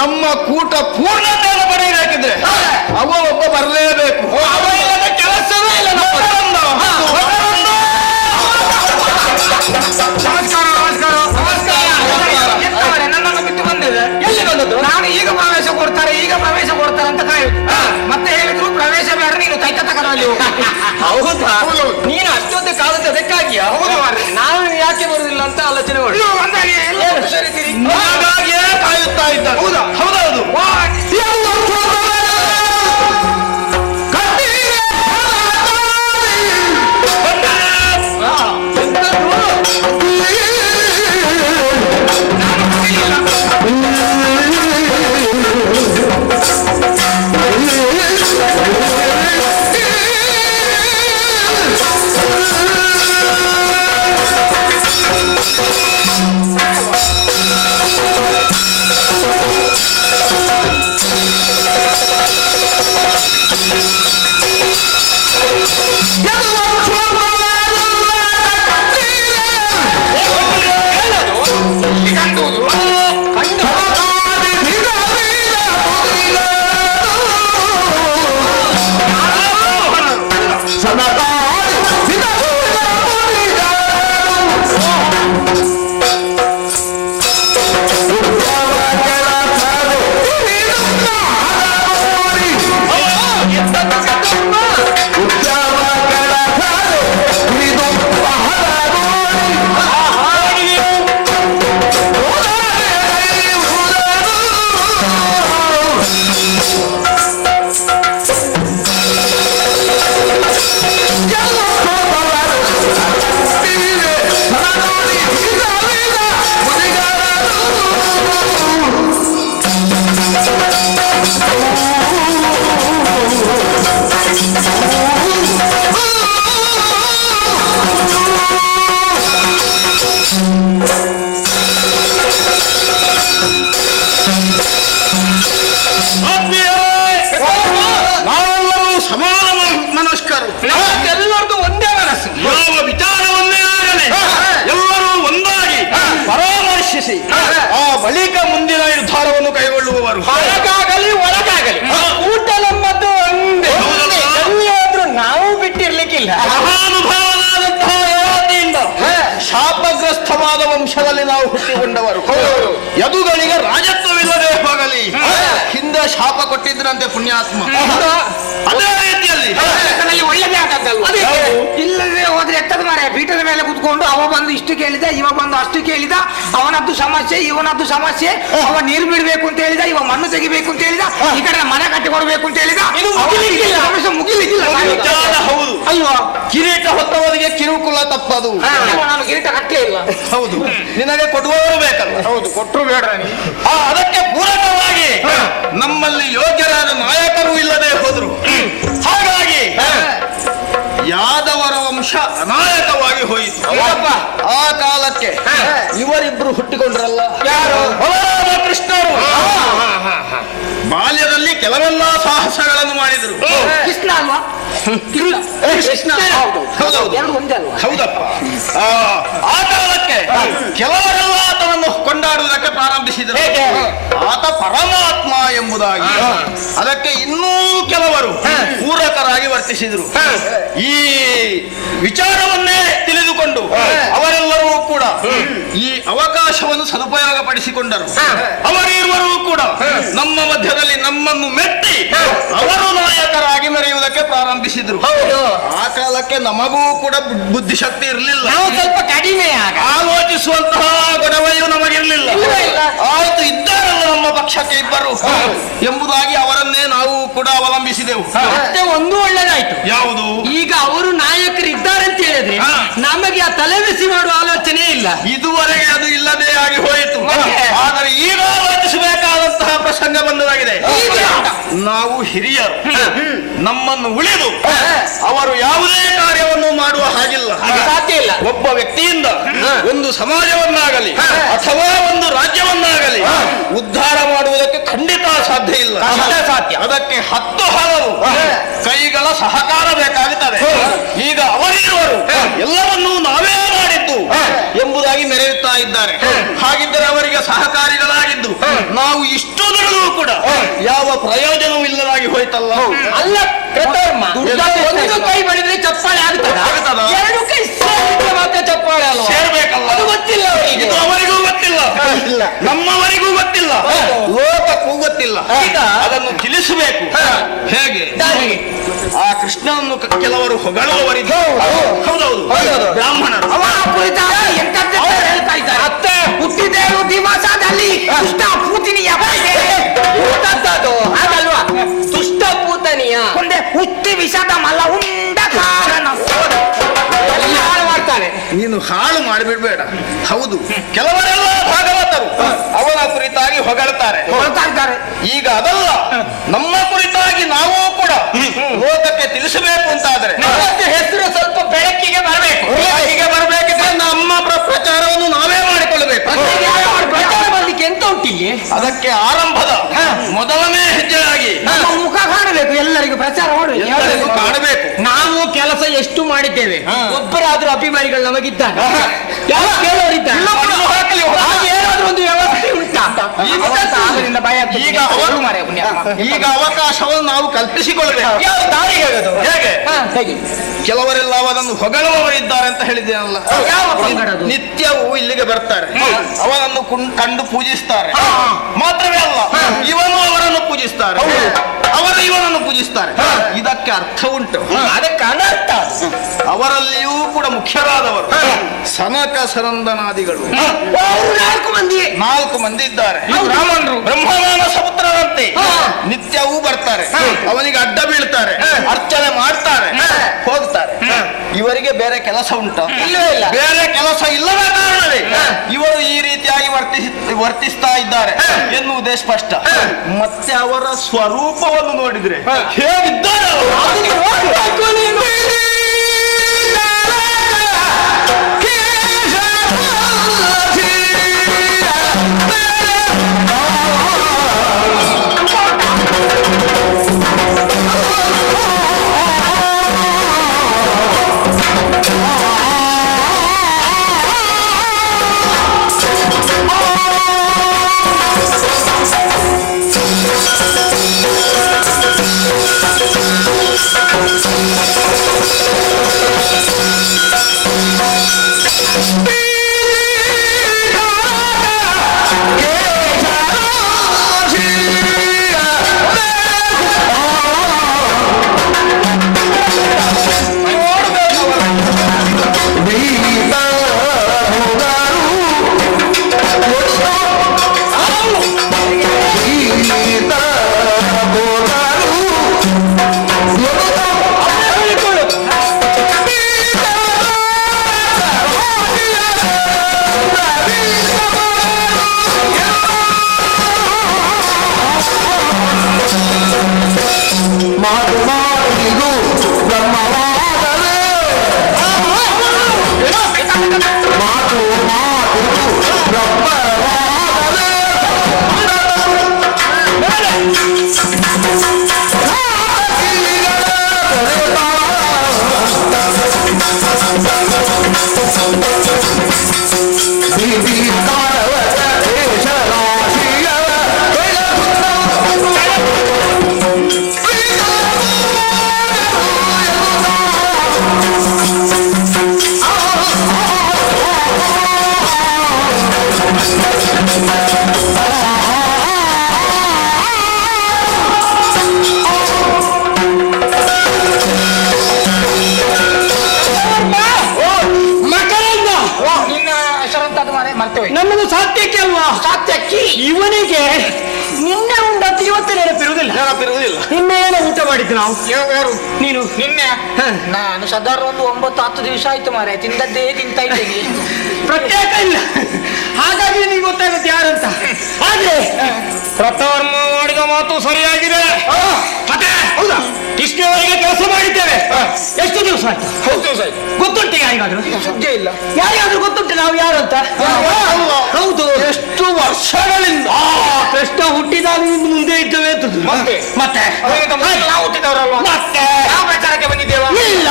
ನಮ್ಮ ಕೂಟ ಪೂರ್ಣತೆಯನ್ನು ಪಡೆಯಬೇಕಿದ್ರೆ ಅವ ಒಬ್ಬ ಬರಲೇಬೇಕು. ಅವ ಇಲ್ಲದ ಕೆಲಸವೇ ಇಲ್ಲ. ನಮಸ್ಕಾರ ನಮಸ್ಕಾರ ನಮಸ್ಕಾರ. ನನ್ನನ್ನು ಬಿಟ್ಟು ಬಂದಿದೆ. ಎಲ್ಲಿ ಬಂದದ್ದು? ನಾನು ಈಗ ಪ್ರವೇಶ ಕೊಡ್ತಾರೆ ಅಂತ ಕಾಯುದು. ಮತ್ತೆ ಹೇಳಿದ್ರು ಪ್ರವೇಶ ಬೇಡ, ನೀನು ತೈಕ ತಗೊಂಡು. ಹೌದಾ? ನೀನು ಅಷ್ಟೊಂದು ಕಾಲದ ಅದಕ್ಕಾಗಿಯಾ? ಹೌದು. ನಾನು ಯಾಕೆ ಬರುದಿಲ್ಲ ಅಂತ ಆಲೋಚನೆ ಮಾಡಿ ಕಾಯುತ್ತಾ ಇದ್ದ. ಹೌದಾ? ಹೌದೌದು. ನಾವೆಲ್ಲರೂ ಸಮಾನ ಮನಸ್ಕರು. ಎಲ್ಲರದು ಒಂದೇ ಮನಸ್ಸು. ಯಾವ ವಿಚಾರವನ್ನೇ ಆಗಲಿ ಎಲ್ಲರೂ ಒಂದಾಗಿ ಪರಾಮರ್ಶಿಸಿ ಆ ಬಳಿಕ ಮುಂದಿನ ನಿರ್ಧಾರವನ್ನು ಕೈಗೊಳ್ಳುವವರು. ಹೊರಗಾಗಲಿ ಒಳಗಾಗಲಿ ಊಟ ನಮ್ಮದ್ದು ಒಂದೇ. ಎಲ್ಲಿಯಾದ್ರೂ ನಾವು ಬಿಟ್ಟಿರ್ಲಿಕ್ಕಿಲ್ಲ. ಮಹಾನುಭಾವನಾದಂತಹ ಯೋತಿಯಿಂದ ಶಾಪಗ್ರಸ್ತವಾದ ವಂಶದಲ್ಲಿ ನಾವು ಹುಟ್ಟಿಕೊಂಡವರು. ಯದುಗಳಿಗೆ ರಾಜತ್ವವಿಲ್ಲದೆ ಹೋಗಲಿ, ಹಿಂದೆ ಶಾಪ ಕೊಟ್ಟಿದ್ರಂತೆ ಪುಣ್ಯಾತ್ಮ. ಅದೇ ರೀತಿಯಲ್ಲಿ ಜಗತ್ತಿನಲ್ಲಿ ಒಳ್ಳೆದೇ ಆಗತ್ತಲ್ವ? ಇಲ್ಲದೆ ಹೋದ್ರೆ ಎತ್ತದ ಮಾರೆ ಪೀಠದ ಮೇಲೆ ಕುತ್ಕೊಂಡು ಅವ ಬಂದು ಇಷ್ಟು ಕೇಳಿದ, ಇವ ಬಂದು ಅಷ್ಟು ಕೇಳಿದ, ಅವನದ್ದು ಸಮಸ್ಯೆ ಇವನದ್ದು ಸಮಸ್ಯೆ, ಅವ ನೀರು ಬಿಡ್ಬೇಕು ಅಂತ ಹೇಳಿದ, ಇವ ಮಣ್ಣು ತೆಗಿಬೇಕು ಅಂತ ಹೇಳಿದ, ಈ ಕಡೆ ಮನೆ ಕಟ್ಟಿಕೊಡ್ಬೇಕು ಅಂತ ಹೇಳಿದ. ಸಮಸ್ಯೆ ಮುಗಿಲಿಕ್ಕಿಲ್ಲ. ಹೌದು ಅಲ್ವಾ? ಕಿರೀಟ ಹೊತ್ತವರಿಗೆ ಕಿರುಕುಳ ತಪ್ಪದು. ನಾನು ಕಿರೀಟ ಕಟ್ಟಲೇ ಇಲ್ಲ. ಹೌದು, ನಿನಗೆ ಕೊಡುವವರು ಬೇಕಲ್ಲ. ಹೌದು, ಕೊಟ್ಟರು ಬೇಡ. ಅದಕ್ಕೆ ಪೂರಕವಾಗಿ ನಮ್ಮಲ್ಲಿ ಯೋಗ್ಯರಾದ ನಾಯಕರು ಇಲ್ಲದೆ ಹೋದ್ರು. ಹಾಗಾಗಿ ಯಾದವರ ವಂಶ ಅನಾಯಕವಾಗಿ ಹೋಯಿತು. ಆ ಕಾಲಕ್ಕೆ ಇವರಿಬ್ರು ಹುಟ್ಟಿಕೊಂಡ್ರಲ್ಲ, ಯಾರು? ಬಲರಾಮ ಕೃಷ್ಣರು. ಬಾಲ್ಯದಲ್ಲಿ ಕೆಲವೆಲ್ಲ ಸಾಹಸಗಳನ್ನು ಮಾಡಿದ್ರು. ಕೃಷ್ಣ ಅಲ್ವಾ? ಕೃಷ್ಣ ಹೌದೌದು, ಎರಡು ಒಂದೇ ಅಲ್ವಾ? ಹೌದಪ್ಪ. ಆ ಕಾಲಕ್ಕೆ ಕೆಲವರೆಲ್ಲ ಆತನನ್ನು ಕೊಂಡಾಡುವುದಕ್ಕೆ ಪ್ರಾರಂಭಿಸಿದರು. ಆತ ಪರಮಾತ್ಮ ಎಂಬುದಾಗಿ. ಅದಕ್ಕೆ ಇನ್ನೂ ಕೆಲವರು ಪೂರಕರಾಗಿ ವರ್ತಿಸಿದರು. ಈ ವಿಚಾರವನ್ನೇ ತಿಳಿದುಕೊಂಡು ಅವರೆಲ್ಲರೂ ಕೂಡ ಈ ಅವಕಾಶವನ್ನು ಸದುಪಯೋಗ ಪಡಿಸಿಕೊಂಡರು. ಅವರಿರುವರೂ ಕೂಡ ನಮ್ಮ ಮಧ್ಯದಲ್ಲಿ ನಮ್ಮನ್ನು ಮೆಟ್ಟಿ ಅವರು ನಾಯಕರಾಗಿ ಮೆರೆಯುವುದಕ್ಕೆ ಪ್ರಾರಂಭಿಸಿದರು. ಆ ಕಾಲಕ್ಕೆ ನಮಗೂ ಕೂಡ ಬುದ್ಧಿಶಕ್ತಿ ಇರಲಿಲ್ಲ, ಸ್ವಲ್ಪ ಕಡಿಮೆ ಆಲೋಚಿಸುವಂತಹ ಗೊಡವೆಯೂ ನಮಗಿರಲಿಲ್ಲ. ಆಯ್ತು, ಇದ್ದಾರಲ್ಲ ನಮ್ಮ ಪಕ್ಷಕ್ಕೆ ಇಬ್ಬರು ಎಂಬುದಾಗಿ ಅವರನ್ನೇ ನಾವು ಕೂಡ ಅವಲಂಬಿಸಿದೆವು. ಮತ್ತೆ ಒಂದು ಒಳ್ಳೆದಾಯ್ತು. ಯಾವುದು? ಈಗ ಅವರು ನಾಯಕರು ಇದ್ದಾರೆ ಅಂತ ಹೇಳಿದ್ರೆ ನಮಗೆ ಆ ತಲೆಬಿಸಿ ಮಾಡುವ ಆಲೋಚನೆ ಇಲ್ಲ. ಇದುವರೆಗೆ ಅದು ಇಲ್ಲದೆ ಆಗಿ ಹೋಯಿತು. ಆದರೆ ಈಗ ಆಲೋಚಿಸಬೇಕಾದಂತಹ ಪ್ರಸಂಗ ಬಂದಾಗಿದೆ. ನಾವು ಹಿರಿಯರು, ನಮ್ಮನ್ನು ಉಳಿದು ಅವರು ಯಾವುದೇ ಕಾರ್ಯವನ್ನು ಮಾಡುವ ಹಾಗಿಲ್ಲ. ಸಾಧ್ಯ ಇಲ್ಲ. ಒಬ್ಬ ವ್ಯಕ್ತಿಯಿಂದ ಒಂದು ಸಮಾಜವನ್ನಾಗಲಿ ಅಥವಾ ಒಂದು ರಾಜ್ಯವನ್ನಾಗಲಿ ಉದ್ಧಾರ ಮಾಡುವುದಕ್ಕೆ ಖಂಡಿತ ಸಾಧ್ಯ ಇಲ್ಲ. ಸಾಧ್ಯ. ಅದಕ್ಕೆ 10 ಹಲವು ಕೈಗಳ ಸಹಕಾರ ಬೇಕಾಗುತ್ತದೆ. ಈಗ ಅವರಿರುವರು ಎಲ್ಲವನ್ನೂ ನಾವೇ ಮಾಡಿದ್ದು ಎಂಬುದಾಗಿ ಮೆರೆಯುತ್ತಾ ಇದ್ದಾರೆ. ಹಾಗಿದ್ದರೆ ಅವರಿಗೆ ಸಹಕಾರಿಗಳಾಗಿದ್ದು ನಾವು ಇಷ್ಟು ದುಡಿದು ಕೂಡ ಯಾವ ಪ್ರಯೋಜನವೂ ಇಲ್ಲದಾಗಿ ಹೋಯ್ತಲ್ಲ. ಅಲ್ಲ ಕೃತರ್ಮ, ಒಂದು ಕೈ ಬಡಿದ್ರೆ ಚಪ್ಪಾಳೆ ಆಗ್ತದ? ಎರಡು ಕೈ ಸೇರಿದ್ರೆ ಮಾತ್ರ ಚಪ್ಪಾಳೆ ಅಲ್ವಾ? ಸೇರ್ಬೇಕಲ್ಲ. ಅದು ಗೊತ್ತಿಲ್ಲ ಅವರಿಗೆ. ಇದು ಅವರಿಗೂ ಗೊತ್ತಿಲ್ಲ, ನಮ್ಮವರಿಗೂ ಗೊತ್ತಿಲ್ಲ, ಲೋಕಕ್ಕೂ ಗೊತ್ತಿಲ್ಲ. ಅದನ್ನು ತಿಳಿಸಬೇಕು. ಹೇಗೆ? ಆ ಕೃಷ್ಣನನ್ನು ಕೆಲವರು ಹೊಗಳುವವರಿದ್ದಾರೆ. ಹೌದೌದು, ಬ್ರಾಹ್ಮಣರು. ಅವರ ಕುರಿತಾಗಿ ಎಂತದ್ದು ಹೇಳ್ತಾ ಇದ್ದಾರೆ. ಅತ್ತೆ ಹುಟ್ಟಿದ್ದೇಳು ದಿವಸದಲ್ಲಿ ದುಷ್ಟ ಪೂತಿನಿಯ ಹಾಗಲ್ವಾ? ದುಷ್ಟ ಪೂತನಿಯ ಒಂದೇ ಹುಟ್ಟಿ ವಿಷದ ಮಲ್ಲ ಉಂಡ ಕಾರಣ ಹಾಳು ಮಾಡ್ತಾನೆ. ನೀನು ಹಾಳು ಮಾಡಿಬಿಡ್ಬೇಡ. ಹೌದು, ಕೆಲವರೆಲ್ಲ ಭಾಗವತರು ಅವನ ಕುರಿತಾಗಿ ಹೊಗಳ್ತಾರೆ. ಹೊರತಾ ಇದ್ದಾರೆ. ಈಗ ಅದಲ್ಲ, ನಮ್ಮ ಕುರಿತಾಗಿ ನಾವು ಕೂಡ ಲೋಕಕ್ಕೆ ತಿಳಿಸಬೇಕು ಅಂತಾದ್ರೆ ಮತ್ತೆ ಹೆಸರು ಸ್ವಲ್ಪ ಬೆಳಕಿಗೆ ಬರಬೇಕು. ಹೀಗೆ ಬರಬೇಕಿದ್ರೆ ನಮ್ಮ ಪ್ರಚಾರವನ್ನು ನಾವೇ ಮಾಡಿಕೊಳ್ಳಬೇಕು. ಪ್ರಚಾರ ಮಾಡ್ಲಿಕ್ಕೆ ಎಂತ ಉಂಟಿಲ್ಲಿ? ಅದಕ್ಕೆ ಆರಂಭದ ಮೊದಲನೇ ಹೆಜ್ಜೆಯಾಗಿ ನಮ್ಮ ಮುಖ ಕಾಣಬೇಕು, ಎಲ್ಲರಿಗೂ ಪ್ರಚಾರ ಮಾಡಬೇಕು, ಎಲ್ಲರಿಗೂ ಕಾಣಬೇಕು. ನಾವು ಕೆಲಸ ಎಷ್ಟು ಮಾಡಿದ್ದೇವೆ. ಒಬ್ಬರಾದ್ರೂ ಅಭಿಮಾನಿಗಳು ನಮಗಿದ್ದಾರೆ, ಯಾವ ಕೇಳೋರಿದ್ದಾರೆ. ಮಣ್ಣು ಹಾಕಲಿ. ಹಾಗೆ ಏನಾದ್ರೂ ಒಂದು ವ್ಯವಸ್ಥೆ ಉಂಟಾ? ಆದ್ದರಿಂದ ಭಯ ಆಗ್ತದೆ. ಈಗ ಅವರು ಈಗ ಅವಕಾಶವನ್ನು ನಾವು ಕಲ್ಪಿಸಿಕೊಳ್ಳಬೇಕು. ಯಾವ ದಾರಿ ಹೇಳೋದು? ಹೇಗೆ? ಹೇಗೆ? ಕೆಲವರೆಲ್ಲ ಅವನನ್ನು ಹೊಗಳುವವರಿದ್ದಾರೆ ಅಂತ ಹೇಳಿದ್ದೇನಲ್ಲ. ಯಾವ ಪಂಗಡದು? ನಿತ್ಯವೂ ಇಲ್ಲಿಗೆ ಬರ್ತಾರೆ, ಅವನನ್ನು ಕಂಡು ಪೂಜಿಸ್ತಾರೆ. ಮಾತ್ರವೇ ಅಲ್ಲ, ಇವನು ಅವರನ್ನು ಪೂಜಿಸ್ತಾರೆ, ಅವರು ಇವನನ್ನು ಪೂಜಿಸ್ತಾರೆ. ಇದಕ್ಕೆ ಅರ್ಥ ಉಂಟು, ಅದಕ್ಕೆ ಅನರ್ಥ. ಅವರಲ್ಲಿಯೂ ಕೂಡ ಮುಖ್ಯರಾದವರು ಸನಕ ಸನಂದನಾದಿಗಳು 4 ಮಂದಿ ಇದ್ದಾರೆ. ಬ್ರಾಹ್ಮಣರು ಬ್ರಹ್ಮಮಾನಸ ಪುತ್ರರಂತೆ ನಿತ್ಯವೂ ಬರ್ತಾರೆ, ಅವನಿಗೆ ಅಡ್ಡ ಬೀಳ್ತಾರೆ, ಅರ್ಚನೆ ಮಾಡ್ತಾರೆ, ಹೋಗ್ತಾರೆ. ಇವರಿಗೆ ಬೇರೆ ಕೆಲಸ ಉಂಟು? ಇಲ್ಲವೇ ಇಲ್ಲ. ಬೇರೆ ಕೆಲಸ ಇಲ್ಲದ ಕಾರಣವೇ ಇವರು ಈ ರೀತಿಯಾಗಿ ವರ್ತಿಸ್ತಾ ಇದ್ದಾರೆ ಎನ್ನುವುದೇ ಸ್ಪಷ್ಟ. ಮತ್ತೆ ಅವರ ಸ್ವರೂಪವನ್ನು ನೋಡಿದ್ರೆ ಹೇಗಿದ್ದಾರೆ ಅವರು? ಅನ್ನೋದು ಸಾತ್ಯಕ್ಕೆ ಅಲ್ವಾ? ಸಾತ್ಯಕ್ಕಿ ಇವನಿಗೆ ನಿನ್ನೆ ಉಂಡದ್ದು ಇವತ್ತು ನೆನಪಿರುವುದಿಲ್ಲ. ನಿನ್ನೆ ಏನೋ ಊಟ ಮಾಡಿದ್ದು ನಾವು. ಯಾರು? ನೀನು. ನಿನ್ನೆ ನಾನು ಸಾಧಾರಣ ಒಂದು 9-10 ದಿವಸ ಆಯ್ತು ಮಾರೆ, ತಿಂದದ್ದೇ ತಿಂತಾ ಇದ್ದೇನೆ. ಪ್ರತ್ಯೇಕ ಇಲ್ಲ, ಹಾಗಾಗಿ ನಿಮಗೆ ಗೊತ್ತಾಗುತ್ತೆ ಯಾರಂತ. ಆದ್ರೆ ಪ್ರಥಮ ಮಾಡಿದ ಮಾತು ಸರಿಯಾಗಿದೆ. ಮತ್ತೆ ಹೌದಾ, ಇಷ್ಟವರೆಗೆ ಕೆಲಸ ಮಾಡಿದ್ದೇವೆ. ಎಷ್ಟು ದಿವಸ ಆಯ್ತು? ಗೊತ್ತುಂಟು ಯಾರಿಗಾದ್ರು? ಸುದ್ದಿ ಇಲ್ಲ. ಯಾರಿಗಾದ್ರೂ ಗೊತ್ತುಂಟು ನಾವು ಯಾರು ಅಂತ? ಹೌದು. ಎಷ್ಟು ವರ್ಷಗಳಿಂದ ಕೃಷ್ಣ ಹುಟ್ಟಿದಾಗ ಮುಂದೆ ಇದ್ದೇವೆ ಅಂತ. ಮತ್ತೆ ನಾವು ಹುಟ್ಟಿದವರಲ್ವಾ? ಮತ್ತೆ ನಾವು ಪ್ರಚಾರಕ್ಕೆ ಬಂದಿದ್ದೇವ? ಇಲ್ಲ,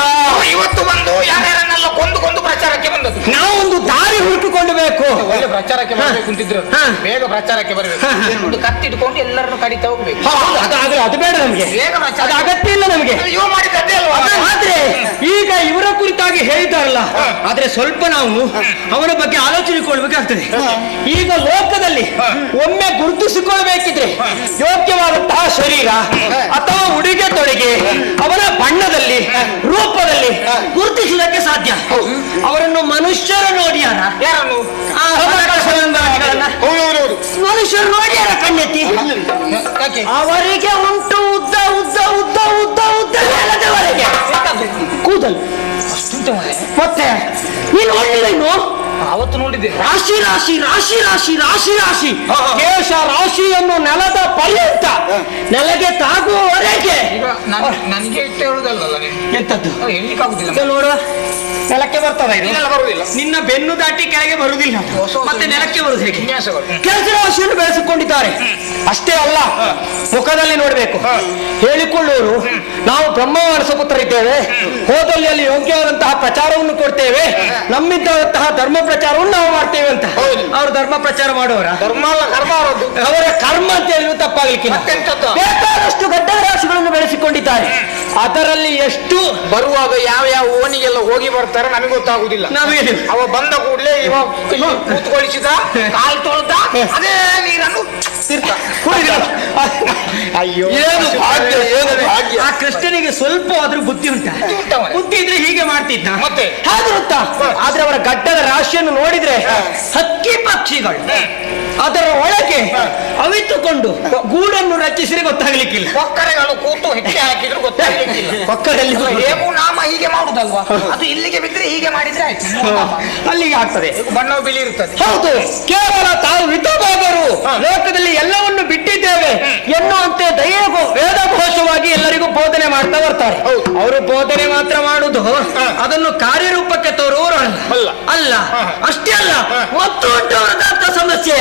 ಇವತ್ತು ಬಂದು ಯಾರ್ಯಾರನ್ನೆಲ್ಲ ಕೊಂದು ಪ್ರಚಾರಕ್ಕೆ ಬಂದದ್ದು. ನಾವೊಂದು ದಾರಿ ಹುಡುಕಿಕೊಂಡು ಬೇಕು. ಒಳ್ಳೆ ಪ್ರಚಾರಕ್ಕೆ ಬರಬೇಕು ಅಂತಿದ್ರು, ಬೇಗ ಪ್ರಚಾರಕ್ಕೆ ಬರಬೇಕು. ಒಂದು ಕತ್ತಿಟ್ಕೊಂಡು ಎಲ್ಲರನ್ನು ಕಡಿತಾ ಹೋಗ್ಬೇಕು. ಅದು ಬೇಡ ನಮ್ಗೆ, ಬೇಗ ಪ್ರಚಾರ ಅದು ಅಗತ್ಯ ಇಲ್ಲ ನಮ್ಗೆ. ಇವ ಮಾಡಿದ್ದೇ ಅಲ್ವಾ? ಆದ್ರೆ ಈಗ ಇವರ ಕುರಿತಾಗಿ ಹೇಳಿದಾರಲ್ಲ, ಆದ್ರೆ ಸ್ವಲ್ಪ ನಾವು ಅವರ ಬಗ್ಗೆ ಆಲೋಚನೆ ಕೊಡ್ಬೇಕಾಗ್ತದೆ. ಈಗ ಲೋಕದಲ್ಲಿ ಒಮ್ಮೆ ಗುರುತಿಸಿಕೊಳ್ಬೇಕಿದ್ರೆ ಯೋಗ್ಯವಾದಂತಹ ಶರೀರ ಅಥವಾ ಉಡುಗೆ ತೊಡುಗೆ, ಅವರ ಬಣ್ಣದಲ್ಲಿ, ರೂಪದಲ್ಲಿ ಗುರುತಿಸುವುದಕ್ಕೆ ಸಾಧ್ಯ. ಅವರನ್ನು ಮನುಷ್ಯರು ನೋಡಿಯಾರ, ಯಾರನ್ನು? ಮನುಷ್ಯರು ನೋಡಿಯಾರ ಕಣ್ಣೆತ್ತಿ. ಅವರಿಗೆ ಉಂಟು ಉದ್ದ ಉದ್ದ ಉದ್ದ ಉದ್ದ ಉದ್ದ ನೆಲದವರೆಗೆ ಕೂದಲು. ಮತ್ತೆ ನೀನು ನೋಡಿಲ್ಲ? ಅವತ್ತು ನೋಡಿದ್ದೆ. ರಾಶಿ ರಾಶಿ ರಾಶಿ ರಾಶಿ ರಾಶಿ ರಾಶಿ ಕೇಶ ರಾಶಿಯನ್ನು ನೆಲದ ಪರ್ಯಂತ ನೆಲಗೆ ತಾಗುವವರೆಗೆ. ನನಗೆ ಇಷ್ಟ ಹೇಳುದಲ್ಲ, ಎಂತದ್ದು ಹೇಳಿಕ್ಕಾಗುದಿಲ್ಲ. ನೋಡುವ, ನೆಲಕ್ಕೆ ಬರ್ತದ ಇದು? ಬರುವುದಿಲ್ಲ. ನಿನ್ನ ಬೆನ್ನು ದಾಟಿ ಕೆಳಗೆ ಬರುವುದಿಲ್ಲ, ಮತ್ತೆ ನೆಲಕ್ಕೆ ಬರುವುದು ಹೇಗೆ? ವಿನ್ಯಾಸಗಳು ಕೆಲಸ ರಾಶಿಯನ್ನು ಬೆಳೆಸಿಕೊಂಡಿದ್ದಾರೆ. ಅಷ್ಟೇ ಅಲ್ಲ, ಮುಖದಲ್ಲಿ ನೋಡ್ಬೇಕು. ಹೇಳಿಕೊಳ್ಳುವರು ನಾವು ಬ್ರಹ್ಮವಾರಸ ಪುತ್ರರಿದ್ದೇವೆ, ಹೋದಲ್ಲಿ ಅಲ್ಲಿ ಯೋಗ್ಯವಾದಂತಹ ಪ್ರಚಾರವನ್ನು ಕೊಡ್ತೇವೆ, ನಮ್ಮಿದ್ದಂತಹ ಧರ್ಮ ಪ್ರಚಾರವನ್ನು ನಾವು ಮಾಡ್ತೇವೆ ಅಂತ. ಅವರು ಧರ್ಮ ಪ್ರಚಾರ ಮಾಡುವವರ? ಧರ್ಮ ಅಲ್ಲ, ಕರ್ಮ ಅವರದ್ದು. ಅವರ ಕರ್ಮ ಅಂತ ಹೇಳಿದ್ರು ತಪ್ಪಾಗಲಿಕ್ಕಿಲ್ಲ. ಬೇಕಾದಷ್ಟು ಗಡ್ಡ ರಾಶಿಗಳನ್ನು ಬೆಳೆಸಿಕೊಂಡಿದ್ದಾರೆ. ಅದರಲ್ಲಿ ಎಷ್ಟು ಬರುವಾಗ ಯಾವ ಯಾವ ಓಣಿಗೆಲ್ಲ ಹೋಗಿ ಬರ್ತಾರೆ ನಮಗೆ ಗೊತ್ತಾಗುದಿಲ್ಲ. ನಾವೇನು ಅವ ಬಂದ ಕೂಡಲೇ ಇವ ಕೂತ್ಕೊಳಿಸಿದ, ಕಾಲು ತೊಳೆದ, ಅದೇ ನೀರನ್ನು ತೀರ್ಥ ಕುಡಿದ. ಅಯ್ಯೋ, ಏನು ಭಾಗ್ಯ, ಏನು ಭಾಗ್ಯ. ಆ ಕೃಷ್ಣನಿಗೆ ಸ್ವಲ್ಪ ಆದ್ರೂ ಬುದ್ಧಿ ಉಂಟಾ? ಬುದ್ಧಿ ಇದ್ರೆ ಹೀಗೆ ಮಾಡ್ತಿದ್ದ ಮತ್ತೆ ಹಾಗೆ ಗೊತ್ತಾ? ಆದ್ರೆ ಅವರ ಗಡ್ಡದ ರಾಶಿಯನ್ನು ನೋಡಿದ್ರೆ ಹಕ್ಕಿ ಪಕ್ಷಿಗಳು ಅದರ ಒಳಗೆ ಅವಿತುಕೊಂಡು ಗೂಡನ್ನು ರಚಿಸಿದ್ರೆ ಗೊತ್ತಾಗ್ಲಿಕ್ಕಿಲ್ಲ. ಕೊಕ್ಕರೆಗಳು ಕೂತು ಹೆಚ್ಚೆ ಹಾಕಿದ್ರು ಗೊತ್ತಾಗ್ಲಿಕ್ಕಿಲ್ಲ. ಕೊಕ್ಕರಲ್ಲಿ ಹೇಗೂ ನಾಮ ಹೀಗೆ ಮಾಡುದಲ್ವಾ, ಅದು ಇಲ್ಲಿಗೆ ಬಿದ್ರೆ ಹೀಗೆ ಮಾಡಿದ್ರೆ ಆಯ್ತು, ಅಲ್ಲಿಗೆ ಆಗ್ತದೆ. ಬಣ್ಣವು ಬಿಳಿ ಇರ್ತದೆ. ಹೌದು, ಕೇವಲ ತಾವು ವಿಧೋಬಾಗರು ಲೋಕದಲ್ಲಿ ಎಲ್ಲವನ್ನು ಬಿಟ್ಟಿದ್ದೇವೆ ಎನ್ನುವಂತೆ ವೇದಘೋಷವಾಗಿ ಎಲ್ಲರಿಗೂ ಬೋಧನೆ ಮಾಡ್ತಾ ಬರ್ತಾರೆ. ಅವರು ಬೋಧನೆ ಮಾತ್ರ ಮಾಡುದು, ಅದನ್ನು ಕಾರ್ಯರೂಪಕ್ಕೆ ತೋರುವವರು ಅಲ್ಲ. ಅಷ್ಟೇ ಅಲ್ಲ, ಮತ್ತು ಉಂಟು ಅವರದಾರ್ಥ ಸಮಸ್ಯೆ.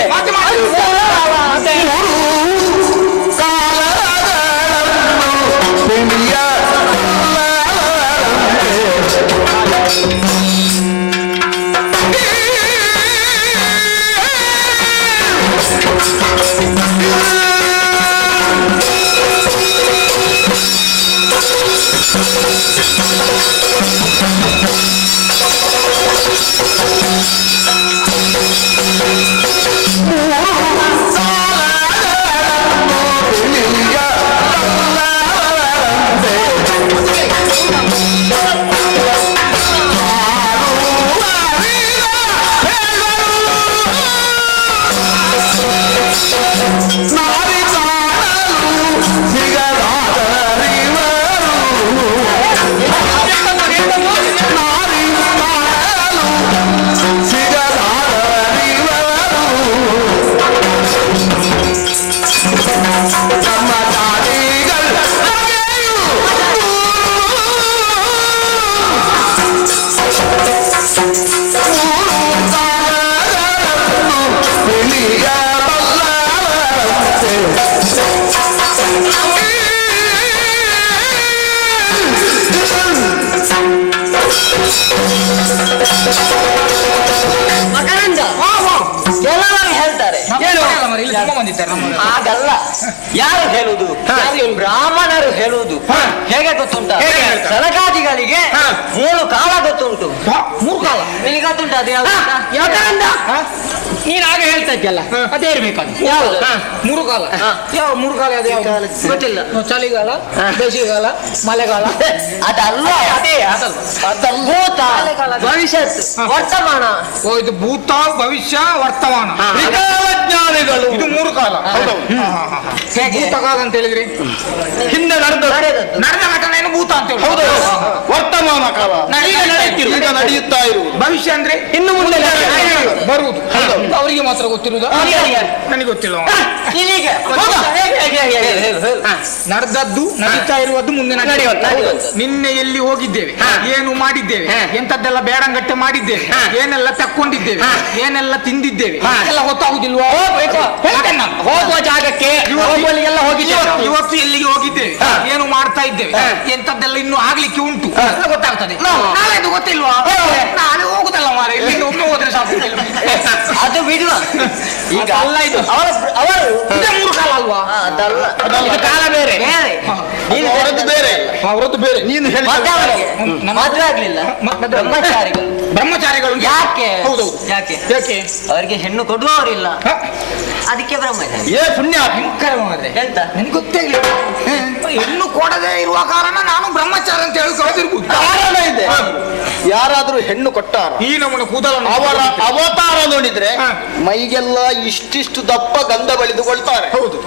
ಮಕರಂದ, ಎಲ್ಲರೂ ಹೇಳ್ತಾರೆ ಮರಿ ಬಂದಿದ್ದಾರೆ ನಮ್ಮ ಹಾಗಲ್ಲ, ಯಾರು ಹೇಳುದು? ಬ್ರಾಹ್ಮಣರು ಹೇಳುವುದು. ಹೇಗೆ ಗೊತ್ತುಂಟ? ಸಲಗಾದಿಗಳಿಗೆ 3 ಕಾಲ ಗೊತ್ತುಂಟು. 3 ಕಾಲ ನಿನಗೆ ಗೊತ್ತುಂಟ? ಅದು ಯಾವ್ದಂದ ನೀನ್ ಆಗ ಹೇಳ್ತಾ ಇದ್ದಲ್ಲ, ಅದೇ ಇರ್ಬೇಕದು. ಯಾವುದು? 3 ಕಾಲ. ಯಾವ 3 ಕಾಲ? ಅದು ಯಾವ ಗೊತ್ತಿಲ್ಲ. ಚಳಿಗಾಲ, ಬೇಸಿಗೆಗಾಲ, ಮಳೆಗಾಲ. ಅದಲ್ಲ, ಅದೇ ಅದಲ್ಲ. ಭೂತ, ಭವಿಷ್ಯತ್, ವರ್ತಮಾನ. ಓ, ಇದು ಭೂತ, ಭವಿಷ್ಯ, ವರ್ತಮಾನ, ವಿಕಾರಜ್ಞಾನಿಗಳು. ಇದು 3 ಕಾಲ. ಭೂತಕಾಲ ಅಂತ ಹೇಳಿದ್ರಿ, ಹಿಂದೆ ನಡೆದ ಘಟನೆಯನ್ನು ಭೂತ ಅಂತ ಹೇಳಿ. ಹೌದು. ವರ್ತಮಾನ ಕಾಲ ಈಗ ನಡೆಯುತ್ತಾ ಇರುವುದು. ಭವಿಷ್ಯ ಅಂದ್ರೆ ಇನ್ನು ಮುಂದೆ ಬರುವುದು. ಅವರಿಗೆ ಮಾತ್ರ ಗೊತ್ತಿರುವುದು, ನನಗೆ ಗೊತ್ತಿಲ್ಲ. ನಡೆದದ್ದು, ನಡೀತಾ ಇರುವುದು, ಮುಂದೆ ನಡೆಯುವುದು. ನಿನ್ನೆ ಎಲ್ಲಿ ಹೋಗಿದ್ದೇವೆ, ಏನು ಮಾಡಿದ್ದೇವೆ, ಎಂತದ್ದೆಲ್ಲ ಬೇಡಂಗಟ್ಟೆ ಮಾಡಿದ್ದೇವೆ, ಏನೆಲ್ಲ ತಕ್ಕೊಂಡಿದ್ದೇವೆ, ಏನೆಲ್ಲ ತಿಂದಿದ್ದೇವೆ ಎಲ್ಲ ಗೊತ್ತಾಗುದಿಲ್ವಾ? ಹೋಗುವ ಜಾಗಕ್ಕೆ ಎಲ್ಲ ಹೋಗಿದ್ದೇವೆ. ಇವತ್ತು ಎಲ್ಲಿಗೆ ಹೋಗಿದ್ದೇವೆ, ಏನು ಮಾಡ್ತಾ ಇದ್ದೇವೆ, ಎಂತದ್ದೆಲ್ಲ ಇನ್ನು ಆಗ್ಲಿಕ್ಕೆ ಉಂಟು ಎಲ್ಲ ಗೊತ್ತಾಗ್ತದೆ. ನಾಳೆ ಅದು ಗೊತ್ತಿಲ್ವಾ? ನಾಳೆ ಹೋಗುದಲ್ಲ ಮಾರ, ಇಲ್ಲಿಂದ ಒಮ್ಮೆ ಹೋದ್ರೆ ಸಾಕು. ಅದು ಬಿಡುವ. ಈಗ ಅಲ್ಲ, ಇದು ಅವರು 3 ಕಾಲ ಅಲ್ವಾ? ಅದಲ್ಲ, ಇದು ಕಾಲ ಬೇರೆ ಬೇರೆ. ಅವರದ್ದು ಬೇರೆ, ಅವರದ್ದು ಬೇರೆ. ನೀನು ಹೇಳಿ ಮದುವೆ ಆಗ್ಲಿಲ್ಲ ಬ್ರಹ್ಮಚಾರಿಗಳು. ಬ್ರಹ್ಮಚಾರಿಗಳು ಯಾಕೆ? ಹೌದೌದು. ಯಾಕೆ? ಯಾಕೆ? ಅವರಿಗೆ ಹೆಣ್ಣು ಕೊಡುವವರಿಲ್ಲ, ಅದಕ್ಕೆ ಬ್ರಹ್ಮಚಾರಿ. ಏ ಪುಣ್ಯ ಎಂತ ನನ್ಗೆ ಗೊತ್ತೇ ಇಲ್ಲ. ಹೆಣ್ಣು ಕೊಡದೆ ಇರುವ ಕಾರಣ ನಾನು ಬ್ರಹ್ಮಚಾರಿ ಅಂತ ಹೇಳ್ಕೊಳ್ಳೋದಿರ್ಬೋದು. ಕಾರಣ ಇದೆ. ಯಾರಾದ್ರೂ ಹೆಣ್ಣು ಕೊಟ್ಟಾರ, ಈ ನಮ್ಮನ್ನ ಕೂದಲ ಅವರ ಅವತಾರ ನೋಡಿದ್ರೆ ಮೈಗೆಲ್ಲ ಇಷ್ಟಿಷ್ಟು ದಪ್ಪ ಗಂಧ ಬಳಿದುಕೊಳ್ತಾರೆ. ಹೌದು.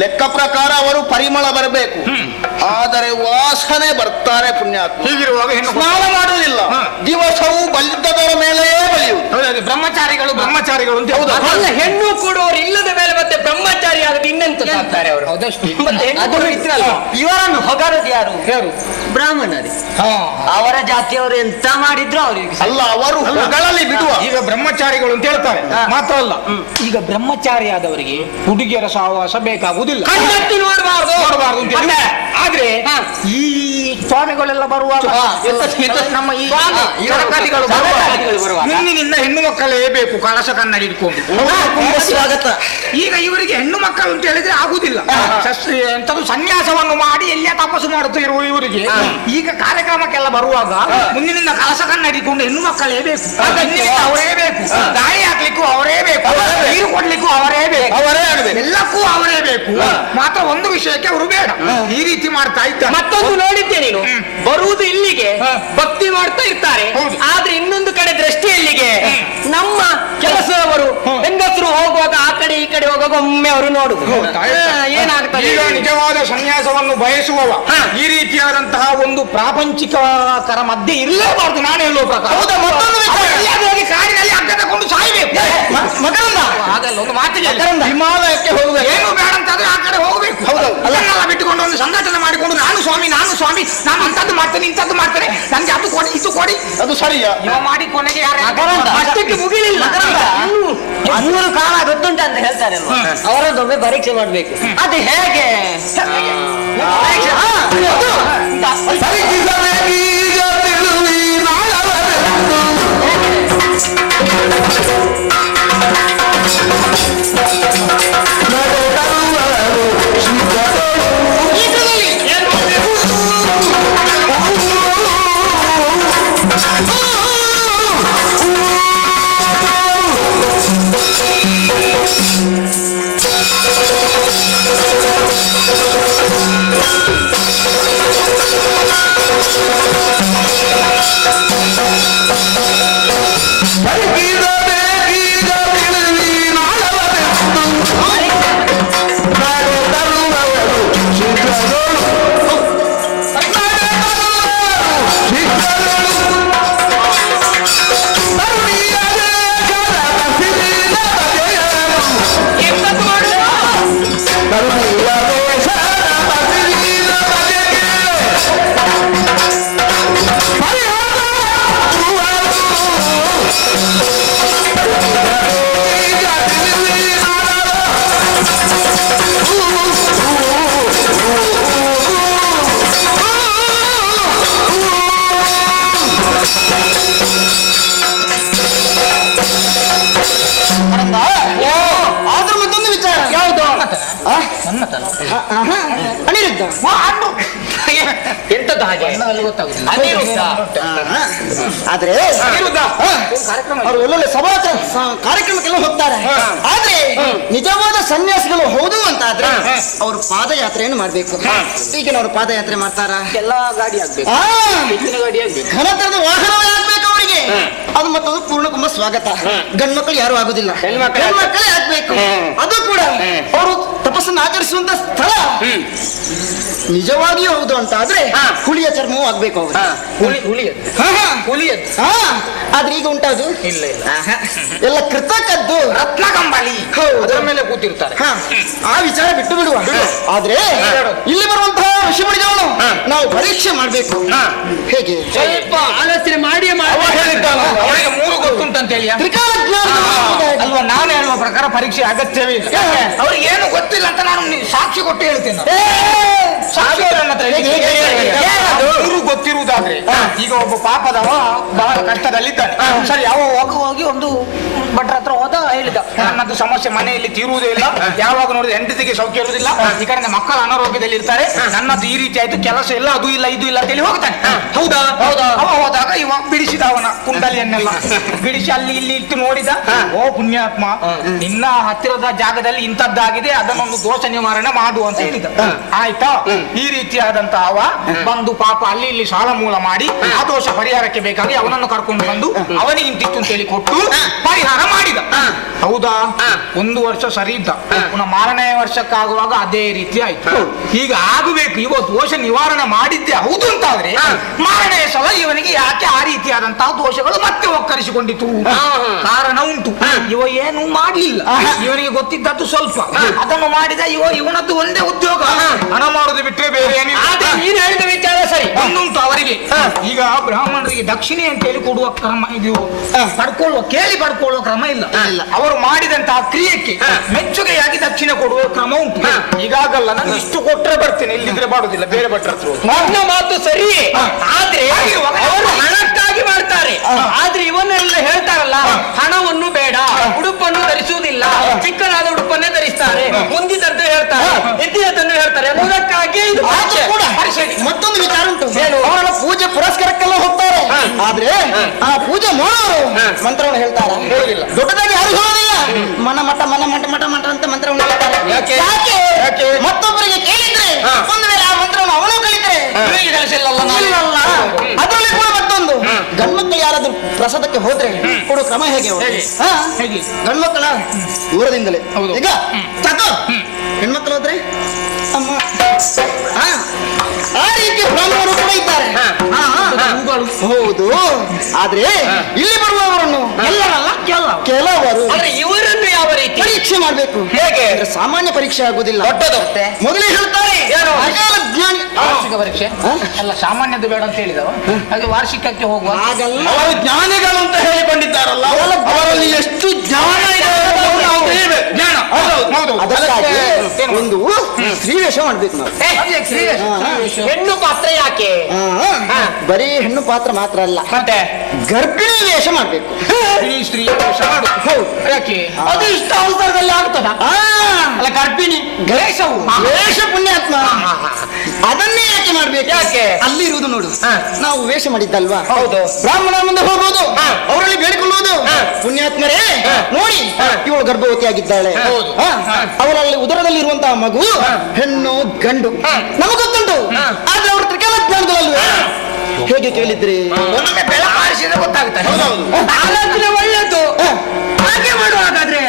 ಲೆಕ್ಕ ಪ್ರಕಾರ ಅವರು ಪರಿಮಳ ಬರಬೇಕು, ಆದರೆ ವಾಸನೆ ಬರ್ತಾರೆ ಪುಣ್ಯಾತ್ಮ. ಹೀಗಿರುವಾಗ ಹೆಣ್ಣು ಸ್ನಾನ ಮಾಡುವುದಿಲ್ಲ, ದಿವಸವೂ ಬಲಿದ್ದದರ ಮೇಲೆಯೇ ಬಲಿಯುವುದು. ಬ್ರಹ್ಮಚಾರಿಗಳು ಬ್ರಹ್ಮಚಾರಿಗಳು ಅಂತ ಅಲ್ಲ, ಹೆಣ್ಣು ಕೊಡುವವರು ಇಲ್ಲದ ಮೇಲೆ ಮತ್ತೆ ಬ್ರಹ್ಮಚಾರಿ ಆಗುತ್ತೆ ಇನ್ನೆಂತ ಸಾಕ್ತಾರೆ ಅವರು. ಹೌದಷ್ಟು. ಇವರನ್ನು ಹೊಗರದು ಯಾರು? ಯಾರು? ಬ್ರಾಹ್ಮಣರೇ. ಅವರ ಜಾತಿಯವರು ಎಂತ ಮಾಡಿದ್ರು ಅವರಿಗೆ ಅಲ್ಲ, ಅವರು ಹೊಗಳಲ್ಲಿ ಬಿಡುವ. ಈಗ ಬ್ರಹ್ಮಚಾರಿಗಳು ಅಂತ ಹೇಳ್ತಾರೆ, ಮಾತ್ರ ಅಲ್ಲ, ಈಗ ಬ್ರಹ್ಮಚಾರಿಯಾದವರಿಗೆ ಹುಡುಗಿಯರ ಸಹವಾಸ ಬೇಕಾಗುವುದಿಲ್ಲ, ಕಣ್ಣೆತ್ತಿ ನೋಡಬಾರ್ದು ಅಂತ ಹೇಳಿ. ಆದ್ರೆ ಈ ಸ್ವಾಮಿಗಳೆಲ್ಲ ಬರುವಾಗ ನಮ್ಮ ಈ ಸರಕಾರಿಗಳು ಮುಂದಿನಿಂದ ಹೆಣ್ಣು ಮಕ್ಕಳೇ ಬೇಕು, ಕಳಶ ಕನ್ನಡಿ ಇಟ್ಕೊಂಡು. ಸ್ವಾಗತ. ಈಗ ಇವರಿಗೆ ಹೆಣ್ಣು ಮಕ್ಕಳು ಅಂತ ಹೇಳಿದ್ರೆ ಆಗುದಿಲ್ಲ. ಎಂತದ್ದು ಸನ್ಯಾಸವನ್ನು ಮಾಡಿ ಎಲ್ಲ ತಪಸ್ಸು ಮಾಡುತ್ತಾ ಇರುವ ಇವರಿಗೆ ಈಗ ಕಾರ್ಯಕ್ರಮಕ್ಕೆಲ್ಲ ಬರುವಾಗ ಮುಂದಿನಿಂದ ಕಳಶ ಕನ್ನಡಿ ಇಟ್ಕೊಂಡು ಹೆಣ್ಣು ಮಕ್ಕಳೇ ಬೇಕು, ಅವರೇ ಬೇಕು, ಗಾಳಿ ಹಾಕ್ಲಿಕ್ಕೂ ಅವರೇ ಬೇಕು, ನೀರು ಕೊಡ್ಲಿಕ್ಕೂ ಅವರೇ ಬೇಕು, ಅವರೇ ಆಗಬೇಕು, ಎಲ್ಲಕ್ಕೂ ಅವರೇ ಬೇಕು. ಮಾತ್ರ ಒಂದು ವಿಷಯಕ್ಕೆ ಅವರು ಬೇಡ. ಈ ರೀತಿ ಮಾಡ್ತಾ ಇದ್ದಾರೆ. ಮತ್ತೊಂದು ನೋಡಿದ್ದೆ ನೀನು, ಬರುವುದು ಇಲ್ಲಿಗೆ ಭಕ್ತಿ ಮಾಡ್ತಾ ಇರ್ತಾರೆ, ಆದ್ರೆ ಇನ್ನೊಂದು ಕಡೆ ದೃಷ್ಟಿ ಎಲ್ಲಿಗೆ? ನಮ್ಮ ಕೆಲಸದವರು ಹೆಂಗಸರು ಹೋಗುವಾಗ ಆ ಕಡೆ ಈ ಕಡೆ ಹೋಗುವಾಗ ಒಮ್ಮೆ ಅವರು ನೋಡುದು. ಏನಾಗ್ತದೆ? ಈಗ ನಿಜವಾದ ಸನ್ಯಾಸವನ್ನು ಬಯಸುವವ ಈ ರೀತಿಯಾದಂತಹ ಒಂದು ಪ್ರಾಪಂಚಿಕರ ಮಧ್ಯೆ ಇರಲೇಬಾರದು. ನಾನು ಹೇಳುವ ಪ್ರಕಾರ ಹೋಗಿ ಕಾಡಿನಲ್ಲಿ ಅಡ್ಡ ತಗೊಂಡು ಸಾಯ್ಬೇಕು. ಅದಲ್ಲ ಒಂದು ಮಾತಿಗೆ ಹಿಮಾಲಯಕ್ಕೆ ಹೋಗಬೇಕು, ಏನು ಬೇಡ ಅಂತಾದ್ರೆ ಆ ಕಡೆ ಹೋಗ್ಬೇಕು. ಅದನ್ನೆಲ್ಲ ಬಿಟ್ಟುಕೊಂಡು ಒಂದು ಸಂಘಟನೆ ಮಾಡಿಕೊಂಡು ನಾನು ಸ್ವಾಮಿ ನಾನು ಅಂತದ್ದು ಮಾಡ್ತೇನೆ ಇಂಥದ್ದು ಮಾಡ್ತೇನೆ, ನನ್ಗೆ ಅದು ಕೊಡಿ ಇದು ಕೊಡಿ, ಅದು ಸರಿಯಾ? ಇವ ಮಾಡಿ ಕೊನೆಗೆ ಅಷ್ಟಕ್ಕೆ ಮುಗಿಲಿಲ್ಲ. 3 ಕಾಲ ಗೊತ್ತುಂಟ ಅಂತ ಹೇಳ್ತಾರೆ, ಅವರದ್ದೊಮ್ಮೆ ಪರೀಕ್ಷೆ ಮಾಡ್ಬೇಕು. ಅದು ಹೇಗೆ? ಅನಿರುದ್ಧ ಎಂತದ್ದು ಹಾಗೆ ಗೊತ್ತಾಗುದಿಲ್ಲ. ಅನಿರುದ್ಧ. ಆದ್ರೆ ಅವರು ಒಳ್ಳೊಳ್ಳೆ ಕಾರ್ಯಕ್ರಮಕ್ಕೆಲ್ಲ ಹೋಗ್ತಾರೆ. ಆದ್ರೆ ನಿಜವಾದ ಸನ್ಯಾಸಿಗಳು ಹೌದು ಅಂತ ಆದ್ರೆ ಅವರು ಪಾದಯಾತ್ರೆಯನ್ನು ಮಾಡ್ಬೇಕು. ಈಗಿನವರು ಪಾದಯಾತ್ರೆ ಮಾಡ್ತಾರ? ಎಲ್ಲಾ ಗಾಡಿ ಆಗ್ಬೇಕು, ಗಾಡಿ ಆಗ್ಬೇಕು, ಘನತರದ ವಾಹನವೇ ಆಗ್ಬೇಕು ಅವರಿಗೆ. ಅದು ಮತ್ತೊಂದು ಪೂರ್ಣಕುಂಭ ಸ್ವಾಗತ. ಗಂಡ್ಮಕ್ಳು ಯಾರು ಆಗುದಿಲ್ಲ, ಹೆಣ್ಮಕ್ಕಳೇ ಆಗ್ಬೇಕು. ಅದು ಕೂಡ ಅವರು ತಪಸ್ಸನ್ನು ಆಚರಿಸುವಂತ ಸ್ಥಳ ನಿಜವಾಗಿಯೂ ಹೌದು ಅಂತ ಆದ್ರೆ ಹುಲಿಯ ಚರ್ಮವೂ ಆಗ್ಬೇಕು ಅವರು. ಆದ್ರೆ ಈಗ ಉಂಟದು ಇಲ್ಲ ಇಲ್ಲ, ಎಲ್ಲ ಕೃತಕದ್ದು ರತ್ನ ಕಂಬಳಿ ಅದರ ಮೇಲೆ ಕೂತಿರ್ತಾರೆ. ಆ ವಿಚಾರ ಬಿಟ್ಟು ಬಿಡುವ. ಆದ್ರೆ ಇಲ್ಲಿ ಬರುವಂತಹ ಋಷಿಮುನಿಗಳನ್ನು ನಾವು ಪರೀಕ್ಷೆ ಮಾಡ್ಬೇಕು. ಹೇಗೆ? ಸ್ವಲ್ಪ ಆಲೋಚನೆ ಮಾಡಿ ಅವರಿಗೆ 3 ಗೊತ್ತುಂಟಂತ ಹೇಳಿ ತ್ರಿಕಾಲ ಜ್ಞಾನ ಅಲ್ವಾ? ನಾನು ಹೇಳುವ ಪ್ರಕಾರ ಪರೀಕ್ಷೆ ಅಗತ್ಯವೇ ಇಲ್ಲ. ಅವ್ರಿಗೆ ಏನು ಗೊತ್ತಿಲ್ಲ ಅಂತ ನಾನು ಸಾಕ್ಷಿ ಕೊಟ್ಟು ಹೇಳ್ತೇನೆ. ಇವರು ಗೊತ್ತಿರುವುದಾದ್ರೆ ಈಗ ಒಬ್ಬ ಪಾಪದವ ಬಹಳ ಕಷ್ಟದಲ್ಲಿದ್ದಾನೆ. ಸರಿ, ಅವ ಹೋಗಿ ಒಂದು ಭಟ್ರ ಹತ್ರ ಹೋದ, ಹೇಳಿದ ನನ್ನದು ಸಮಸ್ಯೆ ಮನೆಯಲ್ಲಿ ತೀರುವುದೇ ಇಲ್ಲ, ಯಾವಾಗ ನೋಡಿದ ಹೆಂಡತಿಗೆ ಸೌಖ್ಯ ಇರುವುದಿಲ್ಲ, ಈ ಕಡೆ ಮಕ್ಕಳ ಅನಾರೋಗ್ಯದಲ್ಲಿ ಇರ್ತಾರೆ, ನನ್ನದು ಈ ರೀತಿ ಆಯ್ತು, ಕೆಲಸ ಇಲ್ಲ, ಅದು ಇಲ್ಲ ಇದು ಇಲ್ಲ ಅಂತ ಹೇಳಿ ಹೋಗ್ತಾನೆ. ಹೌದಾ? ಅವ ಹೋದಾಗ ಇವ ಬಿಡಿಸಿದ ಅವನ ಕುಂಡಲಿಯನ್ನೆಲ್ಲ ಬಿಡಿಸಿ ಅಲ್ಲಿ ಇಲ್ಲಿ ಇಟ್ಟು ನೋಡಿದ. ಓ ಪುಣ್ಯಾತ್ಮ, ನಿನ್ನ ಹತ್ತಿರದ ಜಾಗದಲ್ಲಿ ಇಂಥದ್ದಾಗಿದೆ, ಅದನ್ನೊಂದು ದೋಷ ನಿವಾರಣೆ ಮಾಡು ಅಂತ ಹೇಳಿದ. ಆಯ್ತಾ? ಈ ರೀತಿಯಾದಂತ ಅವ ಬಂದು ಪಾಪ ಅಲ್ಲಿ ಇಲ್ಲಿ ಸಾಲ ಮೂಲ ಮಾಡಿ ಆ ದೋಷ ಪರಿಹಾರಕ್ಕೆ ಬೇಕಾಗಿ ಅವನನ್ನು ಕರ್ಕೊಂಡು ಬಂದು ಅವನಿಗೆ ಇಂತಿತ್ತು ಅಂತ ಹೇಳಿ ಕೊಟ್ಟು ಪರಿಹಾರ ಮಾಡಿದ. ಹೌದಾ? 1 ವರ್ಷ ಸರಿ ಇದ್ದ. ಪುನಃ 4ನೇ ವರ್ಷಕ್ಕಾಗುವಾಗ ಅದೇ ರೀತಿ ಆಯ್ತು. ಈಗ ಆಗಬೇಕು. ಇವ ದೋಷ ನಿವಾರಣೆ ಮಾಡಿದ್ದೆ ಹೌದು ಅಂತಾದ್ರೆ 4ನೇ ಸಲ ಇವನಿಗೆ ಯಾಕೆ ಆ ರೀತಿಯಾದಂತಹ ದೋಷಗಳು ಮತ್ತೆ ಒಕ್ಕರಿಸಿಕೊಂಡಿತು? ಕಾರಣ ಉಂಟು. ಇವ ಏನು ಮಾಡ್ಲಿಲ್ಲ, ಇವನಿಗೆ ಗೊತ್ತಿದ್ದದ್ದು ಸ್ವಲ್ಪ, ಅದನ್ನು ಮಾಡಿದ. ಇವನದ್ದು ಒಂದೇ ಉದ್ಯೋಗ, ಹಣ ಮಾಡುದು ಬಿಟ್ಟರೆ ಬೇರೆ ಏನಿಲ್ಲ. ನೀನು ಹೇಳಿದ ವಿಚಾರ ಸರಿ. ಒಂದುಂಟು ಅವರಿಗೆ. ಈಗ ಬ್ರಾಹ್ಮಣರಿಗೆ ದಕ್ಷಿಣೆ ಅಂತ ಹೇಳಿ ಕೊಡುವ ಕ್ರಮ, ಇದು ಕೇಳಿ ಪಡ್ಕೊಳ್ಳುವ ಕ್ರಮ ಇಲ್ಲ. ಅವರು ಮಾಡಿದಂತಹ ಕ್ರಿಯೆಗೆ ಮೆಚ್ಚುಗೆಯಾಗಿ ದಕ್ಷಿಣೆ ಕೊಡುವ ಕ್ರಮ ಉಂಟು. ಈಗಾಗಲ್ಲ, ನಾನು ಇಷ್ಟು ಕೊಟ್ಟರೆ ಬರ್ತೇನೆ, ಇಲ್ಲಿದ್ರೆ ಮಾಡುದಿಲ್ಲ, ಬೇರೆ ಭಟ್ರ ಹತ್ರ. ನನ್ನ ಮಾತು ಸರಿ, ಆದ್ರೆ ಅವರು ಹಣಕ್ಕಾಗಿ ಮಾಡ್ತಾರೆ. ಆದ್ರೆ ಇವನ್ನೆಲ್ಲ ಹೇಳ್ತಾರಲ್ಲ, ಹಣವನ್ನು ಬೇಡ, ಉಡುಪನ್ನು ಧರಿಸುವುದಿಲ್ಲ, ಚಿಕ್ಕದಾದ ಉಡುಪನ್ನೇ ಧರಿಸ್ತಾರೆ, ಮುಂದಿದ್ದದ್ದು ಹೇಳ್ತಾರೆ, ಇದ್ದಿದ್ದನ್ನು ಹೇಳ್ತಾರೆ ಅನ್ನೋದಕ್ಕಾಗಿ ಇದು ಮತ್ತೊಂದು ವಿಚಾರ ಉಂಟು. ಅವರೆಲ್ಲ ಪೂಜೆ ಪುರಸ್ಕಾರಕ್ಕೆಲ್ಲ ಹೋಗ್ತಾರೆ. ಆದ್ರೆ ಆ ಪೂಜೆ ಮಾಡೋರು ಮಂತ್ರವನ್ನು ಹೇಳ್ತಾರ? ದೊಡ್ಡದಾಗಿ ಯಾರು ಹೇಳೋದಿಲ್ಲ. ಮನ ಮಠ ಅಂತ ಮಂತ್ರವನ್ನು ಹೇಳ್ತಾರೆ. ಯಾಕೆ? ಮತ್ತೊಬ್ಬರಿಗೆ ಕೇಳಿದ್ರೆ ಒಂದು ವೇಳೆ ಆ ಮಂತ್ರವನ್ನು ಅವನು ಕಲಿತರೆ ಅದರಲ್ಲಿ ಕೂಡ ಮತ್ತೊಂದು ಗಂಡ್ಮಕ್ಳು ಯಾರಾದ್ರೂ ಪ್ರಸಾದಕ್ಕೆ ಹೋದ್ರೆ ಕೊಡೋ ಕ್ರಮ ಹೇಗೆ? ಗಂಡ್ಮಕ್ಕಳ ದೂರದಿಂದಲೇ. ಈಗ ತಗೋ, ಹೆಣ್ಮಕ್ಳು ಹೋದ್ರೆ ಅಮ್ಮ, ಆ ರೀತಿ ಬ್ರಾಹ್ಮಣರು ಕೂಡ ಇದ್ದಾರೆ. ಹೌದು. ಆದ್ರೆ ಇಲ್ಲಿ ಬರುವವರನ್ನು ಎಲ್ಲರಲ್ಲ, ಕೆಲವರು ಇವರನ್ನು ಯಾವ ರೀತಿ ಪರೀಕ್ಷೆ ಮಾಡ್ಬೇಕು. ಹೇಗೆ? ಸಾಮಾನ್ಯ ಪರೀಕ್ಷೆ ಆಗುದಿಲ್ಲ. ಮೊದಲೇ ಹೇಳ್ತಾರೆ ಜ್ಞಾನಿ ವಾರ್ಷಿಕ ಪರೀಕ್ಷೆ ಅಲ್ಲ, ಸಾಮಾನ್ಯದ್ದು ಬೇಡ ಅಂತ ಹೇಳಿದವ. ಹಾಗೆ ವಾರ್ಷಿಕಕ್ಕೆ ಹೋಗುವ ಆಗಲ್ಲ. ಅವರು ಜ್ಞಾನಿಗಳು ಅಂತ ಹೇಳಿಕೊಂಡಿದ್ದಾರಲ್ಲ, ಅವರಲ್ಲಿ ಎಷ್ಟು ಜ್ಞಾನ ಇದೆ ಜ್ಞಾನ. ಅದಕ್ಕಾಗಿ ಒಂದು ಸ್ತ್ರೀವೇಷ ಮಾಡ್ಬೇಕು ನಾವು. ಹೆಣ್ಣು ಪಾತ್ರ ಯಾಕೆ? ಬರೀ ಹೆಣ್ಣು ಪಾತ್ರ ಮಾತ್ರ ಅಲ್ಲ, ಮತ್ತೆ ಗರ್ಭಿಣಿ ವೇಷ ಮಾಡ್ಬೇಕು. ಸ್ತ್ರೀ ವೇಷ ಮಾಡು. ಯಾಕೆ? ಅದು ಇಷ್ಟ ಅವಸರದಲ್ಲಿ ಆಗ್ತದ? ಅಲ್ಲ, ಗರ್ಭಿಣಿ ವೇಷವು ವೇಷ ಪುಣ್ಯಾತ್ಮ. ಅದನ್ನೇ ಯಾಕೆ ಮಾಡ್ಬೇಕು? ಯಾಕೆ? ಅಲ್ಲಿರುವುದು ನೋಡು, ನಾವು ವೇಷ ಮಾಡಿದ್ದಲ್ವಾ? ಹೌದು. ಬ್ರಾಹ್ಮಣ ಮುಂದೆ ಹೋಗುವುದು, ಅವರಲ್ಲಿ ಬೇಡಿಕೊಳ್ಳುವುದು, ಪುಣ್ಯಾತ್ಮರೇ ನೋಡಿ ಇವಳು ಗರ್ಭವತಿ ಆಗಿದ್ದಾಳೆ, ಅವರಲ್ಲಿ ಉದರದಲ್ಲಿ ಇರುವಂತಹ ಮಗು ಹೆಣ್ಣು ಗಂಡು ನಮಗೆ ಗೊತ್ತುಂಟು. ಆದ್ರೆ ಅವರು ತ್ರಿಕಾಲ ಜ್ಞಾನದಲ್ಲಲ್ವೇ? ಹೇಗೆ ಕೇಳಿದ್ರಿ? ಒಮ್ಮೆ ಬೆಳಕಾರಿಸಿದ್ರೆ ಗೊತ್ತಾಗುತ್ತೆ. ಆಲೋಚನೆ ಒಳ್ಳೆದು, ಹಾಗೆ ಮಾಡುವ. ಹಾಗಾದ್ರೆ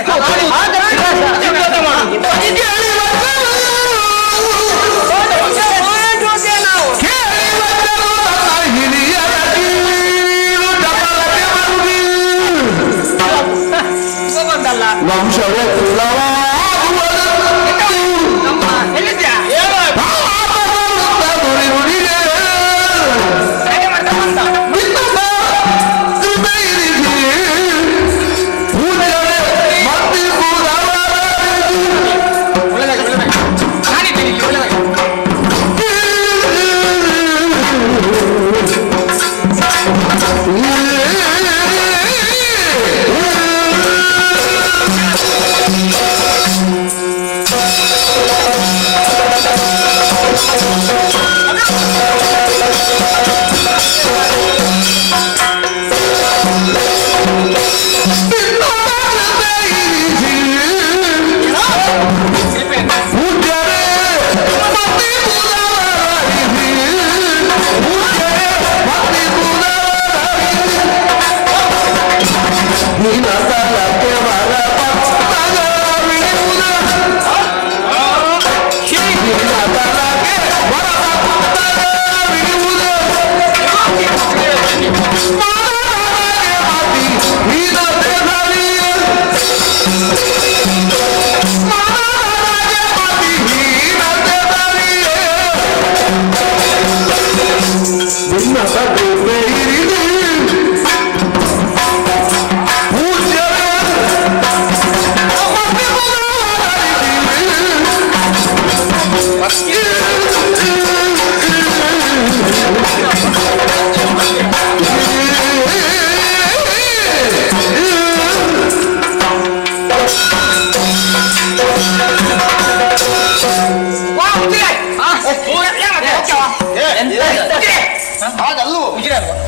ಹಾಗಲ್ವ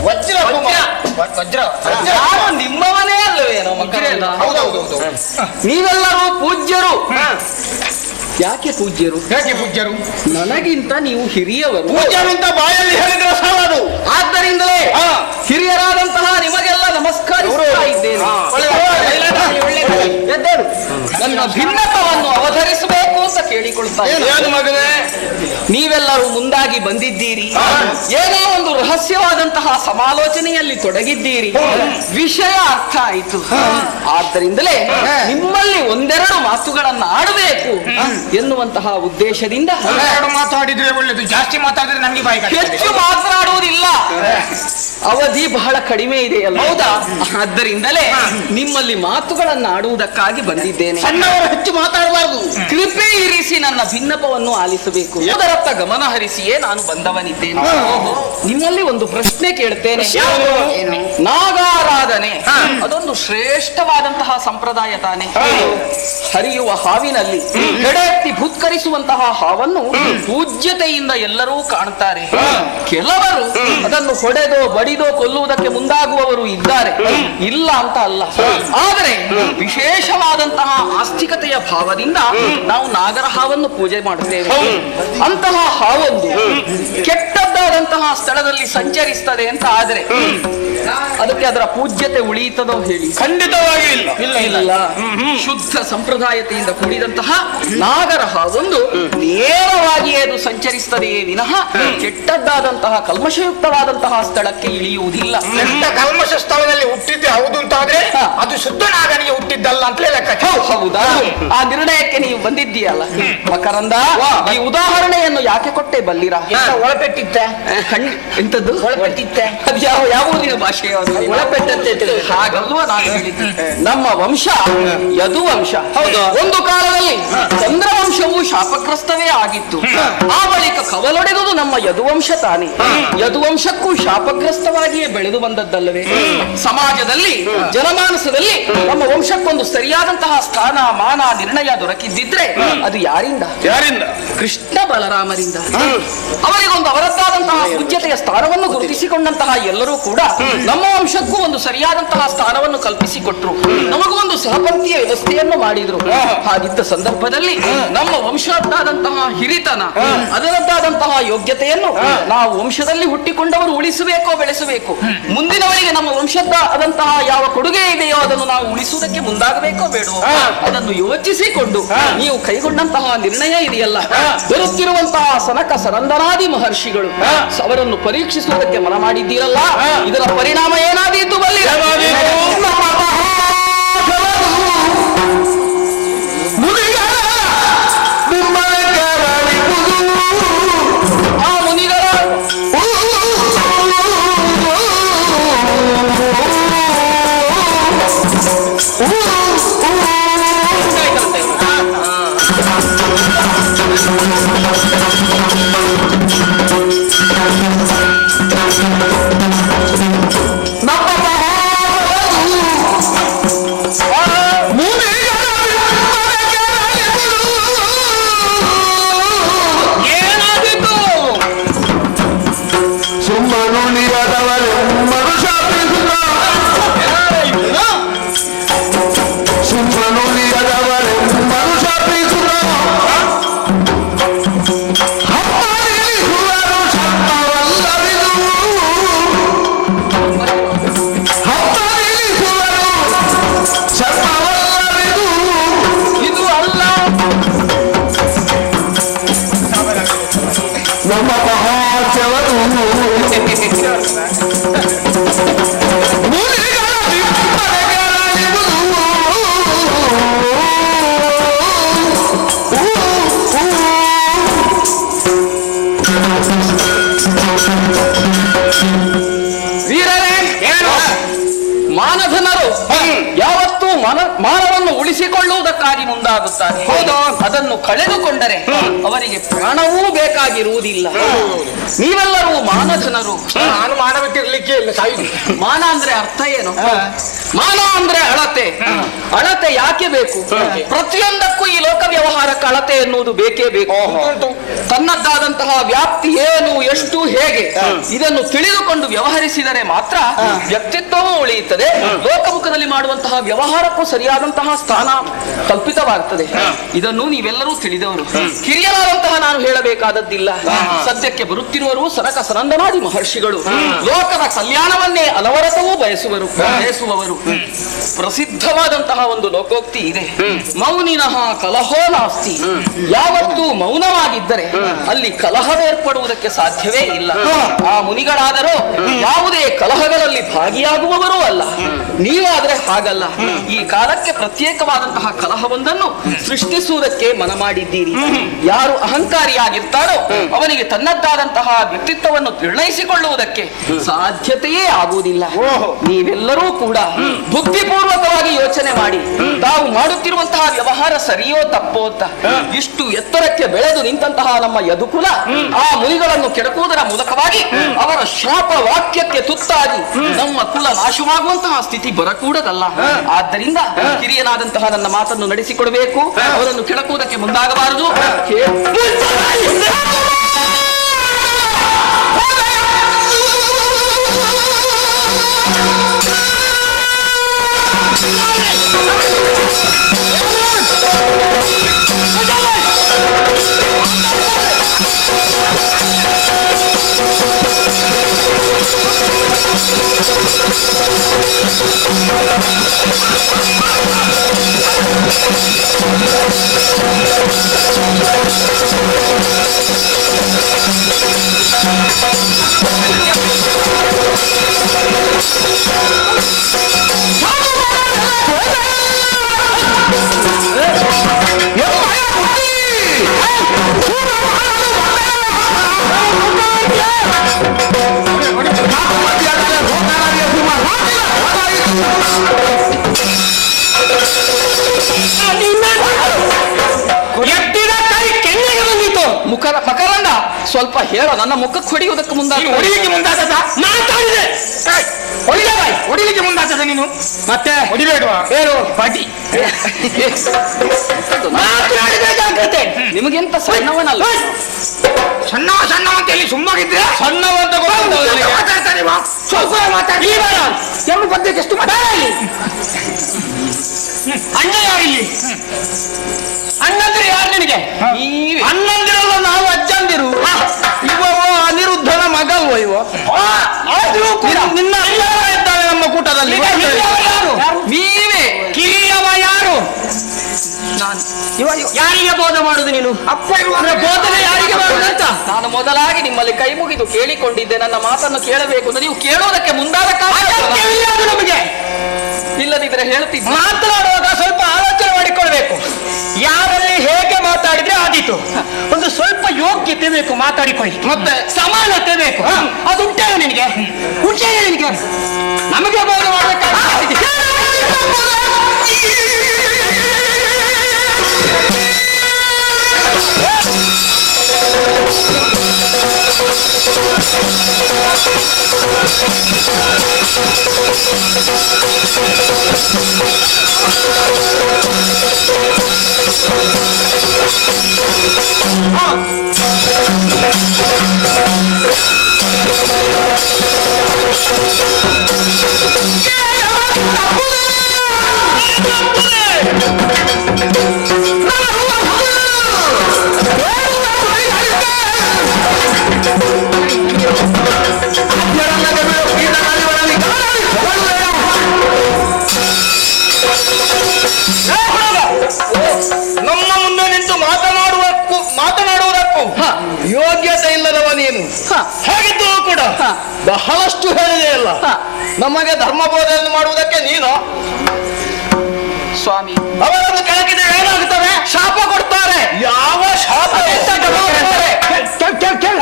ವಜ್ರ ನಾನು ನಿಮ್ಮವನೇ ಅಲ್ಲವೇನೋ ಮಕ್ಕಳೆಲ್ಲ? ಹೌದೌದು. ನೀವೆಲ್ಲರೂ ಪೂಜ್ಯರು. ಯಾಕೆ ಪೂಜ್ಯರು? ಹೇಗೆ ಪೂಜ್ಯರು? ನನಗಿಂತ ನೀವು ಹಿರಿಯವರು. ಪೂಜ್ಯರು ಅಂತ ಬಾಯಲ್ಲಿ ಹೇಳಿದ್ರೆ ಸಾಲದು. ಆದ್ದರಿಂದಲೇ ಹಿರಿಯರಾದಂತಹ ನಿಮಗೆಲ್ಲ ನಮಸ್ಕರಿಸ್ತಾ ಇದ್ದೇನೆ. ಎದ್ದೇಳು. ನನ್ನ ಭಿನ್ನತ್ವವನ್ನು ಅವತರಿಸಬೇಕು ಅಂತ ಕೇಳಿಕೊಳ್ತಾ ಇದ್ದೇನೆ. ಏನು ಮಗನೇ? ನೀವೆಲ್ಲರೂ ಮುಂದಾಗಿ ಬಂದಿದ್ದೀರಿ, ಏನೋ ಒಂದು ರಹಸ್ಯವಾದಂತಹ ಸಮಾಲೋಚನೆಯಲ್ಲಿ ತೊಡಗಿದ್ದೀರಿ. ವಿಷಯ ಅರ್ಥ ಆಯಿತು. ಆದ್ದರಿಂದಲೇ ನಿಮ್ಮಲ್ಲಿ ಒಂದೆರಡು ಮಾತುಗಳನ್ನು ಆಡಬೇಕು ಎನ್ನುವಂತಹ ಉದ್ದೇಶದಿಂದ. ಎರಡು ಮಾತಾಡಿದ್ರೆ ಒಳ್ಳೇದು, ಜಾಸ್ತಿ ಮಾತಾಡಿದ್ರೆ ನಮ್ಗೆ ಬಾಯಿ ಕಟ್ತದೆ. ಹೆಚ್ಚು ಮಾತನಾಡುವುದಿಲ್ಲ, ಅವಧಿ ಬಹಳ ಕಡಿಮೆ ಇದೆಯಲ್ಲ. ಹೌದಾ? ಆದ್ದರಿಂದಲೇ ನಿಮ್ಮಲ್ಲಿ ಮಾತುಗಳನ್ನು ಆಡುವುದಕ್ಕಾಗಿ ಬಂದಿದ್ದೇನೆ. ಸಣ್ಣವರು ಹೆಚ್ಚು ಮಾತಾಡಬಾರದು. ಕೃಪೆ ಇರಿಸಿ ನನ್ನ ಭಿನ್ನಪವನ್ನು ಆಲಿಸಬೇಕು. ಅದರತ್ತ ಗಮನ ಹರಿಸಿಯೇ ನಾನು ಬಂದವನಿದ್ದೇನೆ. ನಿಮ್ಮಲ್ಲಿ ಒಂದು ಪ್ರಶ್ನೆ ಕೇಳ್ತೇನೆ. ನಾಗಾರಾಧನೆ ಅದೊಂದು ಶ್ರೇಷ್ಠವಾದಂತಹ ಸಂಪ್ರದಾಯ ತಾನೆ. ಹರಿಯುವ ಹಾವಿನಲ್ಲಿ ಹೆಡೆತ್ತಿ ಭೂತ್ಕರಿಸುವಂತಹ ಹಾವನ್ನು ಪೂಜ್ಯತೆಯಿಂದ ಎಲ್ಲರೂ ಕಾಣುತ್ತಾರೆ. ಕೆಲವರು ಅದನ್ನು ಹೊಡೆದೋ ಬಡಿದೋ ಕೊಲ್ಲುವುದಕ್ಕೆ ಮುಂದಾಗುವವರು ಇದ್ದಾರೆ, ಇಲ್ಲ ಅಂತ ಅಲ್ಲ. ಆದರೆ ವಿಶೇಷವಾದಂತಹ ಆಸ್ತಿಕತೆಯ ಭಾವದಿಂದ ನಾವು ನಾಗರ ಹಾವನ್ನು ಪೂಜೆ ಮಾಡುತ್ತೇವೆ. ಅಂತಹ ಹಾವೊಂದು ಕೆಟ್ಟದ್ದಾದಂತಹ ಸ್ಥಳದಲ್ಲಿ ಸಂಚರಿಸ್ತದೆ ಅಂತ ಆದ್ರೆ ಅದಕ್ಕೆ ಅದರ ಪೂಜ್ಯತೆ ಉಳಿಯುತ್ತದೋ ಹೇಳಿ? ಖಂಡಿತವಾಗಿ ಇಲ್ಲ. ಇಲ್ಲ. ಶುದ್ಧ ಸಂಪ್ರದಾಯತೆಯಿಂದ ಕೂಡಿದಂತಹ ನಾಗರ ಹಾವೊಂದು ನೇರವಾಗಿಯೇ ಅದು ಸಂಚರಿಸ್ತದೆಯೇ ವಿನಃ ಕೆಟ್ಟದ್ದಾದಂತಹ ಕಲ್ಮಶಯುಕ್ತವಾದಂತಹ ಸ್ಥಳಕ್ಕೆ ಇಳಿಯುವುದಿಲ್ಲ. ಎಂತ ಕಲ್ಮಶ ಸ್ಥಳದಲ್ಲಿ ಹುಟ್ಟಿದ್ದೆ ಹೌದು ಅಂತ ಆದ್ರೆ ಅದು ಶುದ್ಧ ನಾಗನಿಗೆ ಹುಟ್ಟಿದ್ದಲ್ಲ ಅಂತಲೇ ಲೆಕ್ಕ. ಹೌದಾ? ಆ ನಿರ್ಣಯಕ್ಕೆ ನೀವು ಬಂದಿದ್ದೀಯಲ್ಲ ಮಕರಂದ. ಈ ಉದಾಹರಣೆಯನ್ನು ಯಾಕೆ ಕೊಟ್ಟೆ ಬಲ್ಲಿರಾ? ಒಳಪೆಟ್ಟಿತ್ತೆ. ಎಂತದ್ದು ಒಳಪೆಟ್ಟಿತ್ತೆ? ಅದು ಯಾವ ಊರಿನ ಭಾಷೆ? ಒಳಪೆಟ್ಟಂತೆ. ಹಾಗಲ್ವಾ ನಾನು ಹೇಳಿದ್ದೆ. ನಮ್ಮ ವಂಶ ಯದುವಂಶ. ಹೌದು. ಒಂದು ಕಾಲದಲ್ಲಿ ಚಂದ್ರವಂಶವು ಶಾಪಗ್ರಸ್ತವೇ ಆಗಿತ್ತು. ಆ ಬಳಿಕ ಕವಲೊಡೆದುದು ನಮ್ಮ ಯದುವಂಶ ತಾನೆ. ಯದುವಂಶಕ್ಕೂ ಶಾಪಗ್ರಸ್ತವಾಗಿಯೇ ಬೆಳೆದು ಬಂದದ್ದಲ್ಲವೇ? ಸಮಾಜದಲ್ಲಿ ಜನಮಾನಸದಲ್ಲಿ ನಮ್ಮ ವಂಶಕ್ಕೊಂದು ಸರಿಯಾದಂತಹ ಸ್ಥಾನ ಮಾನ ನಿರ್ಣಯ ದೊರಕಿದ್ದಿದ್ರೆ ಅದು ಯಾರಿಂದ? ಕೃಷ್ಣ ಬಲರಾಮರಿಂದ. ಅವರಿಗೊಂದು ಅವರದ್ದಾದಂತಹ ಪೂಜ್ಯತೆಯ ಸ್ಥಾನವನ್ನು ಗುರುತಿಸಿಕೊಂಡಂತಹ ಎಲ್ಲರೂ ಕೂಡ ನಮ್ಮ ವಂಶಕ್ಕೂ ಒಂದು ಸರಿಯಾದಂತಹ ಸ್ಥಾನವನ್ನು ಕಲ್ಪಿಸಿಕೊಟ್ರು. ನಮಗೂ ಒಂದು ಸಹಪಂಕ್ತಿಯ ವ್ಯವಸ್ಥೆಯನ್ನು ಮಾಡಿದ್ರು. ಹಾಗಿದ್ದ ಸಂದರ್ಭದಲ್ಲಿ ನಮ್ಮ ವಂಶದ್ದಾದಂತಹ ಹಿರಿತನ, ಅದರದ್ದಾದಂತಹ ಯೋಗ್ಯತೆಯನ್ನು ನಾವು ವಂಶದಲ್ಲಿ ಹುಟ್ಟಿಕೊಂಡವರು ಉಳಿಸಬೇಕೋ ಬೆಳೆಸಬೇಕು? ಮುಂದಿನವರಿಗೆ ನಮ್ಮ ವಂಶದ್ದಾದಂತಹ ಯಾವ ಕೊಡುಗೆ ಇದೆಯೋ ಅದನ್ನು ನಾವು ಉಳಿಸುವುದಕ್ಕೆ ಮುಂದಾಗಬೇಕೋ ಬೇಡವೋ? ಅದನ್ನು ಯೋಚಿಸಿಕೊಂಡು ನೀವು ಕೈಗೊಂಡಂತಹ ನಿರ್ಣಯ ಇದೆಯಲ್ಲ, ಬರುತ್ತಿರುವಂತಹ ಸನಕ ಸನಂದನಾದಿ ಮಹರ್ಷಿಗಳು ಅವರನ್ನು ಪರೀಕ್ಷಿಸುವುದಕ್ಕೆ ಮನ ಮಾಡಿದ್ದೀರಲ್ಲ, ಇದರ ಪರಿಣಾಮ ಏನಾದೀತು ಬಲ್ಲಿ? ಆ ಮುನಿಗಳ ಮಾನವನ್ನು ಉಳಿಸಿಕೊಳ್ಳುವುದಕ್ಕಾಗಿ ಮುಂದಾಗುತ್ತಾರೆ. ಹೌದು. ಅದನ್ನು ಕಳೆದುಕೊಂಡರೆ ಅವರಿಗೆ ಪ್ರಾಣವೂ ಬೇಕಾಗಿರುವುದಿಲ್ಲ. ನೀವೆಲ್ಲರೂ ಮಾನ ಜನರು. ನಾನು ಮಾಡಬೇಕಿರ್ಲಿಕ್ಕೆ ಇಲ್ಲ ಸಾಯುದು. ಮಾನ ಅಂದ್ರೆ ಅರ್ಥ ಏನು? ಮಾನ ಅಂದ್ರೆ ಅಳತೆ. ಅಳತೆ ಯಾಕೆ ಬೇಕು? ಪ್ರತಿಯೊಂದಕ್ಕೂ ಈ ಲೋಕ ವ್ಯವಹಾರಕ್ಕೆ ಅಳತೆ ಎನ್ನುವುದು ಬೇಕೇ ಬೇಕು. ತನ್ನದ್ದಾದಂತಹ ವ್ಯಾಪ್ತಿ ಏನು, ಎಷ್ಟು, ಹೇಗೆ ಇದನ್ನು ತಿಳಿದುಕೊಂಡು ವ್ಯವಹರಿಸಿದರೆ ಮಾತ್ರ ವ್ಯಕ್ತಿತ್ವವೂ ಉಳಿಯುತ್ತದೆ. ಲೋಕಮುಖದಲ್ಲಿ ಮಾಡುವಂತಹ ವ್ಯವಹಾರಕ್ಕೂ ಸರಿಯಾದಂತಹ ಸ್ಥಾನ ಕಲ್ಪಿತವಾಗುತ್ತದೆ. ಇದನ್ನು ನೀವೆಲ್ಲರೂ ತಿಳಿದವರು. ಹಿರಿಯರಾದಂತಹ ನಾನು ಹೇಳಬೇಕಾದದ್ದಿಲ್ಲ. ಸದ್ಯಕ್ಕೆ ಬರುತ್ತಿರುವರು ಸನಕ ಸನಂದನಾದಿ ಮಹರ್ಷಿಗಳು. ಲೋಕದ ಕಲ್ಯಾಣವನ್ನೇ ಅನವರತವೂ ಬಯಸುವವರು. ಪ್ರಸಿದ್ಧವಾದಂತಹ ಒಂದು ಲೋಕೋಕ್ತಿ ಇದೆ, ಮೌನಿನಃ ಕಲಹೋ ನಾಸ್ತಿ. ಯಾವತ್ತೂ ಮೌನವಾಗಿದ್ದರೆ ಅಲ್ಲಿ ಕಲಹವೇರ್ಪಡುವುದಕ್ಕೆ ಸಾಧ್ಯವೇ ಇಲ್ಲ. ಆ ಮುನಿಗಳಾದರೂ ಯಾವುದೇ ಕಲಹಗಳಲ್ಲಿ ಭಾಗಿಯಾಗುವವರೂ ಅಲ್ಲ. ನೀವಾದ್ರೆ ಹಾಗಲ್ಲ. ಈ ಕಾಲಕ್ಕೆ ಪ್ರತ್ಯೇಕವಾದಂತಹ ಕಲಹವೊಂದನ್ನು ಸೃಷ್ಟಿಸುವುದಕ್ಕೆ ಮನ ಮಾಡಿದ್ದೀರಿ. ಯಾರು ಅಹಂಕಾರಿಯಾಗಿರ್ತಾರೋ ಅವನಿಗೆ ತನ್ನದ್ದಾದಂತಹ ವ್ಯಕ್ತಿತ್ವವನ್ನು ನಿರ್ಣಯಿಸಿಕೊಳ್ಳುವುದಕ್ಕೆ ಸಾಧ್ಯತೆಯೇ ಆಗುವುದಿಲ್ಲ. ನೀವೆಲ್ಲರೂ ಕೂಡ ಬುದ್ಧಿಪೂರ್ವಕವಾಗಿ ಯೋಚನೆ ಮಾಡಿ ತಾವು ಮಾಡುತ್ತಿರುವಂತಹ ವ್ಯವಹಾರ ಸರಿಯೋ ತಪ್ಪೋ ಅಂತ. ಇಷ್ಟು ಎತ್ತರಕ್ಕೆ ಬೆಳೆದು ನಿಂತಹ ನಮ್ಮ ಯದುಕುಲ ಆ ಮುನಿಗಳನ್ನು ಕೆಡಕುವುದರ ಮೂಲಕವಾಗಿ ಅವರ ಶಾಪ ವಾಕ್ಯಕ್ಕೆ ತುತ್ತಾಗಿ ನಮ್ಮ ಕುಲ ನಾಶವಾಗುವಂತಹ ಸ್ಥಿತಿ ಬರಕೂಡದಲ್ಲ. ಆದ್ದರಿಂದ ಹಿರಿಯನಾದಂತಹ ನನ್ನ ಮಾತನ್ನು ನಡೆಸಿಕೊಡಬೇಕು. ಅವರನ್ನು ಕೆಡಕುವುದಕ್ಕೆ ಮುಂದಾಗಬಾರದು. ಮಕರಂದ ಸ್ವಲ್ಪ ಹೇಳೋ. ನನ್ನ ಮುಖಕ್ಕೆ ಹೊಡೆಯುವುದಕ್ಕೆ ಹೊಡಿಲಿಕ್ಕೆ ಮುಂದಾದ ಮಾತಾಡಿದೆ. ಹೊಡಿಲಿಕ್ಕೆ ಮುಂದಾದ ನೀನು ಮತ್ತೆ ಹೊಡಿಬೇಡುವ ಹೇಳು ಪಾಟಿ. ನಿಮಗೆಂತ ಸಣ್ಣವನಲ್ಲ. ಸಣ್ಣವ ಅಂತ ಹೇಳಿ ಸುಮ್ಮಗಿದ್ರೆ ಸಣ್ಣವ ಅಂತ ಮಾತಾಡ್ತಾನೆ. ಸ್ವಲ್ಪ ಮಾತಾಡಿ. ಎರಡು ಪದ್ಯಕ್ಕೆ ಎಷ್ಟು ಮಾತಾಡಿ. ಅಣ್ಣ ಯಾರಿಲ್ಲಿ? ಅಣ್ಣಂದ್ರೆ ಯಾರು ನಿನಗೆ? ಅಣ್ಣಂದಿರಲ್ಲ, ನಾವು ಅಜ್ಜಂದಿರು. ಇವ ಅನಿರುದ್ಧನ ಮಗಲ್ವ ಇವ? ನಿನ್ನ ಅಣ್ಣವ ಇದ್ದಾನೆ ನಮ್ಮ ಕೂಟದಲ್ಲಿ. ನೀವೇ ಕಿರಿಯವ ಯಾರು? ಯಾರಿಗೆ ಬೋಧ ಮಾಡುದು ನೀನು? ಅಪ್ಪ ಬೋಧನೆ ಯಾರಿಗೆ ಮಾಡುದಂತ ನಾನು ಮೊದಲಾಗಿ ನಿಮ್ಮಲ್ಲಿ ಕೈ ಮುಗಿದು ಕೇಳಿಕೊಂಡಿದ್ದೆ. ನನ್ನ ಮಾತನ್ನು ಕೇಳಬೇಕು ಅಂತ ನೀವು ಕೇಳೋದಕ್ಕೆ ಮುಂದಾದ ನಮಗೆ ಇಲ್ಲದಿದ್ರೆ ಹೇಳ್ತಿದ್ದೆ. ಮಾತನಾಡುವಾಗ ಸ್ವಲ್ಪ ಆಲೋಚನೆ ಮಾಡಿಕೊಳ್ಬೇಕು. ಯಾರಲ್ಲಿ ಹೇಗೆ ಮಾತಾಡಿದ್ರೆ ಆದೀತು. ಒಂದು ಸ್ವಲ್ಪ ಯೋಗ್ಯತೆ ಬೇಕು ಮಾತಾಡಿಕೊಳ್ಳಿ. ಮತ್ತೆ ಸಮಾನತೆ ಬೇಕು. ಅದು ಉಂಟೇನು ನಿನಗೆ? ಉಂಟೇನು ನಿನಗೆ? ನಮಗೆ ಬೋಧ ಮಾಡಬೇಕಾಗಿದೆ. ನಮ್ಮ ಮುಂದೆ ನಿಂತು ಮಾತನಾಡುವುದಕ್ಕೂ ಯೋಗ್ಯತೆ ಇಲ್ಲದವ ನೀನು. ಹಾಗಿದ್ದು ಕೂಡ ಬಹಳಷ್ಟು ಹೇಳಿದೆಯಲ್ಲ. ನಮಗೆ ಧರ್ಮ ಬೋಧನೆ ಮಾಡುವುದಕ್ಕೆ ನೀನು ಸ್ವಾಮಿ ಅವರನ್ನು ಕೆಳಗಿದ್ರೆ ಏನಾಗುತ್ತದೆ? ಶಾಪ ಕೊಡ್ತಾರೆ. ಯಾವ ಶಾಪ?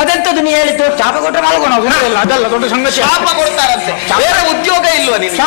ಅದೆಂತದ್ದು ನೀ ಹೇಳಿದ್ದು? ಶಾಪ ಕೊಟ್ಟರೆ ಮಾಲ್ಗೋಣ. ಅದಲ್ಲ ದೊಡ್ಡ ಸಂಗತಿ. ಶಾಪ ಕೊಡ್ತಾರಂತೆ. ಬೇರೆ ಉದ್ಯೋಗ ಇಲ್ವ ನೀನು?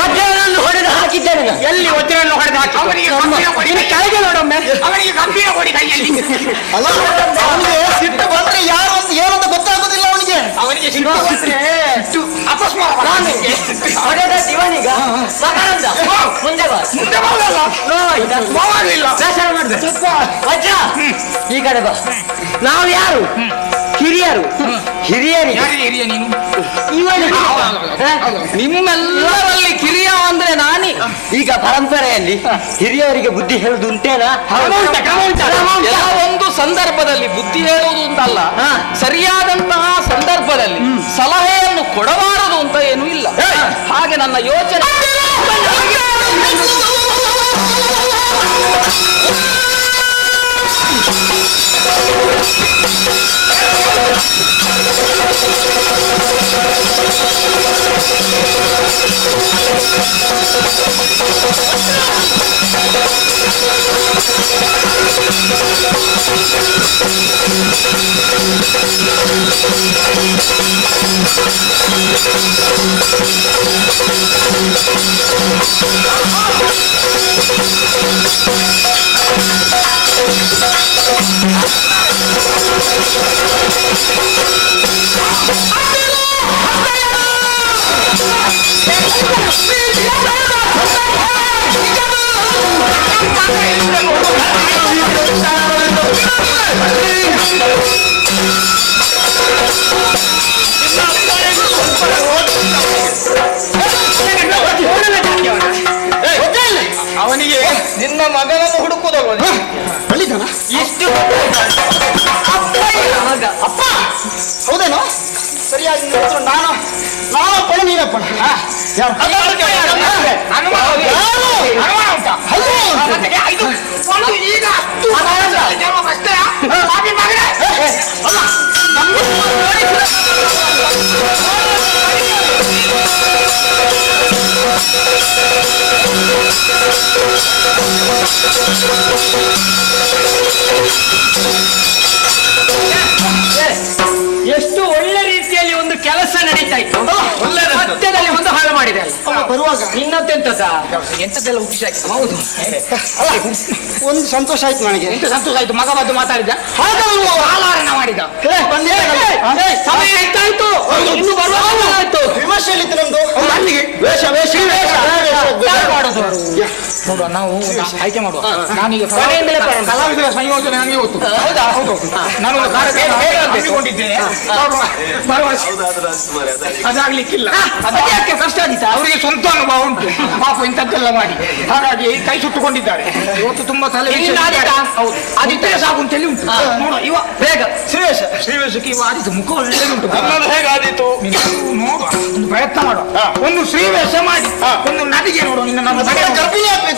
ವಜ್ರವನ್ನು ಹೊಡೆದು ಹಾಕಿದ್ದೇನೆ. ಎಲ್ಲಿ ವಜ್ರವನ್ನು ಹೊಡೆದು ಹಾಕಿ ಅವನಿಗೆ ಕೆಳಗೆ ನೋಡೊಮ್ಮೆ. ಅವನಿಗೆ ಗಂಭೀರ ಕೊಡಿ ಕೈಯಲ್ಲಿ. ಅಲ್ಲ ಅವನಿಗೆ ಸಿಟ್ಟು ಬಂದ್ರೆ ಯಾರು ಅಂತ ಏನಂತ ಗೊತ್ತಾಗೋದಿಲ್ಲ ಅವನಿಗೆ. ಅವನಿಗೆ ಸಿಟ್ಟು ಬಂದ್ರೆ ಅಕಸ್ಮಾತ್ ಹೊಡೆದ ಇವನಿಗ ಸಕಾರಂದ ಮುಂದೆ ಬಾ. ಮುಂದೆ ಬರಲ್ಲ. ಹೋಗಲಿಲ್ಲ. ಬೇಸರ ಮಾಡಿದೆ. ವಜ್ರ ಈ ಕಡೆ ಬಾ. ನಾವು ಯಾರು? ಹಿರಿಯರು. ಹಿರಿಯರಿಗೆ ಯಾರು ಹಿರಿಯ ನೀನು? ಇವನಿಗೆ ನಿಮ್ಮೆಲ್ಲರಲ್ಲಿ ಕಿರಿಯ ಅಂದ್ರೆ ನಾನೇ. ಈಗ ಪರಂಪರೆಯಲ್ಲಿ ಹಿರಿಯರಿಗೆ ಬುದ್ಧಿ ಹೇಳುದು ಉಂಟೇನಾ? ಒಂದು ಸಂದರ್ಭದಲ್ಲಿ ಬುದ್ಧಿ ಹೇಳುವುದು ಅಂತಲ್ಲ, ಸರಿಯಾದಂತಹ ಸಂದರ್ಭದಲ್ಲಿ ಸಲಹೆಯನ್ನು ಕೊಡಬಾರದು ಅಂತ ಏನೂ ಇಲ್ಲ. ಹಾಗೆ ನನ್ನ ಯೋಚನೆ. ಅವನಿಗೆ ನಿನ್ನ ಮಗನನ್ನು ಹುಡುಕುವುದಲ್ವ? ಬಳಿದಾನ ಇಷ್ಟು ಅಪ್ಪ ಹೌದೇನೋ? ಸರಿಯಾಗಿ ನಾನು ಪಣ ನೀನಪ್ಪ. ಯಾರು ಅನುಮಾನ ಉಂಟಾ? ಇದು ಒಂದು ಈಗ ಅಷ್ಟೇ ಅಲ್ಲ ಎಷ್ಟು ಒಳ್ಳೆ ರೀತಿಯಲ್ಲಿ ಒಂದು ಕೆಲಸ ನಡೀತಾ ಇತ್ತು. ಮಧ್ಯದಲ್ಲಿ ಒಂದು ಹಾಳು ಮಾಡಿದೆ. ಬರುವಾಗ ಇನ್ನೊಂತೆಂತದ ಎಂತದೆಲ್ಲ ಹುಟ್ಟಿಸಾಕಿ. ಹೌದು. ಒಂದು ಸಂತೋಷ ಆಯ್ತು ನನಗೆ. ಎಂತ ಸಂತೋಷ ಆಯ್ತು. ಮಗ ಬಂದು ಮಾತಾಡಿದ, ಹಾಲಾರಣ ಮಾಡಿದ. ಸಮಯ ಹೆಚ್ಚಾಯ್ತು. ಇನ್ನು ಬರುವಾಗ ಆಯ್ತು. ವಿಮರ್ಶೆಯಲ್ಲಿತ್ತು ನಮ್ದು. ಅಲ್ಲಿಗೆ ವೇಷ ವೇಷ ವೇಷ ಮಾಡೋದು. ನೋಡುವ, ನಾವು ಆಯ್ಕೆ ಮಾಡುವ. ನಾನೀಗ ಕಲಾವಿದರ ಸಂಯೋಜನೆ ನನಗೆ ಗೊತ್ತು. ಹೌದಾ? ಹೌದು. ನಾನು ಹಮ್ಮಿಕೊಂಡಿದ್ದೇನೆ. ಅದಾಗ್ಲಿಕ್ಕಿಲ್ಲ. ಅದಕ್ಕೆ ಕಷ್ಟ ಆಗಿತ್ತ. ಅವರಿಗೆ ಸ್ವಂತ ಅನುಭವ ಉಂಟು. ಪಾಪ ಇಂಥದ್ದೆಲ್ಲ ಮಾಡಿ ಹಾಗಾಗಿ ಕೈ ಸುಟ್ಟುಕೊಂಡಿದ್ದಾರೆ. ಇವತ್ತು ತುಂಬಾ ತಲೆ ಹೌದು. ಆದಿತ್ಯ ಸಾಕು ಅಂತೇಳಿ ಉಂಟು. ನೋಡುವ ಇವ ಬೇಗ ಶ್ರೀವೇಶಕ್ಕೆ ಇವ ಆದಿತ್ತು. ಮುಖ ಒಳ್ಳೆದುಂಟು. ಹೇಗಾದೀತು? ನೋಡುವ, ಒಂದು ಪ್ರಯತ್ನ ಮಾಡುವ. ಒಂದು ಶ್ರೀವೇಶ ಮಾಡಿ ಒಂದು ನದಿಗೆ ನೋಡುವ. ನಿನ್ನ ನಮ್ಮ ಗರ್ಭಿಣಿ ಆಗ್ಬೇಕು.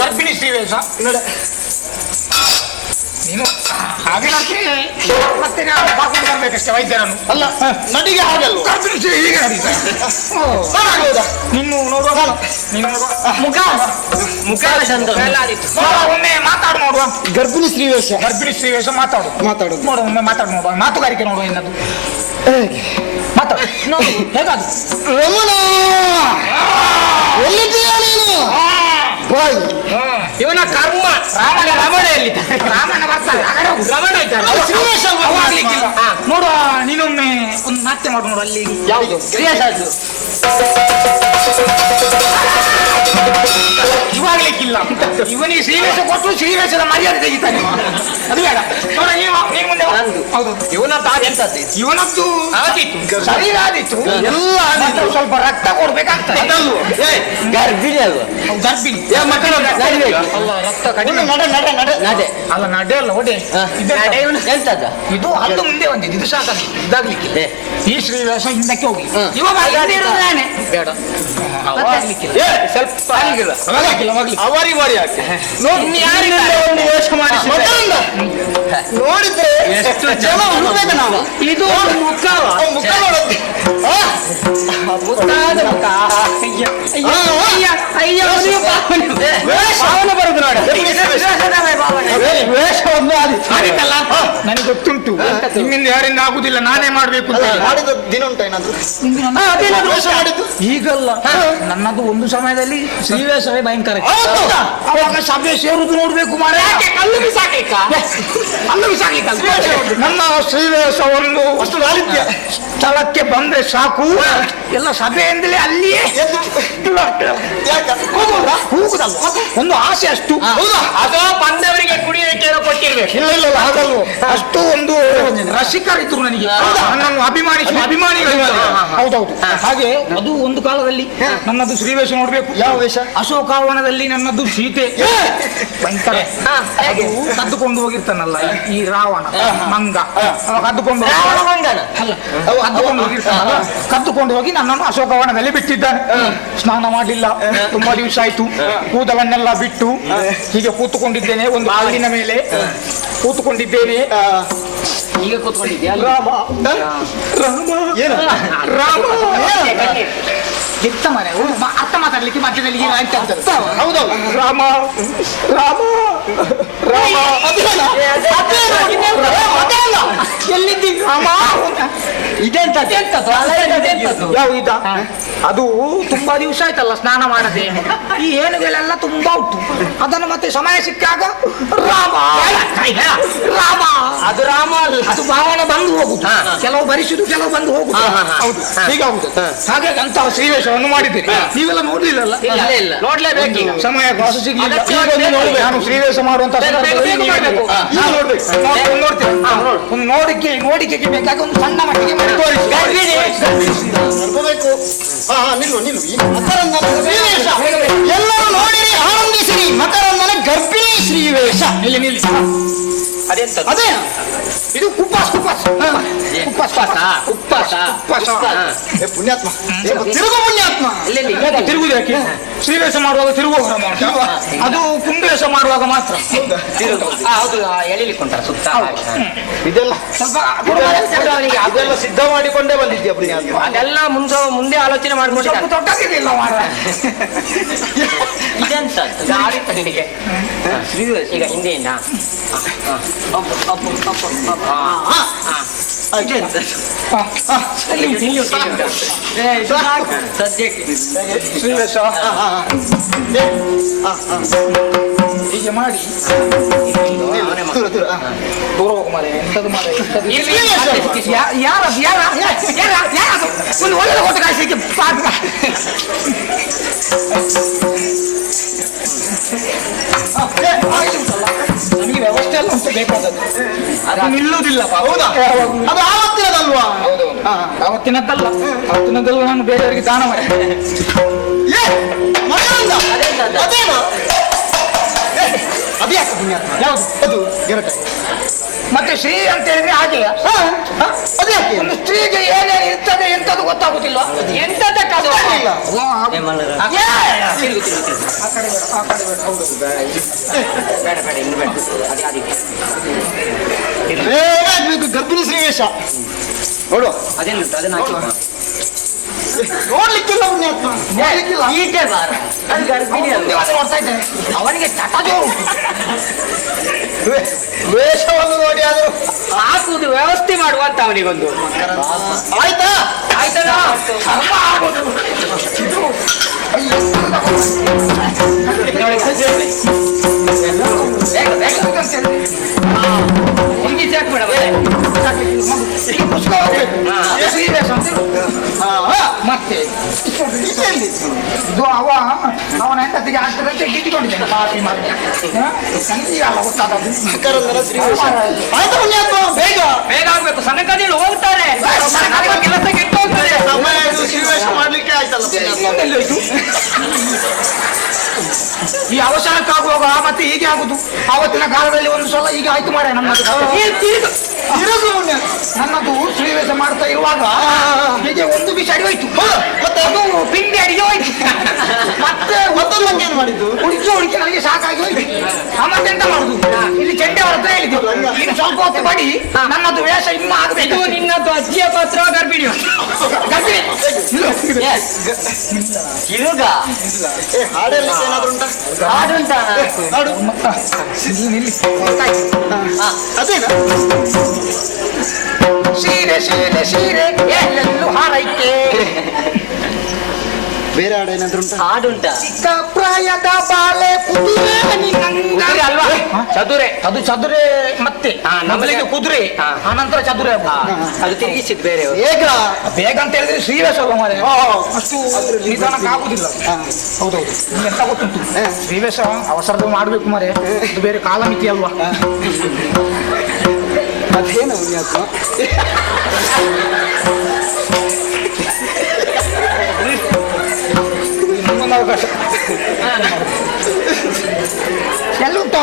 ಗರ್ಭಿಣಿ ಶ್ರೀವೇಶ ನೀನು ಹಾಗೆ ಮತ್ತೆ ನಾವು ಹಾಕೊಂಡು ಬರ್ಬೇಕಷ್ಟೇ ವೈದ್ಯರನ್ನು. ಅಲ್ಲ ನಟಿಗೆ ಹಾಗಲ್ವ? ಗರ್ಭಿಣಿ ಶ್ರೀ ಹೀಗೆ ನಡೀತಾರೆ. ನೀನು ನೋಡುವ, ನೀನು ನೋಡುವ ಮುಖ ಚಂದ. ಒಮ್ಮೆ ಮಾತಾಡು ನೋಡುವ. ಗರ್ಭಿಣಿ ಶ್ರೀವೇಶ. ಗರ್ಭಿಣಿ ಶ್ರೀವೇಶ ಮಾತಾಡು. ನೋಡು ಒಮ್ಮೆ ಮಾತಾಡು ನೋಡುವ. ಮಾತುಗಾರಿಕೆ ನೋಡುವ. ಏನದು ಮಾತಾಡು. ಹೇಗಾದ್ರು ರಮಣ ಎಲ್ಲಿದ್ದೀಯ ನೀನು? ಬಾಯ್ ಇವನ ಕರ್ಮ ರಮಣ ಎಲ್ಲಿ ರಾಮಣ್ಣ ಬರ್ತಾರೆ ರಮಣ ಆಗ್ಲಿಕ್ಕಿಲ್ಲ ನೋಡುವ ನೀನೊಮ್ಮೆ ಒಂದು ನಾಟ್ಯ ಮಾಡು ನೋಡು ಅಲ್ಲಿ ಯಾವುದು ಇವಾಗ್ಲಿಕ್ಕಿಲ್ಲ ಇವನಿಗೆ ಶ್ರೀವೇಷ ಕೊಟ್ಟು ಶ್ರೀವೇಷದ ಮರ್ಯಾದೆ ತೆಗಿತಾನೆ ಅದು ಬೇಡ ನೋಡ ನೀನು ಮುಂದೆ ಹೌದು ಇವನದ್ದು ಎಂತದ್ದು ಇವನದ್ದು ಆದಿತ್ತು ಶರೀರ ಆದಿತ್ತು ಎಲ್ಲ ಆದಿತ್ತು ಸ್ವಲ್ಪ ರಕ್ತ ಕೊಡ್ಬೇಕಾಗ್ತದೆ ಗರ್ಭಿಣಿ ಅಲ್ವಾ ಗರ್ಭಿಣಿ ಅಲ್ಲ ರಕ್ತ ಕಡಿಮೆ ನಡೆ ಅಲ್ಲ ನಡೆ ಅಲ್ಲ ಹೊಡೆ ಎಂತದ ಇದು ಅಲ್ಲೂ ಮುಂದೆ ಬಂದಿದ್ದು ಇದು ಸಾಕ ಇದಾಗ್ಲಿಕ್ಕೆ ಈ ಶ್ರೀವೇಷ ಹಿಂದಕ್ಕೆ ಹೋಗಿ ಇವಾಗ ಬೇಡ ಸ್ವಲ್ಪ ಅವರಿ ಮಾಡಿ ಯಾಕೆ ಒಂದು ವೇಷ ಮಾಡಿ ನೋಡಿದ್ರೆ ಎಷ್ಟು ಜನ ಹುಡುಕ್ಬೇಕು ನಾವು. ಇದು ಮುಖ ಮುಖ ನೋಡೋದು. ಮುತ್ತಾದ ಮುಖ ಭಾವನೆ ಬರುದು ನೋಡಿ ವೇಷವನ್ನು ಆದಿತ್ತಲ್ಲ ನನಗೆ ಗೊತ್ತುಂಟು ನಿಮ್ಮಿಂದ ಯಾರಿಂದ ಆಗುದಿಲ್ಲ ನಾನೇ ಮಾಡ್ಬೇಕು ಅಂತ ಮಾಡಿದ ದಿನ ಉಂಟು ಏನಾದ್ರು ವೇಷ ಮಾಡಿದ್ದು ಈಗಲ್ಲ ನನ್ನದು ಒಂದು ಸಮಯದಲ್ಲಿ ಶ್ರೀವೇಷವೇ ಭಯಂಕರ ಅವಾಗ ಸಭೆ ಸೇರುದು ನೋಡ್ಬೇಕು ಮಾರ ಕಲ್ಲು ಬಿಸಾಕಲಿಕ್ಕ ನನ್ನ ಶ್ರೀವೇಷವನ್ನು ಅಷ್ಟು ಲಾಲಿತ್ಯ ಸ್ಥಳಕ್ಕೆ ಬಂದ್ರೆ ಸಾಕು ಎಲ್ಲ ಸಭೆಯಿಂದಲೇ ಅಲ್ಲಿಯೇ ಕೂಗುದಲ್ಲ ಒಂದು ಆಸೆ ಅಷ್ಟು ಅಥವಾ ಬಂದವರಿಗೆ ಕುಡಿಯಲಿಕ್ಕೆ ಏನೋ ಕೊಟ್ಟಿರ್ಬೇಕು ಇಲ್ಲ ಹಾಗಲ್ವ ಅಷ್ಟು ಒಂದು ರಸಿಕರಿದ್ರು ನನಗೆ ನನ್ನನ್ನು ಅಭಿಮಾನಿಗಳು ಹೌದೌದು ಹಾಗೆ ಅದು ಒಂದು ಕಾಲದಲ್ಲಿ ನನ್ನದು ಶ್ರೀವೇಷ ನೋಡ್ಬೇಕು ಯಾವ ವೇಷ ಅಶೋಕಾವನದಲ್ಲಿ ನನ್ನದು ಸೀತೆ ಭಯಂಕರ ಅದು ಕದ್ದುಕೊಂಡು ಹೋಗಿರ್ತಾನಲ್ಲ ಈ ರಾವಣ ಮಂಗ ಅವ ಕದ್ದುಕೊಂಡು ಕದ್ದುಕೊಂಡು ಹೋಗಿ ನನ್ನನ್ನು ಅಶೋಕವನದಲ್ಲಿ ಬಿಟ್ಟಿದ್ದಾನೆ ಸ್ನಾನ ಮಾಡಲಿಲ್ಲ ತುಂಬಾ ದಿವಸ ಆಯ್ತು ಕೂದಲನ್ನೆಲ್ಲ ಬಿಟ್ಟು ಹೀಗೆ ಕೂತುಕೊಂಡಿದ್ದೇನೆ ಒಂದು ಹಾಲಿನ ಮೇಲೆ ಕೂತುಕೊಂಡಿದ್ದೇನೆ ಈಗ ಕೂತ್ಕೊಂಡಿದ್ಯಾ ರಾಮ ಏನು ರಾಮ ಎತ್ತ ಮನೆ ಅರ್ಥ ಮಾತಾಡ್ಲಿಕ್ಕೆ ಮಧ್ಯದಲ್ಲಿ ಹೌದೌದು ರಾಮ ಎಲ್ಲಿದ್ದೀವಿ ರಾಮ ಯಾವ ಇದ ಅದು ತುಂಬಾ ದಿವಸ ಆಯ್ತಲ್ಲ ಸ್ನಾನ ಮಾಡದೆ ಈ ಏನುಗಳೆಲ್ಲ ತುಂಬಾ ಉಂಟು ಅದನ್ನು ಮತ್ತೆ ಸಮಯ ಸಿಕ್ಕಾಗ ರಾಮ ಅದು ರಾಮ ಅಲ್ಲ ಅದು ಭಾವನೆ ಬಂದು ಹೋಗುದು ಕೆಲವು ಭರಿಸುದು ಕೆಲವು ಬಂದು ಹೋಗುದು ಹೌದು ಹೀಗಾಗುದು ಹಾಗೆ ಅಂತ ಶ್ರೀವೇಷವನ್ನು ಮಾಡಿದ್ದೀರಿ ನೀವೆಲ್ಲ ನೋಡ್ಲಿಲ್ಲಲ್ಲ ಇಲ್ಲ ನೋಡ್ಲೇಬೇಕೀಗ ಸಮಯ ಕಾಸು ಸಿಗ್ಲಿಲ್ಲ ನಾನು ಶ್ರೀವೇಷ ಮಾಡುವಂತ ನೋಡಿಕೆಗೆ ಬೇಕಾಗಿ ಒಂದು ಸಣ್ಣ ಮಟ್ಟಿಗೆ ಮಾಡಿ ತೋರಿಸಿ ನೋಡ್ಕೋಬೇಕು ನಿಲ್ಲು ಈ ಮಕರಂದನ ಶ್ರೀವೇಷ ಎಲ್ಲರೂ ನೋಡಿರಿ ಆನಂದಿಸಿರಿ ಮಕರಂದನ ಗರ್ಭಿಣಿ ಶ್ರೀವೇಷ ನಿಲ್ಲಿ ಅದೇ ಇದು ಕುಪ್ಪಾಸ್ ಪುಣ್ಯಾತ್ಮ ತಿರುಗು ಪುಣ್ಯಾತ್ಮ ತಿರುಗುದು ಯಾಕೆ ಶ್ರೀವೇಷ ಮಾಡುವಾಗ ತಿರುಗುವ ಕ್ರಮ ಉಂಟು. ಅದು ಕುಂಭವೇಷ ಮಾಡುವಾಗ ಮಾತ್ರ ಹೌದು ಎಳಿಲಿಕ್ಕುಂಟ ಸುತ್ತ ಇದೆಲ್ಲ ಸ್ವಲ್ಪ ಅದೆಲ್ಲ ಸಿದ್ಧ ಮಾಡಿಕೊಂಡೇ ಬಂದಿದ್ಯಾ ಪುಣ್ಯಾತ್ಮ ಅದೆಲ್ಲ ಮುಂದೆ ಆಲೋಚನೆ ಮಾಡ್ಕೊಂಡು ತೊಟ್ಟದಿಲ್ಲ ಮಾರ ಇದೆಂತ ಗಾಳಿ ತಗಲಿಗೆ ಈಗ ಹಿಂದೆಯಿಂದ ಸದ್ಯಕ್ಕೆ ಶ್ರೀವೇಷ ಹೀಗೆ ಮಾಡಿ ದೂರ ಹೋಗು ಮಾರೆ ಎಂತದು ಮಾರೆ ಯಾರದು ಒಂದು ಒಳ್ಳೆ ಹೊತ್ತು ಕಾಯಿಸಲಿಕ್ಕೆ ನಮಗೆ ವ್ಯವಸ್ಥೆ ಎಲ್ಲ ಉಂಟು ಬೇಕಾದದ್ದು ಅದು ನಿಲ್ಲುವುದಿಲ್ಲ ಹೌದಾ ಅದು ಆವತ್ತಿನದಲ್ವಾ ಅವತ್ತಿನದ್ದಲ್ಲ ನಾನು ಬೇರೆಯವರಿಗೆ ದಾನ ಮಾಡಿ ಅದೇನಾ ಅದ್ಯಾಕೆ ಪುಣ್ಯಾತ್ಮ ಯಾವುದು ಅದು ಗೆರಟೆ ಮತ್ತೆ ಶ್ರೀ ಅಂತ ಹೇಳಿದ್ರೆ ಹಾಗೆ ಅದ್ಯಾಕೆ ಒಂದು ಸ್ತ್ರೀಗೆ ಏನೇನು ಇರ್ತದೆ ಎಂತದ್ದು ಗೊತ್ತಾಗುದಿಲ್ಲ ಎಂತದ ಕದು ಬೇಗ ಆಗ್ಬೇಕು ಗರ್ಭಿಣಿ ಶ್ರೀವೇಷ ನೋಡು ಅದೇನುಂಟು ಅದನ್ನ ಹಾಕಿ ನೋಡ್ಲಿಕ್ಕಿಲ್ಲ ಪುಣ್ಯಾತ್ಮ ನೋಡ್ಲಿಕ್ಕಿಲ್ಲ ಈಟೆ ಬಾರ ಅದು ಗರ್ಭಿಣಿ ಅಲ್ಲ ನೋಡ್ತಾ ಇದ್ದೇನೆ ಅವನಿಗೆ ಚಟ ಜೋರು ವೇಷವನ್ನು ನೋಡಿ ಆದ್ರೂ ಹಾಕುವುದು ವ್ಯವಸ್ಥೆ ಮಾಡುವಂತ ಅವನಿಗೊಂದು ಆಯ್ತಾ ಆಯ್ತಲ್ಲ ಇದು ಮತ್ತೆ ಇದು ಅವನ ಹೆಂಡತಿಗೆ ಆಗ್ತದಂತೆ ಗಿಟ್ಟಿಕೊಂಡಿದ್ದೇನೆ ಪಾಪಿ ಮಾಡಿ ಸಂಧಿಯಲ್ಲ ಗೊತ್ತಾದದ್ದು ಆಯ್ತು ಪುಣ್ಯಾತ್ಮ, ಬೇಗ ಬೇಗ ಆಗ್ಬೇಕು. ಸನಕದಿಗಳು ಹೋಗ್ತಾರೆ, ಕೆಲಸ ಕೆಟ್ಟು ಹೋಗ್ತದೆ. ಮಾಡ್ಲಿಕ್ಕೆ ಆಯ್ತಲ್ಲ ಪುಣ್ಯಾತ್ಮ. ಎಲ್ಲೋಯ್ತು ಈ ಅವಸರಕ್ಕಾಗುವಾಗ ಮತ್ತೆ ಹೀಗೆ ಆಗುದು. ಆವತ್ತಿನ ಕಾಲದಲ್ಲಿ ಒಂದು ಸಲ ಹೀಗೆ ಆಯ್ತು ಮಾರೆ ನನ್ನದು. ನನ್ನದು ಶ್ರೀವೇಶ ಮಾಡ್ತಾ ಇರುವಾಗ ಹೀಗೆ ಒಂದು ಬಿಸಿ ಅಡಿ ಹೋಯ್ತು, ಮತ್ತೆ ಅದು ಪಿಂಡಿ ಅಡಿಗೆ ಹೋಯ್ತು. ಮತ್ತೆ ಮತ್ತೊಂದು ಏನು ಮಾಡಿದ್ದು? ಹುಡುಕಿ ನನಗೆ ಸಾಕಾಗಿ ಹೋಯ್ತು. ಮತ್ತೆಂತ ಮಾಡುದು, ಇಲ್ಲಿ ಚೆಂಡೆ ಹೊರತ ಹೇಳಿದ್ದು ಇನ್ನು ಸ್ವಲ್ಪ ಹೊತ್ತು ಬಡಿ, ನನ್ನದು ವೇಷ ಇನ್ನೂ ಆಗಬೇಕು. ನಿನ್ನದು ಅಜ್ಜಿಯ ಪಾತ್ರ ಗರ್ಭಿಣಿ ಹಾಡಲಿಕ್ಕೆ ಏನಾದ್ರು ಉಂಟಾ? ಹಾಡುಂಟಾ? ಹಾಡು ಅದೇನಾ? ಸೀರೆ ಸೀರೆ ಸೀರೆ ಎಲ್ಲೆಲ್ಲೂ ಹಾರೈಕೆ. ಬೇರೆ ಹಾಡು ಏನಾದ್ರು ಉಂಟಾ? ಹಾಡುಂಟಾ? ಚಿಕ್ಕ ಪ್ರಾಯದ ಬಾಳೆ ಕುದುರೆ ನಿನ್ನಂಗ. ಅಲ್ವಾ? ಚದುರೆ. ಅದು ಚದುರೆ ಮತ್ತೆ ಮೊದಲಿಗೆ ಕುದುರೆ, ಆನಂತರ ಚದುರೆ. ಅದು ತಿರುಗಿಸಿದ್ ಬೇರೆ. ಬೇಗ ಬೇಗ ಅಂತ ಹೇಳಿದ್ರೆ ಶ್ರೀವೇಶ ಅಲ್ವ ಮಾರೆ, ಅಷ್ಟು ನಿಧಾನಕ್ಕೆ ಆಗುದಿಲ್ಲ. ಹೌದೌದು, ನಿಮ್ಗೆ ಎಂತ ಗೊತ್ತುಂಟು, ಶ್ರೀವೇಶ ಅವಸರದ ಮಾಡ್ಬೇಕು ಮಾರೆ, ಅದು ಬೇರೆ ಕಾಲಮಿತಿ ಅಲ್ವಾ. ಅದೇನು ಪುಣ್ಯಾತ್ಮ? ಅವಕಾಶ ಎಲ್ಲುಂಟ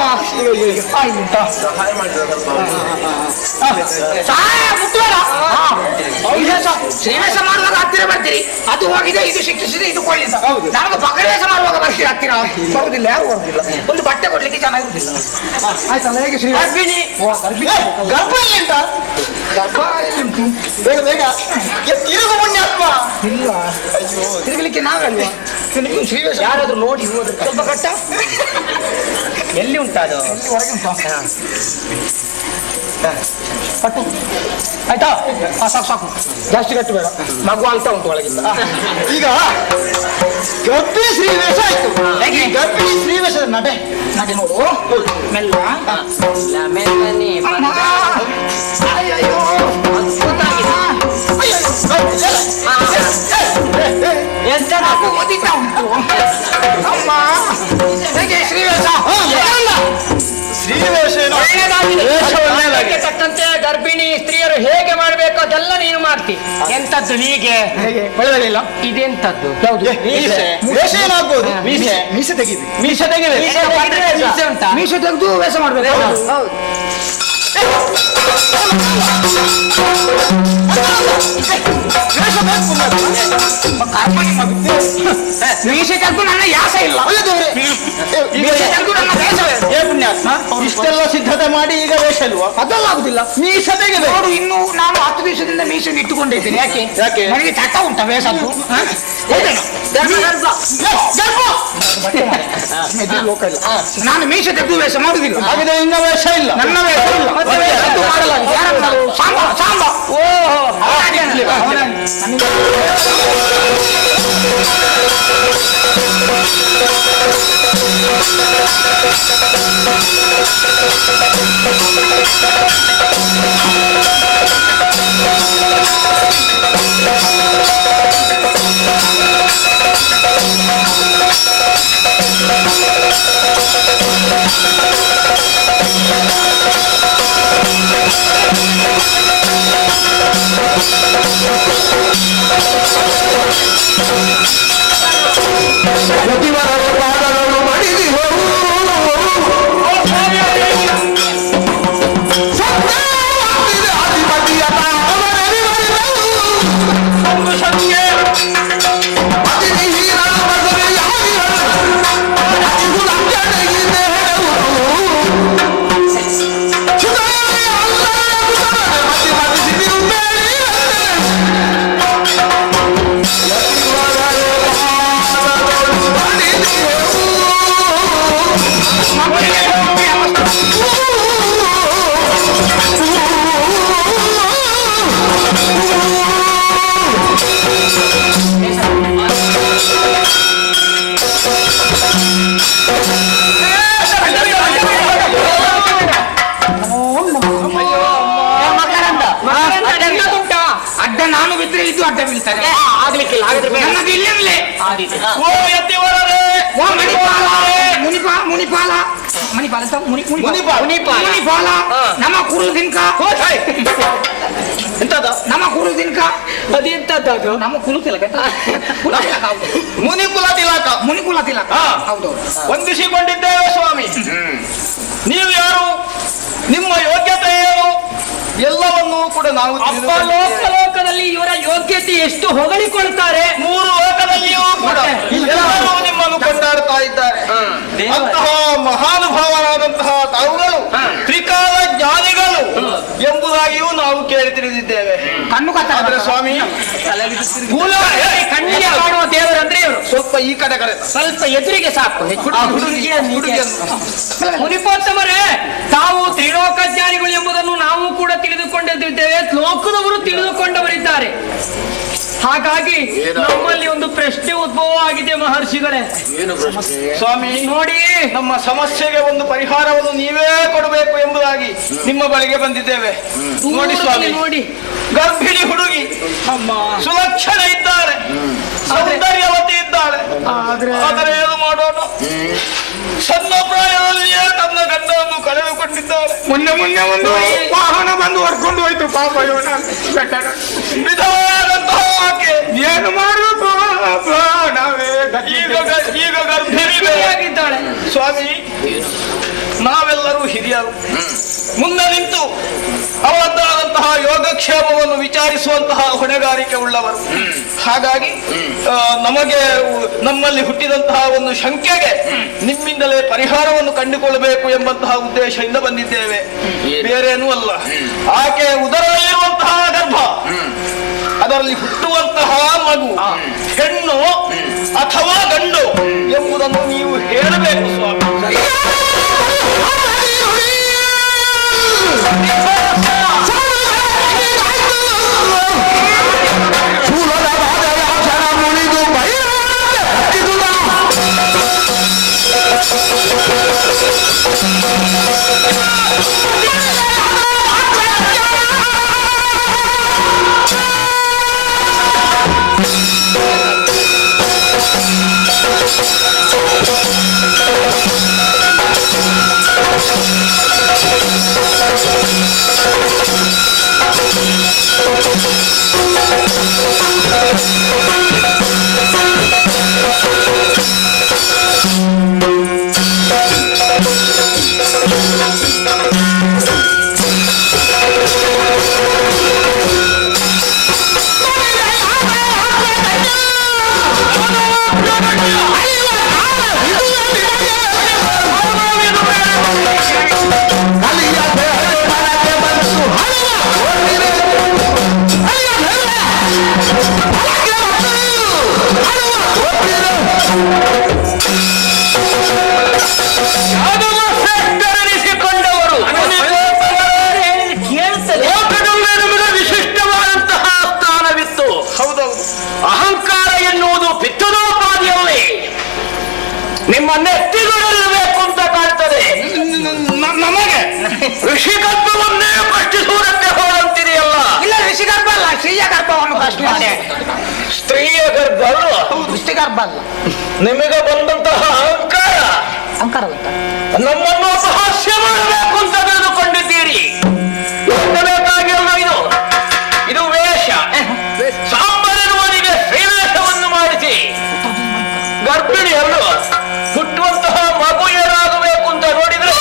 ಉಂಟ ಶ್ರೀವೇಶ ಮಾಡುವಾಗ ಹತ್ತಿರ ಬರ್ತೀರಿ, ಅದು ಹೋಗಿದೆ, ಇದು ಶಿಕ್ಷಿಸಿದೆ, ಇದು ಕೊಳ್ಳಿದ. ನನಗೆ ಪಕಡವೇಶ ಮಾಡುವಾಗ ಬರ್ತೀರಿ ಹತ್ತಿರ, ಬರುದಿಲ್ಲ, ಯಾರು ಬರುದಿಲ್ಲ. ಒಂದು ಬಟ್ಟೆ ಕೊಡ್ಲಿಕ್ಕೆ ಚೆನ್ನಾಗಿರುದಿಲ್ಲ. ಆಯ್ತಲ್ಲ, ಹೇಗೆ ಶ್ರೀ ಗರ್ಭಿಣಿ? ಗರ್ಭ ಎಲ್ಲಿ ಉಂಟ? ಗರ್ಭ ಎಲ್ಲಿಂಟು? ಬೇಗ ಬೇಗ ತಿರುಗು ಪುಣ್ಯಾತ್ಮ. ಇಲ್ಲ, ತಿರುಗಲಿಕ್ಕೆ ನಾವಲ್ವಾ? ನೀವು ಶ್ರೀವೇಶ ಯಾರಾದ್ರೂ ನೋಡಿ ಹೋದ್ರೆ ಸ್ವಲ್ಪ ಕಟ್ಟ ಎಲ್ಲಿ ಉಂಟದು? ಹೊರಗೆ ಉಂಟು ಕಟ್ಟು, ಆಯ್ತಾ? ಸಾಕು ಸಾಕು, ಜಾಸ್ತಿ ಕಟ್ಟು ಬೇಡ, ಮಗು ಆಗ್ತಾ ಉಂಟು ಒಳಗಿಂದ. ಈಗ ಗರ್ಭಿಣಿ ಶ್ರೀವೇಷ ಆಯ್ತು. ಗರ್ಭಿಣಿ ಶ್ರೀವೇಷದ ನಡೆ ನಡೆ ನೋಡು, ಮೆಲ್ಲ. ಮೆಲ್ಲನೆ ಅಯ್ಯಯ್ಯೋ, ಎಂತ ಓದಿತಾ ಉಂಟು ಅಮ್ಮ. ಹೇಗೆ ಶ್ರೀವೇಷ? ಶ್ರೀವೇಷ ವೇಷಕ್ಕೆ ತಕ್ಕಂತೆ ಗರ್ಭಿಣಿ ಸ್ತ್ರೀಯರು ಹೇಗೆ ಮಾಡ್ಬೇಕು ಅದೆಲ್ಲ ನೀನು ಮಾಡ್ತಿ. ಎಂತದ್ದು ಹೀಗೆ ಹೇಗೆ ಒಳ್ಳೆದಿಲ್ಲ. ಇದೆಂತದ್ದು? ಯಾವುದು? ವೇಷ ಏನಾಗ್ಬೋದು? ಮೀಸೆ ಮೀಸೆ ತೆಗೀವಿ. ಮೀಸೆ ತೆಗಿವೆ. ಮೀಸೆ ಉಂಟಾ? ಮೀಸೆ ತೆಗೆದು ವೇಷ ಮಾಡ್ಬೇಕು. ಮೀಸೆ ತೆಗೆದು ನನ್ನ ಯಾಸ ಇಲ್ಲ. ಮೀಸೆ ತೆಗೆದು ನನ್ನ ವೇಷವೇ. ಇಷ್ಟೆಲ್ಲ ಸಿದ್ಧತೆ ಮಾಡಿ ಈಗ ವೇಷ ಅಲ್ವಾ? ಅದಲ್ಲ ಆಗುದಿಲ್ಲ. ಮೀಸೆ ತೆಗೆದು ನೋಡು, ಇನ್ನು ನಾನು 10 ದಿವಸದಿಂದ ಮೀಸೆಯನ್ನು ಇಟ್ಟುಕೊಂಡಿದ್ದೇನೆ. ಯಾಕೆ? ಯಾಕೆ? ನನಗೆ ಚಟ ಉಂಟ ವೇಷದ್ದು. ನಾನು ಮೀಸೆ ತೆಗೆದು ವೇಷ ಮಾಡುದಿಲ್ಲ. ಹಾಗಿದ್ರೆ ಇನ್ನ ವೇಷ ಇಲ್ಲ. ನನ್ನ ವೇಷ ಇಲ್ಲ. ಮತ್ತೆ ವೇಷದ್ದು ಮಾಡಲಾಗಿದೆ. ಯಾರನ್ನು? ಸಾಂಬ ಸಾಂಬ. ಓಹೋ, ಅಡ್ಡ ಬೀಳ್ತಾರೆ. ಆಗ್ಲಿಕ್ಕಿಲ್ಲ, ಹಾಗಾದ್ರೆ ಬೇಡ. ನನ್ನದು ಇಲ್ಲಿಂದಲೇ. ಓ ಎತ್ತಿವರರೇ, ಓ ಮಣಿಪಾಲ ಮುನಿಪಾಲ ಮಣಿಪಾಲ ಅಂತ ಮುನಿಪಾಲ ನಮ್ಮ ಕುರು ದಿನಕ ಎಂತದ ನಮ್ಮ ಕುರು ದಿನಕ ಅದೆಂತದ್ದು? ನಮ್ಮ ಕುಲು ತಿಲಕ ಮುನಿಕುಲ ತಿಲಕ. ಮುನಿಕುಲ ತಿಲಕ ಹೌದು. ವಂದಿಸಿಕೊಂಡಿದ್ದೇವೆ ಸ್ವಾಮಿ. ನೀವು ಯಾರು, ನಿಮ್ಮ ಯೋಗ್ಯತೆ ಏನು ಎಲ್ಲವನ್ನೂ ಕೂಡ ನಾವು ಅಪ್ಪ ಲೋಕದಲ್ಲಿ ಇವರ ಯೋಗ್ಯತೆ ಎಷ್ಟು ಹೊಗಳಿಕೊಳ್ತಾರೆ. 3 ಲೋಕದಲ್ಲಿಯೂ ಕೂಡ ಎಲ್ಲರೂ ನಿಮ್ಮನ್ನು ಕೊಂಡಾಡ್ತಾ ಇದ್ದಾರೆ. ಅಂತಹ ಮಹಾನುಭಾವರಾದಂತಹ ತಾವುಗಳು ತ್ರಿಕಾಲ ಜ್ಞಾನಿಗಳು ಎಂಬುದಾಗಿಯೂ ನಾವು ಕೇಳಿ ತಿಳಿದಿದ್ದೇವೆ. ಕಣ್ಣು ಆದ್ರೆ ಸ್ವಾಮಿ ಕಣ್ಣಿಗೆ ಕಾಣುವ ದೇವರಂದ್ರೆ ಇವರು. ಸ್ವಲ್ಪ ಈ ಕಡೆ ಸ್ವಲ್ಪ ಎದುರಿಗೆ ಸಾಕು. ಮುನಿಪೋತ್ತಮರೇ, ತಾವು ತ್ರಿಲೋಕಜ್ಞಾನಿಗಳು ಎಂಬುದನ್ನು ನಾವು ಕೂಡ ತಿಳಿದುಕೊಂಡಿದ್ದೇವೆ, ಲೋಕದವರು ತಿಳಿದುಕೊಂಡವರಿದ್ದಾರೆ. ಹಾಗಾಗಿ ನಮ್ಮಲ್ಲಿ ಒಂದು ಪ್ರಶ್ನೆ ಉದ್ಭವ ಆಗಿದೆ ಮಹರ್ಷಿಗಳೇ. ಸ್ವಾಮಿ ನೋಡಿ, ನಮ್ಮ ಸಮಸ್ಯೆಗೆ ಒಂದು ಪರಿಹಾರವನ್ನು ನೀವೇ ಕೊಡಬೇಕು ಎಂಬುದಾಗಿ ನಿಮ್ಮ ಬಳಿಗೆ ಬಂದಿದ್ದೇವೆ. ನೋಡಿ ಸ್ವಾಮಿ, ನೋಡಿ, ಗರ್ಭಿಣಿ ಹುಡುಗಿ ಸುಲಕ್ಷಣ ಇದ್ದಾಳೆ, ಸೌಂದರ್ಯವತಿ ಇದ್ದಾಳೆ. ಆದರೆ ಏನು ಮಾಡೋಣ, ಸಣ್ಣ ಪ್ರಾಯದಲ್ಲಿಯೇ ತನ್ನ ಗಂಡವನ್ನು ಕಳೆದುಕೊಂಡಿದ್ದಾಳೆ. ಮೊನ್ನೆ ಒಂದು ವಾಹನ ಬಂದು ಹೊಡ್ಕೊಂಡು ಹೋಯ್ತು ಪಾಪ ಇವನ. ವಿಧವಾದಂತಹ ಆಕೆ ಏನು ಮಾಡಬೇಕು ಈಗ ಗರ್ಭಿಣಿಯಾಗಿದ್ದಾಳೆ. ಸ್ವಾಮಿ, ನಾವೆಲ್ಲರೂ ಹಿರಿಯರು, ಮುಂದೆ ನಿಂತು ಅವರದ್ದಾದಂತಹ ಯೋಗಕ್ಷೇಮವನ್ನು ವಿಚಾರಿಸುವಂತಹ ಹೊಣೆಗಾರಿಕೆ ಉಳ್ಳವರು. ಹಾಗಾಗಿ ನಮ್ಮಲ್ಲಿ ಹುಟ್ಟಿದಂತಹ ಒಂದು ಶಂಕೆಗೆ ನಿಮ್ಮಿಂದಲೇ ಪರಿಹಾರವನ್ನು ಕಂಡುಕೊಳ್ಳಬೇಕು ಎಂಬಂತಹ ಉದ್ದೇಶದಿಂದ ಬಂದಿದ್ದೇವೆ, ಬೇರೇನೂ ಅಲ್ಲ. ಆಕೆ ಉದರದಲ್ಲಿರುವಂತಹ ಗರ್ಭ, ಅದರಲ್ಲಿ ಹುಟ್ಟುವಂತಹ ಮಗು ಹೆಣ್ಣು ಅಥವಾ ಗಂಡು ಎಂಬುದನ್ನು ನೀವು ಹೇಳಬೇಕು ಸ್ವಾಮಿ. ನಿಮ್ಮನ್ನೇ ಎತ್ತಿಗೊಳ್ಳಬೇಕು ಅಂತ ಕಾಣ್ತದೆ. ನಮಗೆ ಋಷಿಗರ್ಭವನ್ನೇ ಪ್ರಶ್ನಿಸುವುದಕ್ಕೆ ಹೋದಂತಿದೆಯಲ್ಲ. ಇಲ್ಲ, ಋಷಿಗರ್ಭ ಅಲ್ಲ, ಸ್ತ್ರೀಯ ಗರ್ಭವನ್ನು ಪ್ರಶ್ನೆ. ಸ್ತ್ರೀಯ ಗರ್ಭ ಅಲ್ಲ, ಋಷಿಗರ್ಭ ಅಲ್ಲ. ನಿಮಗೆ ಬಂದಂತಹ ಅಹಂಕಾರ ನಮ್ಮನ್ನು ಅಪಹಾಸ್ಯ ಮಾಡಬೇಕು ಅಂತ ತಿಳಿದುಕೊಂಡಿದ್ದೀರಿ. ಬೇಕಾಗಿಲ್ಲ, ಇದು ವೇಷ. ಸಾಂಬಾರನಿಗೆ ಶ್ರೀವೇಷವನ್ನು ಮಾಡಿಸಿ ಗರ್ಭಿಣಿ ಅಲ್ಲೂ ಹುಟ್ಟುವಂತಹ ಮಗು ಏನಾಗಬೇಕು ಅಂತ ನೋಡಿದ್ರೆ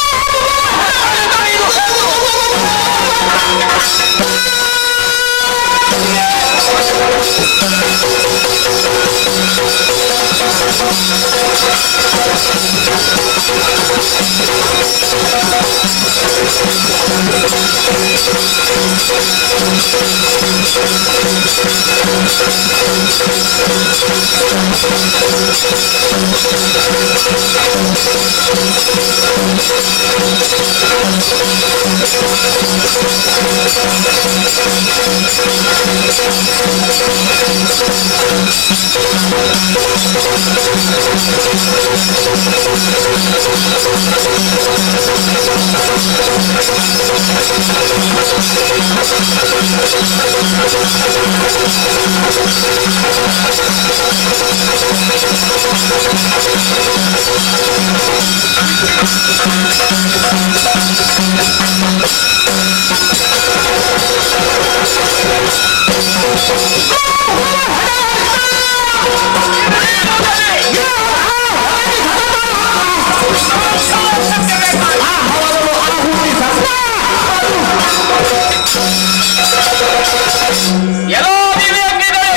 ಎಲ್ಲೋ ವಿವೇಕಿಗಳೇ,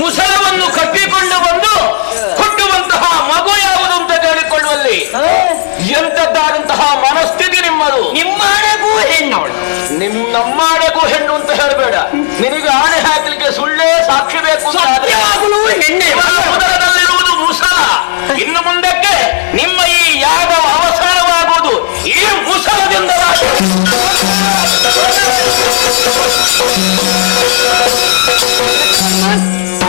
ಮುಸಲವನ್ನು ಕಟ್ಟಿಕೊಂಡು ಬಂದು ಹುಟ್ಟುವಂತಹ ಮಗು ಯಾವುದು ಅಂತ ಹೇಳಿಕೊಳ್ಳುವಲ್ಲಿ ಎಂತದ್ದಾದಂತಹ ಮನಸ್ಥಿತಿ ನಿಮ್ಮದು. ನಿಮ್ಮ ಆಣೆಗೂ ಹೆಣ್ಣವಳು, ನಮ್ಮಾಡೆಗೂ ಹೆಣ್ಣು ಅಂತ ಹೇಳಬೇಡ. ನಿನಗೆ ಆಣೆ ಹಾಕಲಿಕ್ಕೆ ಸುಳ್ಳೇ ಸಾಕ್ಷಿ ಬೇಕು. ಹೆಣ್ಣೆ ಉದರದಲ್ಲಿರುವುದು ಮುಸಲ. ಇನ್ನು ಮುಂದಕ್ಕೆ ನಿಮ್ಮ ಈ ಯಾಗ ಅವಸಾನವಾಗುವುದು ಈ ಮುಸಲದಿಂದ.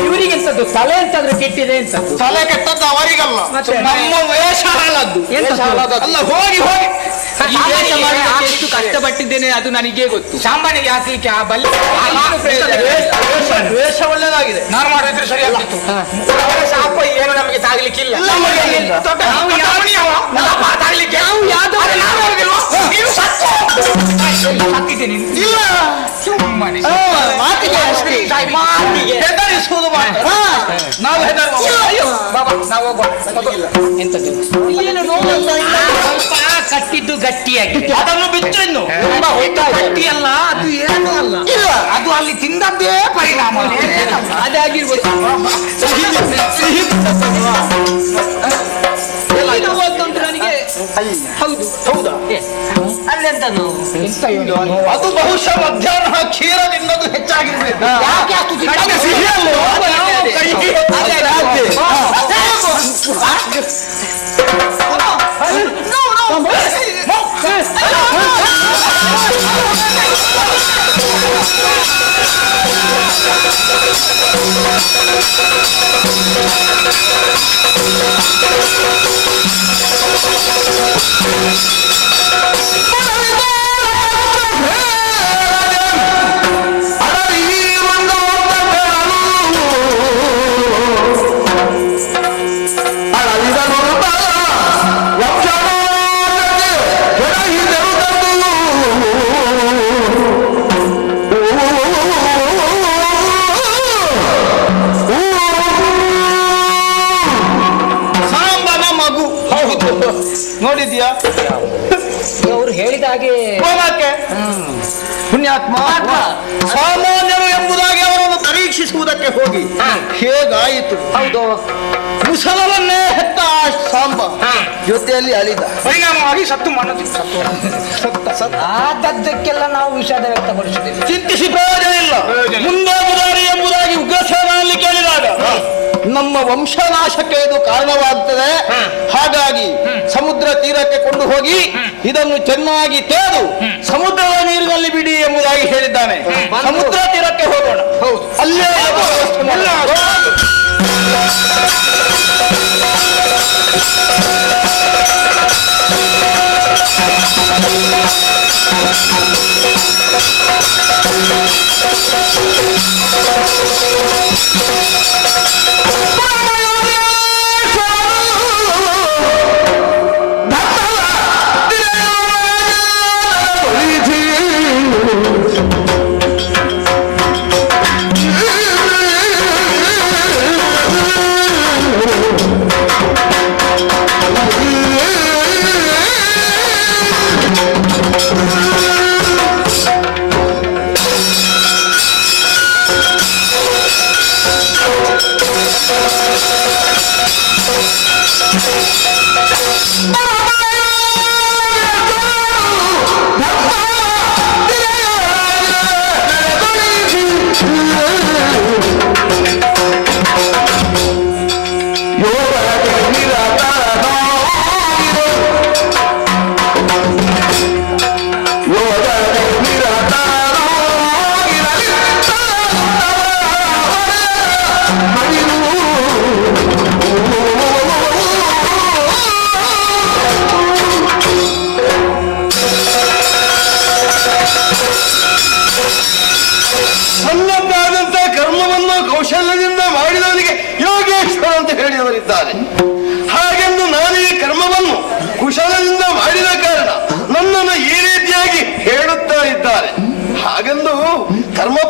ಇವರಿಗೆಂತದ್ದು ತಲೆ ಎಂತಾದ್ರೂ ಕೆಟ್ಟಿದೆ ಅಂತ? ತಲೆ ಕೆಟ್ಟದ್ದು ಅವರಿಗಲ್ಲ, ಮತ್ತೆ? ನಮ್ಮ ವೇಷ ಹಾಳದ್ದು. ಅಲ್ಲ, ಹೋಗಿ ಹೋಗಿ ಈ ವೇಷ ಮಾಡಲಿಕ್ಕೆ ಎಷ್ಟು ಕಷ್ಟಪಟ್ಟಿದ್ದೇನೆ ಅದು ನನಗೆ ಗೊತ್ತು. ಸಾಂಬಾನಿಗೆ ಹಾಕ್ಲಿಕ್ಕೆ ಆ ಬಲ್ಲೆ ವೇಷ ಒಳ್ಳೆದಾಗಿದೆ. ನಾನು ಮಾಡಿದ್ರೆ ಸರಿ ಆಗ್ತಿತ್ತು. ಸಾಪ ಏನು ನಮಗೆ ತಾಗ್ಲಿಕ್ಕಿಲ್ಲ. ಸಾಕಿದ್ದೇನೆ ಇಲ್ಲ ಸುಮ್ಮನೆ ಮಾತಿಗೆ ಅಷ್ಟೇ. ಹೆದರಿಸುವುದು ಮಾತ್ರ. ನಾವು ಹೆದರುವ ಬಾಬಾ ನಾವು ಹೋಗುವ. ಎಂತದ್ದು ಏನು ನೋವಂತ ಇಲ್ಲ. ಸ್ವಲ್ಪ ಕಟ್ಟಿದ್ದು ಗಟ್ಟಿಯಾಗಿದೆ. ಅದನ್ನು ಬಿಚ್ಚು ಇನ್ನು. ಗಟ್ಟಿ ಅಲ್ಲ, ಅದು ಏನು ಅಲ್ಲ. ಇಲ್ಲ ಅದು ಅಲ್ಲಿ ತಿಂದದ್ದೇ ಪರಿಣಾಮ. ಅದಾಗಿರ್ಬೋದು. ಏನು ಅಂತಂದ್ರೆ ನನಗೆ ಹೌದು. ಹೌದಾ? ಅಲ್ಲೆಂತ ನೋವು? ಎಂತ ಏನು? ಅದು ಬಹುಶಃ ಮಧ್ಯಾಹ್ನ ಕ್ಷೀರದಿಂದದು ಹೆಚ್ಚಾಗಿರ್ಬೇಕು. ಯಾಕೆ ಅಷ್ಟು ಕಡಿಮೆ ಸಿಹಿಯಲ್ಲೋ? ಅದೇ, ಅದೇ. ಸಾಂಬನ ಮಗು. ಹೌದು, ನೋಡಿದ್ಯಾ? ಅವರು ಹೇಳಿದ ಹಾಗೆ ಕೋಮಕ್ಕೆ ಪುಣ್ಯಾತ್ಮ ಸಾಮಾನ್ಯರು ಎಂಬುದಾಗಿ ಅವರನ್ನು ಪರೀಕ್ಷಿಸುವುದಕ್ಕೆ ಹೋಗಿ ಹೇಗಾಯಿತು? ಹೌದು. ಮುಸಲವನ್ನೇ ಹೆತ್ತ ಆ ಸಾಂಬ ಜೊತೆಯಲ್ಲಿ ಅಲಿದ. ಪರಿಣಾಮವಾಗಿ ಸತ್ತು ಮಣ್ಣು ಆದದ್ದಕ್ಕೆಲ್ಲ ನಾವು ವಿಷಾದ ವ್ಯಕ್ತಪಡಿಸಿದ್ದೇವೆ. ಚಿಂತಿಸಿ ಪ್ರಯೋಜನ ಇಲ್ಲ. ಮುಂದಾಗುದಾರಿ ಎಂಬುದಾಗಿ ಉಗ್ರಸೇನಲ್ಲಿ ಕೇಳಿದಾಗ ನಮ್ಮ ವಂಶನಾಶಕ್ಕೆ ಇದು ಕಾರಣವಾಗುತ್ತದೆ. ಹಾಗಾಗಿ ಸಮುದ್ರ ತೀರಕ್ಕೆ ಕೊಂಡು ಹೋಗಿ ಇದನ್ನು ಚೆನ್ನಾಗಿ ತೇದು ಸಮುದ್ರದ ನೀರಿನಲ್ಲಿ ಬಿಡಿ ಎಂಬುದಾಗಿ ಹೇಳಿದ್ದಾನೆ. ಸಮುದ್ರ ತೀರಕ್ಕೆ ಹೋಗೋಣ. ಅಲ್ಲೇ ವ್ಯವಸ್ಥೆ ಮಾಡೋಣ.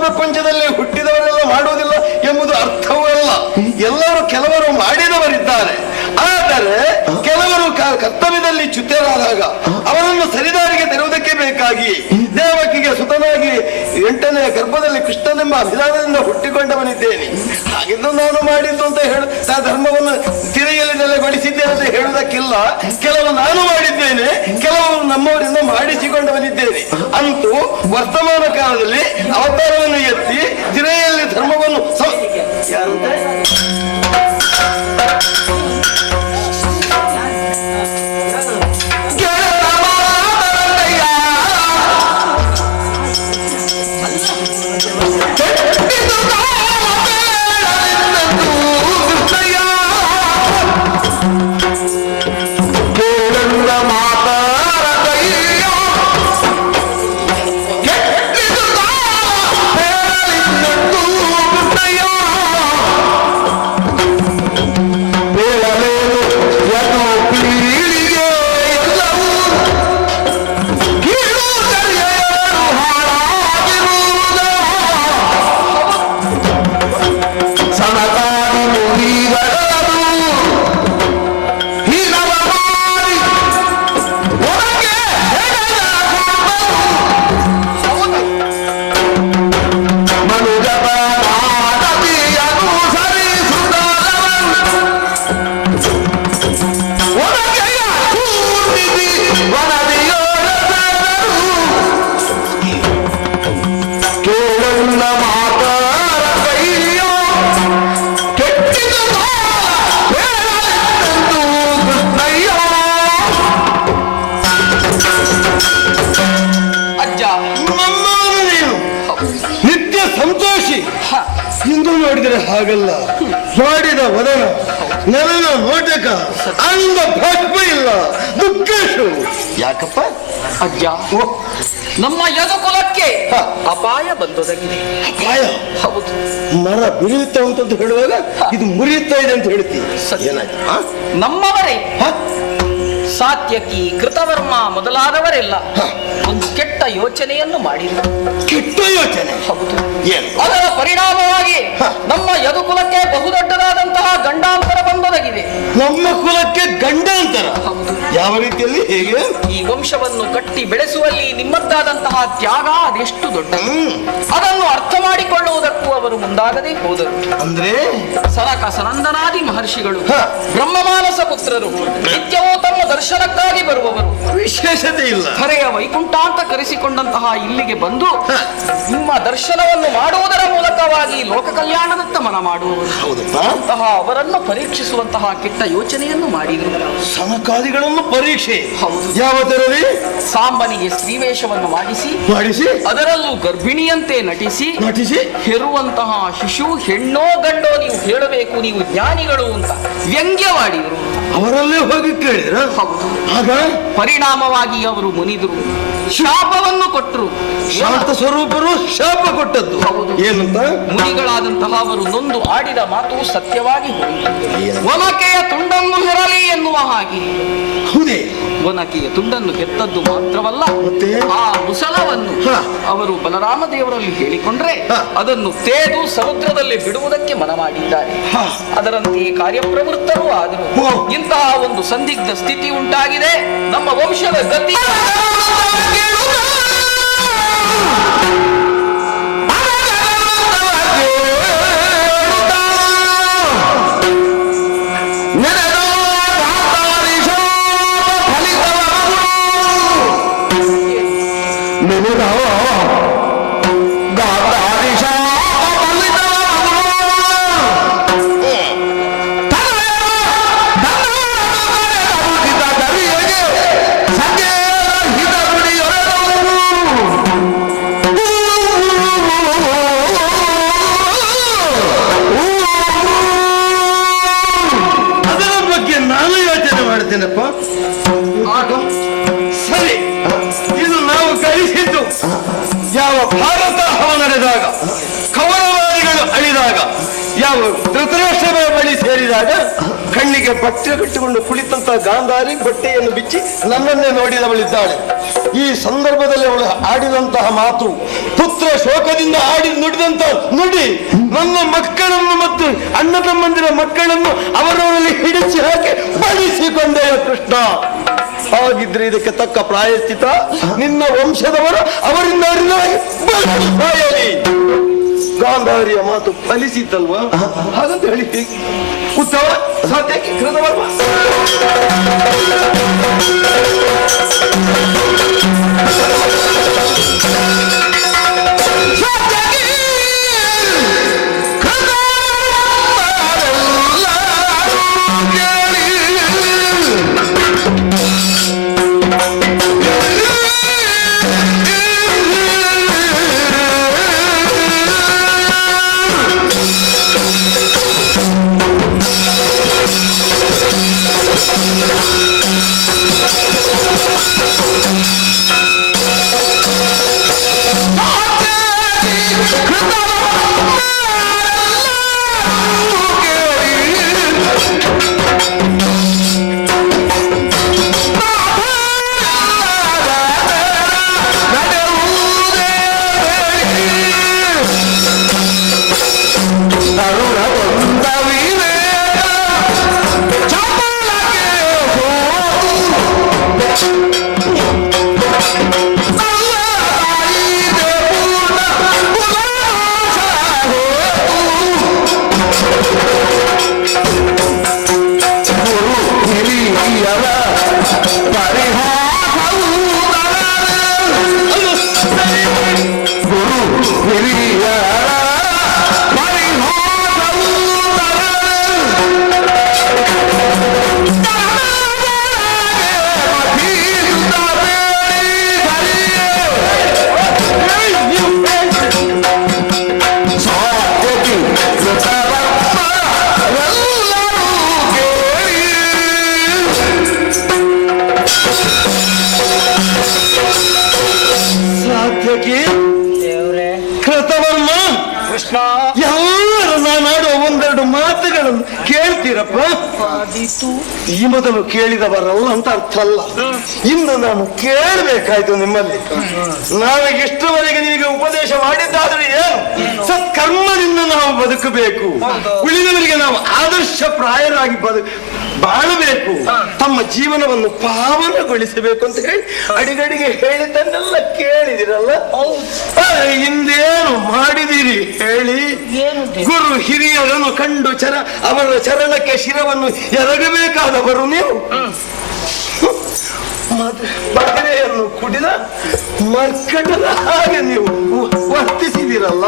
ಪ್ರಪಂಚದಲ್ಲಿ ಹುಟ್ಟಿದವರೆಲ್ಲ ಮಾಡುವುದಿಲ್ಲ ಎಂಬುದು ಅರ್ಥವೂ ಅಲ್ಲ. ಎಲ್ಲರೂ ಕೆಲವರು ಮಾಡಿದವರಿದ್ದಾರೆ. ಆದರೆ ಕೆಲವರು ಕರ್ತವ್ಯದಲ್ಲಿ ಚ್ಯುತರಾದಾಗ ಅವರನ್ನು ಸರಿದಾರಿಗೆ ತರುವುದಕ್ಕೆ ಬೇಕಾಗಿ ದೇವಕಿಗೆ ಸುತನಾಗಿ 8ನೇ ಗರ್ಭದಲ್ಲಿ ಕೃಷ್ಣನೆಂಬ ಅಭಿಧಾನದಿಂದ ಹುಟ್ಟಿಕೊಂಡವನಿದ್ದೇನೆ. ಹಾಗಿದ್ದು ನಾನು ಮಾಡಿದ್ದು ಅಂತ ಧರ್ಮವನ್ನು ತಿರೆಯಲ್ಲಿ ನೆಲೆಗೊಳಿಸಿದ್ದೇನೆ ಅಂತ ಹೇಳುವುದಕ್ಕಿಲ್ಲ. ಕೆಲವು ನಾನು ಮಾಡಿದ್ದೇನೆ, ಕೆಲವು ನಮ್ಮವರಿಂದ ಮಾಡಿಸಿಕೊಂಡವನಿದ್ದೇನೆ. ಅಂತೂ ವರ್ತಮಾನ ಕಾಲದಲ್ಲಿ ಅವತಾರವನ್ನು ಎತ್ತಿ ತಿರೆಯಲ್ಲಿ ಧರ್ಮವನ್ನು ಇಂದು ನೋಡಿದರೆ ಹಾಗಲ್ಲ. ಮಾಡಿದ ವದನ, ನೆಲನ ನೋಟಕ, ಅಂದ ಭಕ್ತ ಇಲ್ಲ, ದುಃಖೇಶು. ಯಾಕಪ್ಪ ಅಜ್ಜ, ನಮ್ಮ ಯದುಕುಲಕ್ಕೆ ಅಪಾಯ ಬಂದೊದಗಿದೆ. ಅಪಾಯ? ಹೌದು. ಮರ ಬಿರಿಯುತ್ತಾ ಉಂಟಂತ ಹೇಳುವಾಗ ಇದು ಮುರಿಯುತ್ತಾ ಇದೆ ಅಂತ ಹೇಳ್ತೀವಿ. ಏನಾಯ್ತು? ನಮ್ಮವರೇ ಸಾತ್ಯಕಿ, ಕೃತವರ್ಮ ಮೊದಲಾದವರೆಲ್ಲ ಒಂದು ಕೆಟ್ಟ ಯೋಚನೆಯನ್ನು ಮಾಡಿದರು. ಕೆಟ್ಟ ಯೋಚನೆ? ಹೌದು. ಏನು? ಅದರ ಪರಿಣಾಮವಾಗಿ ನಮ್ಮ ಯದುಕುಲಕ್ಕೆ ಬಹುದೊಡ್ಡದಾದಂತಹ ಗಂಡಾಂತರ ಬಂದೊದಗಿದೆ. ನಮ್ಮ ಕುಲಕ್ಕೆ ಗಂಡಾಂತರ? ಯಾವ ರೀತಿಯಲ್ಲಿ? ಹೇಗೆ? ಈ ವಂಶವನ್ನು ಕಟ್ಟಿ ಬೆಳೆಸುವಲ್ಲಿ ನಿಮ್ಮದ್ದಾದಂತಹ ತ್ಯಾಗ ಅದೆಷ್ಟು ದೊಡ್ಡ, ಅದನ್ನು ಅರ್ಥ ಮಾಡಿಕೊಳ್ಳುವುದಕ್ಕೂ ಅವರು ಮುಂದಾಗದೆ ಹೋದರು. ಅಂದ್ರೆ ಸನಕ ಸನಂದನಾದಿ ಮಹರ್ಷಿಗಳು ಬ್ರಹ್ಮಮಾನಸ ಪುತ್ರರು ನಿತ್ಯವೂ ತಮ್ಮ ದರ್ಶನಕ್ಕಾಗಿ ಬರುವವರು. ವಿಶೇಷತೆ ಇಲ್ಲ. ಹರೆಯ ವೈಕುಂಠ ಅಂತ ಕರೆಸಿಕೊಂಡಂತಹ ಇಲ್ಲಿಗೆ ಬಂದು ನಿಮ್ಮ ದರ್ಶನವನ್ನು ಮಾಡುವುದರ ಮೂಲಕವಾಗಿ ಲೋಕ ಕಲ್ಯಾಣದತ್ತ ಮನ ಮಾಡುವವರು. ಅಂತಹ ಅವರನ್ನು ಪರೀಕ್ಷಿಸುವಂತಹ ಕೆಟ್ಟ ಯೋಚನೆಯನ್ನು ಮಾಡಿದರು. ಸನಕಾದಿಗಳನ್ನು ಪರೀಕ್ಷೆ? ಹೌದು. ಯಾವ ತರದಿ? ಸಾಂಬನಿಗೆ ಸ್ತ್ರೀವೇಷವನ್ನು ಮಾಡಿಸಿ ಅದರಲ್ಲೂ ಗರ್ಭಿಣಿಯಂತೆ ನಟಿಸಿ ಹೆರುವಂತಹ ಶಿಶು ಹೆಣ್ಣೋ ಗಂಡೋ ನೀವು ಹೇಳಬೇಕು, ನೀವು ಜ್ಞಾನಿಗಳು ಅಂತ ವ್ಯಂಗ್ಯವಾಡಿದರು. ಅವರಲ್ಲೇ ಹೋಗಿ ಕೇಳಿದ್ರ? ಹೌದು. ಆಗ ಪರಿಣಾಮವಾಗಿ ಅವರು ಮುನಿದರು, ಶಾಪವನ್ನು ಕೊಟ್ಟರು. ಶಾಂತ ಸ್ವರೂಪರು ಶಾಪ ಕೊಟ್ಟದ್ದು. ಹೌದು. ಏನಂತ? ಮುನಿಗಳಾದಂತಹ ಅವರು ನೊಂದು ಆಡಿದ ಮಾತು ಸತ್ಯವಾಗಿ ಹೋಯಿತು. ಒನಕೆಯ ತುಂಡನ್ನು ಹೆರಲಿ ಎನ್ನುವ ಹಾಗೆ. ಹೌದೇ? ಒನಕೆಯ ತುಂಡನ್ನು ಕೆತ್ತದ್ದು ಮಾತ್ರವಲ್ಲ, ಆ ಮುಸಲವನ್ನು ಅವರು ಬಲರಾಮ ದೇವರಲ್ಲಿ ಹೇಳಿಕೊಂಡ್ರೆ ಅದನ್ನು ತೇದು ಸಮುದ್ರದಲ್ಲಿ ಬಿಡುವುದಕ್ಕೆ ಮನ ಮಾಡಿದ್ದಾರೆ. ಅದರಂತೆ ಕಾರ್ಯಪ್ರವೃತ್ತರೂ ಆದರು. ಇಂತಹ ಒಂದು ಸಂದಿಗ್ಧ ಸ್ಥಿತಿ ಉಂಟಾಗಿದೆ. ನಮ್ಮ ವಂಶದ ಗತಿ ಸರಿ. ಇದು ನಾವು ಕಲಿಸಿದ್ದು ಯಾವ ಭಾರತ ಹವ ನಡೆದಾಗ, ಕೌರವಾದಿಗಳು ಅಳಿದಾಗ, ಯಾವ ನಾವು ಧೃತರಾಷ್ಟ್ರನ ಬಳಿ ಸೇರಿದಾಗ ಕಣ್ಣಿಗೆ ಬಟ್ಟೆ ಕಟ್ಟಿಕೊಂಡು ಕುಳಿತಂತ ಗಾಂಧಾರಿ ಬಟ್ಟೆಯನ್ನು ಬಿಚ್ಚಿ ನನ್ನನ್ನೇ ನೋಡಿದವಳಿದ್ದಾಳೆ. ಈ ಸಂದರ್ಭದಲ್ಲಿ ಅವಳು ಆಡಿದಂತಹ ಮಾತು, ಪುತ್ರ ಶೋಕದಿಂದ ನುಡಿದಂತ ನುಡಿ, ನನ್ನ ಮಕ್ಕಳನ್ನು ಮತ್ತು ಅಣ್ಣ ತಮ್ಮಂದಿರ ಮಕ್ಕಳನ್ನು ಅವರವರಲ್ಲಿ ಹಿಡಿಸಿ ಹಾಕಿ ಬಳಿಸಿಕೊಂಡೆಯ ಕೃಷ್ಣ. ಹಾಗಿದ್ರೆ ಇದಕ್ಕೆ ತಕ್ಕ ಪ್ರಾಯಶ್ಚಿತ ನಿನ್ನ ವಂಶದವರು ಅವರಿಂದ ಬಾಯಲಿ. ಗಾಂಧಾರಿಯ ಮಾತು ಫಲಿಸಿತಲ್ವಾ? ಹಾಗಂತ ಹೇಳಿ ಉತ್ತಮ ಸಾಧ್ಯಕ್ಕೆ ಕೃತವಲ್ವಾ? ಕೃತವರ್ಮ ಕೃಷ್ಣ, ಎಲ್ಲರೂ ನಾನಾಡುವ ಒಂದೆರಡು ಮಾತುಗಳನ್ನು ಕೇಳ್ತೀರಪ್ಪ. ಈ ಮೊದಲು ಕೇಳಿದವರಲ್ಲ ಅಂತ ಅರ್ಥ ಅಲ್ಲ, ಇನ್ನು ನಾನು ಕೇಳಬೇಕಾಯ್ತು ನಿಮ್ಮಲ್ಲಿ. ನಾವೀಗ ಇಷ್ಟವರೆಗೆ ನಿಮಗೆ ಉಪದೇಶ ಮಾಡಿದ್ದಾದ್ರೆ ಏನು? ಸತ್ಕರ್ಮದಿಂದ ನಾವು ಬದುಕಬೇಕು, ಉಳಿದವರಿಗೆ ನಾವು ಆದರ್ಶ ಪ್ರಾಯರಾಗಿ ಬಾಳಬೇಕು, ತಮ್ಮ ಜೀವನವನ್ನು ಪಾವನಗೊಳಿಸಬೇಕು ಅಂತ ಹೇಳಿ ಅಡಿಗಡಿಗೆ ಹೇಳಿದ್ದನ್ನೆಲ್ಲ ಕೇಳಿದಿರಲ್ಲ. ಹಿಂದೇನು ಮಾಡಿದಿರಿ ಹೇಳಿ? ಗುರು ಹಿರಿಯರನ್ನು ಕಂಡು ಅವರ ಚರಣಕ್ಕೆ ಶಿರವನ್ನು ಎರಗಬೇಕಾದವರು ನೀವು. ಮದುವೆಯನ್ನು ಕುಡಿದ ಮರ್ಕಟದ ಹಾಗೆ ನೀವು ವರ್ತಿಸಿದಿರಲ್ಲ.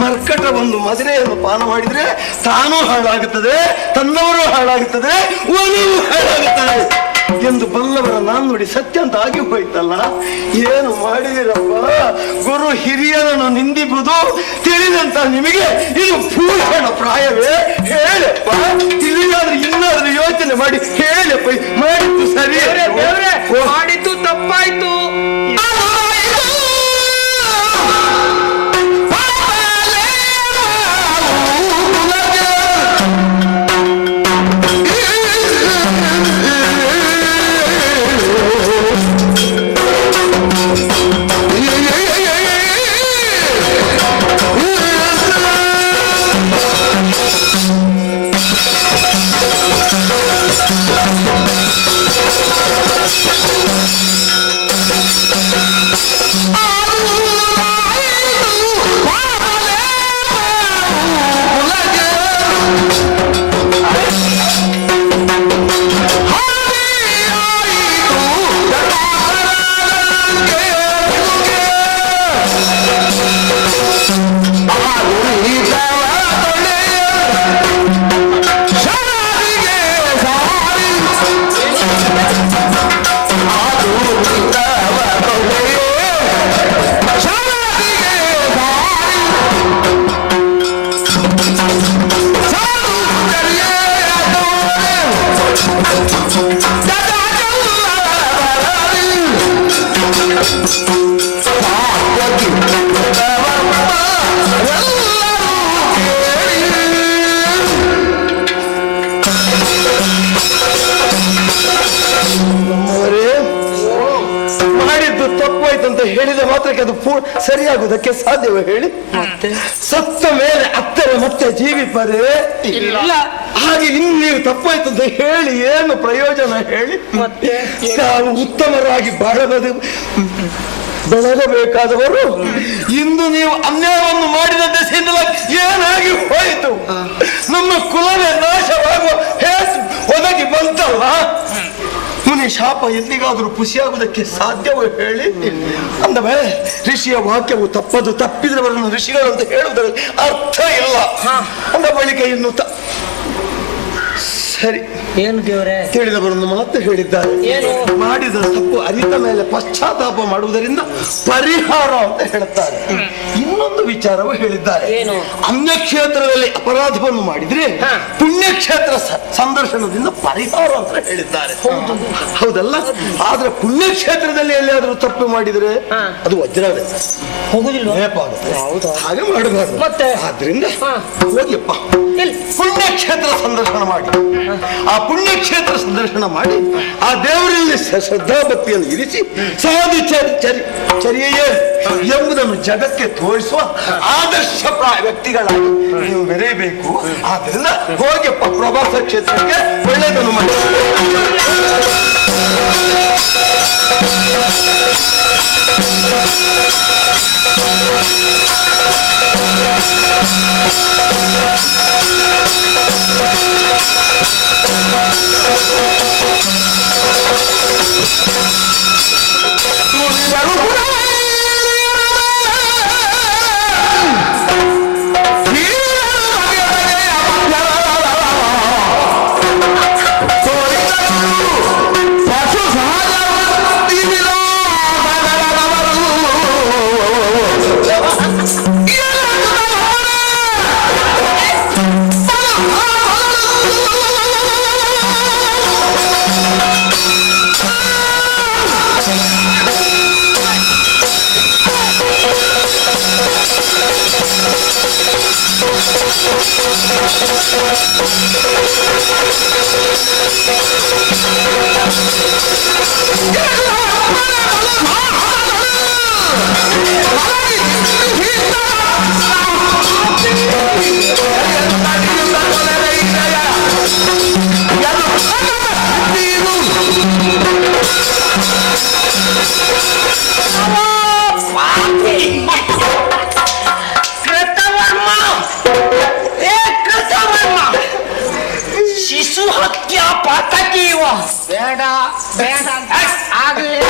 ಮರ್ಕಟ ಒಂದು ಮದುವೆಯನ್ನು ಪಾನ ಮಾಡಿದ್ರೆ ತಾನೂ ಹಾಳಾಗುತ್ತದೆ, ತನ್ನವರು ಹಾಳಾಗುತ್ತದೆ, ಒಲವು ಹಾಳಾಗುತ್ತದೆ ಎಂದು ಬಲ್ಲವರ ನಾನು ನೋಡಿ ಸತ್ಯ ಅಂತ ಆಗಿ ಹೋಯ್ತಲ್ಲ. ಏನು ಮಾಡಿದಿರಪ್ಪ? ಗುರು ಹಿರಿಯರನ್ನು ನಿಂದಿಸುವುದು ತಿಳಿದಂತ ನಿಮಗೆ ಇದು ಭೂಷಣ ಪ್ರಾಯವೇ? ಹೇಳಪ್ಪ, ತಿಳಿದಾದ್ರೆ ಇನ್ನಾದ್ರೂ ಯೋಚನೆ ಮಾಡಿ ಹೇಳಪ್ಪ. ಮಾಡಿದ್ದು ಸರಿ, ಮಾಡಿದ್ದು ತಪ್ಪಾಯ್ತು. ತಪ್ಪಾಯ್ತು ಅಂತ ಹೇಳಿದ ಮಾತ್ರಕ್ಕೆ ಅದು ಸರಿಯಾಗುವುದಕ್ಕೆ ಸಾಧ್ಯವೇ ಹೇಳಿ? ಸತ್ತ ಮೇಲೆ ಅತ್ತರೆ ಮತ್ತೆ ಜೀವಿಪರೇ ಇಲ್ಲ. ಹಾಗೆ ಇನ್ನು ನೀವು ತಪ್ಪಾಯ್ತು ಅಂತ ಹೇಳಿ ಏನು ಪ್ರಯೋಜನ ಹೇಳಿ? ನಾವು ಉತ್ತಮರಾಗಿ ಬೆಳಗಬೇಕಾದವರು ಇಂದು ನೀವು ಅನ್ಯಾಯವನ್ನು ಮಾಡಿದ ದೆಸೆಯಿಂದ ಏನಾಗಿ ಹೋಯಿತು? ನಮ್ಮ ಕುಲವೇ ನಾಶವಾಗುವ ಒದಗಿ ಬಂತಲ್ಲ. ಮುನಿ ಶಾಪ ಎಂದಿಗಾದರೂ ಖುಷಿಯಾಗುವುದಕ್ಕೆ ಸಾಧ್ಯವೇ ಹೇಳಿ? ಅಂದ ಮೇಲೆ ಋಷಿಯ ವಾಕ್ಯವು ತಪ್ಪದು, ತಪ್ಪಿದವರನ್ನು ಋಷಿಗಳು ಅಂತ ಹೇಳುವುದರಲ್ಲಿ ಅರ್ಥ ಇಲ್ಲ. ಅಂದ ಬಳಿಕ ಇನ್ನು ಸರಿ ಏನು ದೇವರೇ? ತಿಳಿದವರನ್ನು ಮಾತ್ರ ಹೇಳಿದ್ದಾರೆ. ಏನು? ಮಾಡಿದ ತಪ್ಪು ಅರಿತ ಮೇಲೆ ಪಶ್ಚಾತ್ತಾಪ ಮಾಡುವುದರಿಂದ ಪರಿಹಾರ ಅಂತ ಹೇಳುತ್ತಾರೆ. ಇನ್ನೊಂದು ವಿಚಾರವು ಹೇಳಿದ್ದಾರೆ. ಏನು? ಅನ್ಯಕ್ಷೇತ್ರದಲ್ಲಿ ಅಪರಾಧವನ್ನು ಮಾಡಿದ್ರೆ ಪುಣ್ಯಕ್ಷೇತ್ರ ಸಂದರ್ಶನದಿಂದ ಪರಿಹಾರ ಅಂತ ಹೇಳಿದ್ದಾರೆ. ಹೌದಲ್ಲ? ಆದ್ರೆ ಪುಣ್ಯಕ್ಷೇತ್ರದಲ್ಲಿ ಎಲ್ಲಿಯಾದ್ರೂ ತಪ್ಪು ಮಾಡಿದ್ರೆ ಅದು ವಜ್ರವೇ ಹೋಗುದಿಲ್ಲ. ಹಾಗೆ ಮಾಡಬಾರ್ದು. ಮತ್ತೆ ಆದ್ರಿಂದ ಹೋಗಿಯಪ್ಪ ಪುಣ್ಯಕ್ಷೇತ್ರ ಸಂದರ್ಶನ ಮಾಡಿ, ಆ ಪುಣ್ಯಕ್ಷೇತ್ರ ಸಂದರ್ಶನ ಮಾಡಿ ಆ ದೇವರಲ್ಲಿ ಶ್ರದ್ಧಾಭಕ್ತಿಯನ್ನು ಇರಿಸಿ ಸಾಧು ಚರ್ಯೆಯೇ ಎಂಬುದನ್ನು ಜಗಕ್ಕೆ ತೋರಿಸುವ ಆದರ್ಶಪ್ರಾಯ ವ್ಯಕ್ತಿಗಳಾಗಿ ನೀವು ಮೆರೆಯಬೇಕು. ಆದ್ರಿಂದ ಹೋಗಿಯಪ್ಪ ಪ್ರವಾಸ ಕ್ಷೇತ್ರಕ್ಕೆ ಒಳ್ಳೆಯದನ್ನು ಮಾಡಿ. ಶಿಶು ಹತ್ಯಾ ಪಾತಕೀವ ಬೇಡ ಬೇಡ ಆಗ್ಲೇ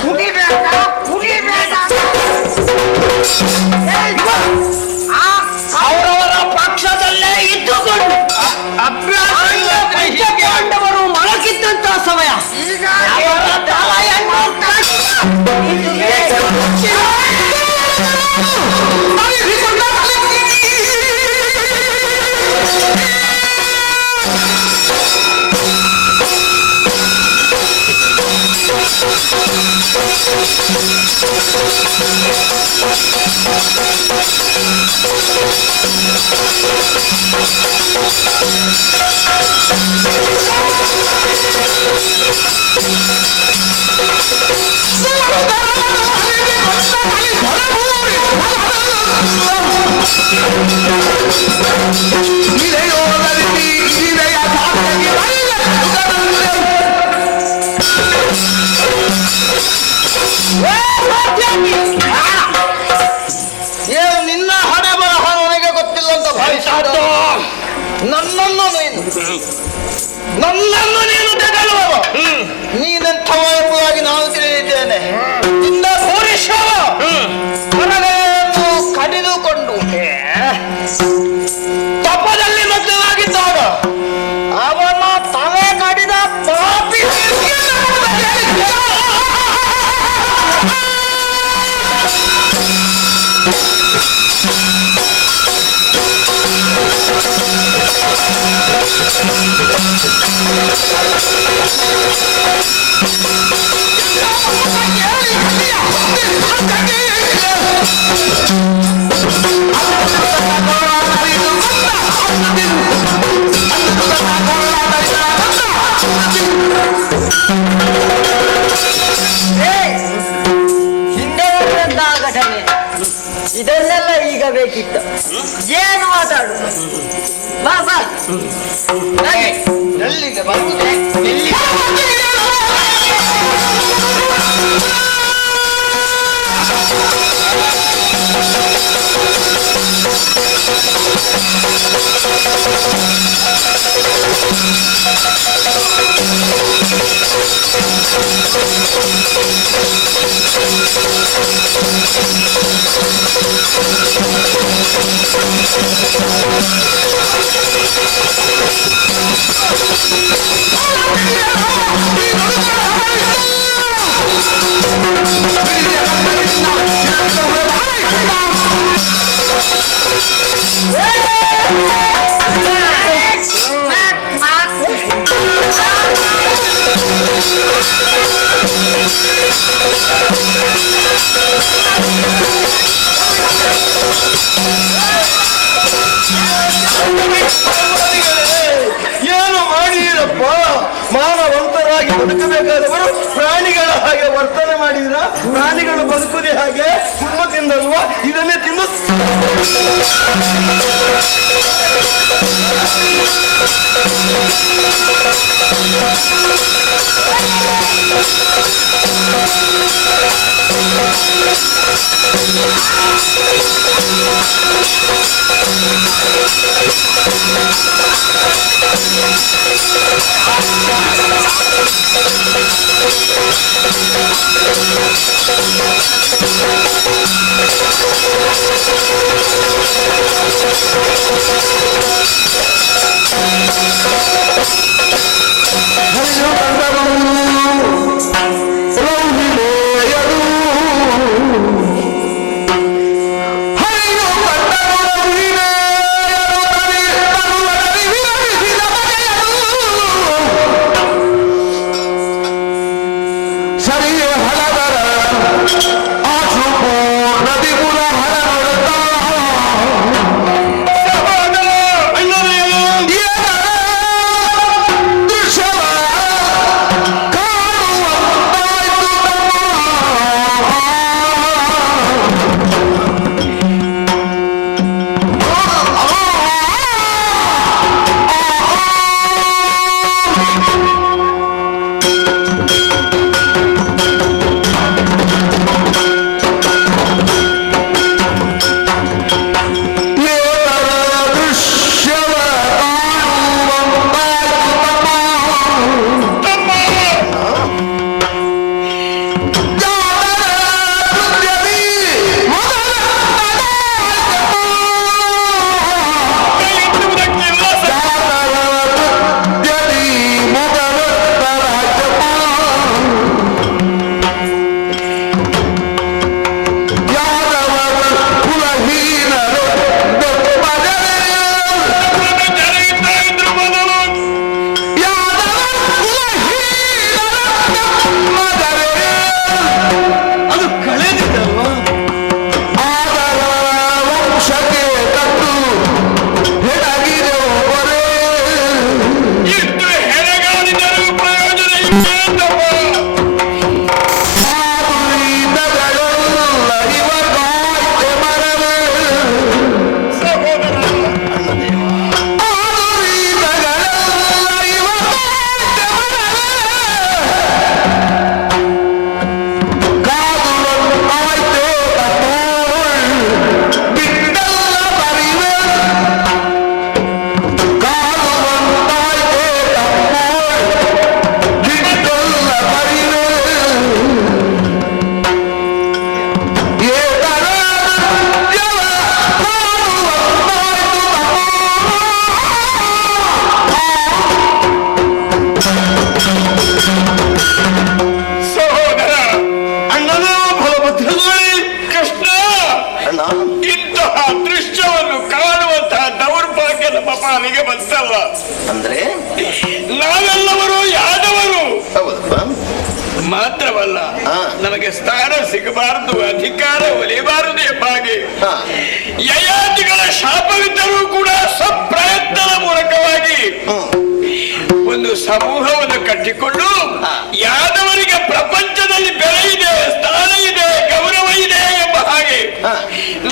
ಕುಡಿಬೇಡ ಕುಡಿಬೇಡ. ಅವರವರ ಪಕ್ಷದಲ್ಲೇ ಇದ್ದುಕೊಂಡು ಪಂಚಪಾಂಡವರು ಮೊಳಗಿದ್ದಂತ ಸಮಯ ಈಗ ಅವರ ತಲೆಯನ್ನು ಏನು ನಿನ್ನ ಹಣೆ ಬರಹ ನನಗೆ ಗೊತ್ತಿಲ್ಲ ಅಂತ ಭಾವಿಸಿದ ನನ್ನನ್ನು ನೀನು ತೆಗಳುವ ನೀನೆಂಥವ ಎಂಬುದಾಗಿ ನಾನು ತಿಳಿದಿದ್ದೇನೆ. ನಿನ್ನ ಪುರುಷವ ಹೊರಗೆಯನ್ನು ಕಡಿದುಕೊಂಡು ತಪದಲ್ಲಿ ಮಗ್ನನಾಗಿದ್ದಾಗ ಅವನ ತಲೆ ಕಡಿದ ಪಾಪಿ ಕೇಳಬೇಕಿತ್ತ. ಏನು ಮಾತಾಡು? ಬಾ ಬಾ. ಎಲ್ಲಿಗೆ ಬರುವುದೇ? ಏನು ಮಾಡಿರಪ್ಪ? ಮಾನವಂತರಾಗಿ ಬದುಕಬೇಕಾದವರು ಪ್ರಾಣಿಗಳ ಹಾಗೆ ವರ್ತನೆ ಮಾಡಿದ್ರ? ಪ್ರಾಣಿಗಳು ಬದುಕುವುದೇ ಹಾಗೆ ತುಂಬ ತಿಂದಲ್ವಾ? ಇದನ್ನೇ ತಿನ್ನು. ಪಾಲಿಗೆ ಬಂತಲ್ಲ ಅಂದ್ರೆ ನಾವೆಲ್ಲವರು ಯಾದವರು ಹೌದಪ್ಪ. ಮಾತ್ರವಲ್ಲ ನಮಗೆ ಸ್ಥಾನ ಸಿಗಬಾರದು, ಅಧಿಕಾರ ಒಲಿಯಬಾರದು ಎಂಬ ಹಾಗೆ ಯಯಾತಿಗಳ ಶಾಪವಿದ್ದರೂ ಕೂಡ ಸ್ವಪ್ರಯತ್ನದ ಮೂಲಕವಾಗಿ ಒಂದು ಸಮೂಹವನ್ನು ಕಟ್ಟಿಕೊಂಡು ಯಾದವರಿಗೆ ಪ್ರಪಂಚದಲ್ಲಿ ಬೆಲೆ ಇದೆ, ಸ್ಥಾನ ಇದೆ, ಗೌರವ ಇದೆ ಎಂಬ ಹಾಗೆ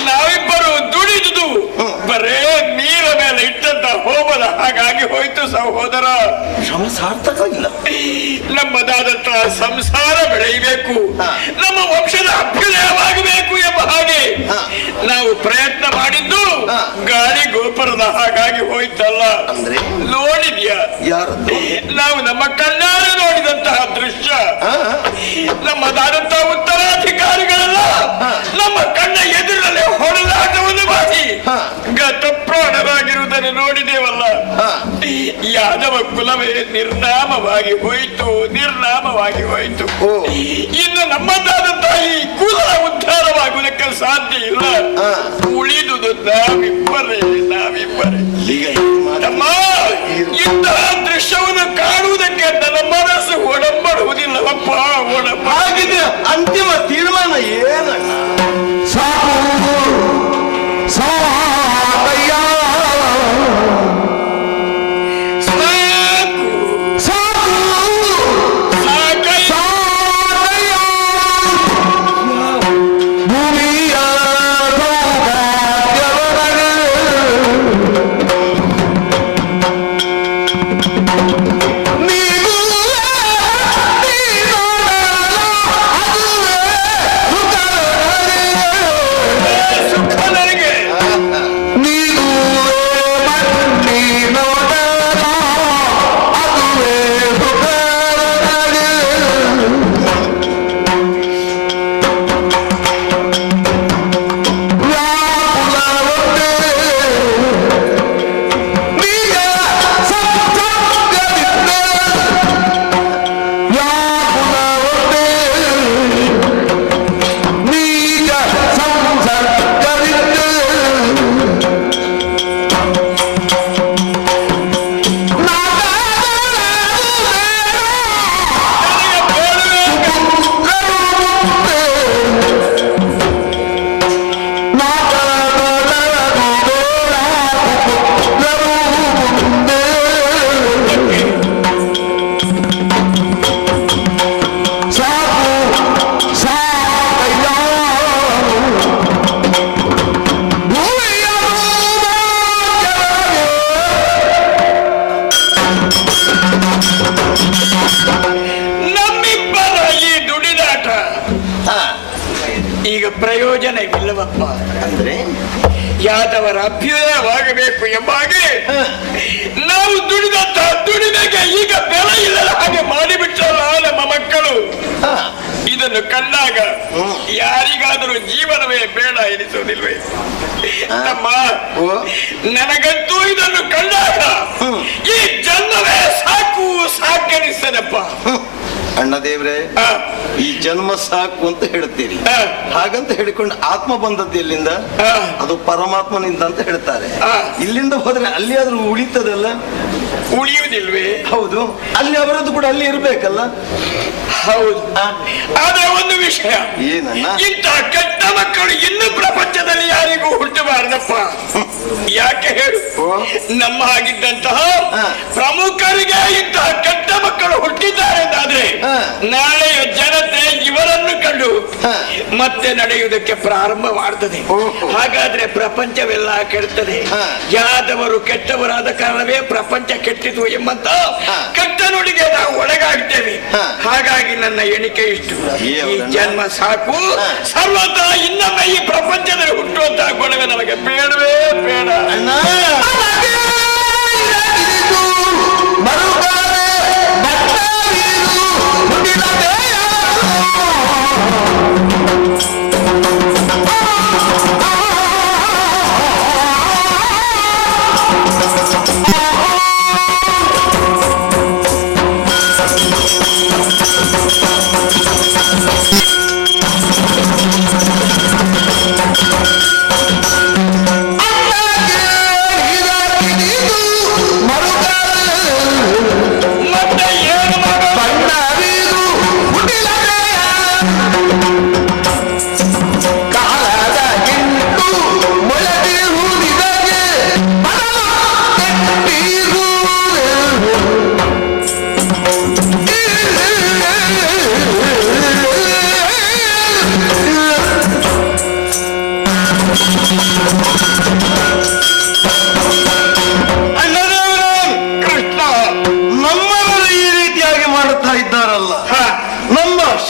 ನಾವಿಬ್ಬರು ದುಡಿ ಹಾಗಾಗಿ ಹೋಯ್ತು ಸಹೋದರ. ಶ್ರಮ ಸಾರ್ಥಕ ಇಲ್ಲ. ನಮ್ಮದಾದಂತಹ ಸಂಸಾರ ಬೆಳೆಯಬೇಕು, ನಮ್ಮ ವಂಶದ ಅಭ್ಯುದಯವಾಗಬೇಕು ಎಂಬ ಹಾಗೆ ನಾವು ಪ್ರಯತ್ನ ಮಾಡಿದ್ದು ಗಾಳಿ ಗೋಪುರದ ಹಾಗಾಗಿ ಹೋಯ್ತಲ್ಲ. ಅಂದ್ರೆ ನೋಡಿದ್ಯಾ? ಯಾರದ್ದು? ನಾವು ನಮ್ಮ ಕಣ್ಣಾರೆ ನೋಡಿದಂತಹ ದೃಶ್ಯ. ನಮ್ಮದಾದಂತಹ ಉತ್ತರಾಧಿಕಾರಿಗಳೆಲ್ಲ ನಮ್ಮ ಕಣ್ಣ ಎದುರಲ್ಲೇ ಹೊಡೆದಾಟವನ್ನು ಮಾಡಿ ಗತಪ್ರಾಣರಾಗಿರುವುದನ್ನು ನೋಡಿದೇವಲ್ಲ. ಯಾದವ ಕುಲವೇ ನಿರ್ನಾಮವಾಗಿ ಹೋಯಿತು, ನಿರ್ನಾಮವಾಗಿ ಹೋಯಿತು. ಇನ್ನು ನಮ್ಮದಾದಂತಹ ಈ ಕುಲ ಉದ್ಧಾರವಾಗುವುದಕ್ಕೆ ಸಾಧ್ಯ ಇಲ್ಲ. ಉಳಿದುದು ನಾವಿಬ್ಬರೇ. ನಮ್ಮ ಇಂತಹ ದೃಶ್ಯವನ್ನು ಕಾಣುವುದಕ್ಕೆ ನನ್ನ ಮನಸ್ಸು ಒಡಂಬಡುವುದಿಲ್ಲವಪ್ಪ, ಹಾಗಿದೆ. ಅಂತಿಮ ತೀರ್ಮಾನ ಏನಣ್ಣ? ಪ್ರಯೋಜನವಿಲ್ಲವಪ್ಪ. ಅಂದ್ರೆ ಯಾದವರ ಅಭ್ಯುದಯವಾಗಬೇಕು ಎಂಬ ಹಾಗೆ ನಾವು ದುಡಿದಂತಹ ದುಡಿಮೆಗೆ ಈಗ ಬೆಲೆ ಇಲ್ಲದ ಹಾಗೆ ಮಾಡಿಬಿಟ್ಟಲ್ಲ ನಮ್ಮ ಮಕ್ಕಳು. ಇದನ್ನು ಕಂಡಾಗ ಯಾರಿಗಾದರೂ ಜೀವನವೇ ಬೇಡ ಎನಿಸುವುದಿಲ್ವೇ? ನಮ್ಮ ನನಗಂತೂ ಇದನ್ನು ಕಂಡಾಗ ಈ ಜನ್ಮವೇ ಸಾಕು ಸಾಕೆನಿಸ್ತದಪ್ಪ. ಅಣ್ಣ ದೇವ್ರೆ, ಈ ಜನ್ಮ ಸಾಕು ಅಂತ ಹೇಳ್ತೀರಿ. ಹಾಗಂತ ಹೇಳಿಕೊಂಡು ಆತ್ಮ ಬಂದದ್ದು ಎಲ್ಲಿಂದ? ಅದು ಪರಮಾತ್ಮನಿಂದ ಅಂತ ಹೇಳ್ತಾರೆ. ಇಲ್ಲಿಂದ ಹೋದ್ರೆ ಅಲ್ಲಿ ಆದ್ರೂ ಉಳಿತದಲ್ಲ? ಉಳಿಯುವುದಿಲ್ವೇ? ಹೌದು, ಅಲ್ಲಿ ಅವರದ್ದು ಕೂಡ ಅಲ್ಲಿ ಇರ್ಬೇಕಲ್ಲ. ಹೌದು, ಆದ್ರೆ ಒಂದು ವಿಷಯ, ಏನಣ್ಣ? ಇಂತಹ ಕೆಟ್ಟ ಮಕ್ಕಳು ಇನ್ನು ಪ್ರಪಂಚದಲ್ಲಿ ಯಾರಿಗೂ ಹುಟ್ಟಬಾರದಪ್ಪ. ಯಾಕೆ ಹೇಳು? ನಮ್ಮ ಆಗಿದ್ದಂತಹ ಪ್ರಮುಖರಿಗೆ ಇಂತಹ ಕೆಟ್ಟ ಮಕ್ಕಳು ಹುಟ್ಟಿದ್ದಾರೆ ಎಂದಾದ್ರೆ ನಾಳೆಯ ಜನತೆ ಇವರನ್ನು ಕಂಡು ಮತ್ತೆ ನಡೆಯುವುದಕ್ಕೆ ಪ್ರಾರಂಭ ಮಾಡ್ತದೆ. ಹಾಗಾದ್ರೆ ಪ್ರಪಂಚವೆಲ್ಲ ಕೆಡ್ತದೆ. ಯಾದವರು ಕೆಟ್ಟವರಾದ ಕಾರಣವೇ ಪ್ರಪಂಚ ಕೆಟ್ಟಿತು ಎಂಬಂತ ಕೆಟ್ಟ ನುಡಿಗೆ ನಾವು ಒಳಗಾಗ್ತೇವೆ. ಹಾಗಾಗಿ ನನ್ನ ಎಣಿಕೆ ಇಷ್ಟು, ಈ ಜನ್ಮ ಸಾಕು, ಸರ್ವತಾ ಇನ್ನೊಮ್ಮೆ ಈ ಪ್ರಪಂಚದಲ್ಲಿ ಹುಟ್ಟುವಂತಹ ಗುಣವೇ ನಮಗೆ ಬೇಡವೇ ಬೇಡ.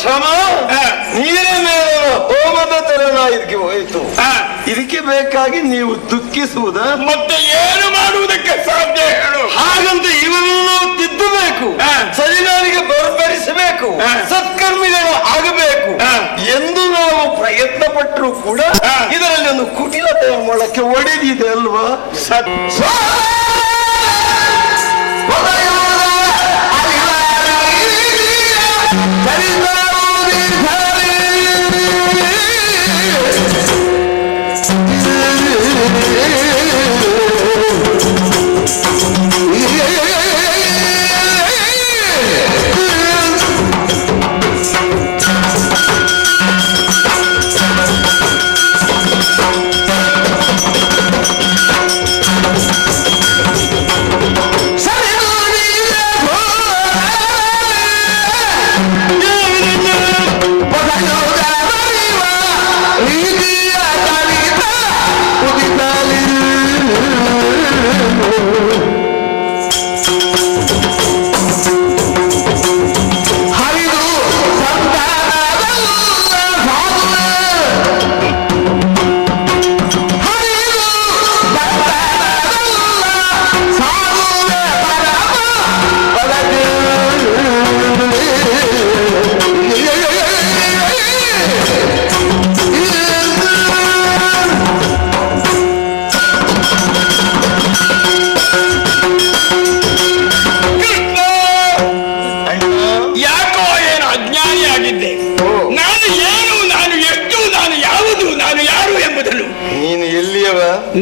ಶ್ರಮ ನೀರಿನ ಮೇಲೆ ಹೋಮದ ತೆರನಾಗಿ ಹೋಯಿತು. ಇದಕ್ಕೆ ಬೇಕಾಗಿ ನೀವು ದುಃಖಿಸುವುದ ಮತ್ತೆ ಏನು ಮಾಡುವುದಕ್ಕೆ ಸಾಧ್ಯ ಹೇಳು? ಹಾಗಂತ ಇವನನ್ನು ತಿದ್ದಬೇಕು, ಸರಿದಾರಿಗೆ ಬರಪಡಿಸಬೇಕು, ಸತ್ಕರ್ಮಿಗಳು ಆಗಬೇಕು ಎಂದು ನಾವು ಪ್ರಯತ್ನ ಪಟ್ಟರೂ ಕೂಡ ಇದರಲ್ಲಿ ಒಂದು ಕುಟಿಲತೆಯ ಮೊಳಕ್ಕೆ ಒಡೆದಿದೆ ಅಲ್ವಾ?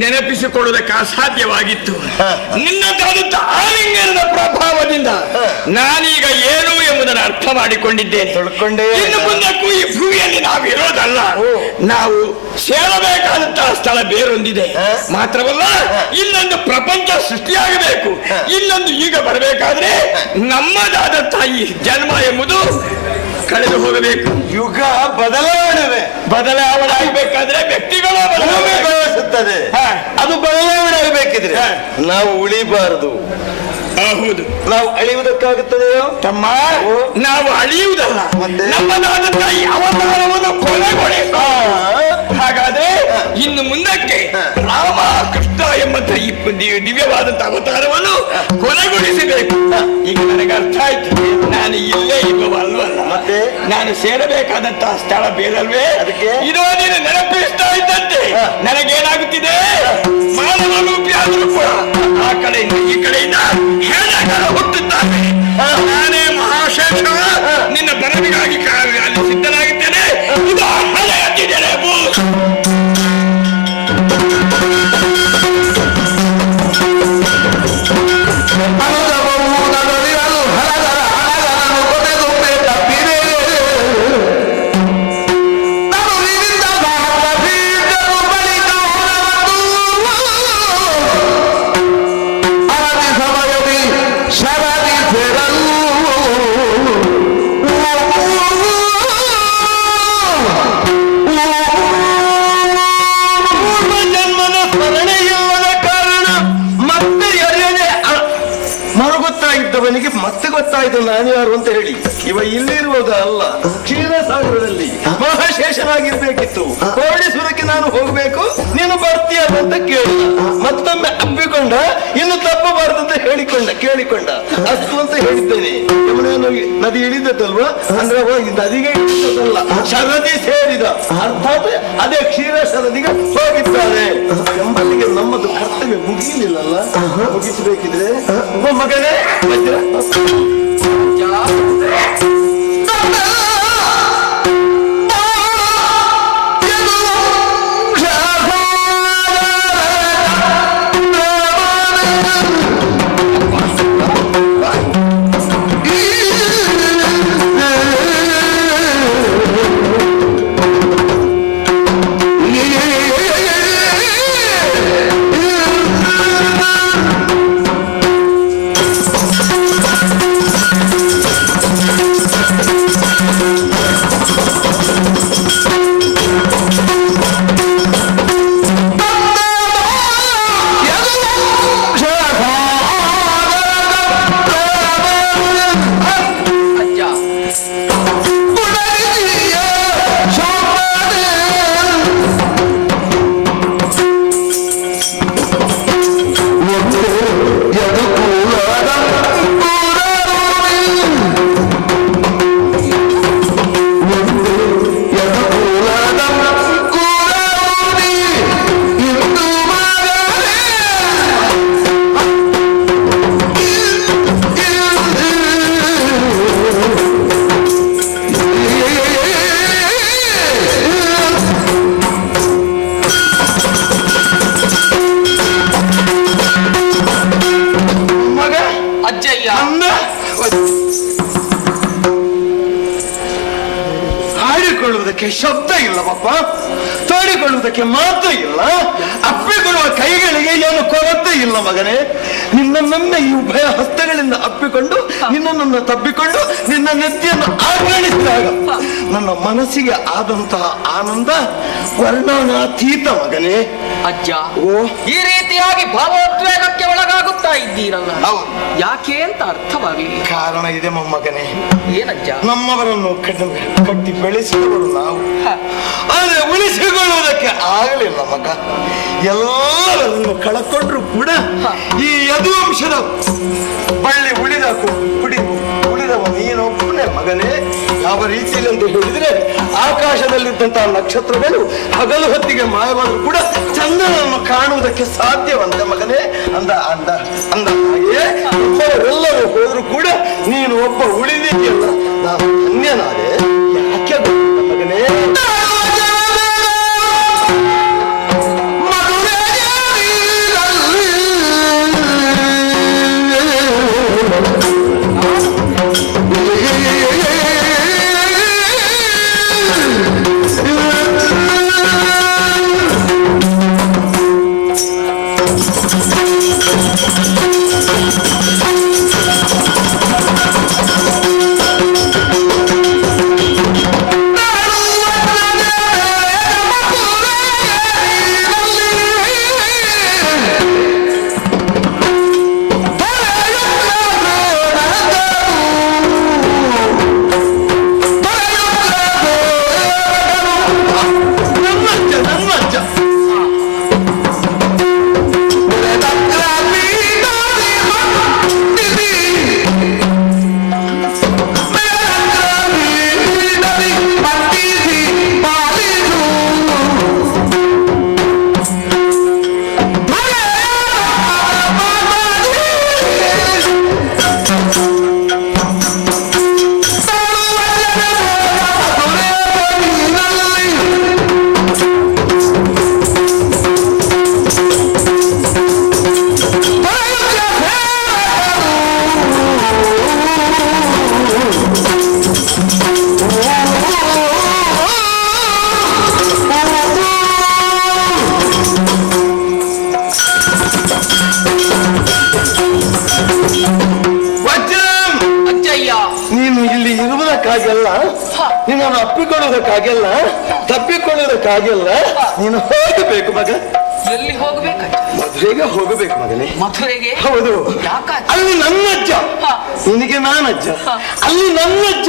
ನೆನಪಿಸಿಕೊಳ್ಳುವುದಕ್ಕೆ ಅಸಾಧ್ಯವಾಗಿತ್ತು. ನಿನ್ನದಾದಂತ ಆಲಿಂಗನದ ಪ್ರಭಾವದಿಂದ ನಾನೀಗ ಏನು ಎಂಬುದನ್ನು ಅರ್ಥ ಮಾಡಿಕೊಂಡಿದ್ದೇನೆ. ಇನ್ನು ಮುಂದಕ್ಕೂ ಈ ಭೂಮಿಯಲ್ಲಿ ನಾವು ಇರೋದಲ್ಲ, ನಾವು ಸೇರಬೇಕಾದಂತಹ ಸ್ಥಳ ಬೇರೊಂದಿದೆ. ಮಾತ್ರವಲ್ಲ, ಇನ್ನೊಂದು ಪ್ರಪಂಚ ಸೃಷ್ಟಿಯಾಗಬೇಕು. ಇನ್ನೊಂದು ಈಗ ಬರಬೇಕಾದ್ರೆ ನಮ್ಮದಾದಂತಹ ಈ ಜನ್ಮ ಎಂಬುದು ಕಳೆದು ಹೋಗಬೇಕು. ಯುಗ ಬದಲಾವಣೆ ಆಗಬೇಕಾದ್ರೆ ವ್ಯಕ್ತಿಗಳು ಬದಲಾವಣೆ, ಅದು ಬದಲಾವಣೆ ಆಗಬೇಕಿದ್ರೆ ನಾವು ಉಳಿಬಾರದು. ಹೌದು, ನಾವು ಅಳಿಯುವುದಕ್ಕಾಗುತ್ತದೆಯೋ ತಮ್ಮ? ನಾವು ಅಳಿಯುವುದಲ್ಲ, ನಮ್ಮದಾದಂತ ಅವತಾರವನ್ನು ಕೊನೆಗೊಳಿಸ. ಹಾಗಾದ್ರೆ ಇನ್ನು ಮುಂದಕ್ಕೆ ರಾಮ ಕೃಷ್ಣ ಎಂಬಂತ ಈ ದಿವ್ಯವಾದಂತ ಅವತಾರವನ್ನು ಕೊನೆಗೊಳಿಸಬೇಕು. ಈಗ ನನಗೆ ಅರ್ಥ ಆಯ್ತು, ನಾನು ಇಲ್ಲೇ ಇಲ್ಲವಲ್ವಲ್ಲ, ಮತ್ತೆ ನಾನು ಸೇರಬೇಕಾದಂತಹ ಸ್ಥಳ ಬೇರಲ್ವೇ? ಅದಕ್ಕೆ ಇದೋ ನೀನು ನೆನಪಿಸ್ತಾ ಇದ್ದಂತೆ ನನಗೇನಾಗುತ್ತಿದೆ, ಮಾನವ ರೂಪಿ ಆದರೂ ಕೂಡ ಆ ಕಡೆಯಿಂದ ಈ ಕಡೆಯಿಂದ ಹೆಣಗಳು ಹುಟ್ಟುತ್ತಾರೆ. ನಾನೇ ಮಹಾಶೇಷ ನಿನ್ನ ಬರವಿಗಾಗಿ ಅಲ್ಲಿ ಸಿದ್ಧನಾಗಿದ್ದೇನೆ. ಇದು ಹಳೆ ಹತ್ತಿದ್ದೇನೆ. ಮತ್ತೆ ಗೊತ್ತಾಯ್ತು ನಾನು ಯಾರು ಅಂತ ಹೇಳಿ. ಇವ ಇಲ್ಲಿರುವಾಗ ಅಲ್ಲ, ಕ್ಷೀರಸಾಗರದಲ್ಲಿ ಮಹಾಶೇಷನಾಗಿರ್ಬೇಕಿತ್ತು. ಹೊರಡಿಸುವುದಕ್ಕೆ ನಾನು ಹೋಗ್ಬೇಕು, ನೀನು ಬರ್ತೀಯಂತ ಕೇಳಿ ಮತ್ತೊಮ್ಮೆ ಅಪ್ಪಿಕೊಂಡ, ಇನ್ನು ತಪ್ಪಬಾರದಂತ ಕೇಳಿಕೊಂಡ ಅಷ್ಟು ಅಂತ ಹೇಳಿದ್ದೇನೆ. ನದಿ ಇಳಿದದಲ್ವಾ, ಅಂದ್ರೆ ಹೋಗಿ ನದಿಗೆ ಇಳಿದದಲ್ಲ, ಶರದಿ ಸೇರಿದ, ಅರ್ಥಾತ್ ಅದೇ ಕ್ಷೀರ ಶರದಿಗೆ ಹೋಗಿದ್ದಾರೆ ಎಂಬಲ್ಲಿಗೆ ನಮ್ಮದು ಕರ್ತವ್ಯ ಮುಗಿಯಲಿಲ್ಲಲ್ಲ. ಮುಗಿಸಬೇಕಿದ್ರೆ ಮಗನೇ ತೋಡಿಕೊಳ್ಳುವುದಕ್ಕೆ ಶಬ್ದ ಇಲ್ಲವಪ್ಪ, ತೋಡಿಕೊಳ್ಳುವುದಕ್ಕೆ ಮಾತು ಇಲ್ಲ, ಅಪ್ಪಿಕೊಳ್ಳುವ ಕೈಗಳಿಗೆ ಏನು ಕೊರತೆ ಇಲ್ಲ ಮಗನೇ. ನಿನ್ನನ್ನ ಈ ಉಭಯ ಹಸ್ತಗಳಿಂದ ಅಪ್ಪಿಕೊಂಡು ನಿನ್ನನ್ನು ತಬ್ಬಿಕೊಂಡು ನಿನ್ನ ನೆತ್ತಿಯನ್ನು ಆಗ್ರಣಿಸಿದಾಗ ನನ್ನ ಮನಸ್ಸಿಗೆ ಆದಂತಹ ಆನಂದ ವರ್ಣನಾತೀತ ಮಗನೇ. ಅಜ್ಜ, ಓ, ಈ ರೀತಿಯಾಗಿ ಭಾವೋದ್ವೇಗಕ್ಕೆ ಒಳಗಾಗುತ್ತಾ ಇದ್ದೀರಲ್ಲ, ಹೌದು. ಯಾಕೆ ಅಂತ ಅರ್ಥವಾಗಲಿಲ್ಲ. ಕಾರಣ ಇದೆ ಮೊಮ್ಮಗನೇ. ಏನಜ್ಜ? ನಮ್ಮವರನ್ನು ಕಟ್ಟಿ ಬೆಳೆಸಿದವರು ನಾವು, ಆದ್ರೆ ಉಳಿಸಿಕೊಳ್ಳುವುದಕ್ಕೆ ಆಗಲಿಲ್ಲ ಮಗ. ಎಲ್ಲರನ್ನು ಕಳಕೊಂಡ್ರು ಕೂಡ ಈ ಯದುವಂಶದ ಬಳ್ಳಿ ಉಳಿದವ ನೀನೊಬ್ಬನೇ ಮಗನೇ. ಯಾವ ರೀತಿಯಲ್ಲಿ ಅಂತ ಹೇಳಿದ್ರೆ, ಆಕಾಶದಲ್ಲಿದ್ದಂತಹ ನಕ್ಷತ್ರಗಳು ಹಗಲು ಹೊತ್ತಿಗೆ ಮಾಯವಾದರೂ ಕೂಡ ಚಂದ್ರನನ್ನು ಕಾಣುವುದಕ್ಕೆ ಸಾಧ್ಯವಂತೆ ಮಗನೇ. ಅಂದ ಅಂದ ಅಂದ ಹಾಗೆ ಎಲ್ಲರೂ ಹೋದ್ರು ಕೂಡ ನೀನು ಒಬ್ಬ ಉಳಿದಿದೆಯಲ್ಲ, ನಾನು ಧನ್ಯನಾದೆ. ಯಾಕೆ ಗೊತ್ತಿಲ್ಲ ಮಗನೇ, ನಿನ್ನನ್ನು ಅಪ್ಪಿಕೊಳ್ಳುವುದಕ್ಕಾಗೆಲ್ಲ ತಪ್ಪಿಕೊಳ್ಳುವುದಕ್ಕಾಗೆಲ್ಲ ನೀನು ಹೋಗಬೇಕು ಮಗ. ಎಲ್ಲಿ ಹೋಗ್ಬೇಕಜ್ಜ? ಮದುವೆಗೆ ಹೋಗಬೇಕು ಮಗನೇ. ಮಥುರೆಗೆ? ಹೌದು. ಅಲ್ಲಿ ನನ್ನಜ್ಜ, ನಿನಗೆ ನಾನಜ್ಜ. ಅಲ್ಲಿ ನನ್ನಜ್ಜ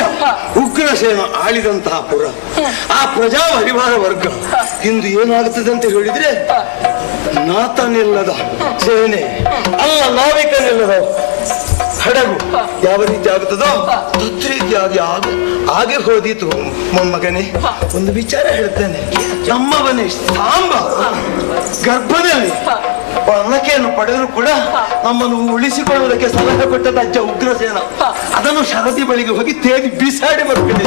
ಉಗ್ರಸೇನ ಆಳಿದಂತಹ ಪುರ, ಆ ಪ್ರಜಾ ಪರಿವಾರ ವರ್ಗ ಇಂದು ಏನಾಗುತ್ತದೆ ಅಂತ ಹೇಳಿದ್ರೆ, ನಾತನಿಲ್ಲದ ಸೇನೆ ಅಲ್ಲ, ನಾವಿಕನಿಲ್ಲದ ಹಡಗು ಯಾವ ರೀತಿ ಆಗುತ್ತದೋ ತದ್ರೀತಿಯಾಗಿ ಹಾಗೆ ಹೋದೀತು ಮೊಮ್ಮಗನೇ. ಒಂದು ವಿಚಾರ ಹೇಳ್ತೇನೆ. ನಮ್ಮವನೇ ಸಾಂಬ ಗರ್ಭದಲ್ಲಿ ಅನ್ನಕೆಯನ್ನು ಪಡೆದರೂ ಕೂಡ ನಮ್ಮನ್ನು ಉಳಿಸಿಕೊಳ್ಳುವುದಕ್ಕೆ ಸಲಹೆ ಕೊಟ್ಟದ ಅಜ್ಜ ಉಗ್ರಸೇನ ಅದನ್ನು ಶರದಿ ಬಳಿಗೆ ಹೋಗಿ ತೇದಿ ಬಿಸಾಡಿ ಬರುತ್ತದೆ.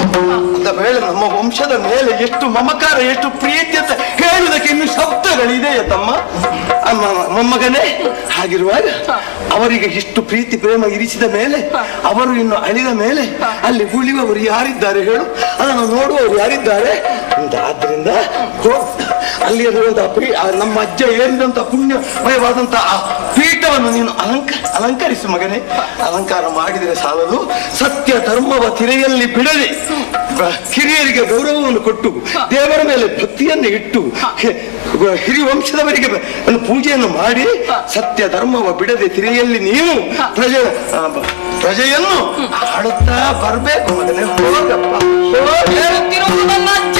ಅಂತ ವೇಳೆ ನಮ್ಮ ವಂಶದ ಮೇಲೆ ಎಷ್ಟು ಮಮಕಾರ, ಎಷ್ಟು ಪ್ರೀತಿ ಅಂತ ಹೇಳುವುದಕ್ಕೆ ಇನ್ನು ಶಬ್ದಗಳಿದೆಯೇ ತಮ್ಮ ಮೊಮ್ಮಗನೇ? ಹಾಗಿರುವಾಗ ಅವರಿಗೆ ಇಷ್ಟು ಪ್ರೀತಿ ಪ್ರೇಮ ಇರಿಸಿದ ಮೇಲೆ, ಅವರು ಇನ್ನು ಅಳಿದ ಮೇಲೆ ಅಲ್ಲಿ ಉಳಿಯುವವರು ಯಾರಿದ್ದಾರೆ ಹೇಳು? ಅದನ್ನು ನೋಡುವವರು ಯಾರಿದ್ದಾರೆ ಅಂತ. ಆದ್ರಿಂದ ಅಲ್ಲಿ ನಮ್ಮ ಅಜ್ಜ ಏರಿದಂತ ಪುಣ್ಯಮಯವಾದಂತ ಆ ಪೀಠವನ್ನು ನೀನು ಅಲಂಕರಿಸು ಮಗನೇ. ಅಲಂಕಾರ ಮಾಡಿದರೆ ಸಾಲದು, ಸತ್ಯ ಧರ್ಮವ ತಿರೆಯಲ್ಲಿ ಬಿಡದೆ ಹಿರಿಯರಿಗೆ ಗೌರವವನ್ನು ಕೊಟ್ಟು ದೇವರ ಮೇಲೆ ಭಕ್ತಿಯನ್ನು ಇಟ್ಟು ಹಿರಿಯ ವಂಶದವರಿಗೆ ಪೂಜೆಯನ್ನು ಮಾಡಿ ಸತ್ಯ ಧರ್ಮವ ಬಿಡದೆ ತಿರೆಯಲ್ಲಿ ನೀವು ಪ್ರಜೆಯನ್ನು ಆಡುತ್ತಾ ಬರ್ಬೇಕು ಮಗನೇ. ಹೋಗಪ್ಪ, ಹೇಳುತ್ತಿರುವುದು ನನ್ನ ಅಜ್ಜ.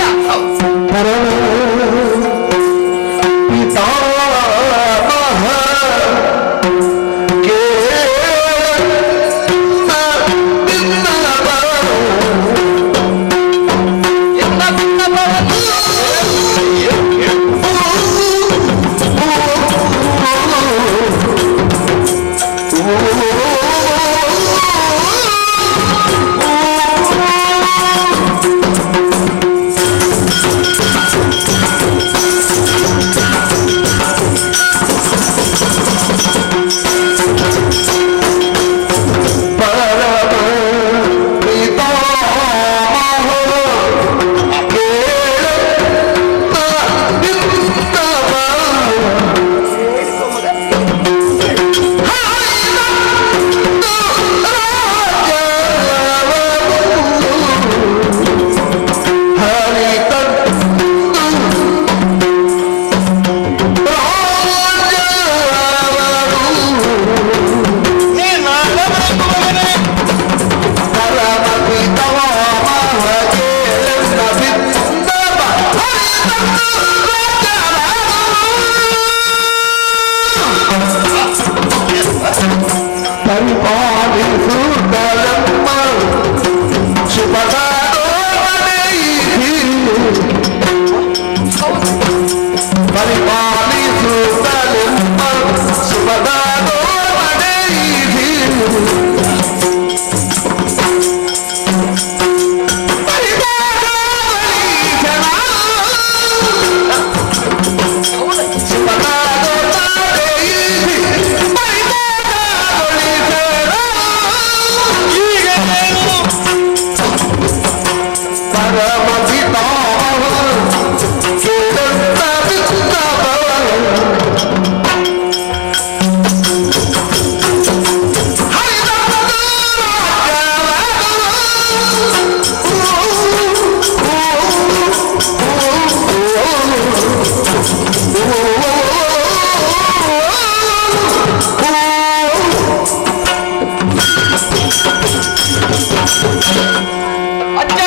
ಅಜ್ಜ,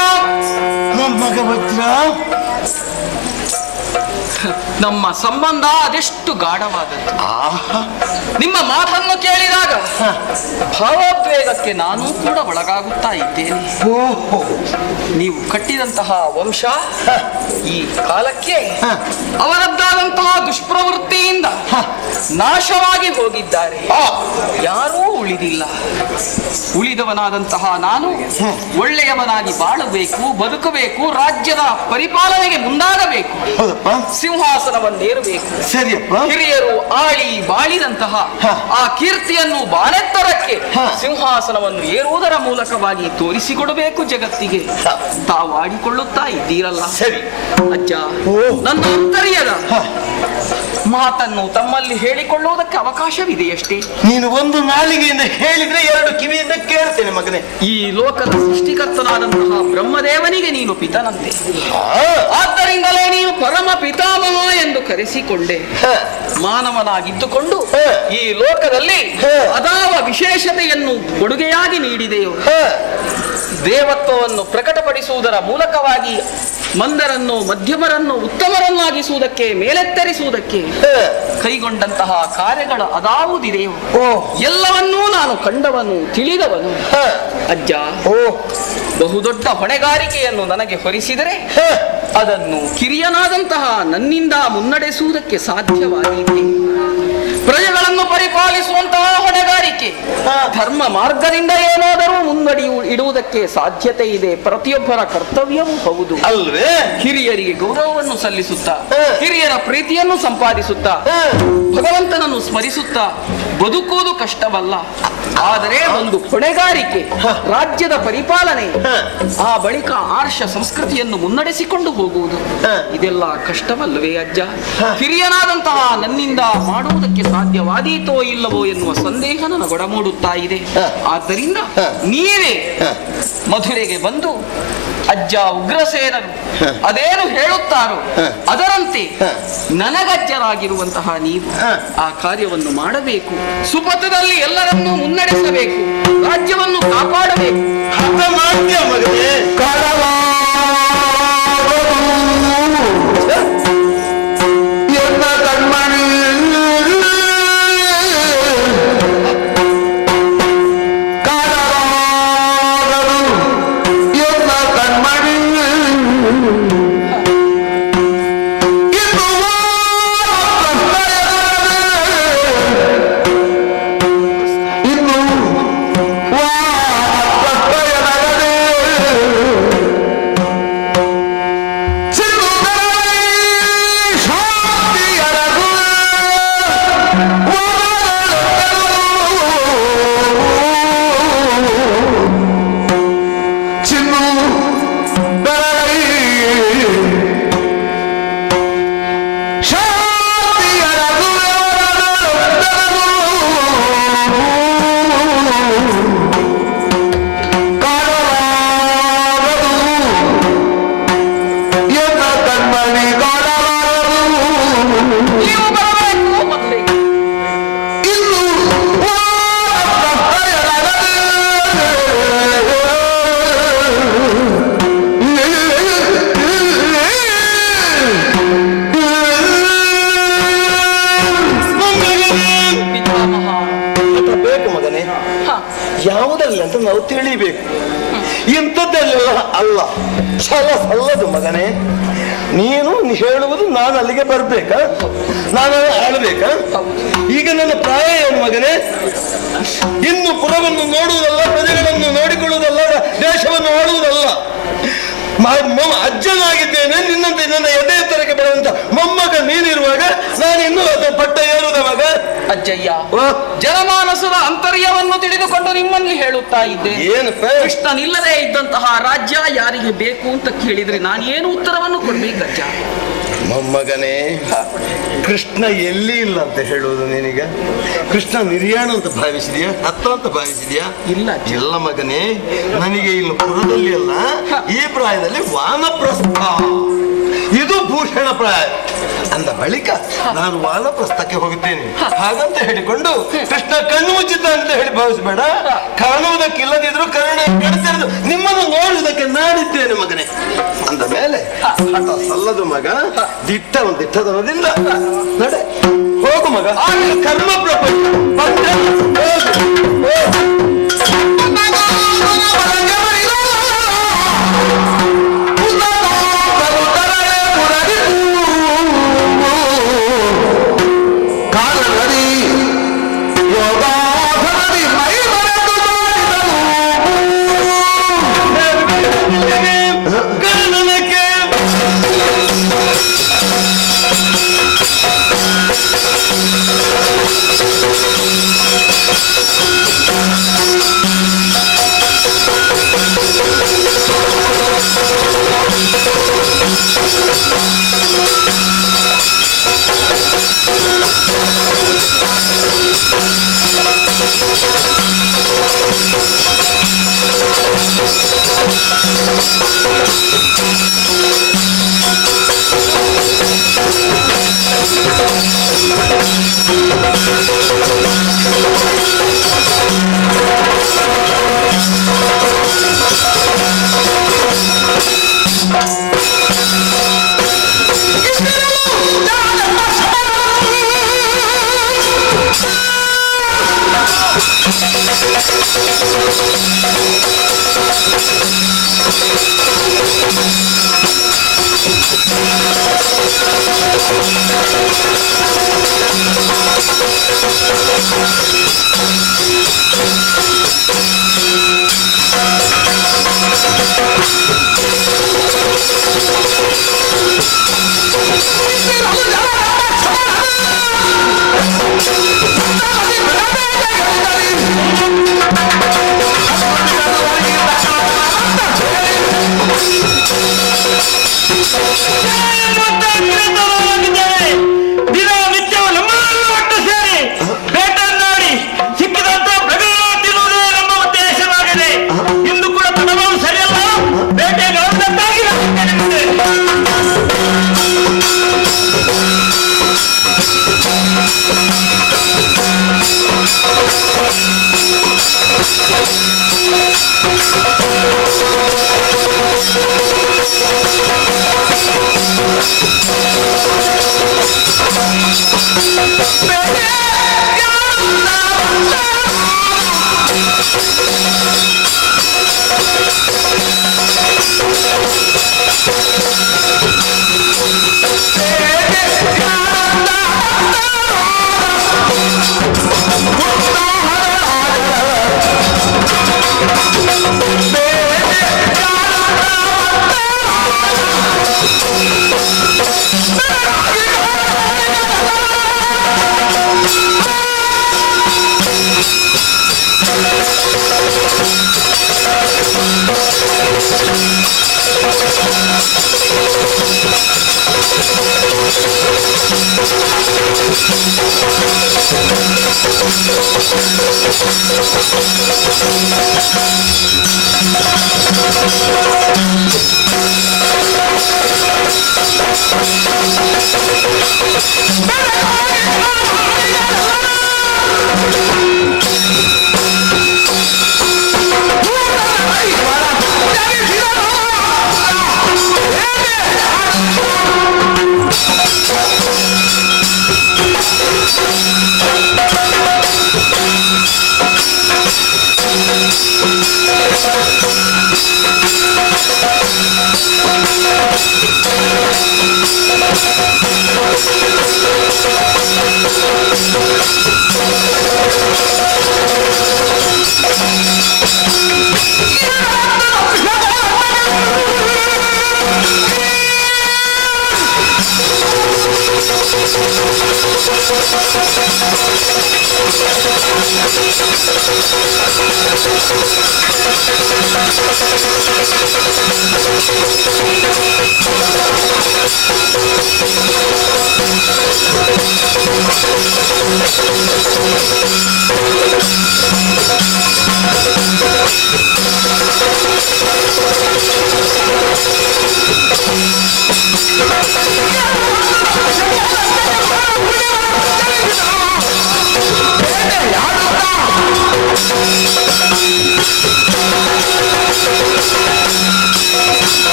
ಮೊಮ್ಮಗ ವಜ್ರ, ನಮ್ಮ ಸಂಬಂಧ ಅದೆಷ್ಟು ಗಾಢವಾದದ್ದು. ಆಹಾ, ನಿಮ್ಮ ಮಾತನ್ನು ಕೇಳಿದಾಗ ಭಾವೋದ್ವೇಗಕ್ಕೆ ನಾನೂ ಕೂಡ ಒಳಗಾಗುತ್ತಾ ಇದ್ದೇನೆ. ಓಹೋ, ನೀವು ಕಟ್ಟಿದಂತಹ ವಂಶ ಈ ಕಾಲಕ್ಕೆ ಅವರದ್ದಾದಂತಹ ದುಷ್ಪ್ರವೃತ್ತಿಯಿಂದ ನಾಶವಾಗಿ ಹೋಗಿದ್ದಾರೆ. ಯಾರೂ ಉಳಿದಿಲ್ಲ. ಉಳಿದವನಾದಂತಹ ನಾನು ಒಳ್ಳೆಯವನಾಗಿ ಬಾಳಬೇಕು, ಬದುಕಬೇಕು, ರಾಜ್ಯದ ಪರಿಪಾಲನೆಗೆ ಮುಂದಾಗಬೇಕು, ಹೌದಪ್ಪ, ಸಿಂಹಾಸನವನ್ನೇರಬೇಕು. ಸರಿಯಪ್ಪ. ಹಿರಿಯರು ಆಳಿ ಬಾಳಿದಂತಹ ಆ ಕೀರ್ತಿಯನ್ನು ಬಾಳೆತ್ತರಕ್ಕೆ ಸಿಂಹಾಸನವನ್ನು ಏರುವುದರ ಮೂಲಕವಾಗಿ ತೋರಿಸಿಕೊಡಬೇಕು ಜಗತ್ತಿಗೆ. ತಾವು ಆಡಿಕೊಳ್ಳುತ್ತಾ ಇದ್ದೀರಲ್ಲ. ಸರಿ ಅಜ್ಜ, ನನ್ನ ಅಂತರ್ಯದ ಮಾತನ್ನು ತಮ್ಮಲ್ಲಿ ಹೇಳಿಕೊಳ್ಳುವುದಕ್ಕೆ ಅವಕಾಶವಿದೆಯಷ್ಟೇ. ನೀನು ಒಂದು ನಾಲಿಗೆಯಿಂದ ಹೇಳಿದ್ರೆ ಎರಡು ಕಿವಿಯಿಂದ ಕೇಳ್ತೇನೆ ಮಗನೇ. ಈ ಲೋಕದ ಸೃಷ್ಟಿಕರ್ತನಾದಂತಹ ಬ್ರಹ್ಮದೇವನಿಗೆ ನೀನು ಪಿತನಂತೆ. ಆದ್ದರಿಂದಲೇ ನೀನು ಪರಮ ಪಿತಾಮಹ ಎಂದು ಕರೆಸಿಕೊಂಡೆ. ಮಾನವನಾಗಿದ್ದುಕೊಂಡು ಈ ಲೋಕದಲ್ಲಿ ಅದಾವ ವಿಶೇಷತೆಯನ್ನು ಕೊಡುಗೆಯಾಗಿ ನೀಡಿದೆಯೋ. ದೇವತ್ವವನ್ನು ಪ್ರಕಟಪಡಿಸುವುದರ ಮೂಲಕವಾಗಿ ಮಂದರನ್ನು, ಮಧ್ಯಮರನ್ನು ಉತ್ತಮರನ್ನಾಗಿಸುವುದಕ್ಕೆ, ಮೇಲೆತ್ತರಿಸುವುದಕ್ಕೆ ಕೈಗೊಂಡಂತಹ ಕಾರ್ಯಗಳು ಅದಾವುದಿದೆಯೋ ಎಲ್ಲವನ್ನೂ ನಾನು ಕಂಡವನು, ತಿಳಿದವನು. ಅಜ್ಜ, ಬಹುದೊಡ್ಡ ಹೊಣೆಗಾರಿಕೆಯನ್ನು ನನಗೆ ಹೊರಿಸಿದರೆ ಅದನ್ನು ಕಿರಿಯನಾದಂತಹ ನನ್ನಿಂದ ಮುನ್ನಡೆಸುವುದಕ್ಕೆ ಸಾಧ್ಯವಾಗಿದೆ. ಪ್ರಜೆಗಳನ್ನು ಪರಿಪಾಲಿಸುವಂತಹ ಹೊಣೆಗಾರಿಕೆ ಧರ್ಮ ಮಾರ್ಗದಿಂದ ಏನಾದರೂ ಮುನ್ನಡಿ ಇಡುವುದಕ್ಕೆ ಸಾಧ್ಯತೆ ಇದೆ. ಪ್ರತಿಯೊಬ್ಬರ ಕರ್ತವ್ಯವೂ ಹೌದು ಅಲ್ವೇ? ಹಿರಿಯರಿಗೆ ಗೌರವವನ್ನು ಸಲ್ಲಿಸುತ್ತಾ, ಹಿರಿಯರ ಪ್ರೀತಿಯನ್ನು ಸಂಪಾದಿಸುತ್ತಾ, ಭಗವಂತನನ್ನು ಸ್ಮರಿಸುತ್ತಾ ಬದುಕುವುದು ಕಷ್ಟವಲ್ಲ. ಆದರೆ ಒಂದು ಹೊಣೆಗಾರಿಕೆ, ರಾಜ್ಯದ ಪರಿಪಾಲನೆ, ಆ ಬಳಿಕ ಆರ್ಷ ಸಂಸ್ಕೃತಿಯನ್ನು ಮುನ್ನಡೆಸಿಕೊಂಡು ಹೋಗುವುದು, ಇದೆಲ್ಲ ಕಷ್ಟವಲ್ಲವೇ ಅಜ್ಜ? ಹಿರಿಯನಾದಂತಹ ನನ್ನಿಂದ ಮಾಡುವುದಕ್ಕೆ ಸಾಧ್ಯವಾದೀತೋ ಇಲ್ಲವೋ ಎನ್ನುವ ಸಂದೇಹ ನನಗೊಡಮೂಡುತ್ತಾ ಇದೆ. ಆದ್ದರಿಂದ ನೀವೇ ಮಧುರೆಗೆ ಬಂದು ಅಜ್ಜ ಉಗ್ರಸೇನರು ಅದೇನು ಹೇಳುತ್ತಾರೋ ಅದರಂತೆ ನನಗಜ್ಜರಾಗಿರುವಂತಹ ನೀವು ಆ ಕಾರ್ಯವನ್ನು ಮಾಡಬೇಕು. ಸುಪಥದಲ್ಲಿ ಎಲ್ಲರನ್ನೂ ಮುನ್ನಡೆಸಬೇಕು, ರಾಜ್ಯವನ್ನು ಕಾಪಾಡಬೇಕು. ಮಗನೇ, ಯಾವುದಲ್ಲ ಅಂತ ನಾವು ತಿಳಿಬೇಕು. ಇಂಥದ್ದೆಲ್ಲ ಅಲ್ಲ, ಸಲ್ಲದು ಮಗನೇ. ನೀನು ಹೇಳುವುದು ನಾನು ಅಲ್ಲಿಗೆ ಬರ್ಬೇಕಾ? ನಾನು ಆಳ್ಬೇಕಾ? ಈಗ ನನ್ನ ಪ್ರಾಯ ಏನು ಮಗನೇ? ಇನ್ನು ಪುರವನ್ನು ನೋಡುವುದಲ್ಲ, ಪ್ರಜೆಗಳನ್ನು ನೋಡಿಕೊಳ್ಳುವುದಲ್ಲ, ದೇಶವನ್ನು ಆಳುವುದಲ್ಲ. ಅಜ್ಜನಾಗಿದ್ದೇನೆ, ನಿನ್ನಂತೆ ನನ್ನ ಎದೆ ಎತ್ತರಕ್ಕೆ ಬರುವಂತ ಮೊಮ್ಮಗ ನೀನಿರುವಾಗ ನಾನು ಇನ್ನೂ ಪಟ್ಟ ಏರುವುದ ಮಗ. ಅಜ್ಜಯ್ಯ, ಜನಮಾನಸದ ಅಂತರ್ಯವನ್ನು ತಿಳಿದುಕೊಂಡು ನಿಮ್ಮಲ್ಲಿ ಹೇಳುತ್ತಾ ಇದ್ದೆ. ಏನಪ್ಪ? ಕೃಷ್ಣನಿಲ್ಲದೆ ಇದ್ದಂತಹ ರಾಜ್ಯ ಯಾರಿಗೆ ಬೇಕು ಅಂತ ಕೇಳಿದ್ರೆ ನಾನು ಏನು ಉತ್ತರವನ್ನು ಕೊಡ್ಬೇಕಜ್ಜ? ಮೊಮ್ಮಗನೇ, ಕೃಷ್ಣ ಎಲ್ಲಿ ಇಲ್ಲ ಅಂತ ಹೇಳುವುದು ನಿನಗ? ಕೃಷ್ಣ ನಿರ್ಯಾಣ ಅಂತ ಭಾವಿಸಿದ್ಯಾ? ಹತ್ತ ಅಂತ ಭಾವಿಸಿದ್ಯಾ? ಇಲ್ಲ ಮಗನೇ, ನನಗೆ ಇಲ್ಲಿ ಪುರದಲ್ಲಿ ಅಲ್ಲ, ಈ ಪ್ರಾಯದಲ್ಲಿ ವಾನಪ್ರಸ್ಥ, ಇದು ಭೂಷಣ ಪ್ರಾಯ. ಅಂದ ಬಳಿಕ ನಾನು ವಾನಪ್ರಸ್ಥಕ್ಕೆ ಹೋಗುತ್ತೇನೆ ಹಾಗಂತ ಹೇಳಿಕೊಂಡು ಕೃಷ್ಣ ಕಣ್ಣು ಮುಚ್ಚಿದ್ದ ಅಂತ ಹೇಳಿ ಭಾವಿಸಬೇಡ. ಕಾಣುವುದಕ್ಕಿಲ್ಲದಿದ್ರು ಕರುಣೆ ಕೆಡತಿರೋದು ಹಠ ಸಲ್ಲದು ಮಗ. ದಿಟ್ಟದನದಿಂದ ನಡೆ ಹೋಗು ಮಗ. ಕರ್ಮ ಪ್ರಪಂಚ ಬಂದ್ರೆ ಹೋಗು.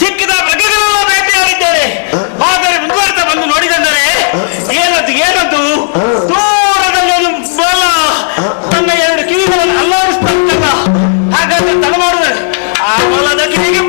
ಸಿಕ್ಕಿದ ಮೃಗಗಳೆಲ್ಲ ಬೇಟೆಯಾಡಿದ್ದೇನೆ. ಆದರೆ ಮುಂದುವರೆದ ಬಂದು ನೋಡಿದಂದರೆ ಏನದು ದೂರದಲ್ಲಿ ಒಂದು ಬಲ ತನ್ನ ಎರಡು ಕಿವಿಗಳನ್ನು ಅಲ್ಲಾಡಿಸ್ತಲ್ಲ. ಹಾಗಾದ್ರೆ ತಡ ಮಾಡುವ ಆ ಬಲದ ಕಿವಿಗೆ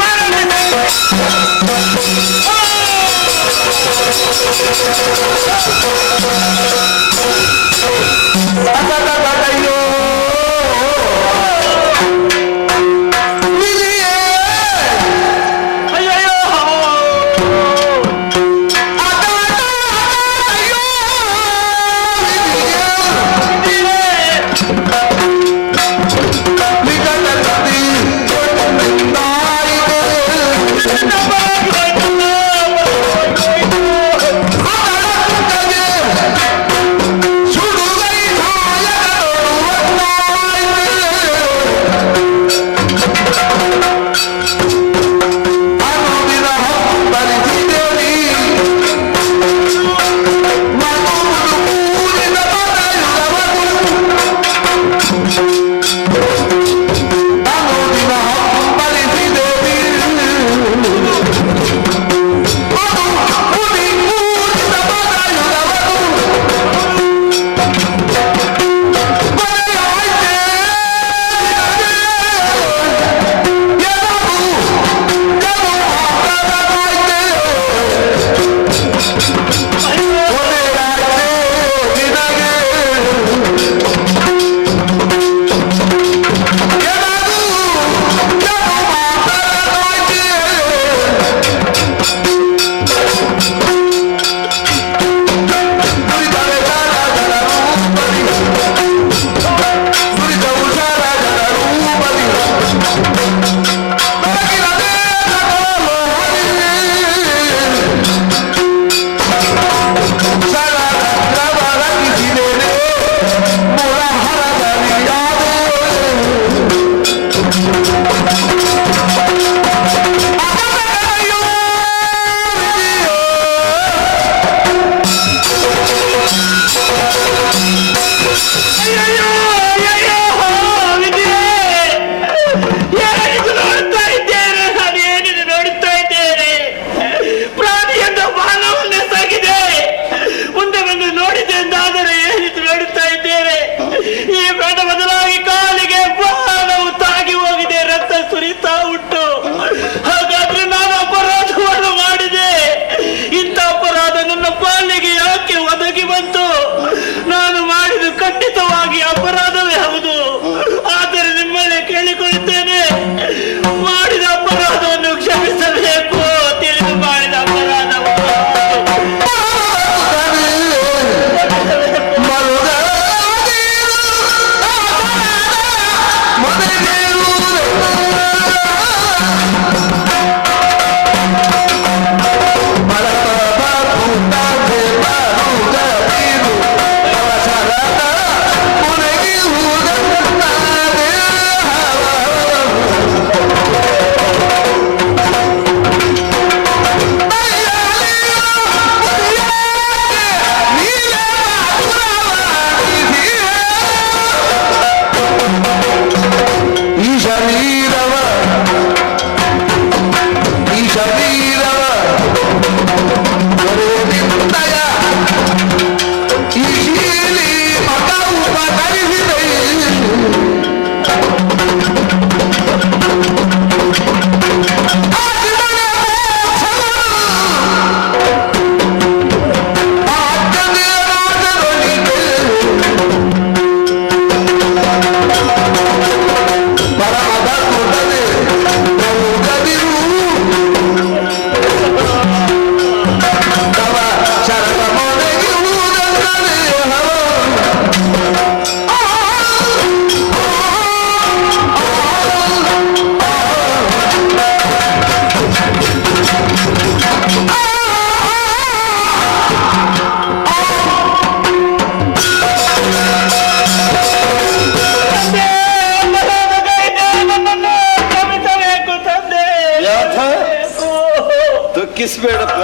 ದುಃಖಿಸಬೇಡಪ್ಪ,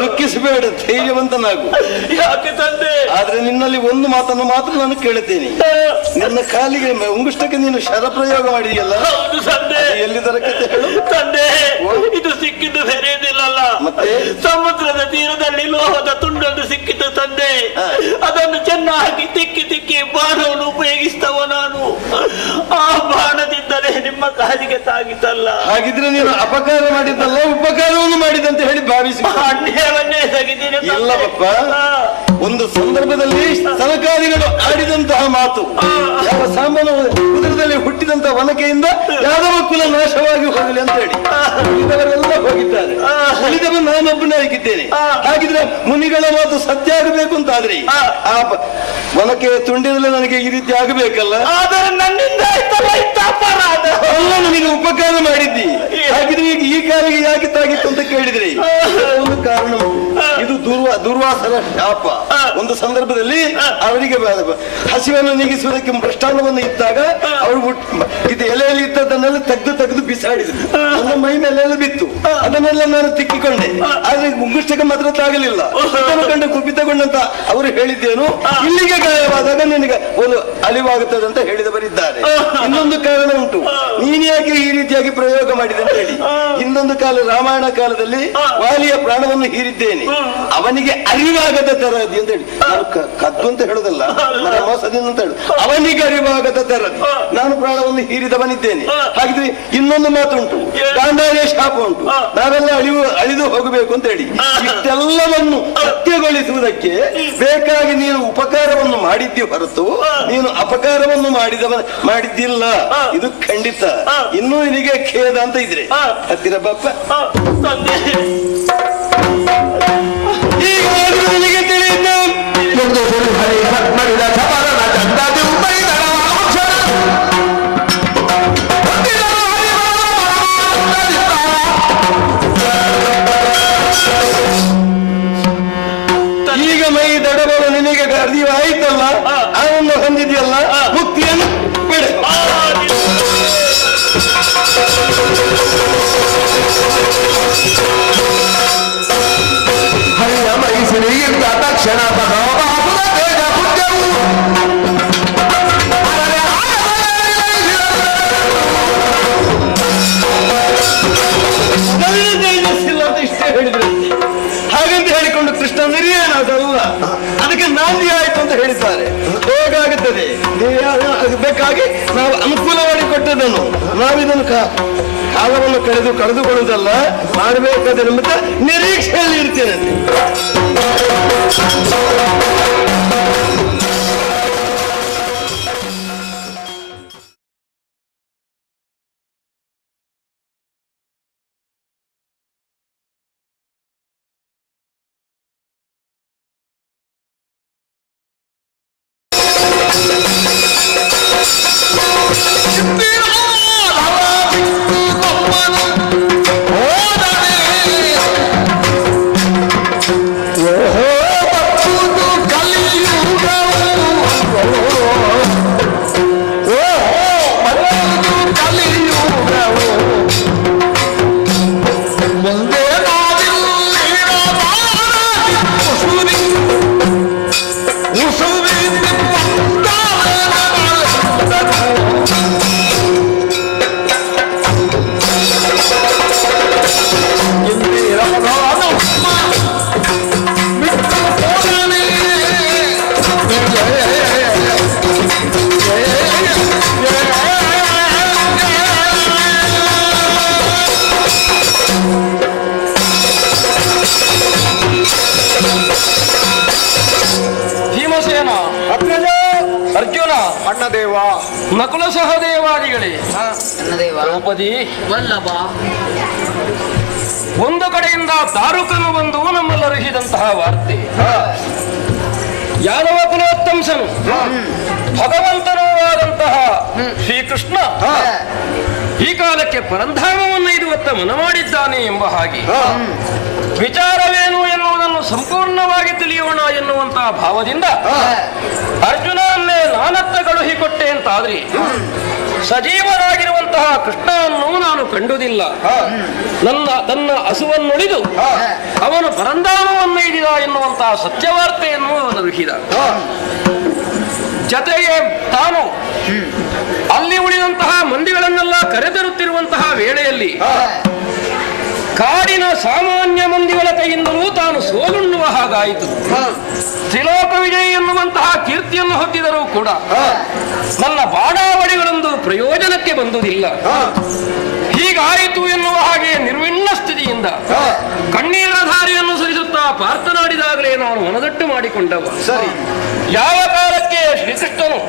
ದುಃಖಿಸಬೇಡ. ಹೆದರಬೇಡ, ಧೈರ್ಯವಂತನಾಗು. ಯಾಕೆ ತಂದೆ? ಆದ್ರೆ ನಿನ್ನಲ್ಲಿ ಒಂದು ಮಾತನ್ನು ಮಾತ್ರ ನಾನು ಕೇಳುತ್ತೇನೆ. ನಿನ್ನ ಕಾಲಿಗೆ ಉಂಗುಷ್ಟಕ್ಕೆ ನೀನು ಶರಪ್ರಯೋಗ ಮಾಡಿದೆಯಲ್ಲ, ಹೌದು ತಂದೆ. ಎಲ್ಲಿ ದೊರಕತ್ತೆ ಹೇಳು ತಂದೆ. ಇದು ಸಿಕ್ಕಿದ್ದು ಬೇರೆಯದಿಲ್ಲಲ್ಲ, ಮತ್ತೆ ಸಮುದ್ರದ ತೀರದಲ್ಲಿ ಲೋಹದ ತುಂಡೊಂದು ಸಿಕ್ಕಿತ್ತು ತಂದೆ. ಅದನ್ನು ಚೆನ್ನಾಗಿ ತಿಕ್ಕಿ ತಿಕ್ಕಿ ಬಾಣವನ್ನು ಉಪಯೋಗಿಸ್ತವ ನಾನು. ಆ ಬಾಣದಿಂದಲೇ ನಿಮ್ಮ ಕಾಲಿಗೆ ತಾಗಿತಲ್ಲ. ಹಾಗಿದ್ರೆ ನೀನು ಅಪಕಾರ ಮಾಡಿದ್ದಲ್ಲ, ಉಪಕಾರವನ್ನು ಮಾಡಿದಂತ ಹೇಳಿ ಭಾವಿಸಿ. ಅನ್ಯಾಯವನ್ನೇ ತೆಗೆದಿನ ಇಲ್ಲ ಪಪ್ಪ, ಒಂದು ಸಂದರ್ಭದಲ್ಲಿ ಸರಕಾರಿಗಳು ಆಡಿದಂತಹ ಮಾತು, ಯಾವ ಸಾಮಾನ ಕುದುರದಲ್ಲಿ ಹುಟ್ಟಿದಂತಹ ವನಕೆಯಿಂದ ಯಾದವ ಕುಲ ನಾಶವಾಗಿ ಹೋಗಲಿ ಅಂತ ಹೇಳಿ ಉಳಿದವರೆಲ್ಲ ಹೋಗಿದ್ದಾರೆ, ಉಳಿದವ ನಾನೊಬ್ಬನೇ ಆಗಿದ್ದೇನೆ. ಹಾಗಿದ್ರೆ ಮುನಿಗಳ ಮಾತು ಸತ್ಯ ಆಗಬೇಕು ಅಂತ ಆದ್ರೆ ಆ ವನಕೆಯ ತುಂಡಿನಲ್ಲಿ ನನಗೆ ಈ ರೀತಿ ಆಗಬೇಕಲ್ಲ. ಆದರೆ ನನ್ನಿಂದ ಅಪರಾಧ ಅಲ್ಲ, ನನಗೆ ಉಪಕಾರ ಮಾಡಿದ್ದಿ. ಹಾಗಿದ್ರೆ ಈಗ ಈ ಕಾಲಿಗೆ ಯಾಕೆ ತಾಗಿತ್ತು ಅಂತ ಕೇಳಿದ್ರಿ, ಒಂದು ಕಾರಣ. ಇದು ದುರ್ವಾಸರ ಶಾಪ. ಒಂದು ಸಂದರ್ಭದಲ್ಲಿ ಅವರಿಗೆ ಹಸಿವನ್ನು ನೀಗಿಸುವುದಕ್ಕೆ ಮೃಷ್ಟಾನ್ನವನ್ನು ಇದ್ದಾಗ ಅವರು ಇದು ಎಲೆಯಲ್ಲಿ ಇದ್ದದನ್ನೆಲ್ಲ ತೆಗೆದು ಬಿಸಾಡಿದ್ರು. ನನ್ನ ಮೈ ಮೇಲೆಲ್ಲ ಬಿತ್ತು, ಅದನ್ನೆಲ್ಲ ನಾನು ತಿಕ್ಕಿಕೊಂಡೆ. ಆದ್ರೆ ಮುಂಗುಷ್ಟಕ್ಕೆ ಮಾತ್ರ ತಾಗಲಿಲ್ಲ. ಕಂಡು ಕುಪಿತಗೊಂಡಂತ ಅವರು ಹೇಳಿದ್ದೇನು, ಇಲ್ಲಿಗೆ ಗಾಯವಾದಾಗ ನಿನಗೆ ಒಂದು ಅಳಿವಾಗುತ್ತದೆ ಅಂತ ಹೇಳಿದವರಿದ್ದಾರೆ. ಇನ್ನೊಂದು ಕಾರಣ ಉಂಟು, ನೀನು ಯಾಕೆ ಈ ರೀತಿಯಾಗಿ ಪ್ರಯೋಗ ಮಾಡಿದೆ ಅಂತ ಹೇಳಿ. ಇನ್ನೊಂದು ಕಾಲ ರಾಮಾಯಣ ಕಾಲದಲ್ಲಿ ವಾಲಿಯ ಪ್ರಾಣವನ್ನು ಹೀರಿದ್ದೇನೆ, ಅವನಿಗೆ ಅರಿವಾಗದ ತರದಿ ಅಂತ ಹೇಳಿ. ನಾನು ಕದ್ದು ಅಂತ ಹೇಳುದಲ್ಲ, ಮೋಸದಿಂದ ಅಂತ ಹೇಳುದು. ಅವನಿಗೆ ಅರಿವಾಗದ ತರದಿ ನಾನು ಪ್ರಾಣವನ್ನು ಹೀರಿದವನಿದ್ದೇನೆ. ಹಾಗಿದ್ರೆ ಇನ್ನೊಂದು ಮಾತುಂಟು, ಗಾಂಧಾರ್ಯ ಶಾಪ ಉಂಟು, ನಾವೆಲ್ಲ ಅಳಿದು ಹೋಗಬೇಕು ಅಂತ ಹೇಳಿ. ಇಷ್ಟೆಲ್ಲವನ್ನು ಸತ್ಯಗೊಳಿಸುವುದಕ್ಕೆ ಬೇಕಾಗಿ ನೀನು ಉಪಕಾರವನ್ನು ಮಾಡಿದ್ದಿ ಹೊರತು ನೀನು ಅಪಕಾರವನ್ನು ಮಾಡಿದ್ದಿಲ್ಲ. ಇದು ಖಂಡಿತ. ಇನ್ನೂ ನಿನಗೆ ಖೇದ ಅಂತ ಇದ್ರೆ ಹತ್ತಿರ ಬಾಪ. ಈಗ ನಿನಗೆ ತಿಳಿಯಿತು ಈಗ ಮೈ ದಡಬಲು ನಿನಗೆ ಅರಿವಾಯ್ತಲ್ಲ, ಅವನು ಹೊಂದಿದೆಯಲ್ಲ, ಮುಕ್ತಿಯನ್ನು ಬಿಡ. ಹರಿಯ ಮೈಸೂರಿಗಿಂತ ತಕ್ಷಣ ಇಷ್ಟೇ ಹೇಳಿದ್ರೆ ಹಾಗಂತ ಹೇಳಿಕೊಂಡು ಕೃಷ್ಣ ನಿರ್ಯಾಣದಲ್ಲ, ಅದಕ್ಕೆ ನಾಂದಿ ಆಯ್ತು ಅಂತ ಹೇಳಿದ್ದಾರೆ. ಹೇಗಾಗುತ್ತದೆ ಬೇಕಾಗಿ ನಾವು ಅನುಕೂಲ ಮಾಡಿಕೊಟ್ಟದನ್ನು ನಾವಿದನ್ನು ಕಾಲವನ್ನು ಕಳೆದುಕೊಳ್ಳುವುದಲ್ಲ, ಮಾಡಬೇಕಾದ ನಿಮಿತ್ತ ನಿರೀಕ್ಷೆಯಲ್ಲಿ ಇರ್ತೇನೆ. ಅರ್ಜುನ, ಅಣ್ಣದೇವ, ನಕುಲ ಸಹದೇವಾದಿಗಳೇ, ದ್ರೌಪದಿ, ವಲ್ಲಭ, ಒಂದು ಕಡೆಯಿಂದ ದಾರುಕನು ಬಂದು ನಮ್ಮಲ್ಲರಿಸಿದಂತಹ ವಾರ್ತೆ, ಯಾದವ ಕುಲೋತ್ತಂಸನು ಭಗವಂತನೂ ಆದಂತಹ ಶ್ರೀಕೃಷ್ಣ ಈ ಕಾಲಕ್ಕೆ ಪರಂಧಾಮವನ್ನು ಇದುವತ್ತ ಮನ ಮಾಡಿದ್ದಾನೆ ಎಂಬ ಹಾಗೆ ವಿಚಾರವೇನು ಎನ್ನುವುದನ್ನು ಸಂಪೂರ್ಣವಾಗಿ ತಿಳಿಯೋಣ ಎನ್ನುವಂತಹ ಭಾವದಿಂದ ಅರ್ಜುನನ್ನೇ ನಾನತ್ತ ಕಳುಹಿಕೊಟ್ಟೆ ಅಂತಾದ್ರಿ ಸಜೀವರಾಗಿರುವಂತಹ ಎನ್ನುವಂತಹ ಕೃಷ್ಣನನ್ನು ನಾನು ಕಂಡುದಿಲ್ಲ. ತನ್ನ ಹಸುವನ್ನುಳಿದು ಅವನು ಪರಂಧಾಮವನ್ನು ಹಿಡಿದ ಎನ್ನುವಂತಹ ಸತ್ಯವಾರ್ತೆಯನ್ನು ಅವನು ರುಹಿದ. ಜತೆಗೆ ತಾನು ಅಲ್ಲಿ ಉಳಿದಂತಹ ಮಂದಿಗಳನ್ನೆಲ್ಲ ಕರೆತರುತ್ತಿರುವಂತಹ ವೇಳೆಯಲ್ಲಿ ಕಾಡಿನ ಸಾಮಾನ್ಯ ಮಂದಿಗಳ ಕೈಯಿಂದಲೂ ತಾನು ಸೋಲುಣ್ಣುವ ಹಾಗಾಯಿತು. ತ್ರಿಲೋಕ ವಿಜಯ ಎನ್ನುವಂತಹ ಕೀರ್ತಿಯನ್ನು ಹೊಂದಿದರೂ ಕೂಡ ನನ್ನ ಬಾಡಾವಳಿಗಳೊಂದು ಪ್ರಯೋಜನಕ್ಕೆ ಬಂದುದಿಲ್ಲ. ಹೀಗಾಯಿತು ಎನ್ನುವ ಹಾಗೆ ನಿರ್ವಿಣ್ಣ ಸ್ಥಿತಿಯಿಂದ ಕಣ್ಣೀರ ಧಾರೆಯನ್ನು ಸುರಿಸುತ್ತಾ ಪಾರ್ಥನಾಡಿದಾಗಲೇ ನಾನು ಮನದಟ್ಟು ಮಾಡಿಕೊಂಡವ. ಸರಿ, ಯಾವ ಕಾಲಕ್ಕೆ ಶ್ರೀಕೃಷ್ಣನು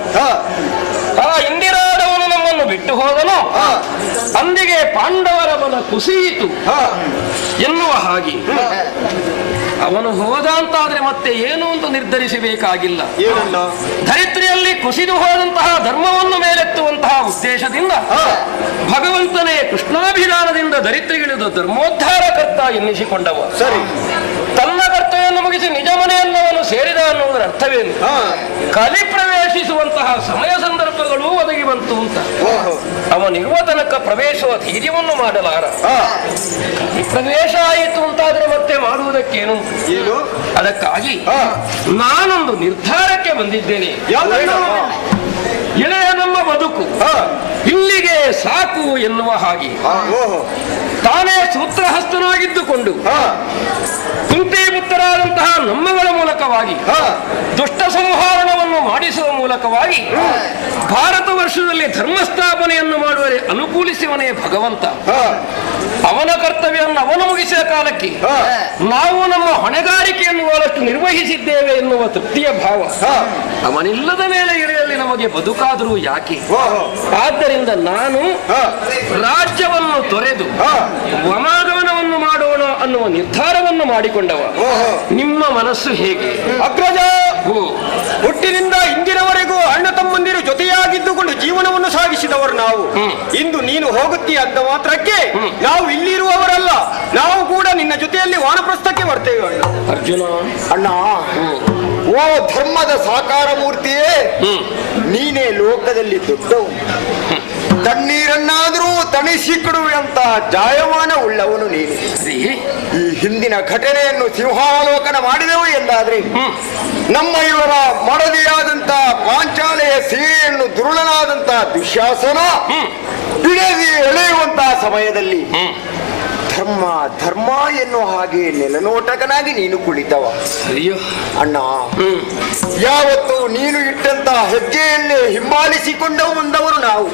ಆ ಇಂದಿರಾದವನು ನಮ್ಮನ್ನು ಬಿಟ್ಟು ಹೋದನು, ಅಂದಿಗೆ ಪಾಂಡವರ ಬಲ ಕುಸಿಯಿತು ಎನ್ನುವ ಹಾಗೆ ಅವನು ಹೋದ ಅಂತಾದ್ರೆ ಮತ್ತೆ ಏನು ಅಂತ ನಿರ್ಧರಿಸಬೇಕಾಗಿಲ್ಲ. ಧರಿತ್ರಿಯಲ್ಲಿ ಕುಸಿದು ಹೋದಂತಹ ಧರ್ಮವನ್ನು ಮೇಲೆತ್ತುವಂತಹ ಉದ್ದೇಶದಿಂದ ಭಗವಂತನೇ ಕೃಷ್ಣಾಭಿಧಾನದಿಂದ ಧರಿತ್ರಿಗಿಳಿದು ಧರ್ಮೋದ್ಧಾರಕರ್ತ ಎನ್ನಿಸಿಕೊಂಡವ. ಸರಿ, ತನ್ನ ಕರ್ತವ್ಯವನ್ನು ಮುಗಿಸಿ ನಿಜ ಮನೆಯನ್ನವನು ಸೇರಿದ ಅನ್ನುವುದರ ಅರ್ಥವೇನು? ಕಲಿ ಪ್ರವೇಶಿಸುವಂತಹ ಸಮಯ ಸಂದರ್ಭಗಳು ಒದಗಿ ಬಂತು ಅಂತ ಅವನಿರುವ ತನಕ ಪ್ರವೇಶಿಸುವ ಧೈರ್ಯವನ್ನು ಮಾಡಲಾರ. ಪ್ರವೇಶ ಆಯಿತು ಅಂತಾದ್ರೆ ಮತ್ತೆ ಮಾಡುವುದಕ್ಕೇನು? ಅದಕ್ಕಾಗಿ ನಾನೊಂದು ನಿರ್ಧಾರಕ್ಕೆ ಬಂದಿದ್ದೇನೆ. ಇಳೆಯ ನಮ್ಮ ಬದುಕು ಇಲ್ಲಿಗೆ ಸಾಕು ಎನ್ನುವ ಹಾಗೆ ತಾನೇ ಸೂತ್ರಹಸ್ತನಾಗಿದ್ದುಕೊಂಡು ಕುಂತಿಪುತ್ರರಾದಂತಹ ನಮ್ಮಗಳ ಮೂಲಕವಾಗಿ ದುಷ್ಟ ಸಂಹಾರಣವನ್ನು ಮಾಡಿಸುವ ಮೂಲಕವಾಗಿ ಭಾರತ ವರ್ಷದಲ್ಲಿ ಧರ್ಮಸ್ಥಾಪನೆಯನ್ನು ಮಾಡುವರೆ ಅನುಕೂಲಿಸುವನೇ ಭಗವಂತ. ಅವನ ಕರ್ತವ್ಯವನ್ನು ಅವನು ಮುಗಿಸಿದ ಕಾಲಕ್ಕೆ ನಾವು ನಮ್ಮ ಹೊಣೆಗಾರಿಕೆಯನ್ನು ಬಹಳಷ್ಟು ನಿರ್ವಹಿಸಿದ್ದೇವೆ ಎನ್ನುವ ತೃಪ್ತಿಯ ಭಾವ ಅವನಿಲ್ಲದ ಮೇಲೆ ಇಳೆಯಲ್ಲಿ ನಮಗೆ ಬದುಕಾದರೂ ಯಾಕೆ? ಆದ್ದರಿಂದ ನಾನು ರಾಜ್ಯವನ್ನು ತೊರೆದು ವಮಾಗಮನವನ್ನು ಮಾಡೋಣ ಅನ್ನುವ ನಿರ್ಧಾರವನ್ನು ಮಾಡಿಕೊಂಡವ. ನಿಮ್ಮ ಮನಸ್ಸು ಹೇಗೆ? ಅಗ್ರಜ, ಹುಟ್ಟಿನಿಂದ ಇಂದಿನವರೆಗೂ ಅಣ್ಣ ತಮ್ಮಂದಿರು ಜೊತೆಯಾಗಿದ್ದುಕೊಂಡು ಜೀವನವನ್ನು ಸಾಗಿಸಿದವರು ನಾವು. ಇಂದು ನೀನು ಹೋಗುತ್ತೀಯ ಅಂತ ಮಾತ್ರಕ್ಕೆ ನಾವು ಇಲ್ಲಿರುವವರಲ್ಲ, ನಾವು ಕೂಡ ನಿನ್ನ ಜೊತೆಯಲ್ಲಿ ವಾನಪ್ರಸ್ಥಕ್ಕೆ ಬರ್ತೇವೆ. ಅರ್ಜುನ, ಅಣ್ಣ, ಓ ಧರ್ಮದ ಸಾಕಾರ ಮೂರ್ತಿಯೇ, ನೀನೇ ಲೋಕದಲ್ಲಿ ದೊಡ್ಡವು. ತಣ್ಣೀರನ್ನಾದರೂ ತಣಿಸಿಕೊಡುವಂತ ಜಾಯಮಾನ ಉಳ್ಳವನು ನೀನು. ಈ ಹಿಂದಿನ ಘಟನೆಯನ್ನು ಸಿಂಹಾವಲೋಕನ ಮಾಡಿದೆವು ಎಂದಾದ್ರೆ ನಮ್ಮ ಇವರ ಮಡದಿಯಾದಂತ ಪಾಂಚಾಲೆಯ ಸೀರೆಯನ್ನು ದುರುಳನಾದಂತ ದುಶ್ಯಾಸನ ಬಿಡದಿ ಎಳೆಯುವಂತಹ ಸಮಯದಲ್ಲಿ ಧರ್ಮ ಧರ್ಮ ಎನ್ನುವ ಹಾಗೆ ನೆಲನೋಟಕನಾಗಿ ನೀನು ಕುಳಿತವ. ಅಣ್ಣ, ಯಾವತ್ತು ನೀನು ಇಟ್ಟಂತ ಹೆಜ್ಜೆಯನ್ನೇ ಹಿಂಬಾಲಿಸಿಕೊಂಡು ಬಂದವರು ನಾವು.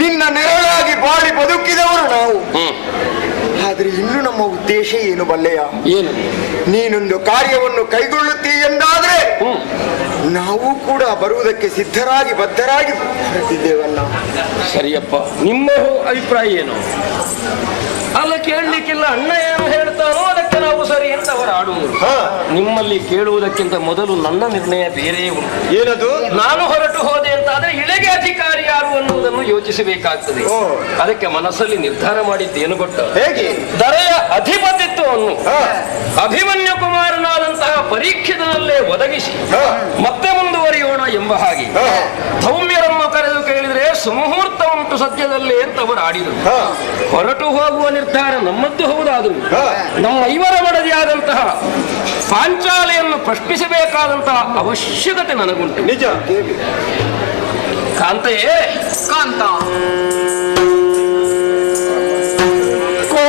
ನಿನ್ನ ನೆರಳಾಗಿ ಬಾಳಿ ಬದುಕಿದವರು ನಾವು. ಆದ್ರೆ ಇನ್ನು ನಮ್ಮ ಉದ್ದೇಶ ಏನು ಬಲ್ಲೆಯ? ಏನು? ನೀನೊಂದು ಕಾರ್ಯವನ್ನು ಕೈಗೊಳ್ಳುತ್ತೀ ಎಂದಾದ್ರೆ ನಾವು ಕೂಡ ಬರುವುದಕ್ಕೆ ಸಿದ್ಧರಾಗಿ ಬದ್ಧರಾಗಿ ಹೊರಟಿದ್ದೇವಲ್ಲ. ಸರಿಯಪ್ಪ, ನಿಮ್ಮ ಅಭಿಪ್ರಾಯ ಏನು? ಅಲ್ಲ, ಕೇಳಲಿಕ್ಕಿಲ್ಲ. ಅಣ್ಣ ಏನು ಹೇಳ್ತಾನೋ ಅದಕ್ಕೆ ನಾವು ಸರಿ ಅಂತ ಅವರು ಆಡುವುದು. ನಿಮ್ಮಲ್ಲಿ ಕೇಳುವುದಕ್ಕಿಂತ ಮೊದಲು ನನ್ನ ನಿರ್ಣಯ ಬೇರೆಯೇ ಉಂಟು. ಏನದು? ನಾನು ಹೊರಟು ಹೋದೆ ಅಂತ ಆದ್ರೆ ಇಳೆಗೆ ಅಧಿಕಾರಿ ಯಾರು ಅನ್ನುವುದನ್ನು ಯೋಚಿಸಬೇಕಾಗ್ತದೆ. ಅದಕ್ಕೆ ಮನಸ್ಸಲ್ಲಿ ನಿರ್ಧಾರ ಮಾಡಿದ್ದೇನು ಗೊತ್ತ? ಹೇಗೆ? ದರೆಯ ಅಧಿಪತಿತ್ವವನ್ನು ಅಭಿಮನ್ಯು ಕುಮಾರನಾದಂತಹ ಪರೀಕ್ಷಿತನಲ್ಲೇ ಒದಗಿಸಿ ಮತ್ತೆ ಮುಂದುವರಿಯೋಣ ಎಂಬ ಹಾಗೆ ಧೌಮ್ಯರನ್ನು ಕರೆದು ಕೇಳಿದ್ರೆ ಸುಮುಹೂರ್ತ ಉಂಟು ಸದ್ಯದಲ್ಲೇ ಅಂತ ಅವರು ಆಡಿದರು. ಹೊರಟು ಹೋಗುವ ನಿರ್ಧಾರ ನಮ್ಮದ್ದು ಹೌದಾದರೂ ನಮ್ಮ ಇವರ ಮಡದಿಯಾದಂತಹ ಪಾಂಚಾಲೆಯನ್ನು ಪ್ರಶ್ನಿಸಬೇಕಾದಂತಹ ಅವಶ್ಯಕತೆ ನನಗುಂಟು. ನಿಜ. ಕಾಂತೆಯೇ, ಕಾಂತ, ಓ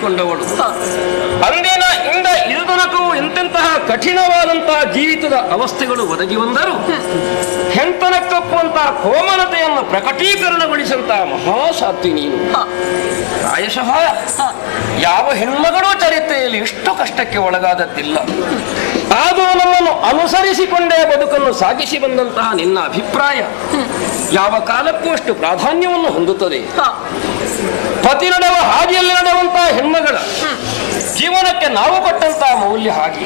ಮಾಡಿಕೊಂಡವಳು. ಅಂದಿನ ಇಂದ ಇದುತನಕವೂ ಎಂತೆಂತಹ ಕಠಿಣವಾದಂತಹ ಜೀವಿತದ ಅವಸ್ಥೆಗಳು ಒದಗಿ ಬಂದರೂ ಹೆಂತನಕ್ಕಪ್ಪುವಂತಹ ಕೋಮಲತೆಯನ್ನು ಪ್ರಕಟೀಕರಣಗೊಳಿಸಂತಹ ಮಹಾಸಾತ್ವಿ ನೀನು. ಪ್ರಾಯಶಃ ಯಾವ ಹೆಣ್ಮಗಳೂ ಚರಿತ್ರೆಯಲ್ಲಿ ಇಷ್ಟು ಕಷ್ಟಕ್ಕೆ ಒಳಗಾದದ್ದಿಲ್ಲ. ಅದು ನಮ್ಮನ್ನು ಅನುಸರಿಸಿಕೊಂಡೇ ಬದುಕನ್ನು ಸಾಗಿಸಿ ಬಂದಂತಹ ನಿನ್ನ ಅಭಿಪ್ರಾಯ ಯಾವ ಕಾಲಕ್ಕೂ ಅಷ್ಟು ಪ್ರಾಧಾನ್ಯವನ್ನು ಹೊಂದುತ್ತದೆ. ಪತಿ ನಡೆವ ಹಾದಿಯಲ್ಲಿ ನಡೆಯುವಂತಹ ಹೆಣ್ಮಗಳ ಜೀವನಕ್ಕೆ ನಾವು ಕೊಟ್ಟಂತಹ ಮೌಲ್ಯ ಹಾಗೆ,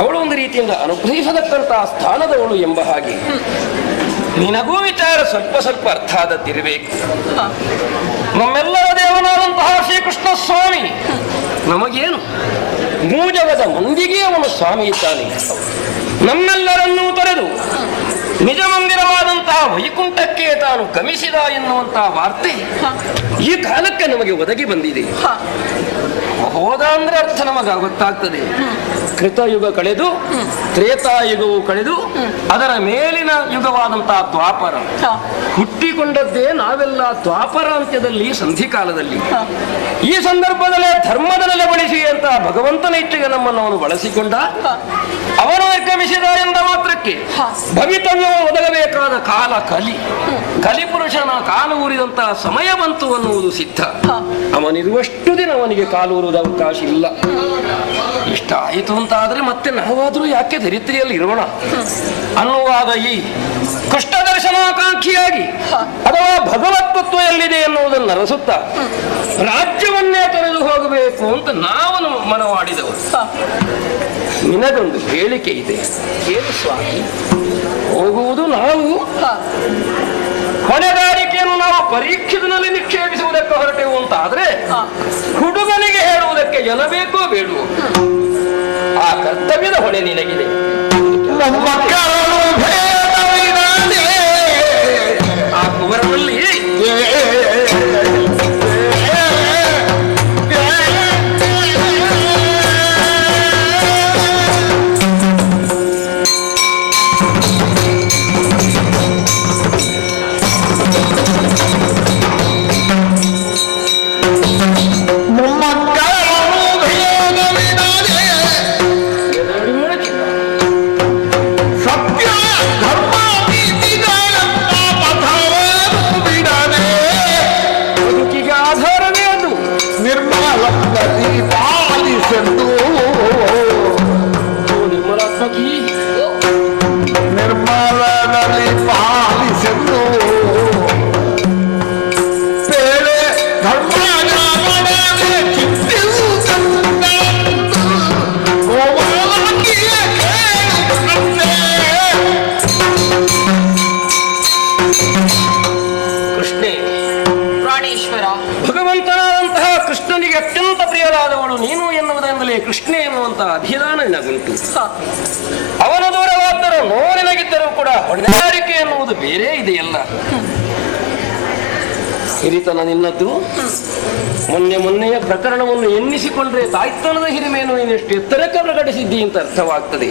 ಅವಳು ಒಂದು ರೀತಿಯಿಂದ ಅನುಗ್ರಹಿಸತಕ್ಕಂತಹ ಸ್ಥಾನದವಳು ಎಂಬ ಹಾಗೆ ನಿನಗೂ ವಿಚಾರ ಸ್ವಲ್ಪ ಸ್ವಲ್ಪ ಅರ್ಥ ಆದದ್ದಿರಬೇಕು. ನಮ್ಮೆಲ್ಲರ ದೇವನಾದಂತಹ ಶ್ರೀಕೃಷ್ಣ ಸ್ವಾಮಿ ನಮಗೇನು ಮೂಜಗದ ಮಂದಿಗೆ ಅವನು ಸ್ವಾಮಿ ಇದ್ದಾನೆ. ನಮ್ಮೆಲ್ಲರನ್ನೂ ತೊರೆದು ನಿಜ ಮಂದಿರವಾದಂತಹ ವೈಕುಂಠಕ್ಕೆ ತಾನು ಗಮಿಸಿದ ಎನ್ನುವಂತಹ ವಾರ್ತೆ ಈ ಕಾಲಕ್ಕೆ ನಮಗೆ ಒದಗಿ ಬಂದಿದೆ. ಹೋದ ಅಂದ್ರೆ ಅರ್ಥ ನಮಗೆ ಗೊತ್ತಾಗ್ತದೆ. ಕೃತಯುಗ ಕಳೆದು ತ್ರೇತಾಯುಗವು ಕಳೆದು ಅದರ ಮೇಲಿನ ಯುಗವಾದಂತಹ ದ್ವಾಪರ ಹುಟ್ಟಿಕೊಂಡದ್ದೇ ನಾವೆಲ್ಲ ದ್ವಾಪರ ಅಂತ್ಯದಲ್ಲಿ ಸಂಧಿಕಾಲದಲ್ಲಿ. ಈ ಸಂದರ್ಭದಲ್ಲೇ ಧರ್ಮದ ನೆಲೆಗೊಳಿಸಿ ಅಂತ ಭಗವಂತನ ಇಚ್ಛೆಗೆ ನಮ್ಮನ್ನು ಅವನು ಬಳಸಿಕೊಂಡ. ಅವನು ನಿರ್ಗಮಿಸಿದ ಎಂದ ಮಾತ್ರಕ್ಕೆ ಭವಿತವ್ಯವು ಒದಗಬೇಕಾದ ಕಾಲ ಕಲಿಪುರುಷನ ಕಾಲು ಊರಿದಂತಹ ಸಮಯ ಬಂತು ಅನ್ನುವುದು ಸಿದ್ಧ. ಅವನಿರುವಷ್ಟು ದಿನ ಅವನಿಗೆ ಕಾಲು ಊರುವುದ ಅವಕಾಶ ಇಲ್ಲ. ಇಷ್ಟ ಆಯಿತು ಅಂತ ಆದ್ರೆ ಮತ್ತೆ ನಾವಾದ್ರೂ ಯಾಕೆ ಧರಿತ್ರಿಯಲ್ಲಿ ಇರೋಣ ಅನ್ನುವಾಗ ಈ ಕೃಷ್ಣ ದರ್ಶನಾಕಾಂಕ್ಷಿಯಾಗಿ ಅಥವಾ ಭಗವತ್ವತ್ವ ಎಲ್ಲಿದೆ ಎನ್ನುವುದನ್ನು ಅರಸುತ್ತಾ ರಾಜ್ಯವನ್ನೇ ತೊರೆದು ಹೋಗಬೇಕು ಅಂತ ನಾವು ಮನವಾಡಿದವರು. ನಿನಗೊಂದು ಹೇಳಿಕೆ ಇದೆ, ಏನು ಸ್ವಾಮಿ? ಹೋಗುವುದು ನಾವು, ಹೊಣೆಗಾರಿಕೆಯನ್ನು ನಾವು ಪರೀಕ್ಷೆನಲ್ಲಿ ನಿಕ್ಷೇಪಿಸುವುದಕ್ಕೆ ಹೊರಟೆವು ಅಂತ ಆದ್ರೆ ಹುಡುಗನಿಗೆ ಹೇಳುವುದಕ್ಕೆ ಜನ ಬೇಕೋ ಬೇಡುವೋ? ಆ ಕರ್ತವ್ಯದ ಹೊಣೆ ನಿನಗಿದೆ. ಆ ಕುವರನಲ್ಲಿ ಭಗವಂತನಾದಂತಹ ಕೃಷ್ಣನಿಗೆ ಅತ್ಯಂತ ಪ್ರಿಯರಾದವಳು ನೀನು ಎನ್ನುವುದರಿಂದಲೇ ಕೃಷ್ಣ ಎನ್ನುವಂತಹ ಅಭಿಧಾನ ನಿನಗುಂಟು. ಅವನ ದೂರವಾದರೂ ನೋರಿನಗಿದ್ದರೂ ಕೂಡ ಹೊಣೆಗಾರಿಕೆ ಎನ್ನುವುದು ಬೇರೆ ಇದೆಯಲ್ಲ. ಹಿರಿತನ ನಿನ್ನದ್ದು. ಮೊನ್ನೆಯ ಪ್ರಕರಣವನ್ನು ಎನ್ನಿಸಿಕೊಂಡ್ರೆ ತಾಯ್ತನದ ಹಿರಿಮೆಯನ್ನು ನೀನೆಷ್ಟು ಎತ್ತರಕ್ಕೆ ಪ್ರಕಟಿಸಿದ್ದಿ ಅಂತ ಅರ್ಥವಾಗ್ತದೆ.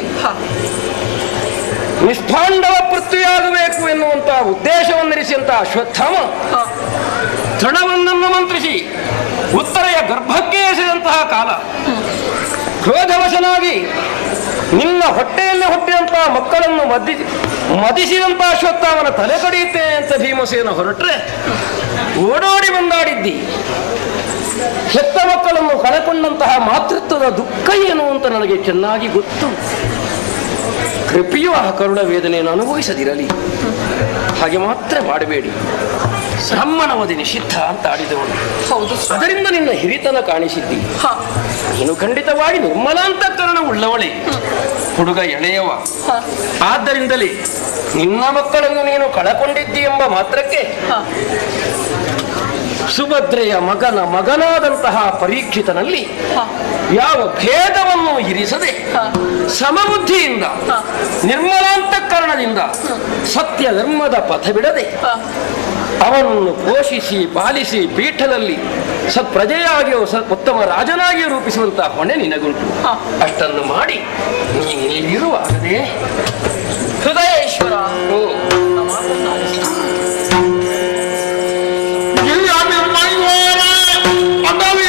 ನಿಷ್ಠಾಂಡವ ಪೃಥ್ವಿಯಾಗಬೇಕು ಎನ್ನುವಂತಹ ಉದ್ದೇಶವನ್ನಿರಿಸಿದಂತಹ ಅಶ್ವತ್ಥಾಮ ತೃಣವೊಂದನ್ನು ಮಂತ್ರಿಸಿ ಉತ್ತರೆಯ ಗರ್ಭಕ್ಕೆ ಎಸೆದಂತಹ ಕಾಲ. ಕ್ರೋಧವಶನಾಗಿ ನಿನ್ನ ಹೊಟ್ಟೆಯಲ್ಲಿ ಹುಟ್ಟಿದಂತಹ ಮಕ್ಕಳನ್ನು ಮದಿಸಿದಂತಹ ಅಶ್ವತ್ಥಾಮನ ತಲೆ ಕಡಿಯುತ್ತೆ ಅಂತ ಭೀಮಸೇನ ಹೊರಟ್ರೆ ಓಡೋಡಿ ಬಂದಾಡಿದ್ದಿ. ಹೆತ್ತ ಮಕ್ಕಳನ್ನು ಕಳೆಕೊಂಡಂತಹ ಮಾತೃತ್ವದ ದುಃಖ ಏನು ಅಂತ ನನಗೆ ಚೆನ್ನಾಗಿ ಗೊತ್ತು. ಕೃಪೆಯು ಆ ಕರುಣ ವೇದನೆಯನ್ನು ಅನುಭವಿಸದಿರಲಿ. ಹಾಗೆ ಮಾತ್ರ ಮಾಡಬೇಡಿ. ಬ್ರಾಹ್ಮಣವಧಿ ನಿಷಿದ್ಧ ಅಂತ ಆಡಿದವಳು. ಹೌದು, ಅದರಿಂದ ನಿನ್ನ ಹಿರಿತನ ಕಾಣಿಸಿದ್ದಿ. ನೀನು ಖಂಡಿತವಾಗಿ ನಿರ್ಮಲಾಂತಕರಣ ಉಳ್ಳವಳೆ. ಹುಡುಗ ಎಳೆಯವ. ಆದ್ದರಿಂದಲೇ ನಿನ್ನ ಮಕ್ಕಳನ್ನು ನೀನು ಕಳಕೊಂಡಿದ್ದಿ ಎಂಬ ಮಾತ್ರಕ್ಕೆ ಸುಭದ್ರೆಯ ಮಗನಾದಂತಹ ಪರೀಕ್ಷಿತನಲ್ಲಿ ಯಾವ ಭೇದವನ್ನು ಇರಿಸದೆ ಸಮಬುದ್ಧಿಯಿಂದ ನಿರ್ಮಲಾಂತಕರಣದಿಂದ ಸತ್ಯ ಧರ್ಮದ ಪಥ ಬಿಡದೆ ಅವನನ್ನು ಪೋಷಿಸಿ ಪಾಲಿಸಿ ಪೀಠದಲ್ಲಿ ಸತ್ಪ್ರಜೆಯಾಗಿಯೋ ಉತ್ತಮ ರಾಜನಾಗಿಯೂ ರೂಪಿಸುವಂತಹ ಹೊಣೆ ನಿನಗುಂಟು. ಅಷ್ಟನ್ನು ಮಾಡಿ ನೀನಿರುವಾಗದೆ ಹೃದಯೇಶ್ವರ ಅಡವಿ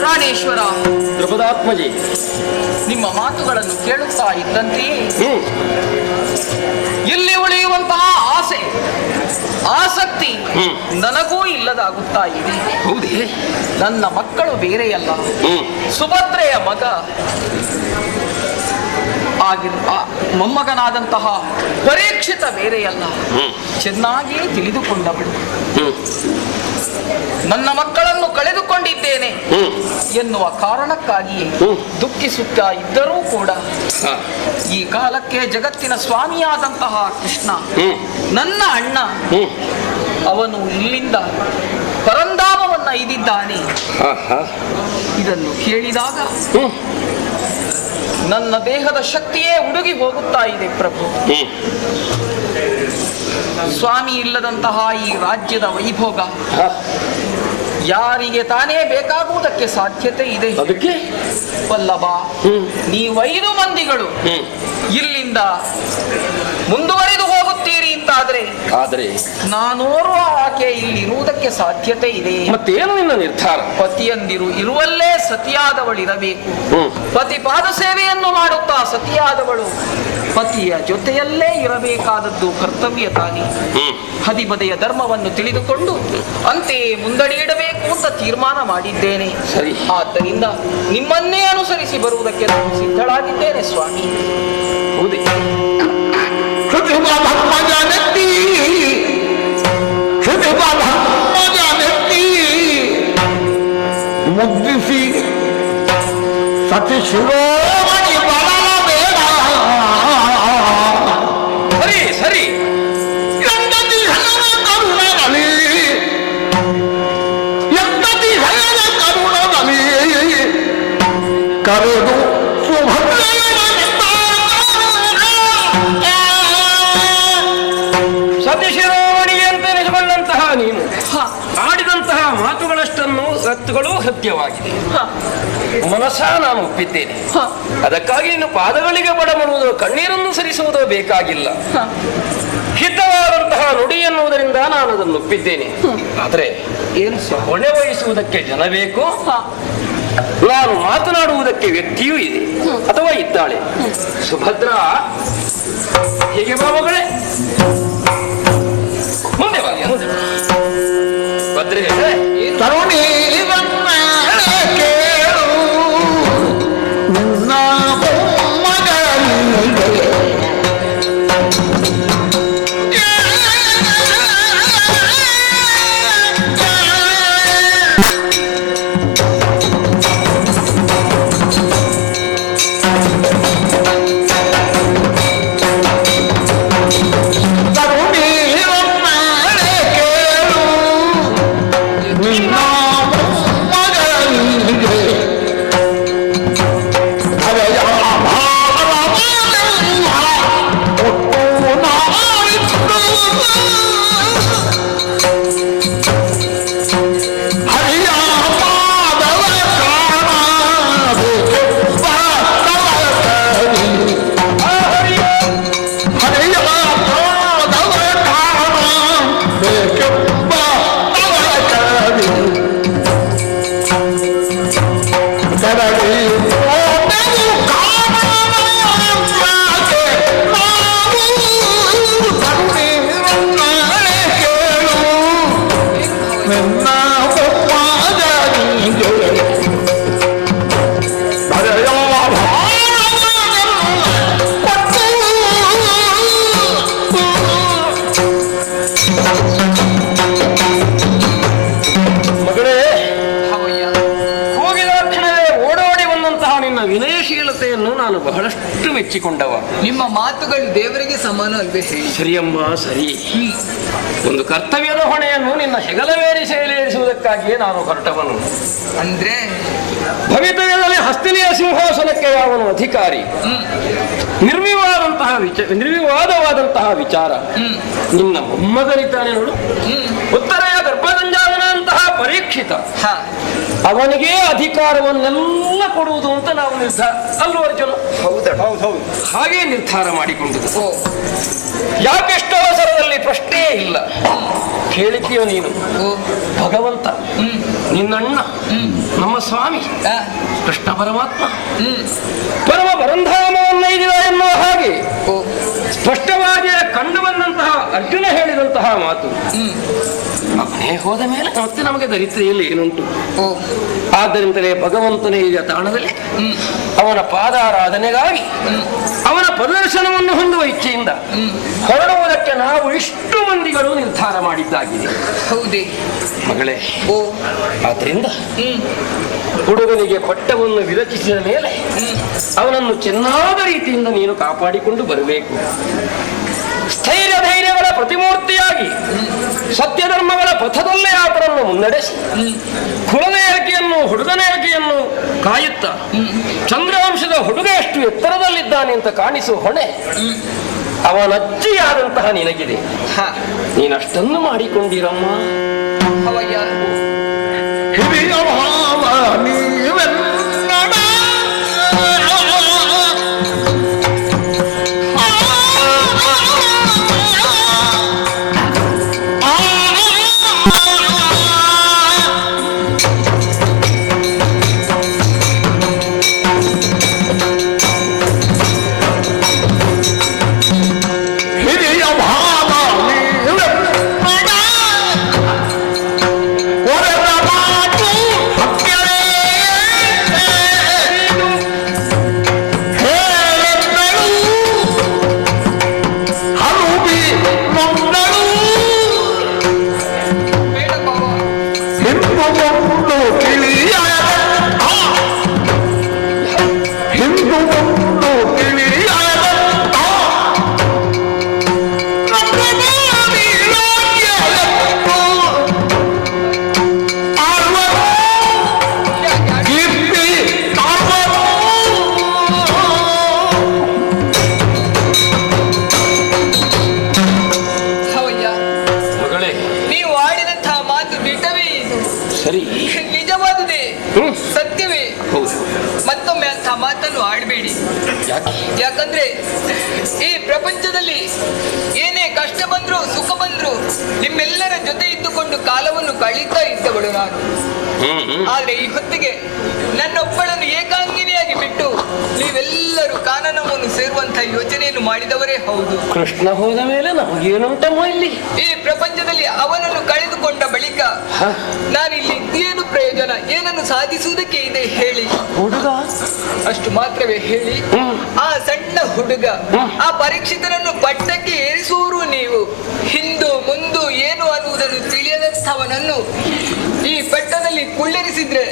ಪ್ರಾಣೇಶ್ವರ, ದ್ರುಪದಾತ್ಮಜಿ, ನಿಮ್ಮ ಮಾತುಗಳನ್ನು ಕೇಳುತ್ತಾ ಇದ್ದಂತೆಯೇ ಇಲ್ಲಿ ಉಳಿಯುವಂತಹ ಆಸೆ ಆಸಕ್ತಿ ನನಗೂ ಇಲ್ಲದಾಗುತ್ತಾ ಇದೆ. ಹೌದೇ? ನನ್ನ ಮಕ್ಕಳು ಬೇರೆಯಲ್ಲ, ಸುಭದ್ರೆಯ ಮಗ ಮೊಮ್ಮಗನಾದಂತಹ ಪರೀಕ್ಷಿತ ಬೇರೆಯಲ್ಲ, ಚೆನ್ನಾಗಿಯೇ ತಿಳಿದುಕೊಂಡವಳು. ನನ್ನ ಮಕ್ಕಳನ್ನು ಕಳೆದುಕೊಂಡಿದ್ದೇನೆ ಎನ್ನುವ ಕಾರಣಕ್ಕಾಗಿಯೇ ದುಃಖಿಸುತ್ತಾ ಇದ್ದರೂ ಕೂಡ ಈ ಕಾಲಕ್ಕೆ ಜಗತ್ತಿನ ಸ್ವಾಮಿಯಾದಂತಹ ಕೃಷ್ಣ ನನ್ನ ಅಣ್ಣ, ಅವನು ಇಲ್ಲಿಂದ ಪರಂಧಾಮವನ್ನ ಇದ್ದಿದ್ದಾನೆ. ಇದನ್ನು ಕೇಳಿದಾಗ ನನ್ನ ದೇಹದ ಶಕ್ತಿಯೇ ಉಡುಗಿ ಹೋಗುತ್ತಾ ಇದೆ ಪ್ರಭು. ಸ್ವಾಮಿ ಇಲ್ಲದಂತಹ ಈ ರಾಜ್ಯದ ವೈಭೋಗ ಯಾರಿಗೆ ತಾನೇ ಬೇಕಾಗುವುದಕ್ಕೆ ಸಾಧ್ಯತೆ ಇದೆ. ಅದಕ್ಕೆ ವಲ್ಲಭ, ನೀವು 5 ಮಂದಿಗಳು ಇಲ್ಲಿಂದ ಮುಂದುವರಿದು ಹೋಗುತ್ತೀರಿ ಅಂತಾದ್ರೆ ನಾನೋರ್ವ ಆಕೆ ಇಲ್ಲಿ ಇರುವುದಕ್ಕೆ ಸಾಧ್ಯತೆ ಇದೆ. ಮತ್ತೇನು ನಿನ್ನ ನಿರ್ಧಾರ? ಪತಿಯಂದಿರು ಇರುವಲ್ಲೇ ಸತಿಯಾದವಳಿರಬೇಕು. ಪತಿ ಪಾದ ಸೇವೆಯನ್ನು ಮಾಡುತ್ತಾ ಸತಿಯಾದವಳು ಪತಿಯ ಜೊತೆಯಲ್ಲೇ ಇರಬೇಕಾದದ್ದು ಕರ್ತವ್ಯ ತಾನೆ. ಹದಿಬದೆಯ ಧರ್ಮವನ್ನು ತಿಳಿದುಕೊಂಡು ಅಂತೆಯೇ ಮುಂದಡಿಯಿಡಬೇಕು ಅಂತ ತೀರ್ಮಾನ ಮಾಡಿದ್ದೇನೆ. ಸರಿ, ಆದ್ದರಿಂದ ನಿಮ್ಮನ್ನೇ ಅನುಸರಿಸಿ ಬರುವುದಕ್ಕೆ ನಾನು ಸಿದ್ಧಳಾಗಿದ್ದೇನೆ ಸ್ವಾಮಿ. ಹೌದೇ? ಮುಗ್ಧಿಸಿ ಸತಿ ಶಿರೋಮಣಿ ಬಲಲ ಬೇಡ. ಸರಿ ಸರಿ, ಎಂದತಿ ಹಲವ ಕರುಣದಲ್ಲಿ, ಎಂದತಿ ಹಲವ ಕರುಣದಲ್ಲಿ ಕರೆದು ಸುಭದ್ರೆಯ ಸತಿಶಿರೋಮಣಿ ಅಂತ ಎನಿಸಿಕೊಂಡಂತಹ ನೀನು ಆಡಿದಂತಹ ಮಾತುಗಳಷ್ಟನ್ನು ಸತ್ತುಗಳು ಸತ್ಯವಾಗಿದೆ. ಮನಸ ನಾನು ಒಪ್ಪಿದ್ದೇನೆ. ಅದಕ್ಕಾಗಿ ನೀನು ಪಾದಗಳಿಗೆ ಬಡಬಡುವುದು, ಕಣ್ಣೀರನ್ನು ಸರಿಸುವುದು ಬೇಕಾಗಿಲ್ಲ. ಹಿತವಾದಂತಹ ನುಡಿ ಎನ್ನುವುದರಿಂದ ನಾನು ಅದನ್ನು ಒಪ್ಪಿದ್ದೇನೆ. ಆದರೆ ಏನು ಹೊಣೆ ವಹಿಸುವುದಕ್ಕೆ ಜನ ಬೇಕು, ನಾನು ಮಾತನಾಡುವುದಕ್ಕೆ ವ್ಯಕ್ತಿಯೂ ಇದೆ ಅಥವಾ ಇದ್ದಾಳೆ. ಸುಭದ್ರಾ, ಹೇಗೆ ಬಾಬುಗಳೇ? ಮುಂದೆ ಬಾ, ಮುಂದೆ ಬಾ. ಭದ್ರೆ, ತರುಣಿ ಕೇಳು ನಿನ್ನ ಮೊಮ್ಮಗನಿಗೆ. ಮೆಚ್ಚಿಕೊಂಡವ. ನಿಮ್ಮ ಮಾತುಗಳು ದೇವರಿಗೆ ಸಮಾನ ಅಲ್ವೇ ಹೇಳಿ. ಸರಿಯಮ್ಮ ಸರಿ. ಒಂದು ಕರ್ತವ್ಯದ ಹೊಣೆಯನ್ನು ನಿನ್ನ ಹೆಗಲವೇರಿ ಸೇರಿಸುವುದಕ್ಕಾಗಿಯೇ ನಾನು ಹೊರಟವನು. ಅಂದ್ರೆ ಭವಿತವ್ಯದಲ್ಲಿ ಹಸ್ತಿನಿಯ ಸಿಂಹಾಸನಕ್ಕೆ ಯಾವನು ಅಧಿಕಾರಿ. ನಿರ್ವಿವಾದವಾದಂತಹ ವಿಚಾರ. ನಿನ್ನ ಮೊಮ್ಮಗನಿದ್ದಾನೆ ನೋಡು, ಉತ್ತರೆಯ ಗರ್ಭದಂಜಾದನಂತಹ ಪರೀಕ್ಷಿತ, ಅವನಿಗೆ ಅಧಿಕಾರವನ್ನೆಲ್ಲ ಕೊಡುವುದು ಅಂತ ನಾವು ನಿರ್ಧಾರ ಅಲ್ವ ಅರ್ಜುನ? ಹಾಗೆ ನಿರ್ಧಾರ ಮಾಡಿಕೊಂಡುದು. ಯಾಕೆಷ್ಟು ಅವಸರದಲ್ಲಿ ಪ್ರಶ್ನೆಯೇ ಇಲ್ಲ. ಕೇಳಿಕೆಯೋ ನೀನು? ಭಗವಂತ ನಿನ್ನಣ್ಣ ನಮ್ಮ ಸ್ವಾಮಿ ಕೃಷ್ಣ ಪರಮಾತ್ಮ ಪರಮ ಪರಂಧಾಮವನ್ನೈದಿದ ಎನ್ನುವ ಹಾಗೆ ಸ್ಪಷ್ಟವಾಗಿ ಕಂಡು ಬಂದಂತಹ ಅರ್ಜುನ ಹೇಳಿದಂತಹ ಮಾತು. ಅವನೇ ಹೋದ ಮೇಲೆ ಮತ್ತೆ ನಮಗೆ ದರಿದ್ರೆಯಲ್ಲಿ ಏನುಂಟು? ಆದ್ದರಿಂದಲೇ ಭಗವಂತನೇ ಈಗ ತಾಣದಲ್ಲಿ ಅವನ ಪಾದಾರಾಧನೆಗಾಗಿ ಅವನ ಪ್ರದರ್ಶನವನ್ನು ಹೊಂದುವ ಇಚ್ಛೆಯಿಂದ ಹೊರಡುವುದಕ್ಕೆ ನಾವು ಇಷ್ಟು ಮಂದಿಗಳು ನಿರ್ಧಾರ ಮಾಡಿದ್ದಾಗಿದೆ. ಹೌದೇ ಮಗಳೇ? ಆದ್ರಿಂದ ಹುಡುಗನಿಗೆ ಪಟ್ಟವನ್ನು ವಿರಚಿಸಿದ ಮೇಲೆ ಅವನನ್ನು ಚೆನ್ನಾದ ರೀತಿಯಿಂದ ನೀನು ಕಾಪಾಡಿಕೊಂಡು ಬರಬೇಕು. ಸ್ಥೈರ್ಯ ಧೈರ್ಯಗಳ ಪ್ರತಿಮೂರ್ತಿಯಾಗಿ ಸತ್ಯಧರ್ಮಗಳ ಪಥದಲ್ಲೇ ಆತನನ್ನು ಮುನ್ನಡೆಸಿ ಕುಲದ ಏರಿಕೆಯನ್ನು ಹುಡುಗನ ಏರಿಕೆಯನ್ನು ಕಾಯುತ್ತ ಚಂದ್ರವಂಶದ ಹುಡುಗ ಎಷ್ಟು ಎತ್ತರದಲ್ಲಿದ್ದಾನೆ ಅಂತ ಕಾಣಿಸುವ ಹೊಣೆ ಅವನಜ್ಜಿಯಾದಂತಹ ನಿನಗಿದೆ. ನೀನಷ್ಟನ್ನು ಮಾಡಿಕೊಂಡಿರಮ್ಮ. ಅವಯ್ಯ ಹಿರಿಯ ಭಾವ ನೀವೆನ್ನಡ ಹಿರಿಯ ಭಾವ ನೀವೆನ್ನಡ ಒರೆದ ಮಾತು ಹಕ್ಕಲೇ ಹೇಳೆನ್ನಳು ಹರುಬಿ ನೊಂದಳು ಬೇಡ ಬಾವ. ಹಿಂದುಗೊಂದು ಕಿಳಿಯದ ಹಿಂದುಗೊಂದು ಕಿಳಿಯದ ಅವಯ್ಯ ಮಗಳೇ ನೀವು ಆಡಿದಂತಹ ಮಾತು ದಿಟವೇ ಇದು. ಸರಿ. ನಿಜವಾದುದೇ, ಹ್ಮ್. ಸತ್ಯವೇ. ಹೌದು. ಮತ್ತೊಮ್ಮೆ ಅಂತಹ ಮಾತನ್ನು ಆಡಬೇಡಿ. ಯಾಕಂದ್ರೆ ಈ ಪ್ರಪಂಚದಲ್ಲಿ ಏನೇ ಕಷ್ಟ ಬಂದ್ರು ಸುಖ ಬಂದ್ರು ನಿಮ್ಮೆಲ್ಲರ ಜೊತೆ ಇದ್ದುಕೊಂಡು ಕಾಲವನ್ನು ಕಳೀತಾ ಇದ್ದವಳು ನಾನು. ಆದ್ರೆ ಈ ಹೊತ್ತಿಗೆ ನನ್ನೊಬ್ಬಳನ್ನು ಏಕಾಂಗಿನಿಯಾಗಿ ಬಿಟ್ಟು ನೀವೆಲ್ಲರೂ ಕಾನನವನ್ನು ಸೇರುವಂತಹ ಯೋಚನೆಯನ್ನು ಮಾಡಿದವರೇ ಹೌದು. ಕೃಷ್ಣ ಹೋದ ಮೇಲೆ ನಮಗೇನುಂಟಮ್ಮ ಇಲ್ಲಿ? ಈ ಪ್ರಪಂಚದಲ್ಲಿ ಅವನನ್ನು ಕಳೆದುಕೊಂಡ ಬಳಿಕ ನಾನಿಲ್ಲಿ ಇದ್ದೇನು ಪ್ರಯೋಜನ? ಏನನ್ನು ಸಾಧಿಸುವುದಕ್ಕೆ ಇದೆ ಹೇಳಿ? ಹುಡುಗ ಅಷ್ಟು ಮಾತ್ರವೇ ಹೇಳಿ. ಆ ಸಣ್ಣ ಹುಡುಗ, ಆ ಪರೀಕ್ಷಿತನನ್ನು ಪಟ್ಟಕ್ಕೆ ಏರಿಸುವರು ನೀವು. ಹಿಂದು ಮುಂದು ಏನು ಅನ್ನುವುದನ್ನು ತಿಳಿಯದಂಥವನನ್ನು ಈ ಪಟ್ಟದಲ್ಲಿ ಕುಳ್ಳೆರಿಸಿದ್ರೆ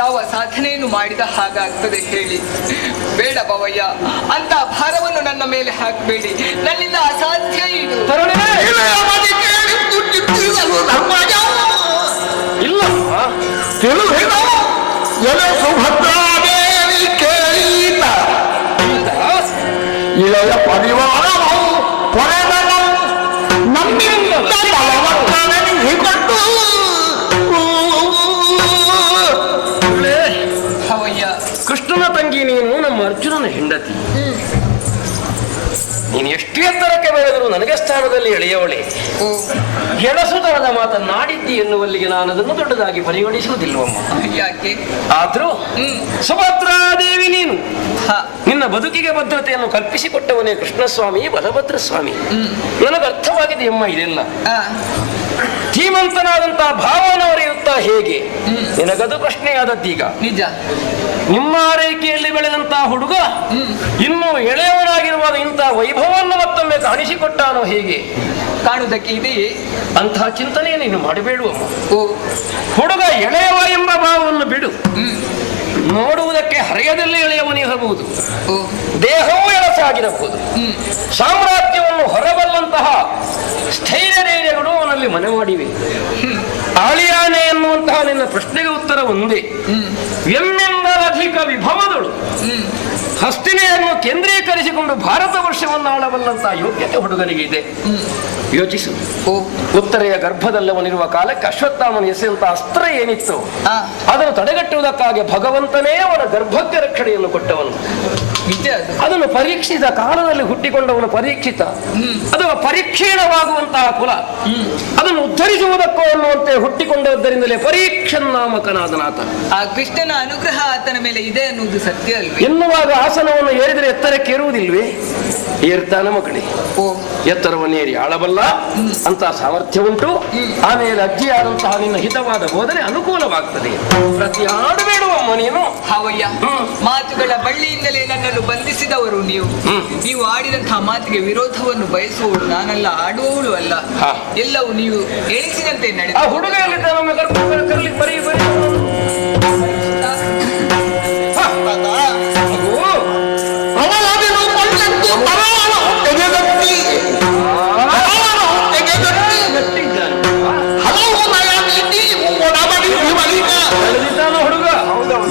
ಯಾವ ಸಾಧನೆಯನ್ನು ಮಾಡಿದ ಹಾಗಾಗ್ತದೆ ಹೇಳಿ? ಬೇಡ ಬವಯ್ಯ, ಅಂತ ಭಾರವನ್ನು ನನ್ನ ಮೇಲೆ ಹಾಕಬೇಡಿ. ನನ್ನಿಂದ ಅಸಾಧ್ಯ ಇದು. ಇಲ್ಲ ತಿಳಿದ ಎಲೆ ಸುಭದ್ರಾದೇವಿ ಕೇಳಿದ ಇಳೆಯ ಪರಿವಾರವು ಕೊನೆದನು ನಮ್ಮಿಂದ ಬಲವತ್ತನೆನಿಸಿಕೊಂಡು ಅವಯ್ಯ ಕೃಷ್ಣನ ತಂಗಿ ನೀನು, ನಮ್ಮ ಅರ್ಜುನನ ಹೆಂಡತಿ. ನೀನು ಎಷ್ಟು ಎತ್ತರಕ್ಕೆ ಬೆಳೆದರೂ ನನಗೆ ಸ್ಥಾನದಲ್ಲಿ ಎಳೆಯವಳೆ. ಗೆಳಸುತನದ ಮಾತನ್ನಾಡಿದ್ದಿ ಎನ್ನುವಲ್ಲಿಗೆ ನಾನು ಅದನ್ನು ದೊಡ್ಡದಾಗಿ ಪರಿಗಣಿಸುವುದಿಲ್ಲವಮ್ಮ. ಯಾಕೆ? ಆದ್ರೂ ಸುಭದ್ರಾದೇವಿ ನೀನು. ನಿನ್ನ ಬದುಕಿಗೆ ಭದ್ರತೆಯನ್ನು ಕಲ್ಪಿಸಿಕೊಟ್ಟವನೇ ಕೃಷ್ಣಸ್ವಾಮಿ, ಬಲಭದ್ರ ಸ್ವಾಮಿ. ನನಗೆ ಅರ್ಥವಾಗಿದೆಯಮ್ಮ ಇದೆಲ್ಲ. ಧೀಮಂತನಾದಂತಹ ಭಾವನವರಿರುತ್ತಾ ಹೇಗೆ? ನಿನಗದು ಪ್ರಶ್ನೆಯಾದದ್ದೀಗ. ನಿಜ. ನಿಮ್ಮ ಆರೈಕೆಯಲ್ಲಿ ಬೆಳೆದಂತಹ ಹುಡುಗ ಇನ್ನು ಎಳೆಯವನಾಗಿರುವಾಗ ಇಂತಹ ವೈಭವವನ್ನು ಮತ್ತೊಮ್ಮೆ ಕಾಣಿಸಿಕೊಟ್ಟಾನೋ ಹೇಗೆ? ಕಾಣುವುದಕ್ಕೆ ಇದೆಯೇ? ಅಂತಹ ಚಿಂತನೆ ನೀನು ಮಾಡಬೇಡುವಮ್ಮ. ಓ ಹುಡುಗ ಎಳೆಯವ ಎಂಬ ಭಾವವನ್ನು ಬಿಡು. ನೋಡುವುದಕ್ಕೆ ಹರೆಯದಲ್ಲಿ ಎಳೆಯವನಿರಬಹುದು, ಓ ದೇಹವೂ ಎಳಸಾಗಿರಬಹುದು, ಸಾಮ್ರಾಜ್ಯವನ್ನು ಹೊರಬಲ್ಲಂತಹ ಸ್ಥೈರ್ಯಗಳು ಅವನಲ್ಲಿ ಮನೆ ಮಾಡಿವೆ. ಆಳಿಯಾನೆ ಎನ್ನುವಂತಹ ನಿನ್ನ ಪ್ರಶ್ನೆಗೆ ಉತ್ತರ ಒಂದೇ. ಅಧಿಕ ವಿಭವದಳು ಹಸ್ತಿನೆಯನ್ನು ಕೇಂದ್ರೀಕರಿಸಿಕೊಂಡು ಭಾರತ ವರ್ಷವನ್ನು ಆಳಬಲ್ಲಂತಹ ಯೋಗ್ಯತೆ ಹುಡುಗನಿಗೆ ಇದೆ. ಯೋಚಿಸು. ಉತ್ತರೆಯ ಗರ್ಭದಲ್ಲವನಿರುವ ಕಾಲಕ್ಕೆ ಅಶ್ವತ್ಥಾಮನ ಎಸೆಯುವಂತಹ ಅಸ್ತ್ರ ಏನಿತ್ತು ಅದನ್ನು ತಡೆಗಟ್ಟುವುದಕ್ಕಾಗಿ ಭಗವಂತನೇ ಅವನ ಗರ್ಭಕ್ಕೆ ರಕ್ಷಣೆಯನ್ನು ಕೊಟ್ಟವನು. ಅದನ್ನು ಪರೀಕ್ಷಿತ ಕಾಲದಲ್ಲಿ ಹುಟ್ಟಿಕೊಂಡವನು ಪರೀಕ್ಷಿತ. ಅದು ಪರೀಕ್ಷೀಣವಾಗುವಂತಹ ಕುಲ. ಅದನ್ನು ಉದ್ಧರಿಸುವುದಕ್ಕೂ ಅನ್ನುವಂತೆ ಹುಟ್ಟಿಕೊಂಡದ್ದರಿಂದಲೇ ಪರೀಕ್ಷನ್ನಾಮಕನಾದನಾತ. ಆ ಕೃಷ್ಣನ ಅನುಗ್ರಹ ಆತನ ಮೇಲೆ ಇದೆ ಅನ್ನುವುದು ಸತ್ಯ ಅಲ್ವೇ? ಎನ್ನುವಾಗ ಆಸನವನ್ನು ಏರಿದರೆ ಎತ್ತರಕ್ಕೆ ಏರುವುದಿಲ್ವೇ? ಏರ್ತಾನ ಮಕ್ಕಳೇ. ಎತ್ತರವನ್ನು ಏರಿ ಆಳಬಲ್ಲ ಅಂತ ಸಾಮರ್ಥ್ಯ ಉಂಟು. ಆಮೇಲೆ ಅಜ್ಜಿಯಾದಂತಹ ನಿನ್ನ ಹಿತವಾದ ಬೋಧನೆ ಅನುಕೂಲವಾಗ್ತದೆ. ಪ್ರತಿ ಆಡಬೇಡುವಮ್ಮ ನೀನು. ಹಾವಯ್ಯ, ಮಾತುಗಳ ಬಳ್ಳಿಯಿಂದಲೇ ನನ್ನನ್ನು ಬಂಧಿಸಿದವರು ನೀವು. ನೀವು ಆಡಿದಂತಹ ಮಾತಿಗೆ ವಿರೋಧವನ್ನು ಬಯಸುವವಳು ನಾನಲ್ಲ, ಆಡುವವಳು ಅಲ್ಲ. ಎಲ್ಲವೂ ನೀವು ಎಣಿಸಿದಂತೆ ನಡೆದ. ಆ ಹುಡುಗ ಕರಲಿ ಬರೀ ಬರೀ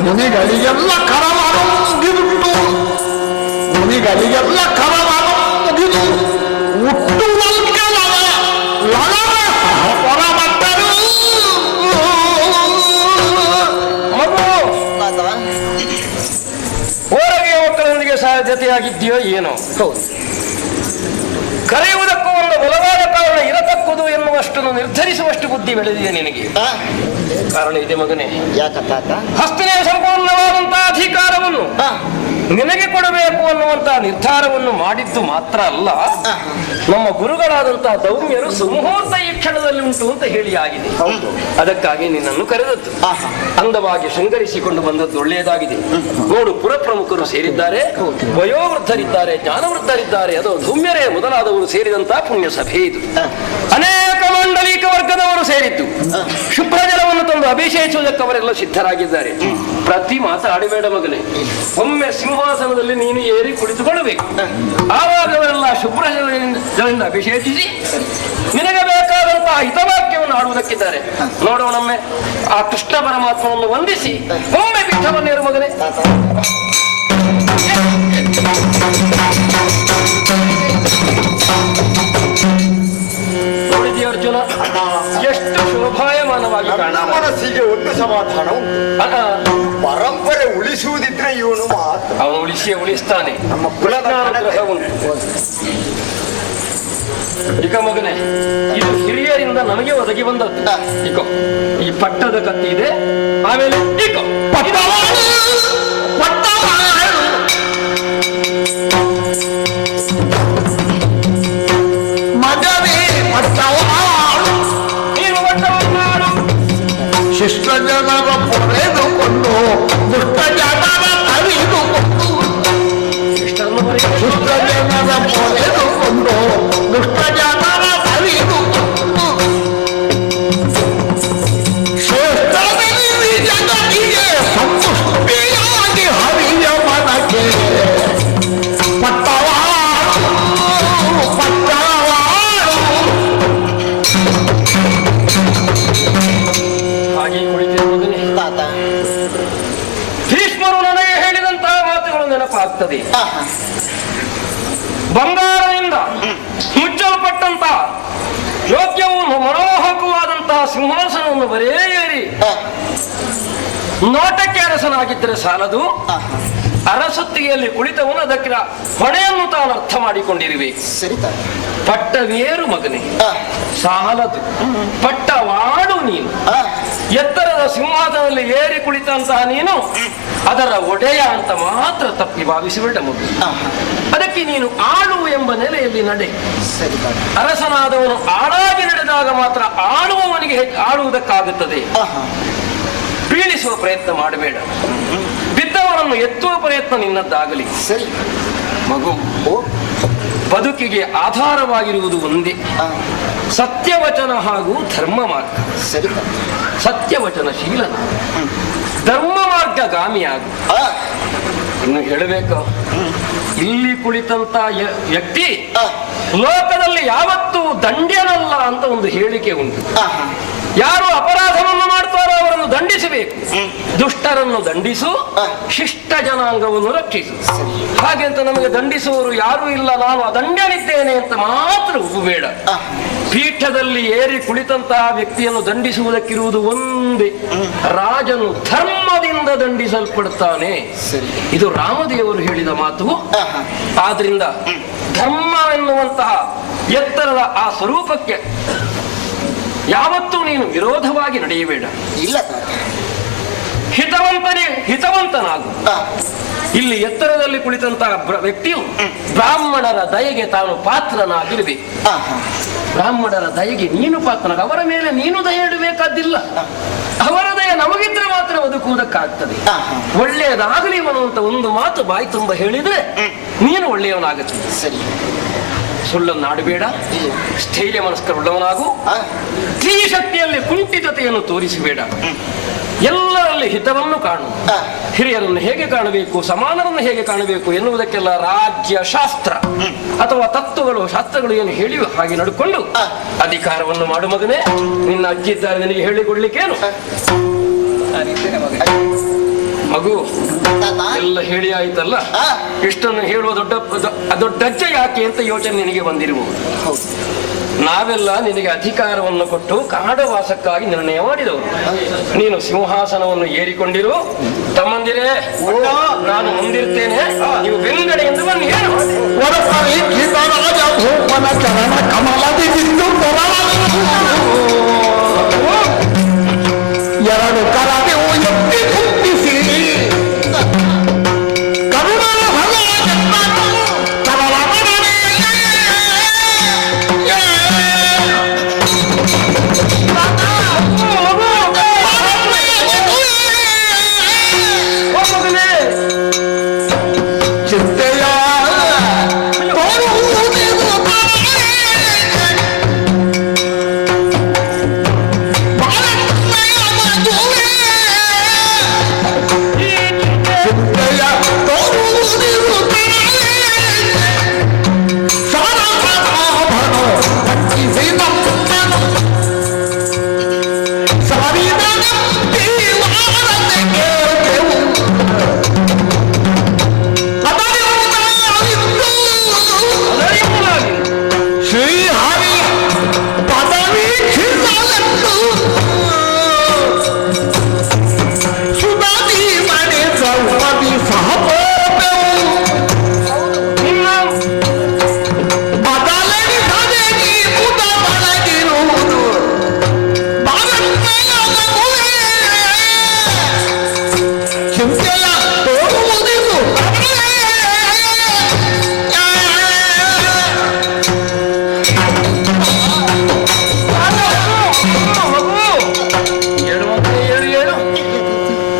ಮುನಿಗಳಿಗೆಲ್ಲ ಕರವಾದ ಮುಗಿದುಬಿಟ್ಟು, ಮುನಿಗಳಿಗೆಲ್ಲ ಕರವಾದ ಮುಗಿದು ಹೊರಗೆ ಮಕ್ಕಳೊಂದಿಗೆ ಜೊತೆಯಾಗಿದ್ದೀಯೋ ಏನೋ. ಹೌದು, ಕರೆಯುವುದಕ್ಕೂ ಒಂದು ಬಲವಾದ ಕಾರಣ ಇರತಕ್ಕುದು ಎನ್ನುವಷ್ಟನ್ನು ನಿರ್ಧರಿಸುವಷ್ಟು ಬುದ್ಧಿ ಬೆಳೆದಿದೆ ನಿನಗೆ. ಕಾರಣ ಇದೆ ಮಗನೇ. ಹಸ್ತನೇ ಸಂಪೂರ್ಣವಾದಂತಹ ಅಧಿಕಾರವನ್ನು ನಿನಗೆ ಕೊಡಬೇಕು ಅನ್ನುವಂತಹ ನಿರ್ಧಾರವನ್ನು ಮಾಡಿದ್ದು ಮಾತ್ರ ಅಲ್ಲ, ನಮ್ಮ ಗುರುಗಳಾದಂತಹ ದೌಮ್ಯರು ಸುಮುಹೂರ್ತ ಈ ಕ್ಷಣದಲ್ಲಿ ಉಂಟು ಅಂತ ಹೇಳಿ ಆಗಿದೆ. ಅದಕ್ಕಾಗಿ ನಿನ್ನನ್ನು ಕರೆದದ್ದು. ಅಂದವಾಗಿ ಶೃಂಗರಿಸಿಕೊಂಡು ಬಂದದ್ದು ಒಳ್ಳೆಯದಾಗಿದೆ. ನೋಡು, ಪುರ ಪ್ರಮುಖರು ಸೇರಿದ್ದಾರೆ, ವಯೋವೃದ್ಧರಿದ್ದಾರೆ, ಜ್ಞಾನವೃದ್ಧರಿದ್ದಾರೆ, ಅದು ಧೌಮ್ಯರೇ ಮೊದಲಾದವರು ಸೇರಿದಂತಹ ಪುಣ್ಯ ಸಭೆ ಇದು. ಅನೇಕ ಮಾಂಡಲಿಕ ವರ್ಗದವರು ಸೇರಿದ್ದು. ಶುಭ್ರ ಜಲವನ್ನು ತಂದು ಅಭಿಷೇಕಿಸುವುದಕ್ಕೆ ಅವರೆಲ್ಲ ಸಿದ್ಧರಾಗಿದ್ದಾರೆ. ಪ್ರತಿ ಮಾತಾಡಬೇಡ ಮಗನೇ. ಒಮ್ಮೆ ಸಿಂಹಾಸನದಲ್ಲಿ ನೀನು ಏರಿ ಕುಳಿತುಕೊಳ್ಳಬೇಕು. ಆವಾಗ ಅವರೆಲ್ಲ ಶುಭ್ರ ಜಲದಿಂದ ಅಭಿಷೇಕಿಸಿ ನಿನಗೆ ಬೇಕಾದಂತಹ ಹಿತವಾಕ್ಯವನ್ನು ಆಡುವುದಕ್ಕಿದ್ದಾರೆ. ನೋಡೋಣೊಮ್ಮೆ ಆ ಕೃಷ್ಣ ಪರಮಾತ್ಮವನ್ನು ವಂದಿಸಿ ಒಮ್ಮೆ ಪೀಠವನ್ನೇರು ಮಗನೇ. ನೋಡಿದೀಯ ಅರ್ಜುನ, ಎಷ್ಟು ಶೋಭಾಯಮಾನವಾಗಿ ಕಾಣ. ಮನಸ್ಸಿಗೆ ಒಂದು ಸಮಾಧಾನ ಉಂಟು. ಪರಂಪರೆ ಉಳಿಸುವುದಿದ್ರೆ ಇವನು ಮಾತ್ರ. ಅವನು ಉಳಿಸ್ತಾನೆ. ನಮ್ಮ ಕುಲದ ಉಂಟು. ಈಗ ಮಗನೇ, ಇದು ಹಿರಿಯರಿಂದ ನಮಗೆ ಒದಗಿ ಬಂದದ್ದು. ಇಕೋ ಈ ಪಟ್ಟದ ಕತ್ತಿ ಇದೆ. ಆಮೇಲೆ ಇಕೋ ಶಿಷ್ಟ ಜನರ ಪೊರೆದುಕೊಂಡು ದುಷ್ಟ ಜನರ ತರಿದುಕೊಂಡು, ಶಿಷ್ಟ ಜನರ ಪೊರೆದುಕೊಂಡು ದುಷ್ಟ ಜನರ ತರಿದುಕೊಂಡು, ಶ್ರೇಷ್ಠದಲ್ಲಿ ಜಗತ್ತಿಗೆ ಸಂತುಷ್ಟಿಯಾಗಿ ಹರಿಯ ಮನಕ್ಕೆ ಪಟ್ಟವಾಳು ಪಟ್ಟವಾಳು. ಹಾಗೆ ಕುಳಿತಿರುವುದನ್ನೇ ಭೀಷ್ಮರು ನನಗೆ ಹೇಳಿದಂತಹ ಮಾತುಗಳು ನೆನಪಾಗ್ತದೆ. ಬಂಗಾರದಿಂದ ಮುಚ್ಚಲ್ಪಟ್ಟಂತಹ ಯೋಗ್ಯವೂ ಮನೋಹಕವಾದಂತಹ ಸಿಂಹಾಸನವನ್ನು ಬರೇ ಏರಿ ನೋಟಕ್ಕೆ ಅರಸನಾಗಿದ್ದರೆ ಸಾಲದು, ಅರಸೊತ್ತಿಗೆಯಲ್ಲಿ ಕುಳಿತವನು ಅದಕ್ಕೆ ಹೊಣೆಯನ್ನು ತಾನು ಅರ್ಥ ಮಾಡಿಕೊಂಡಿರಬೇಕು. ಪಟ್ಟವೇರು ಮಗನೇ ಸಾಲದು, ಪಟ್ಟವಾಡು ನೀನು. ಎತ್ತರದ ಸಿಂಹಾಸನದಲ್ಲಿ ಏರಿ ಕುಳಿತಂತಹ ನೀನು ಅದರ ಒಡೆಯ ಅಂತ ಮಾತ್ರ ತಪ್ಪಿ ಭಾವಿಸಿಬಿಟ್ಟ ಮಗು. ಅದಕ್ಕೆ ನೀನು ಆಳು ಎಂಬ ನೆಲೆಯಲ್ಲಿ ನಡೆ. ಅರಸನಾದವನು ಆಳಾಗಿ ನಡೆದಾಗ ಮಾತ್ರ ಆಳುವವನಿಗೆ ಆಳುವುದಕ್ಕಾಗುತ್ತದೆ. ಬೀಳಿಸುವ ಪ್ರಯತ್ನ ಮಾಡಬೇಡ. ಬಿದ್ದವನನ್ನು ಎತ್ತುವ ಪ್ರಯತ್ನ ನಿನ್ನದ್ದಾಗಲಿ. ಸರಿ ಮಗು, ಬದುಕಿಗೆ ಆಧಾರವಾಗಿರುವುದು ಒಂದೇ, ಸತ್ಯವಚನ ಹಾಗೂ ಧರ್ಮ ಮಾರ್ಗ. ಸರಿ ಸತ್ಯವಚನ ಶೀಲನ, ಧರ್ಮ ಮಾರ್ಗ ಮಾರ್ಗಗಾಮಿಯಾಗು. ಇನ್ನು ಹೇಳಬೇಕು, ಇಲ್ಲಿ ಕುಳಿತಂತ ವ್ಯಕ್ತಿ ಲೋಕದಲ್ಲಿ ಯಾವತ್ತೂ ದಂಡ್ಯನಲ್ಲ ಅಂತ ಒಂದು ಹೇಳಿಕೆ ಉಂಟು. ಯಾರು ಅಪರಾಧವನ್ನು ಮಾಡ್ತಾರೋ ಅವರನ್ನು ದಂಡಿಸಬೇಕು, ದುಷ್ಟರನ್ನು ದಂಡಿಸು, ಶಿಷ್ಟ ಜನಾಂಗವನ್ನು ರಕ್ಷಿಸು. ಹಾಗೆ ಅಂತ ನಮಗೆ ದಂಡಿಸುವವರು ಯಾರೂ ಇಲ್ಲ, ನಾನು ಅದಂಡ್ಯನಿದ್ದೇನೆ ಅಂತ ಮಾತ್ರ ಒಪ್ಪಬೇಡ. ಪೀಠದಲ್ಲಿ ಏರಿ ಕುಳಿತಂತಹ ವ್ಯಕ್ತಿಯನ್ನು ದಂಡಿಸುವುದಕ್ಕಿರುವುದು ಒಂದೇ, ರಾಜನು ಧರ್ಮದಿಂದ ದಂಡಿಸಲ್ಪಡ್ತಾನೆ. ಇದು ರಾಮದೇವರು ಹೇಳಿದ ಮಾತು. ಆದ್ರಿಂದ ಧರ್ಮ ಎನ್ನುವಂತಹ ಎತ್ತರದ ಆ ಸ್ವರೂಪಕ್ಕೆ ಯಾವತ್ತೂ ನೀನು ವಿರೋಧವಾಗಿ ನಡೆಯಬೇಡ. ಇಲ್ಲ, ಹಿತವಂತನಾಗು. ಇಲ್ಲಿ ಎತ್ತರದಲ್ಲಿ ಕುಳಿತಂತಹ ವ್ಯಕ್ತಿಯು ಬ್ರಾಹ್ಮಣರ ದಯೆಗೆ ತಾನು ಪಾತ್ರನಾಗಿರಬೇಕು. ಬ್ರಾಹ್ಮಣರ ದಯೆಗೆ ನೀನು ಪಾತ್ರನಾಗ, ಅವರ ಮೇಲೆ ನೀನು ದಯ ಇಡಬೇಕಾದ್ದಿಲ್ಲ. ಅವರ ದಯ ನಮಗಿದ್ರೆ ಮಾತ್ರ ಬದುಕುವುದಕ್ಕಾಗ್ತದೆ. ಒಳ್ಳೆಯದಾಗಲಿ ಅನ್ನುವಂತ ಒಂದು ಮಾತು ಬಾಯಿ ತುಂಬ ಹೇಳಿದ್ರೆ ನೀನು ಒಳ್ಳೆಯವನಾಗುತ್ತದೆ. ಸರಿ, ಸುಳ್ಳನ್ನಾಡಬೇಡ, ಸ್ಥೈರ್ಯ ಮನಸ್ಕರುಳ್ಳವನಾಗು. ಸ್ತ್ರೀಶಕ್ತಿಯಲ್ಲಿ ಕುಂಠಿತತೆಯನ್ನು ತೋರಿಸಬೇಡ. ಎಲ್ಲರಲ್ಲಿ ಹಿತವನ್ನು ಕಾಣು. ಹಿರಿಯರನ್ನು ಹೇಗೆ ಕಾಣಬೇಕು, ಸಮಾನರನ್ನು ಹೇಗೆ ಕಾಣಬೇಕು ಎನ್ನುವುದಕ್ಕೆಲ್ಲ ರಾಜ್ಯ ಶಾಸ್ತ್ರ ಅಥವಾ ತತ್ವಗಳು, ಶಾಸ್ತ್ರಗಳು ಏನು ಹೇಳಿವೆ ಹಾಗೆ ನಡ್ಕೊಂಡು ಅಧಿಕಾರವನ್ನು ಮಾಡು ಮಗನೇ. ನಿನ್ನ ಅಜ್ಜಿ ಇದ್ದಾರೆ, ನಿನಗೆ ಹೇಳಿಕೊಡ್ಲಿಕ್ಕೇನು? ಮಗು ಎಲ್ಲ ಹೇಳಿ ಆಯ್ತಲ್ಲ, ಇಷ್ಟನ್ನು ಹೇಳುವ ದೊಡ್ಡಜ್ಜ ಯಾಕೆ ಅಂತ ಯೋಚನೆ ನಿನಗೆ ಬಂದಿರಬಹುದು. ನಾವೆಲ್ಲ ನಿನಗೆ ಅಧಿಕಾರವನ್ನು ಕೊಟ್ಟು ಕಾಡವಾಸಕ್ಕಾಗಿ ನಿರ್ಣಯ ಮಾಡಿದವರು. ನೀನು ಸಿಂಹಾಸನವನ್ನು ಏರಿಕೊಂಡಿರು. ತಮ್ಮಂದಿರೇ, ನಾನು ಮುಂದಿರ್ತೇನೆ, ನೀವು ಬೆಂಗಡೆಯಿಂದ ಬನ್ನಿ. ಎರಡು ಕರಾದೆ ಎತ್ತಿ ಕುಟ್ಟಿಸಿ ಚಿಂತೆಯ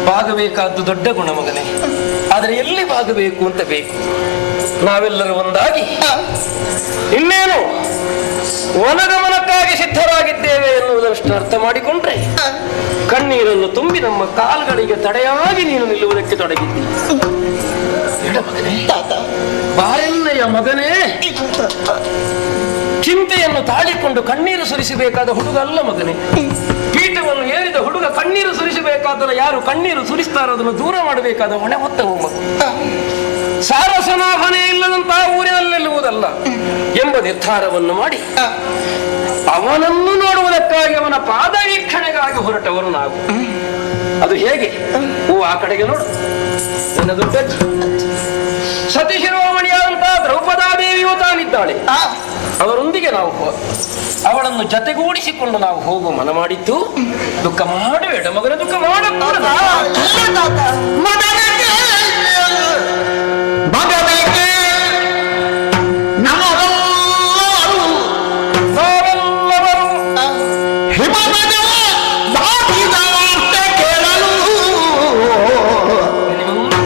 ಬಾಗಬೇಕಾದ್ದು ದೊಡ್ಡ ಗುಣ ಮಗನೇ. ಆದರೆ ಎಲ್ಲಿ ಬಾಗಬೇಕು ಅಂತ ಬೇಕು. ನಾವೆಲ್ಲರೂ ಒಂದಾಗಿ ಇನ್ನೇನು ವನಗಮನಕ್ಕಾಗಿ ಸಿದ್ಧರಾಗಿದ್ದೇವೆ ಎನ್ನುವುದಷ್ಟು ಅರ್ಥ ಮಾಡಿಕೊಂಡ್ರೆ ಕಣ್ಣೀರನ್ನು ತುಂಬಿ ನಮ್ಮ ಕಾಲ್ಗಳಿಗೆ ತಡೆಯಾಗಿ ನೀನು ನಿಲ್ಲುವುದಕ್ಕೆ ತೊಡಗಿದ್ದಿ. ಮಗನೇ, ಬಾರೆಲ್ಲಯ್ಯ ಮಗನೇ, ಚಿಂತೆಯನ್ನು ತಾಳಿಕೊಂಡು ಕಣ್ಣೀರು ಸುರಿಸಬೇಕಾದ ಹುಡುಗ ಅಲ್ಲ ಮಗನೇ. ಪೀಠವನ್ನು ಏರಿದ ಹುಡುಗ ಕಣ್ಣೀರು ಸುರಿಸಬೇಕಾದರೆ ಯಾರು ಕಣ್ಣೀರು ಸುರಿಸ್ತಾರೋ ಅದನ್ನು ದೂರ ಮಾಡಬೇಕಾದ ಹೊಣೆ ಹೊತ್ತ ಮಗು. ಸಾರಸನಾಭನೆ ಇಲ್ಲದಂತಹ ಊರಿನಲ್ಲಿರುವುದಲ್ಲ ಎಂಬ ನಿರ್ಧಾರವನ್ನು ಮಾಡಿ ಅವನನ್ನು ನೋಡುವುದಕ್ಕಾಗಿ ಅವನ ಪಾದ ವೀಕ್ಷಣೆಗಾಗಿ ಹೊರಟವರು ನಾವು. ಅದು ಹೇಗೆ? ಆ ಕಡೆಗೆ ನೋಡು, ನನ್ನ ದೊಡ್ಡ ಸತಿ ಶಿರೋಮಣಿಯಾದಂತಹ ದ್ರೌಪದಾದೇವಿಯೂ ತಾನಿದ್ದಾಳೆ. ಅವರೊಂದಿಗೆ ನಾವು ಅವಳನ್ನು ಜತೆಗೂಡಿಸಿಕೊಂಡು ನಾವು ಹೋಗುವ ಮನ ಮಾಡಿದ್ದು. ದುಃಖ ಮಾಡಬೇಡ ಮಗನ, ದುಃಖ ಮಾಡಬೇಡ.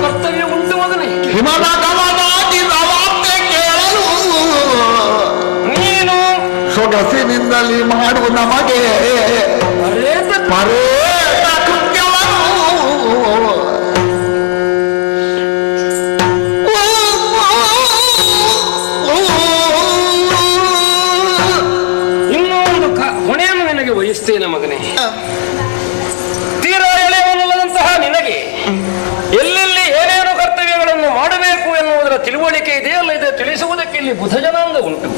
ಕರ್ತವ್ಯ ಉಂಟು ಮಗನೇ. ಸೊಗಸಿನಿಂದಲೇ ಮಾಡು ನಮಗೆ ಪರೇತ ಕೃತ್ಯವನ್ನು ಹೇಳುವುದೇ ಮಗನೇ, ತೀರಾ ಎಳೆಯವನಲ್ಲದಂತಹ ನಿನಗೆ ಎಲ್ಲೆಲ್ಲಿ ಏನೇನು ಕರ್ತವ್ಯಗಳನ್ನು ಮಾಡಬೇಕು ಎನ್ನುವುದರ ತಿಳುವಳಿಕೆ ಇದೆಯಲ್ಲ, ಇದೆ ತಿಳಿಸುವುದಕ್ಕೆ ಇಲ್ಲಿ ಬುಧ ಜನಾಂಗ ಉಂಟು.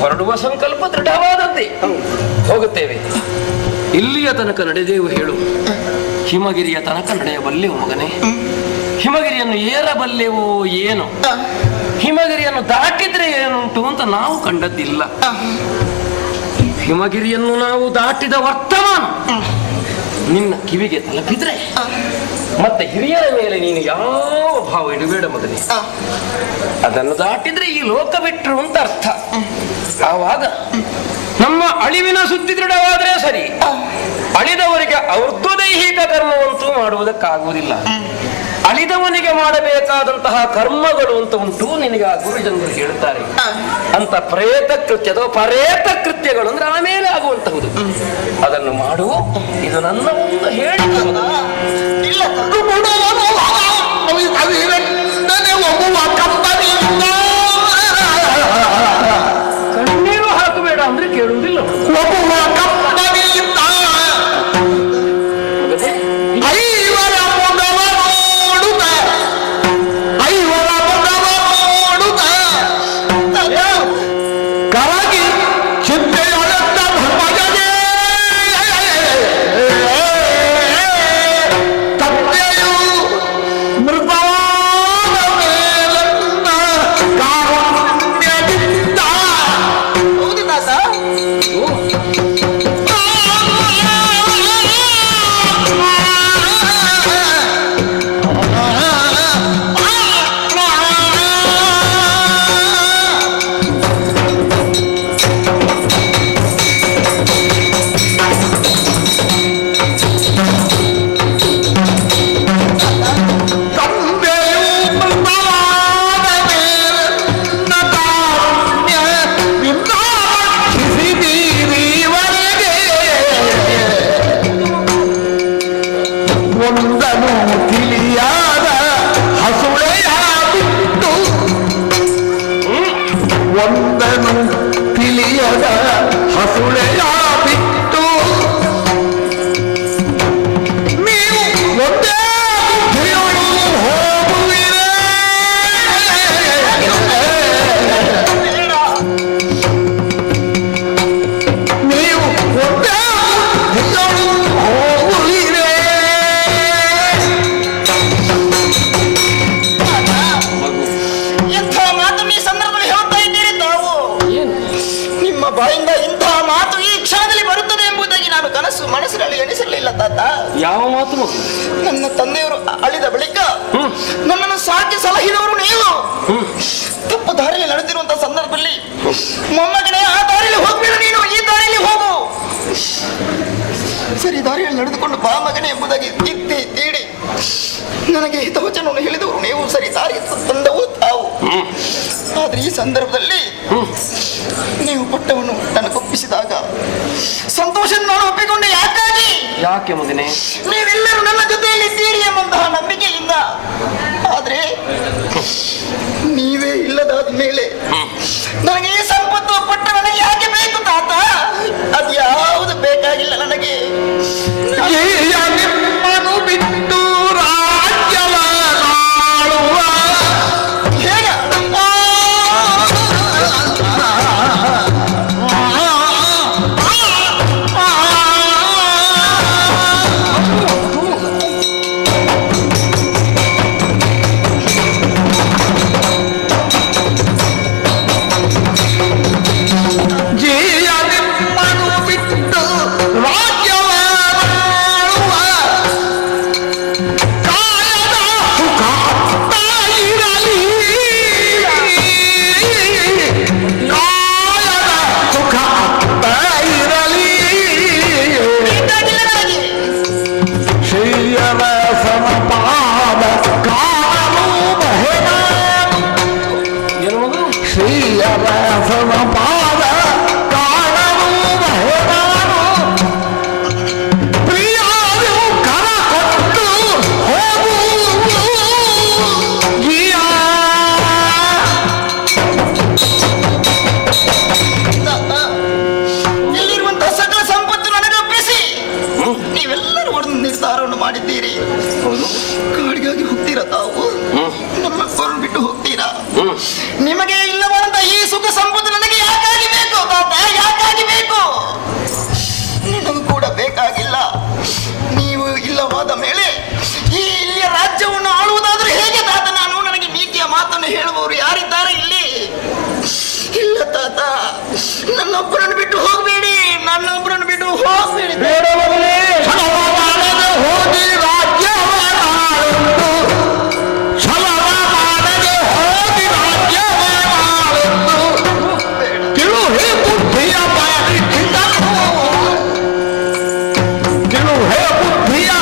ಹೊರಡುವ ಸಂಕಲ್ಪ ದೃಢವಾದದ್ದೇ. ಹೋಗುತ್ತೇವೆ. ಇಲ್ಲಿಯ ತನಕ ನಡೆದೇವು ಹೇಳು, ಹಿಮಗಿರಿಯ ತನಕ ನಡೆಯಬಲ್ಲೆವು ಮಗನೇ. ಹಿಮಗಿರಿಯನ್ನು ಏರಬಲ್ಲೆವೋ ಏನು, ಹಿಮಗಿರಿಯನ್ನು ದಾಟಿದ್ರೆ ಏನುಂಟು ಅಂತ ನಾವು ಕಂಡದ್ದಿಲ್ಲ. ಹಿಮಗಿರಿಯನ್ನು ನಾವು ದಾಟಿದ ವರ್ತಮಾನ ನಿನ್ನ ಕಿವಿಗೆ ತಲುಪಿದ್ರೆ ಮತ್ತೆ ಹಿರಿಯರ ಮೇಲೆ ನೀನು ಯಾವ ಭಾವ ಇಡಬೇಡ ಮಗನೇ. ಅದನ್ನು ದಾಟಿದ್ರೆ ಈ ಲೋಕ ಬಿಟ್ಟರು ಅಂತ ಅರ್ಥ. ಆವಾಗ ನಮ್ಮ ಅಳಿವಿನ ಸುದ್ದಿ ದೃಢವಾದ್ರೆ ಸರಿ, ಅಳಿದವರಿಗೆ ಔರ್ಧ್ವದೈಹಿಕ ಕರ್ಮವಂತೂ ಮಾಡುವುದಕ್ಕಾಗುವುದಿಲ್ಲ. ಅಳಿದವನಿಗೆ ಮಾಡಬೇಕಾದಂತಹ ಕರ್ಮಗಳು ಅಂತ ಉಂಟು. ನಿನಗೆ ಆ ಗುರುಜನರು ಹೇಳ್ತಾರೆ ಅಂತ ಪ್ರೇತ ಕೃತ್ಯ ಅಥವಾ ಪರೇತ ಕೃತ್ಯಗಳು ಅಂದ್ರೆ ಆಮೇಲೆ ಆಗುವಂತಹುದು. ಅದನ್ನು ಮಾಡುವ ಇದು ನನ್ನ ಒಂದು ಹೇಳಿ ಕಣ್ಣೀರು ಹಾಕಬೇಡ ಅಂದ್ರೆ ಕೇಳುವುದಿಲ್ಲ. ಮನಸ್ಸಿನಲ್ಲಿ ಎಣಿಸಲಿಲ್ಲ ತಾತ. ಯಾವ ಮಾತು ಮಗು? ನನ್ನ ತಂದೆಯವರು ಅಳಿದ ಬಳಿಕ ನನ್ನನ್ನು ಸಾಕಿ ಸಲಹಿದವರು ನೀವು. ತಪ್ಪು ದಾರಿಯಲ್ಲಿ ನಡೆದಿರುವಂತಹ ಸಂದರ್ಭದಲ್ಲಿ ಮೊಮ್ಮಗನೇ ಆ ದಾರಿಯಲ್ಲಿ ಹೋಗ್ಬೇಡ, ನೀನು ಈ ದಾರಿಯಲ್ಲಿ ಹೋಗು, ಸರಿ ದಾರಿಯಲ್ಲಿ ನಡೆದುಕೊಂಡು ಬಾ ಮಗನೇ ಎಂಬುದಾಗಿ ತಿದ್ದಿ ತೀಡಿ ನನಗೆ ಹಿತವಚನವನ್ನು ಹೇಳಿದವರು ನೀವು, ಸರಿ ದಾರಿ ತಂದವು ತಾವು. ಆದ್ರೆ ಈ ಸಂದರ್ಭದಲ್ಲಿ ನೀವು ಪಟ್ಟವನ್ನು ನನಗೆ ಒಪ್ಪಿಸಿದಾಗ ಸಂತೋಷ ನಾನು ಒಪ್ಪಿಕೊಂಡೆ. ಯಾಕಾಗಿ? ಯಾಕೆ ಮಗನೇ? ನೀವೆಲ್ಲರೂ ನನ್ನ ಜೊತೆಯಲ್ಲಿ ಇದ್ದೀರಿ ಎಂಬಂತಹ ನಂಬಿಕೆಯಿಂದ. ಆದ್ರೆ ನೀವೇ ಇಲ್ಲದಾದ ಮೇಲೆ ನನಗೆ ಈ ಸಂಪತ್ತು ಪಟ್ಟ ನನಗೆ ಯಾಕೆ ಬೇಕು ತಾತ? ಅದ್ಯಾವುದು ಬೇಕಾಗಿಲ್ಲ ನನಗೆ. ನಿಮ್ಮನ್ನು ಬಿಟ್ಟು ರಾಜ್ಯವ ಆಳುವ ಹೇಗ ನನ್ನೊಬ್ಬರನ್ನು ಬಿಟ್ಟು ಹೋಗಬೇಡಿ, ನನ್ನೊಬ್ಬರನ್ನು ಬಿಟ್ಟು ಹೋಗಬೇಡಿ. ಬೇಡ ಮಗನೇ. ಛಲವಾಗದೆ ಹೋಗಿ ರಾಜ್ಯವಾಳಾಳೆಂದು, ಛಲವಾಗದೆ ಹೋಗಿ ರಾಜ್ಯವಾಳಾಳೆಂದು, ತಿಳುಹೆ ಬುದ್ಧಿಯ ಬಾರಿಸಿದನು, ತಿಳುಹೆ ಬುದ್ಧಿಯ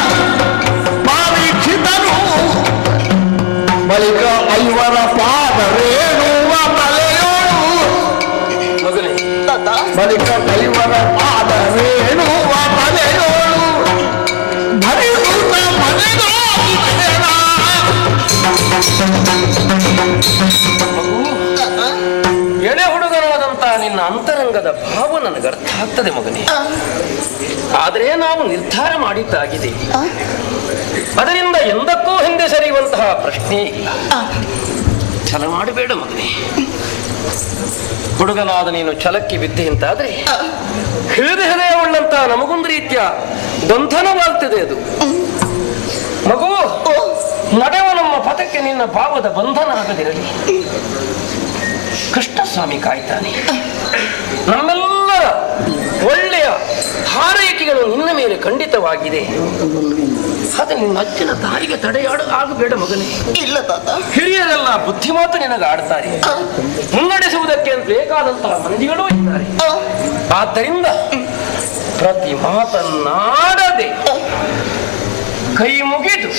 ಬಾರಿಸಿದನು. ಬಳಿಕ ಐವರ ಪಾದ ರೇಣುವ ತಲೆಯೋಳು, ಮಗನೇ, ಬಳಿಕ ಐವರ ಪಾದ ರೇಣುವ ತಲೆಯೋಳು, ಭರಿಸುತ್ತ ಮನೆಗಾಗಿ ತೆರಳ. ಎಳೆ ಹುಡುಗನಾದಂತ ನಿನ್ನ ಅಂತರಂಗದ ಭಾವ ನನಗೆ ಅರ್ಥ ಆಗ್ತದೆ ಮಗನೇ. ಆದರೆ ನಾವು ನಿರ್ಧಾರ ಮಾಡಿದ್ದಾಗಿದೆ, ಅದರಿಂದ ಎಂದಕ್ಕೂ ಹಿಂದೆ ಸರಿಯುವಂತಹ ಪ್ರಶ್ನೆ ಇಲ್ಲ. ಛಲ ಮಾಡಬೇಡ ಮಗನೇ. ಹುಡುಗನಾದ ನೀನು ಛಲಕ್ಕೆ ಬಿದ್ದೆ ಅಂತಾದ್ರೆ ಹೃದಯವುಳ್ಳಂತಹ ನಮಗೊಂದು ರೀತಿಯ ಬಂಧನವಾಗ್ತದೆ ಅದು. ಮಗು, ನಡೆವ ನಮ್ಮ ಪಥಕ್ಕೆ ನಿನ್ನ ಭಾವದ ಬಂಧನ ಆಗದಿರಲಿ. ಕೃಷ್ಣಸ್ವಾಮಿ ಕಾಯ್ತಾನೆ. ನಮ್ಮೆಲ್ಲರ ಒಳ್ಳೆಯ ಹಾರೈಕೆಗಳು ನಿನ್ನ ಮೇಲೆ ಖಂಡಿತವಾಗಿದೆ. ಅದು ನಿನ್ನ ಅಜ್ಜನ ತಾಯಿಗೆ ಆಗಬೇಡ ಮಗನೇ. ಇಲ್ಲ ತಾತ. ಹಿರಿಯರೆಲ್ಲ ಬುದ್ಧಿಮಾತು ನಿನಗೆ ಆಡ್ತಾರೆ, ಮುನ್ನಡೆಸುವುದಕ್ಕೆ ಬೇಕಾದಂತಹ ಮಂದಿಗಳೂ ಇದ್ದಾರೆ. ಆದ್ದರಿಂದ ಪ್ರತಿ ಮಾತನ್ನಾಡದೆ ಕೈ ಮುಗಿದು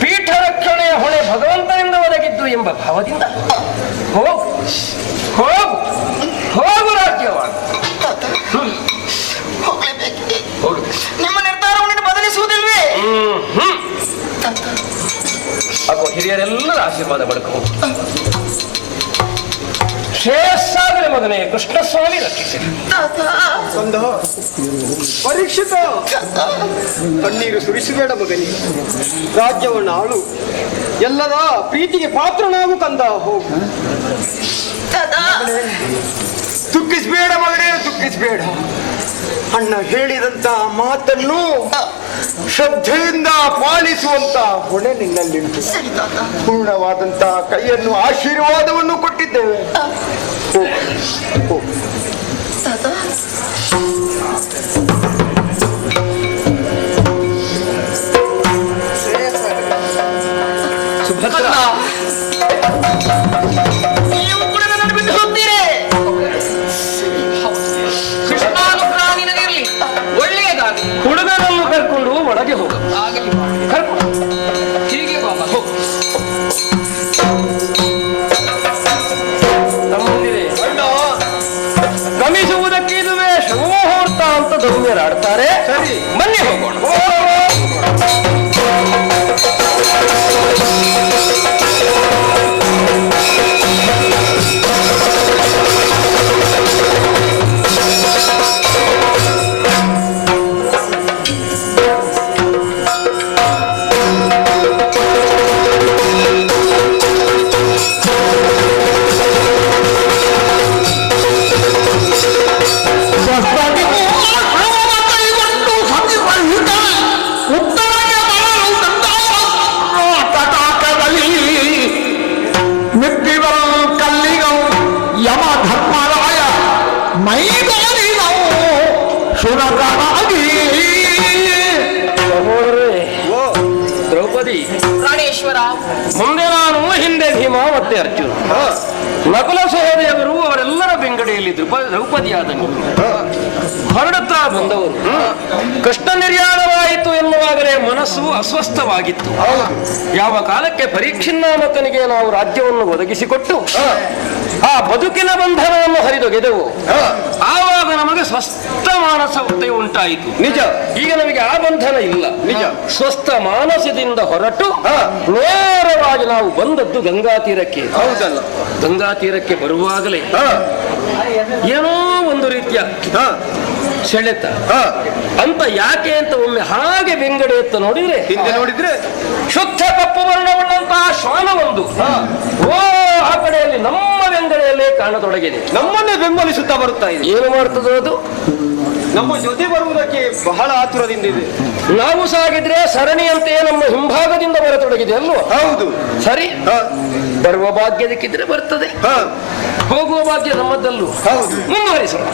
ಪೀಠ ರಕ್ಷಣೆಯ ಹೊಣೆ ಭಗವಂತನಿಂದ ಒದಗಿದ್ದು ಎಂಬ ಭಾವದಿಂದ ಹೋಗು ಹೋಗು ಹೋಗು ರಾಜ್ಯವಾಗ. ಹೋಗ್ಲೇಬೇಕೆ? ಹೋಗು. ನಿಮ್ಮ ನಿರ್ಧಾರವನ್ನು ಬದಲಿಸುವುದಿಲ್ವೇ? ಹಾಗೂ ಹಿರಿಯರೆಲ್ಲರ ಆಶೀರ್ವಾದ ಬಡ್ಕೋ. ಶ್ರೇಯಸ್ಸಾಗಲಿ ಮಗನೇ. ಕೃಷ್ಣಸ್ವಾಮಿ ರಕ್ಷಿಸಿ. ಪರೀಕ್ಷಿತ, ಕಣ್ಣೀರು ಸುರಿಸಬೇಡ ಮಗನಿ. ರಾಜ್ಯವನ್ನು ಆಳು, ಎಲ್ಲರ ಪ್ರೀತಿಗೆ ಪಾತ್ರನಾಗು ಕಂದ. ಹೋಗು. ದುಃಖಿಸಬೇಡ ಮಗನೇ, ದುಃಖಿಸಬೇಡ. ಅಣ್ಣ ಹೇಳಿದಂತ ಮಾತನ್ನು ಶ್ರದ್ಧೆಯಿಂದ ಪಾಲಿಸುವಂತ ಹೊಣೆ ನಿನ್ನಲ್ಲಿಂಟು. ಪೂರ್ಣವಾದಂತ ಕೈಯನ್ನು ಆಶೀರ್ವಾದವನ್ನು ಕೊಟ್ಟಿದ್ದೇವೆ. ಸುಭದ್ರ, ನೀವು ಕೂಡ ನನ್ನನ್ನು ಬಿಟ್ಟು ಹೋಗ್ತೀರಿ. ಕೃಷ್ಣಾನುಗ್ರಹ ನಿನಗಿರಲಿ, ಒಳ್ಳೆಯದಾಗಲಿ. ಹುಡುಗನನ್ನು ಕರ್ಕೊಂಡು ಒಳಗೆ ಹೋಗ. ಆಗಲಿ, ಕರ್ಕೊಂಡು ಹೀಗೆ ಬಾಬಾ ಹೋಗು. ತಮ್ಮಂದಿರೇ, ಗಮಿಸುವುದಕ್ಕೆ ಇದುವೇ ಶುಭಮುಹೂರ್ತ ಅಂತ ಧರ್ಮೀಯರಾಡ್ತಾರೆ. ಸರಿ, ಬನ್ನಿ ಹೋಗೋಣ. ದ್ರೌಪದಿ, ಪ್ರಾಣೇಶ್ವರ, ಮುಂದೆ ನಾನು, ಹಿಂದೆ ಭೀಮ ಮತ್ತೆ ಅರ್ಜುನ. ನಕುಲ ಸಹೋದರಿಯವರು ಅವರೆಲ್ಲರ ಬೆಂಗಡೆಯಲ್ಲಿ ದ್ರೌಪದಿಯಾದ ಹೊರಡುತ್ತಾ ಬಂದವರು. ಕೃಷ್ಣ ನಿರ್ಯಾಣವಾಯಿತು ಎನ್ನುವಾಗಲೇ ಮನಸ್ಸು ಅಸ್ವಸ್ಥವಾಗಿತ್ತು. ಯಾವ ಕಾಲಕ್ಕೆ ಪರೀಕ್ಷಿನ್ನಾಮಕನಿಗೆ ನಾವು ರಾಜ್ಯವನ್ನು ಒದಗಿಸಿಕೊಟ್ಟು ಆ ಬದುಕಿನ ಬಂಧನವನ್ನು ಹರಿದೊಗೆದೆವು, ಆವಾಗ ನಮಗೆ ಸ್ವಸ್ಥ ಮಾನಸತೆ ಉಂಟಾಯಿತು. ನಿಜ. ಈಗ ನಮಗೆ ಆ ಬಂಧನ ಇಲ್ಲ. ನಿಜ. ಸ್ವಸ್ಥ ಮಾನಸದಿಂದ ಹೊರಟು ನೇರವಾಗಿ ನಾವು ಬಂದದ್ದು ಗಂಗಾ ತೀರಕ್ಕೆ. ಹೌದಲ್ಲ? ಗಂಗಾ ತೀರಕ್ಕೆ ಬರುವಾಗಲೇ ಏನೋ ಒಂದು ರೀತಿಯ ಸೆಳೆತ ಅಂತ. ಯಾಕೆ ಅಂತ ಒಮ್ಮೆ ಹಾಗೆ ಬೆಂಗಡೆ ಎತ್ತ ನೋಡಿದ್ರೆ, ಹಿಂದೆ ನೋಡಿದ್ರೆ ಶುದ್ಧ ಕಪ್ಪು ವರ್ಣವುಳ್ಳಂತಹ ಶ್ವಾನ ಒಂದು ಆ ಕಡೆಯಲ್ಲಿ ನಮ್ಮ ಬೆಂಗಡೆಯಲ್ಲೇ ಕಾಣತೊಡಗಿದೆ. ನಮ್ಮನ್ನೇ ಬೆಂಬಲಿಸುತ್ತಾ ಬರುತ್ತಾ ಇದೆ. ಏನು ಮಾಡ್ತದೋ ಅದು? ನಮ್ಮ ಜೊತೆ ಬರುವುದಕ್ಕೆ ಬಹಳ ಆತುರದಿಂದ ಇದೆ. ನಾವು ಸಾಗಿದ್ರೆ ಸರಣಿಯಂತೆಯೇ ನಮ್ಮ ಹಿಂಭಾಗದಿಂದ ಬರತೊಡಗಿದೆ ಅಲ್ವಾ? ಹೌದು. ಸರಿ, ಬರುವ ಭಾಗ್ಯದಕ್ಕಿದ್ರೆ ಬರ್ತದೆ. ಹೋಗುವ ಭಾಗ್ಯ ನಮ್ಮದಲ್ಲೂ. ಮುಂದುವರಿಸೋಣ.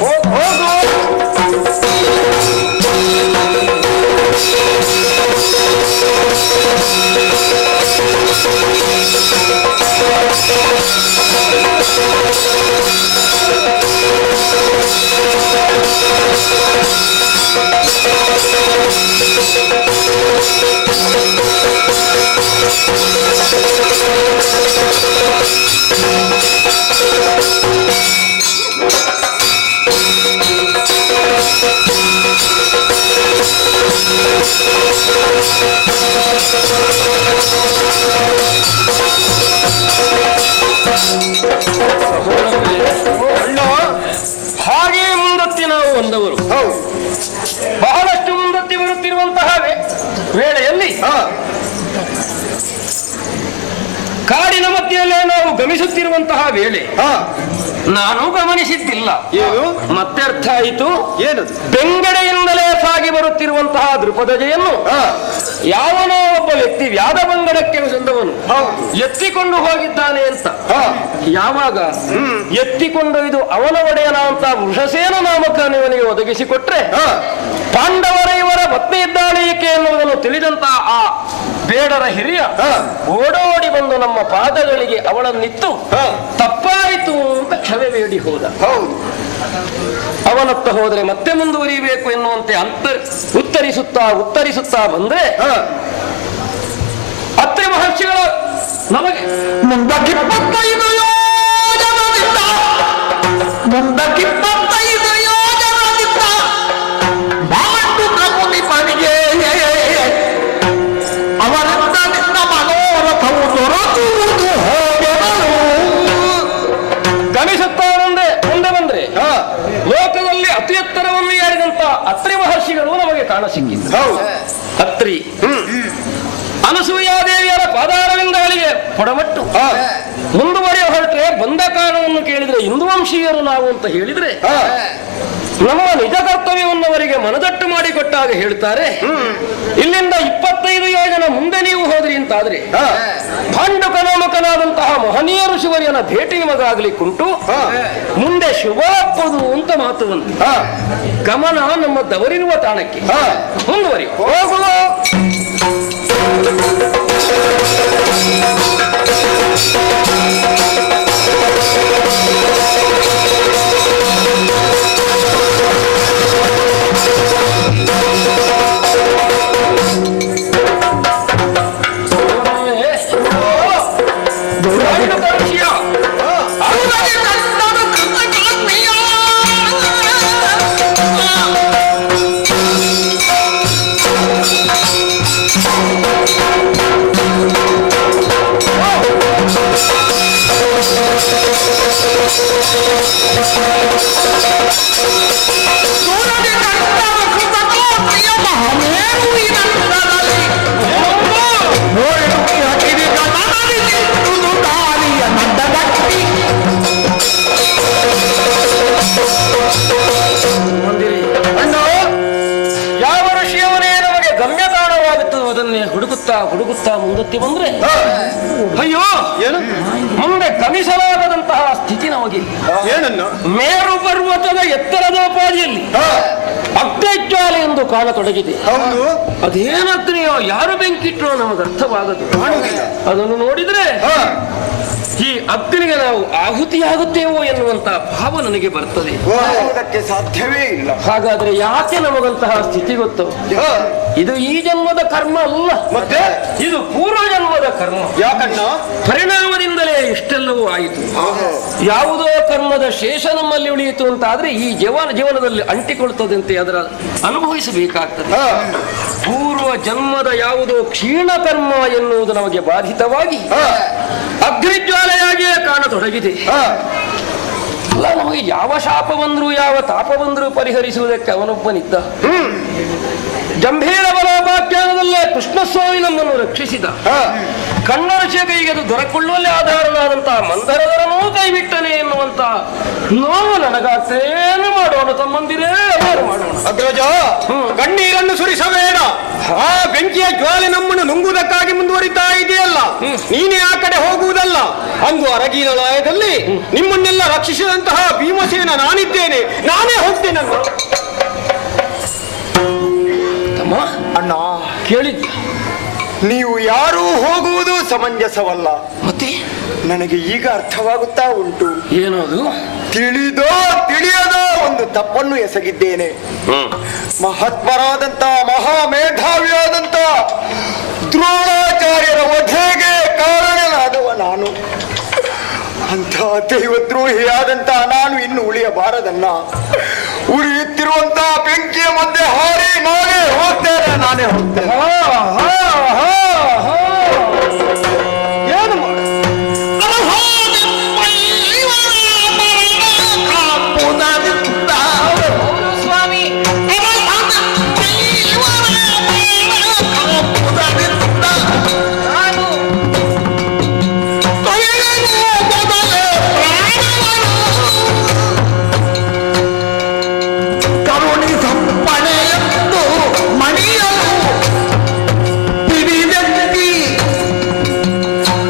ಹಾಗೆ ಮುಂದತ್ತಿ ನಾವು ಬಂದವರು, ಬಹಳಷ್ಟು ಮುಂದತ್ತಿ ಬರುತ್ತಿರುವಂತಹ ವೇಳೆಯಲ್ಲಿ ಕಾಡಿನ ಮಧ್ಯೆಯಲ್ಲೇ ನಾವು ಗಮಿಸುತ್ತಿರುವಂತಹ ವೇಳೆ ನಾನು ಗಮನಿಸಿದ್ದಿಲ್ಲ. ಮತ್ತೆ ಅರ್ಥ ಆಯಿತು. ಏನು? ಬೆಂಗಡೆಯಿಂದಲೇ ಸಾಗಿ ಬರುತ್ತಿರುವಂತಹ ದೃಪದಜೆಯನ್ನು ಯಾವನೋ ಒಬ್ಬ ವ್ಯಕ್ತಿ ವ್ಯಾದ ಬಂಗಡಕ್ಕೆ ಸಂದವನು ಎತ್ತಿಕೊಂಡು ಹೋಗಿದ್ದಾನೆ ಅಂತ. ಯಾವಾಗ ಎತ್ತಿಕೊಂಡೊಯ್ದು ಅವನ ಒಡೆಯನ ಅಂತ ವೃಷಸೇನ ನಾಮಕನಿವನಿಗೆ ಒದಗಿಸಿಕೊಟ್ರೆ ಪಾಂಡವರ ಇವರ ಪತ್ನಿ ಇದ್ದಾಳೆ ಈಕೆ ಎನ್ನುವುದನ್ನು ತಿಳಿದಂತ ಆ ಬೇಡರ ಹಿರಿಯ ಓಡೋಡಿ ಬಂದು ನಮ್ಮ ಪಾದಗಳಿಗೆ ಅವಳನ್ನಿತ್ತು ತಪ್ಪಾಯಿತು ಅಂತ ಕ್ಷಮೆ ಬೇಡಿ ಹೋದ. ಅವನತ್ತ ಹೋದರೆ ಮತ್ತೆ ಮುಂದುವರಿಯಬೇಕು ಎನ್ನುವಂತೆ ಉತ್ತರಿಸುತ್ತಾ ಬಂದ್ರೆ ಅತ್ರಿ ಮಹರ್ಷಿಗಳ ನಮಗೆ ಮುಂದಕ್ಕಿಪ್ಪತ್ತೈದು ಯೋಜನದಿಂದ ಬಾಂಡು ಕಮುನಿ ಪಣಿಗೆ ಅವರಿಂದ ನಿನ್ನ ಮನೋರಥವು ದೊರಕುವುದು ಹೋಗಲು. ಗಮಿಸುತ್ತಾ ಮುಂದೆ ಬಂದ್ರೆ ಲೋಕದಲ್ಲಿ ಅತಿ ಎತ್ತರವನ್ನು ಏರಿದಂತ ಅತ್ರಿ ಮಹರ್ಷಿಗಳು ನಮಗೆ ಕಾಣಸಿಕ್ಕಿದ್ದು. ಅತ್ರಿ ಅನಸೂಯಾದೇವಿಯರ ಪಾದಾರವಿಂದಗಳಿಗೆ ಪೊಡಮಟ್ಟು ಮುಂದುವರಿಯ ಹೊರಟ್ರೆ ಬಂದ ಕಾರಣವನ್ನು ಕೇಳಿದ್ರೆ ಹಿಂದುವಂಶೀಯರು ನಾವು ಅಂತ ಹೇಳಿದ್ರೆ ನಮ್ಮ ನಿಜ ಕರ್ತವ್ಯವನ್ನು ಅವರಿಗೆ ಮನದಟ್ಟು ಮಾಡಿಕೊಟ್ಟಾಗ ಹೇಳ್ತಾರೆ, ಇಲ್ಲಿಂದ 25 ಯೋಜನ ಮುಂದೆ ನೀವು ಹೋದ್ರಿ ಅಂತಾದ್ರೆ ಭಾಂಡುಕ ನಾಮಕನಾದಂತಹ ಮಹನೀಯ ಋಷಿವರ್ಯನ ಭೇಟಿ ನಿಮಗಾಗ್ಲಿಕ್ಕುಂಟು, ಮುಂದೆ ಶುಭ ಅಪ್ಪದು ಅಂತ ಮಾತು ಬಂತು. ಗಮನ ನಮ್ಮದವರಿರುವ ತಾಣಕ್ಕೆ ಮುಂದುವರಿ ಹೋಗುವ. ಹುಡುಗುತ್ತಾ ಮುಂದತ್ತಿ ಬಂದ್ರೆ ಅಯ್ಯೋ ಮುಂದೆ ಗಮಿಸಲಾಗದಂತಹ ಸ್ಥಿತಿ ನಮಗೆ. ಏನನ್ನು? ಮೇರು ಪರ್ವತದ ಎತ್ತರದೋಪಾದಿಯಲ್ಲಿ ಅಗ್ನಿಜ್ವಾಲೆ ಎಂದು ಕಾಣತೊಡಗಿದೆ. ಅದೇನಗ್ನಿಯೋ ಯಾರು ಬೆಂಕಿಟ್ರೋ ನಮಗೆ ಅರ್ಥವಾಗದು. ಅದನ್ನು ನೋಡಿದ್ರೆ ಈ ಅಗ್ನಿಗೆ ನಾವು ಆಹುತಿಯಾಗುತ್ತೇವೋ ಎನ್ನುವಂತ ಭಾವ ನನಗೆ ಬರ್ತದೆ. ಸಾಧ್ಯವೇ ಇಲ್ಲ. ಹಾಗಾದ್ರೆ ಯಾಕೆ ನಮಗಂತಹ ಸ್ಥಿತಿ ಗೊತ್ತು? ಇದು ಈ ಜನ್ಮದ ಕರ್ಮ ಅಲ್ಲ, ಮತ್ತೆ ಇದು ಪೂರ್ವ ಜನ್ಮದ ಕರ್ಮ. ಯಾಕನ್ನ ಪರಿಣಾಮದಿಂದಲೇ ಇಷ್ಟೆಲ್ಲವೂ ಆಯಿತು. ಯಾವುದೋ ಕರ್ಮದ ಶೇಷ ನಮ್ಮಲ್ಲಿ ಉಳಿಯಿತು ಅಂತ ಆದ್ರೆ ಈ ಜೀವನದಲ್ಲಿ ಅಂಟಿಕೊಳ್ತದಂತೆ ಅದರ ಅನುಭವಿಸಬೇಕಾಗ್ತದೆ. ಪೂರ್ವ ಜನ್ಮದ ಯಾವುದೋ ಕ್ಷೀಣ ಕರ್ಮ ಎನ್ನುವುದು ನಮಗೆ ಬಾಧಿತವಾಗಿ ಅಗ್ನಿಜ್ವಾಲೆಯಾಗಿಯೇ ಕಾಣತೊಡಗಿದೆ. ಅಲ್ಲ, ನಮಗೆ ಯಾವ ಶಾಪ ಬಂದ್ರು ಯಾವ ತಾಪ ಬಂದ್ರು ಪರಿಹರಿಸುವುದಕ್ಕೆ ಅವನೊಬ್ಬನಿದ್ದ. ಜಂಭೀರ ಬಲೋಪಾಖ್ಯಾನದಲ್ಲೇ ಕೃಷ್ಣಸ್ವಾಮಿ ನಮ್ಮನ್ನು ರಕ್ಷಿಸಿದ. ಕಣ್ಣರಸಿಯ ಕೈಗೆ ಅದು ದೊರಕೊಳ್ಳುವಲ್ಲಿ ಆಧಾರನಾದಂತಹ ಮಂದರದರನೂ ಕೈಬಿಟ್ಟನೆ ಎನ್ನುವಂತ ನೋವು ನನಗಾಗ್ತೇನು ಮಾಡೋಣ ತಮ್ಮಂದಿರೇ ಮಾಡೋಣ. ಅಗ್ರಜ, ಕಣ್ಣೀರನ್ನು ಸುರಿಸಬೇಡ. ಆ ಬೆಂಕಿಯ ಜ್ವಾಲೆ ನಮ್ಮನ್ನು ನುಂಗುವುದಕ್ಕಾಗಿ ಮುಂದುವರಿತಾ ಇದೆಯಲ್ಲ, ನೀನೇ ಆ ಕಡೆ ಹೋಗುವುದಲ್ಲ. ಅಂದು ಅರಗಿನ ಲಯದಲ್ಲಿ ನಿಮ್ಮನ್ನೆಲ್ಲ ರಕ್ಷಿಸಿದಂತಹ ಭೀಮಸೇನ ನಾನಿದ್ದೇನೆ, ನಾನೇ ಹೋಗ್ತೇನೆ. ತಮ್ಮ ಅಣ್ಣ, ಕೇಳಿದ್ಯ? ನೀವು ಯಾರೂ ಹೋಗುವುದು ಸಮಂಜಸವಲ್ಲ. ಮತ್ತೆ ನನಗೆ ಈಗ ಅರ್ಥವಾಗುತ್ತಾ ಉಂಟು. ಏನದು? ತಿಳಿದೋ ತಿಳಿಯದೋ ಒಂದು ತಪ್ಪನ್ನು ಎಸಗಿದ್ದೇನೆ. ಮಹಾತ್ಮರಾದಂತ ಮಹಾಮೇಧಾವಿಯಾದಂತ ದ್ರೋಣಾಚಾರ್ಯರ ವಧೆಗೆ ಕಾರಣನಾದವ ನಾನು. ಅಂತ ದೈವದ್ರೋಹಿಯಾದಂತ ನಾನು ಇನ್ನು ಉಳಿಯಬಾರದನ್ನ. ಉರಿಯುತ್ತಿರುವಂತ ಬೆಂಕಿಯ ಮಧ್ಯೆ ಹಾರಿ ನಾನೇ ಹೋಗ್ತೇನೆ. ಏನು ಮಾಡ ಸ್ವಾಮಿ, ನಾನು ಕರುಣಿ ಸಂಪಣೆಯಂದು ಮಣಿಯಲು ಪಿಡಿದೆತ್ತಿ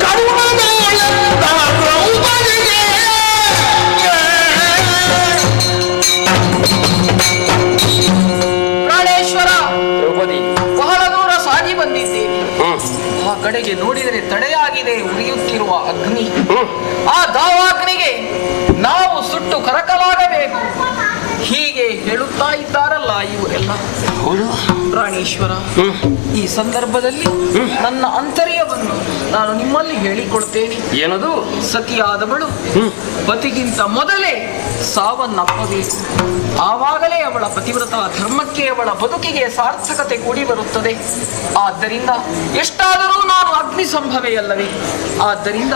ಕರುಣದೊಳೆಂದ ದ್ರೌಪದಿಗೆ ಪ್ರಾಣೇಶ್ವರ, ದ್ರೌಪದಿ, ಬಹಳ ದೂರ ಸಾಗಿ ಬಂದಿದ್ದೇನೆ. ಆ ಕಡೆಗೆ ನೋಡಿದರೆ ತಡೆಯಾಗಿದೆ ಉರಿಯುತ್ತಿರುವ ಅಗ್ನಿ. ಆ ದಾವಾಗ್ನಿಗೆ ನಾವು ಸುಟ್ಟು ಕರಕಲಾಗಬೇಕು, ಹೀಗೆ ಹೇಳುತ್ತಾ ಇದ್ದಾರಲ್ಲ ಇವರೆಲ್ಲ. ಪ್ರಾಣೇಶ್ವರ, ಈ ಸಂದರ್ಭದಲ್ಲಿ ನನ್ನ ಆಂತರ್ಯವನ್ನು ನಾನು ನಿಮ್ಮಲ್ಲಿ ಹೇಳಿಕೊಡ್ತೇನೆ. ಏನದು? ಸತಿಯಾದವಳು ಪತಿಗಿಂತ ಮೊದಲೇ ಸಾವನ್ನಪ್ಪಬೇಕು. ಆವಾಗಲೇ ಅವಳ ಪತಿವ್ರತ ಧರ್ಮಕ್ಕೆ, ಅವಳ ಬದುಕಿಗೆ ಸಾರ್ಥಕತೆ ಕೂಡಿ ಬರುತ್ತದೆ. ಆದ್ದರಿಂದ ಎಷ್ಟಾದರೂ ನಾನು ಅಗ್ನಿ ಸಂಭವೆಯಲ್ಲವೇ. ಆದ್ದರಿಂದ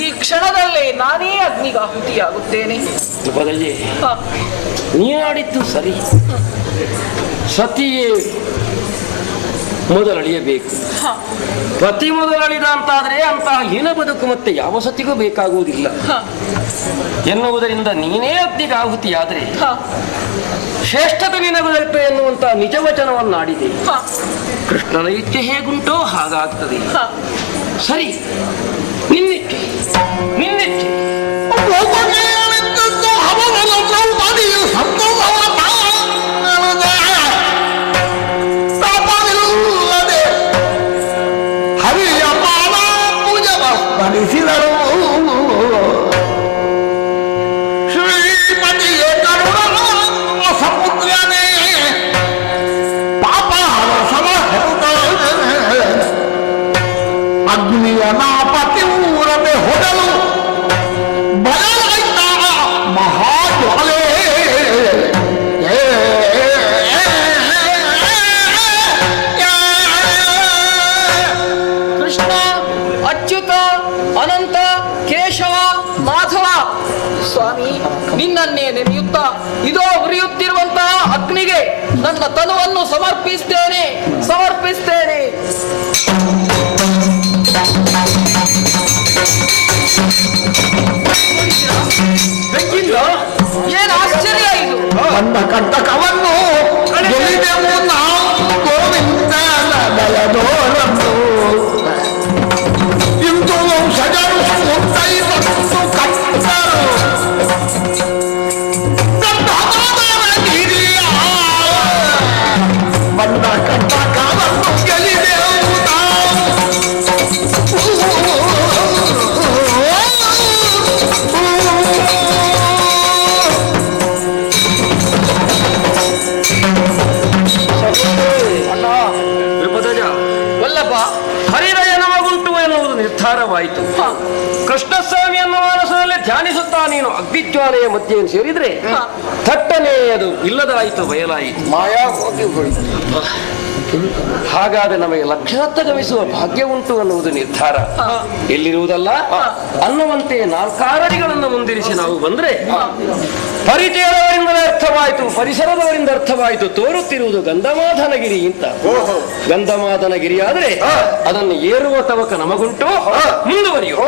ಈ ಕ್ಷಣದಲ್ಲೇ ನಾನೇ ಅಗ್ನಿಗಾಹುತಿಯಾಗುತ್ತೇನೆ. ದ್ರೌಪದಿಯೇ, ನೀನಾಡಿದ್ದು ಸರಿ. ಸತಿಯೇ ಮೊದಲಳಿಯಬೇಕು. ಪತಿ ಮೊದಲಳಿದ ಅಂತಾದ್ರೆ ಅಂತಹ ಹೀನ ಬದುಕು ಮತ್ತೆ ಯಾವ ಸತಿಗೂ ಬೇಕಾಗುವುದಿಲ್ಲ ಎನ್ನುವುದರಿಂದ ನೀನೇ ಅಗ್ನಿಗಾಹುತಿಯಾದರೆ ಶ್ರೇಷ್ಠತೆ ನಿನಗುದಕ್ಕೆ ಎನ್ನುವಂತಹ ನಿಜ ವಚನವನ್ನಾಡಿದೆ. ಕೃಷ್ಣನ ಇಚ್ಛೆ ಹೇಗುಂಟೋ ಹಾಗಾಗ್ತದೆ. ಸರಿ, ನಿನ್ನಿಚ್ಛೆ ನಿನ್ನಿಚ್ಛೆ. ಹರಿಯ ಪಾದ ಪೂಜವ ಸ್ಮರಿಸಿದರು. ಶ್ರೀಪತಿಯ ಕರುಣ ಸಮುದ್ರನೇ ಪಾಪ ಅಗ್ನಿಯ ನಾಪತಿ ಊರದೆ ಹೊಡಲು ಬಯಲಾಯ್ತ ಮಹಾಜ್ವಾಲೆ. ಕೃಷ್ಣ, ಅಚ್ಯುತ, ಅನಂತ, ಕೇಶವ, ಮಾಧವ, ಸ್ವಾಮಿ ನಿನ್ನನ್ನೇ ನೆನೆಯುತ್ತಾ ಇದೋ ಉರಿಯುತ್ತಿರುವಂತಹ ಅಗ್ನಿಗೆ ನನ್ನ ತನುವನ್ನು ಸಮರ್ಪಿಸ್ತೇನೆ ಸಮರ್ಪಿಸ್ತೇನೆ. ಏನು ಆಶ್ಚರ್ಯ ಇದು! ನನ್ನ ಕಂಟಕವನ್ನು ಗೆಲ್ಲಿದೆವು ನಾವು ಗೋವಿಂದನ ದಯದೋರನ್ನು. ಇಂದು ವಂಶಜರು ಮುತ್ತೈದನ್ನು ಕಟ್ಟರು ಗಿರಿಯ ಬಂದ ಕಂಟಕವನ್ನು ಗೆಲ್ಲಿದೆವು ನಾವು. ವಲ್ಲಭ, ಹರಿದಯ ನಮಗುಂಟು ಎನ್ನುವುದು ನಿರ್ಧಾರವಾಯಿತು. ಕೃಷ್ಣಸ್ವಾಮಿಯನ್ನು ಮಾನಸದಲ್ಲಿ ಧ್ಯಾನಿಸುತ್ತಾ ನೀನು ಅಗ್ನಿಜ್ವಾಲೆಯ ಮಧ್ಯೆ ಸೇರಿದ್ರೆ ಥಟ್ಟನೆ ಅದು ಇಲ್ಲದಾಯಿತು, ಬಯಲಾಯಿತು. ಮಾಯಾ ಹೋಗಿ ಹೋಯಿತು. ಹಾಗಾದ್ರೆ ನಮಗೆ ಲಕ್ಷ್ಯದತ್ತ ಗಮಿಸುವ ಭಾಗ್ಯ ಉಂಟು ಅನ್ನುವುದು ನಿರ್ಧಾರ. ಎಲ್ಲಿರುವುದಲ್ಲ ಅನ್ನುವಂತೆ ನಾಲ್ಕಾರಡಿಗಳನ್ನು ಮುಂದಿರಿಸಿ ನಾವು ಬಂದ್ರೆ ಪರಿಚಯದವರಿಂದಲೇ ಅರ್ಥವಾಯಿತು, ಪರಿಸರದವರಿಂದ ಅರ್ಥವಾಯಿತು. ತೋರುತ್ತಿರುವುದು ಗಂಧಮಾದನಗಿರಿ ಅಂತ. ಗಂಧಮಾದನಗಿರಿ ಆದರೆ ಅದನ್ನು ಏರುವ ತವಕ ನಮಗುಂಟು. ಮುಂದುವರಿಯೋ.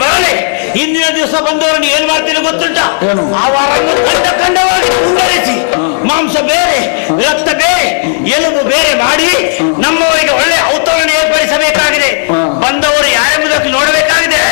ಬರಲಿ ಇಂದಿನ ದಿವಸ ಬಂದವರನ್ನು ಏನ್ ಮಾಡ್ತೀನಿ ಗೊತ್ತುಂಟ? ಅವರನ್ನು ಖಂಡವಾಗಿ ತುಂಡರಿಸಿ ಮಾಂಸ ಬೇರೆ, ರಕ್ತ ಬೇರೆ, ಎಲುಬು ಬೇರೆ ಮಾಡಿ ನಮ್ಮವರಿಗೆ ಒಳ್ಳೆ ಔತಣವನ್ನು ಏರ್ಪಡಿಸಬೇಕಾಗಿದೆ. ಬಂದವರು ಯಾರೆಂಬುದಕ್ಕೆ ನೋಡಬೇಕಾಗಿದೆ.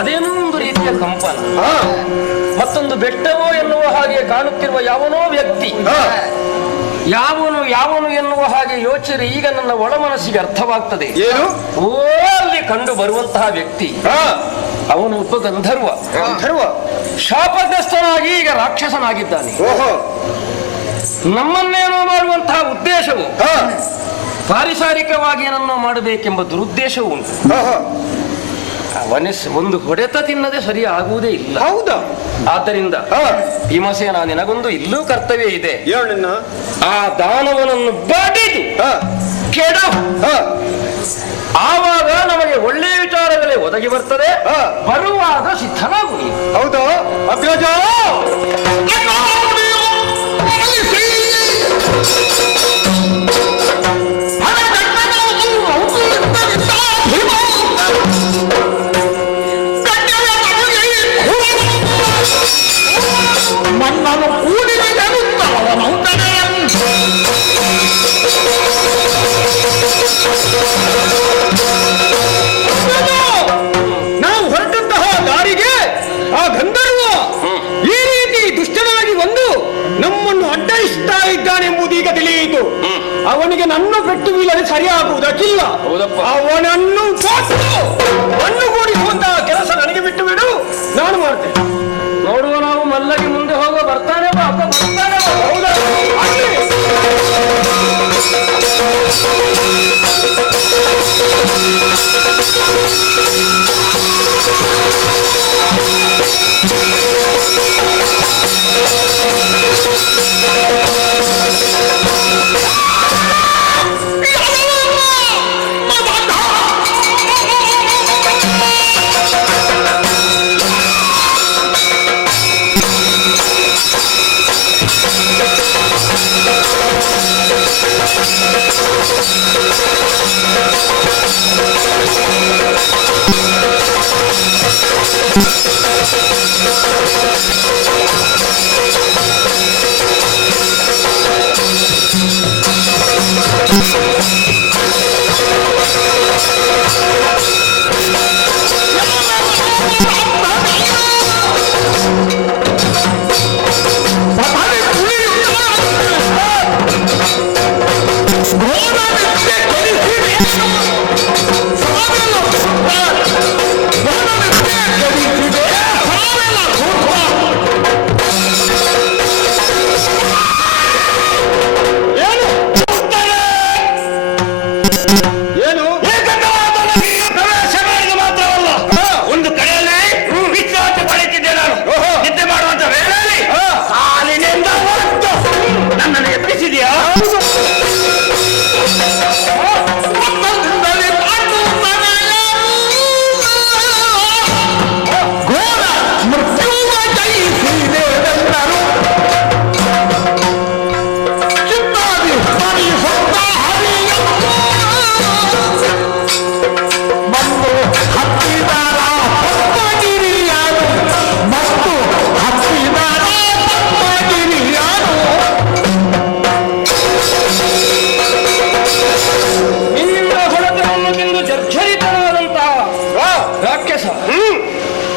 ಅದೇನೋ ಒಂದು ರೀತಿಯ ಕಂಪನ, ಮತ್ತೊಂದು ಬೆಟ್ಟವೋ ಎನ್ನುವ ಹಾಗೆ ಕಾಣುತ್ತಿರುವ ಯಾವನೋ ವ್ಯಕ್ತಿ, ಯಾವನು ಎನ್ನುವ ಹಾಗೆ ಯೋಚನೆ ಈಗ ನನ್ನ ಒಳ ಮನಸ್ಸಿಗೆ ಅರ್ಥವಾಗ್ತದೆ. ಏನು? ಓ, ಅಲ್ಲಿ ಕಂಡು ಬರುವಂತಹ ವ್ಯಕ್ತಿ ಅವನು ಒಬ್ಬ ಗಂಧರ್ವ. ಶಾಪಗ್ರಸ್ತನಾಗಿ ಈಗ ರಾಕ್ಷಸನಾಗಿದ್ದಾನೆ. ನಮ್ಮನ್ನೇನೋ ಮಾಡುವಂತಹ ಉದ್ದೇಶವು ಪಾರಿಸಾರಿಕವಾಗಿ ಏನನ್ನೋ ಮಾಡಬೇಕೆಂಬ ದುರುದ್ದೇಶವು ಉಂಟು. ಒಂದು ಹೊಡೆತ ತಿನ್ನದೆ ಸರಿ ಆಗುವುದೇ ಇಲ್ಲ. ಹೌದಾ? ಆದ್ದರಿಂದ ಭೀಮಸೇನ, ನಿನಗೊಂದು ಇಲ್ಲೂ ಕರ್ತವ್ಯ ಇದೆ. ಆ ದಾನವನನ್ನು ಬಡಿದು ಕೆಡ ಆವಾಗ ನಮಗೆ ಒಳ್ಳೆಯ ವಿಚಾರಗಳೇ ಒದಗಿ ಬರ್ತದೆ. ಬರುವಾಗ ಸಿದ್ಧನಾಗುವುದು. ಹೌದು ಅಗ್ರಜ. ಮಣ್ಣನ್ನು ಕೂಡಿದ ನಾವು ಹೊರಟಂತಹ ದಾರಿಗೆ ಆ ಗಂಧರ್ವ ಈ ರೀತಿ ದುಷ್ಟನಾಗಿ ಬಂದು ನಮ್ಮನ್ನು ಅಡ್ಡಯಿಸ್ತಾ ಇದ್ದಾನೆಂಬುದು ಈಗ ತಿಳಿಯಿತು. ಅವನಿಗೆ ನನ್ನ ಪೆಟ್ಟು ಬೀಳಲು ಸರಿಯಾಗುವುದಕ್ಕಿಲ್ಲ. ಅವನನ್ನು ಮಣ್ಣು ಕೂಡಿಸುವಂತಹ ಕೆಲಸ ನನಗೆ ಬಿಟ್ಟು ಬಿಡು, ನಾನು ಮಾಡ್ತೇನೆ. ನೋಡುವ, ನಾವು ಮಲ್ಲಗೆ ಮುಂದೆ ಹೋಗುವ. ಬರ್ತಾನೆ ಬಾ, ಅಪ್ಪ ಬರ್ತಾನೆ ಬಾ. ಹೌದಾ?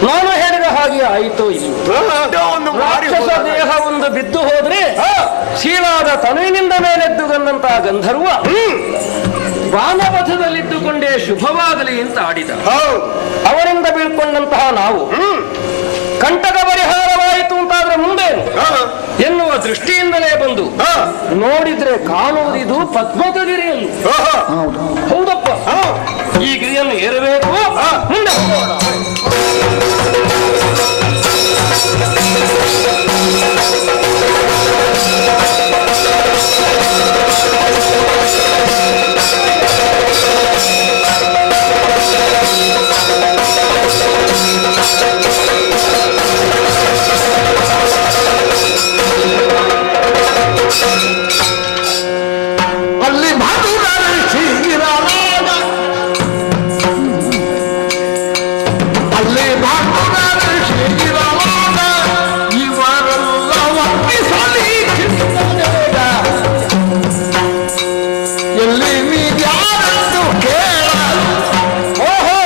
ನಾನು ಹೇಳಿದ ಹಾಗೆ ಆಯಿತು. ರಾಕ್ಷಸ ದೇಹ ಒಂದು ಬಿದ್ದು ಹೋದ್ರೆ ಶೀಲಾದ ತನುವಿನಿಂದ ಮೇಲೆದ್ದು ಬಂದಂತಹ ಗಂಧರ್ವ ವಾನಪಥದಲ್ಲಿದ್ದುಕೊಂಡೇ ಶುಭವಾಗಲಿ ಅಂತ ಆಡಿದ. ಅವರಿಂದ ಬೀಳ್ಕೊಂಡಂತಹ ನಾವು ಕಂಟಕ ಪರಿಹಾರವಾಯಿತು ಅಂತಾದ್ರೆ ಮುಂದೆ ಎನ್ನುವ ದೃಷ್ಟಿಯಿಂದಲೇ ಬಂದು ನೋಡಿದ್ರೆ ಕಾಣುವುದಿದು ಪದ್ಮದ ಗಿರಿಯಲ್ಲಿ. ಹೌದಪ್ಪ, ಈ ಗಿರಿಯನ್ನು ಏರಬೇಕು, ಮುಂದೆ ಹೋಗೋಣ. ಅಲ್ಲಿ ಅಲ್ಲಿ ಇವರೆಲ್ಲ ವರ್ಣಿಸಲಿ ಎಲ್ಲಿ ನೀರ್ಯಾರೆಂದು ಕೇಳ ಓಹೋ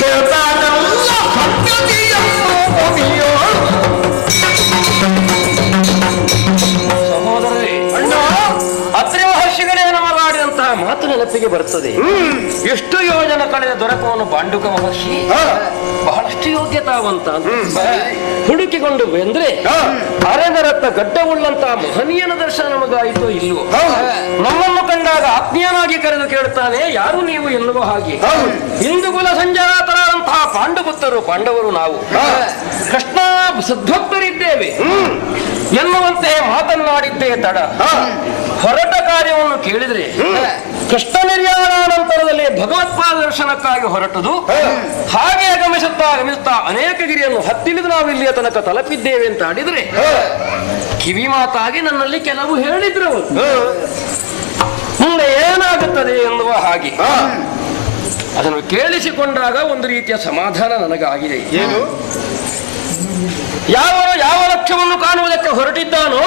ದೇವತಾನೆಲ್ಲ ಸಂಗತಿಯನ್ನು ಮುಗಿಯೋ. ಸಹೋದರರೇ, ಅಣ್ಣ ಅತ್ರಿ ಮಹರ್ಷಿಗಳೇ ನಮಗಾಡಿದಂತಹ ಮಾತು ನೆನಪಿಗೆ ಬರ್ತದೆ. ಎಷ್ಟು ಯೋಜನೆ ಕಳೆದ ದೊರಕುವನು ಬಾಂಡುಕ ಮಹರ್ಷಿ ಬಹಳಷ್ಟು ಯೋಗ್ಯತಾವಂತ ಹುಡುಕಿಕೊಂಡು ಬಂದ್ರೆ ಅರೆದರತ್ತ ಗಡ್ಡವುಳ್ಳಂತಹ ಮಹನೀಯನ ದರ್ಶನ ನಮಗಾಯಿತು ಇಲ್ಲವೋ? ನಮ್ಮನ್ನು ಕಂಡಾಗ ಆತ್ಮೀಯನಾಗಿ ಕರೆದು ಕೇಳುತ್ತಾನೆ, ಯಾರು ನೀವು ಎನ್ನುವ ಹಾಗೆ. ಹಿಂದೂ ಕುಲ ಸಂಜಾತರಾದಂತಹ ಪಾಂಡುಪುತ್ರರು, ಪಾಂಡವರು ನಾವು ಕೃಷ್ಣ ಸದ್ಭಕ್ತರಿದ್ದೇವೆ ಎನ್ನುವಂತೆ ಮಾತನ್ನಾಡಿದ್ದೇ ತಡ. ಹೊರಟ ಕಾರ್ಯವನ್ನು ಕೇಳಿದ್ರೆ ಕೃಷ್ಣ ನಿರ್ಯಾಣಾನಂತರದಲ್ಲಿ ಭಗವತ್ಪಾದ ದರ್ಶನಕ್ಕಾಗಿ ಹೊರಟುದು. ಹಾಗೆ ಗಮಿಸುತ್ತಾ ಅನೇಕ ಗಿರಿಯನ್ನು ಹತ್ತಿಳಿದು ನಾವು ಇಲ್ಲಿಯ ತನಕ ತಲುಪಿದ್ದೇವೆ ಅಂತ ಆಡಿದ್ರೆ ಕಿವಿ ಮಾತಾಗಿ ನನ್ನಲ್ಲಿ ಕೆಲವು ಹೇಳಿದ್ರು ಮುಂದೆ ಏನಾಗುತ್ತದೆ ಎನ್ನುವ ಹಾಗೆ. ಅದನ್ನು ಕೇಳಿಸಿಕೊಂಡಾಗ ಒಂದು ರೀತಿಯ ಸಮಾಧಾನ ನನಗಾಗಿದೆ. ಏನು? ಯಾವ ಲಕ್ಷ್ಯವನ್ನು ಕಾಣುವುದಕ್ಕೆ ಹೊರಟಿದ್ದಾನೋ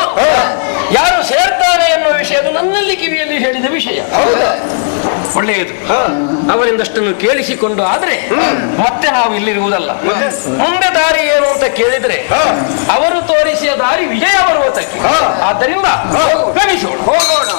ಯಾರು ಸೇರ್ತಾರೆ ಎನ್ನುವ ವಿಷಯದ ನನ್ನಲ್ಲಿ ಕಿವಿಯಲ್ಲಿ ಹೇಳಿದ ವಿಷಯ. ಒಳ್ಳೆಯದು. ಅವರಿಂದಷ್ಟನ್ನು ಕೇಳಿಸಿಕೊಂಡು ಆದ್ರೆ ಮತ್ತೆ ನಾವು ಇಲ್ಲಿರುವುದಲ್ಲ. ಮುಂದೆ ದಾರಿ ಏನು ಅಂತ ಕೇಳಿದ್ರೆ ಅವರು ತೋರಿಸಿದ ದಾರಿ ವಿಜಯ ಪರ್ವತಕ್ಕೆ. ಆದ್ದರಿಂದ ಗಮಿಸೋಣ, ಹೋಗೋಣ.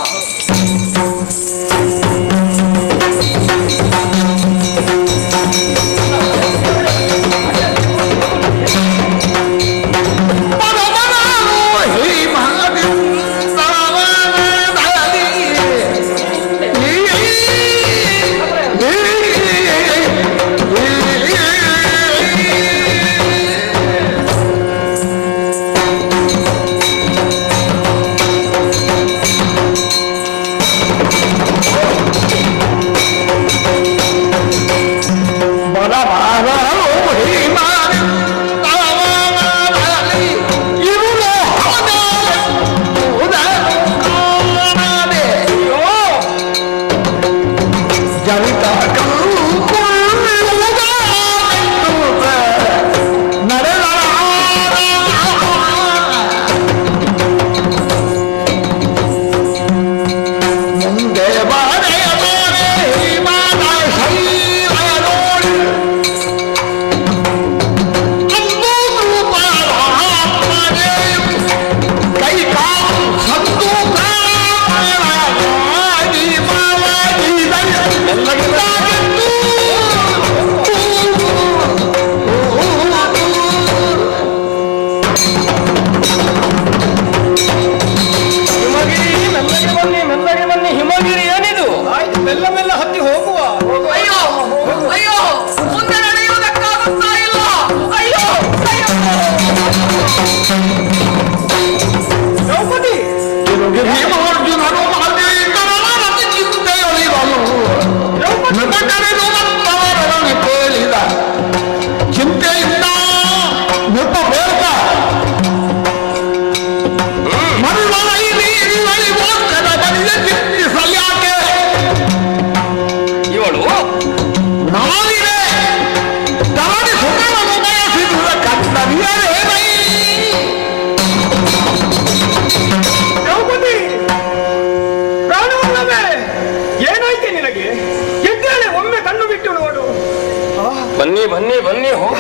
ಬನ್ನಿ ಬನ್ನಿ ಬನ್ನಿ ಹೋಗ.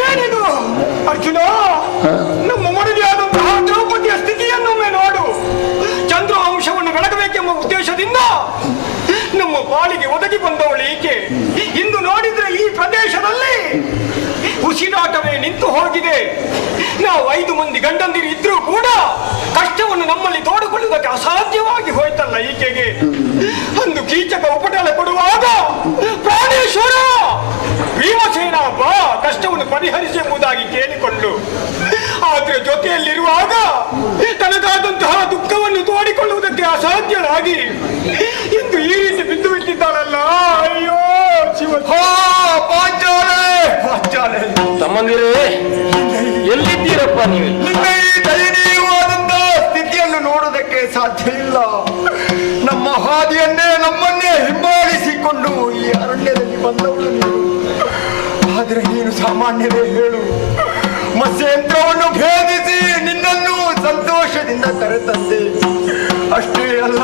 ಏನಿದು ಅರ್ಜುನ? ನಮ್ಮ ಮಡದಿಯಾದಂತಹ ದ್ರೌಪದಿಯ ಸ್ಥಿತಿಯನ್ನೊಮ್ಮೆ ನೋಡು. ಚಂದ್ರವಂಶವನ್ನು ಬೆಳಗಬೇಕೆಂಬ ಉದ್ದೇಶದಿಂದ ನಮ್ಮ ಪಾಲಿಗೆ ಒದಗಿ ಬಂದವಳು ಈಕೆ. ಇಂದು ನೋಡಿದ್ರೆ ಈ ಪ್ರದೇಶದಲ್ಲಿ ಉಸಿರಾಟವೇ ನಿಂತು ಹೋಗಿದೆ. ನಾವು 5 ಮಂದಿ ಗಂಡಂದಿರು ಇದ್ರೂ ಕೂಡ ಕಷ್ಟವನ್ನು ನಮ್ಮಲ್ಲಿ ತೋಡಿಕೊಳ್ಳುವುದಕ್ಕೆ ಅಸಾಧ್ಯವಾಗಿ ಹೋಯ್ತಲ್ಲ ಈಕೆಗೆ. ಅಂದು ಕೀಚಕ ಉಪಟಳ ಕೊಡುವಾಗ ಪ್ರಾಣೇಶ್ವರ ಭೀಮಸೇನ ಬಾ ಕಷ್ಟವನ್ನು ಪರಿಹರಿಸಿ ಎಂಬುದಾಗಿ ಕೇಳಿಕೊಂಡು, ಆದ್ರೆ ಜೊತೆಯಲ್ಲಿರುವಾಗ ತನಗಾದಂತಹ ದುಃಖವನ್ನು ತೋಡಿಕೊಳ್ಳುವುದಕ್ಕೆ ಅಸಾಧ್ಯರಾಗಿ ಇಂದು ಈ ರೀತಿ ಬಿದ್ದು ಬಿಟ್ಟಿದ್ದಾರಲ್ಲ. ಅಯ್ಯೋ ಶಿವ. ತಮ್ಮಂದಿರೇ, ಎಲ್ಲಿದ್ದೀರಪ್ಪ ನೀವು? ನಿಮ್ಮ ಈ ದಯನೀಯವಾದಂತಹ ಸ್ಥಿತಿಯನ್ನು ನೋಡುವುದಕ್ಕೆ ಸಾಧ್ಯ ಇಲ್ಲ. ನಮ್ಮ ಹಾದಿಯನ್ನೇ ನಮ್ಮನ್ನೇ ಹಿಂಬಾಲಿಸಿಕೊಂಡು ಈ ಅರಣ್ಯದಲ್ಲಿ ಬಂದವಳು ನೀನು. ಆದರೆ ನೀನು ಸಾಮಾನ್ಯವೇ ಹೇಳು. ಮತ್ಸ್ಯಯಂತ್ರವನ್ನು ಭೇದಿಸಿ ನಿನ್ನನ್ನು ಸಂತೋಷದಿಂದ ಕರೆತಂದೆ. ಅಷ್ಟೇ ಅಲ್ಲ,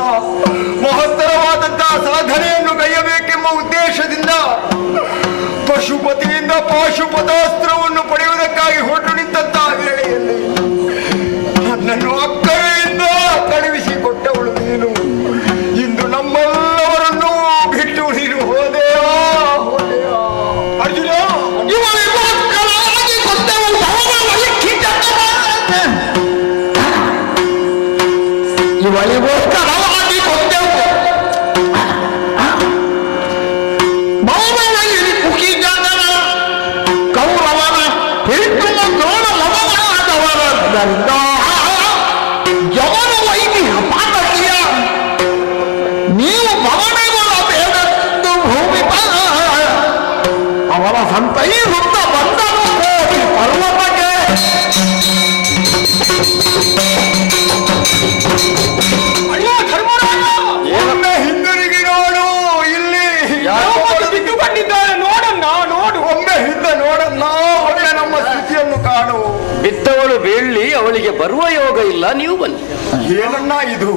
ಮಹತ್ತರವಾದಂತಹ ಸಾಧನೆಯನ್ನು ಕೈಯಬೇಕೆಂಬ ಉದ್ದೇಶದಿಂದ ಪಶುಪತಿಯಿಂದ ಪಾಶುಪತಾಸ್ತ್ರವನ್ನು ಪಡೆಯುವುದಕ್ಕಾಗಿ ಹೊರಟು ನಿಂತಹ ವೇಳೆಯಲ್ಲಿ ನನ್ನನ್ನು ಅಕ್ಕರೆಯಿಂದ ಕಳುಹಿಸಿಕೊಟ್ಟವಳು ನೀನು. ಇಂದು ನಮ್ಮೆಲ್ಲವರನ್ನು ಬಿಟ್ಟು ನೀನು ಹೋದೆಯಾ? ಅರ್ಜುನ, ಇವಳಿಗೋಸ್ಕರವಾಗಿ ಕೊಂದೆವು. ಮೌನದಲ್ಲಿ ಕುಕಿ ಜನರ ಕೌರವನ ಹಿಡಿದು ನೋಡಲವನಾದವರದ್ದರಿಂದ ಯವನ ವೈದ್ಯ ಪಾತಕಿಯ ನೀವು ಭವನಗಳು ಕಾಣು. ಬಿದ್ದವಳು ಬೀಳ್ಲಿ, ಅವಳಿಗೆ ಬರುವ ಯೋಗ ಇಲ್ಲ, ನೀವು ಬನ್ನಿ. ಏನನ್ನ ಇದು?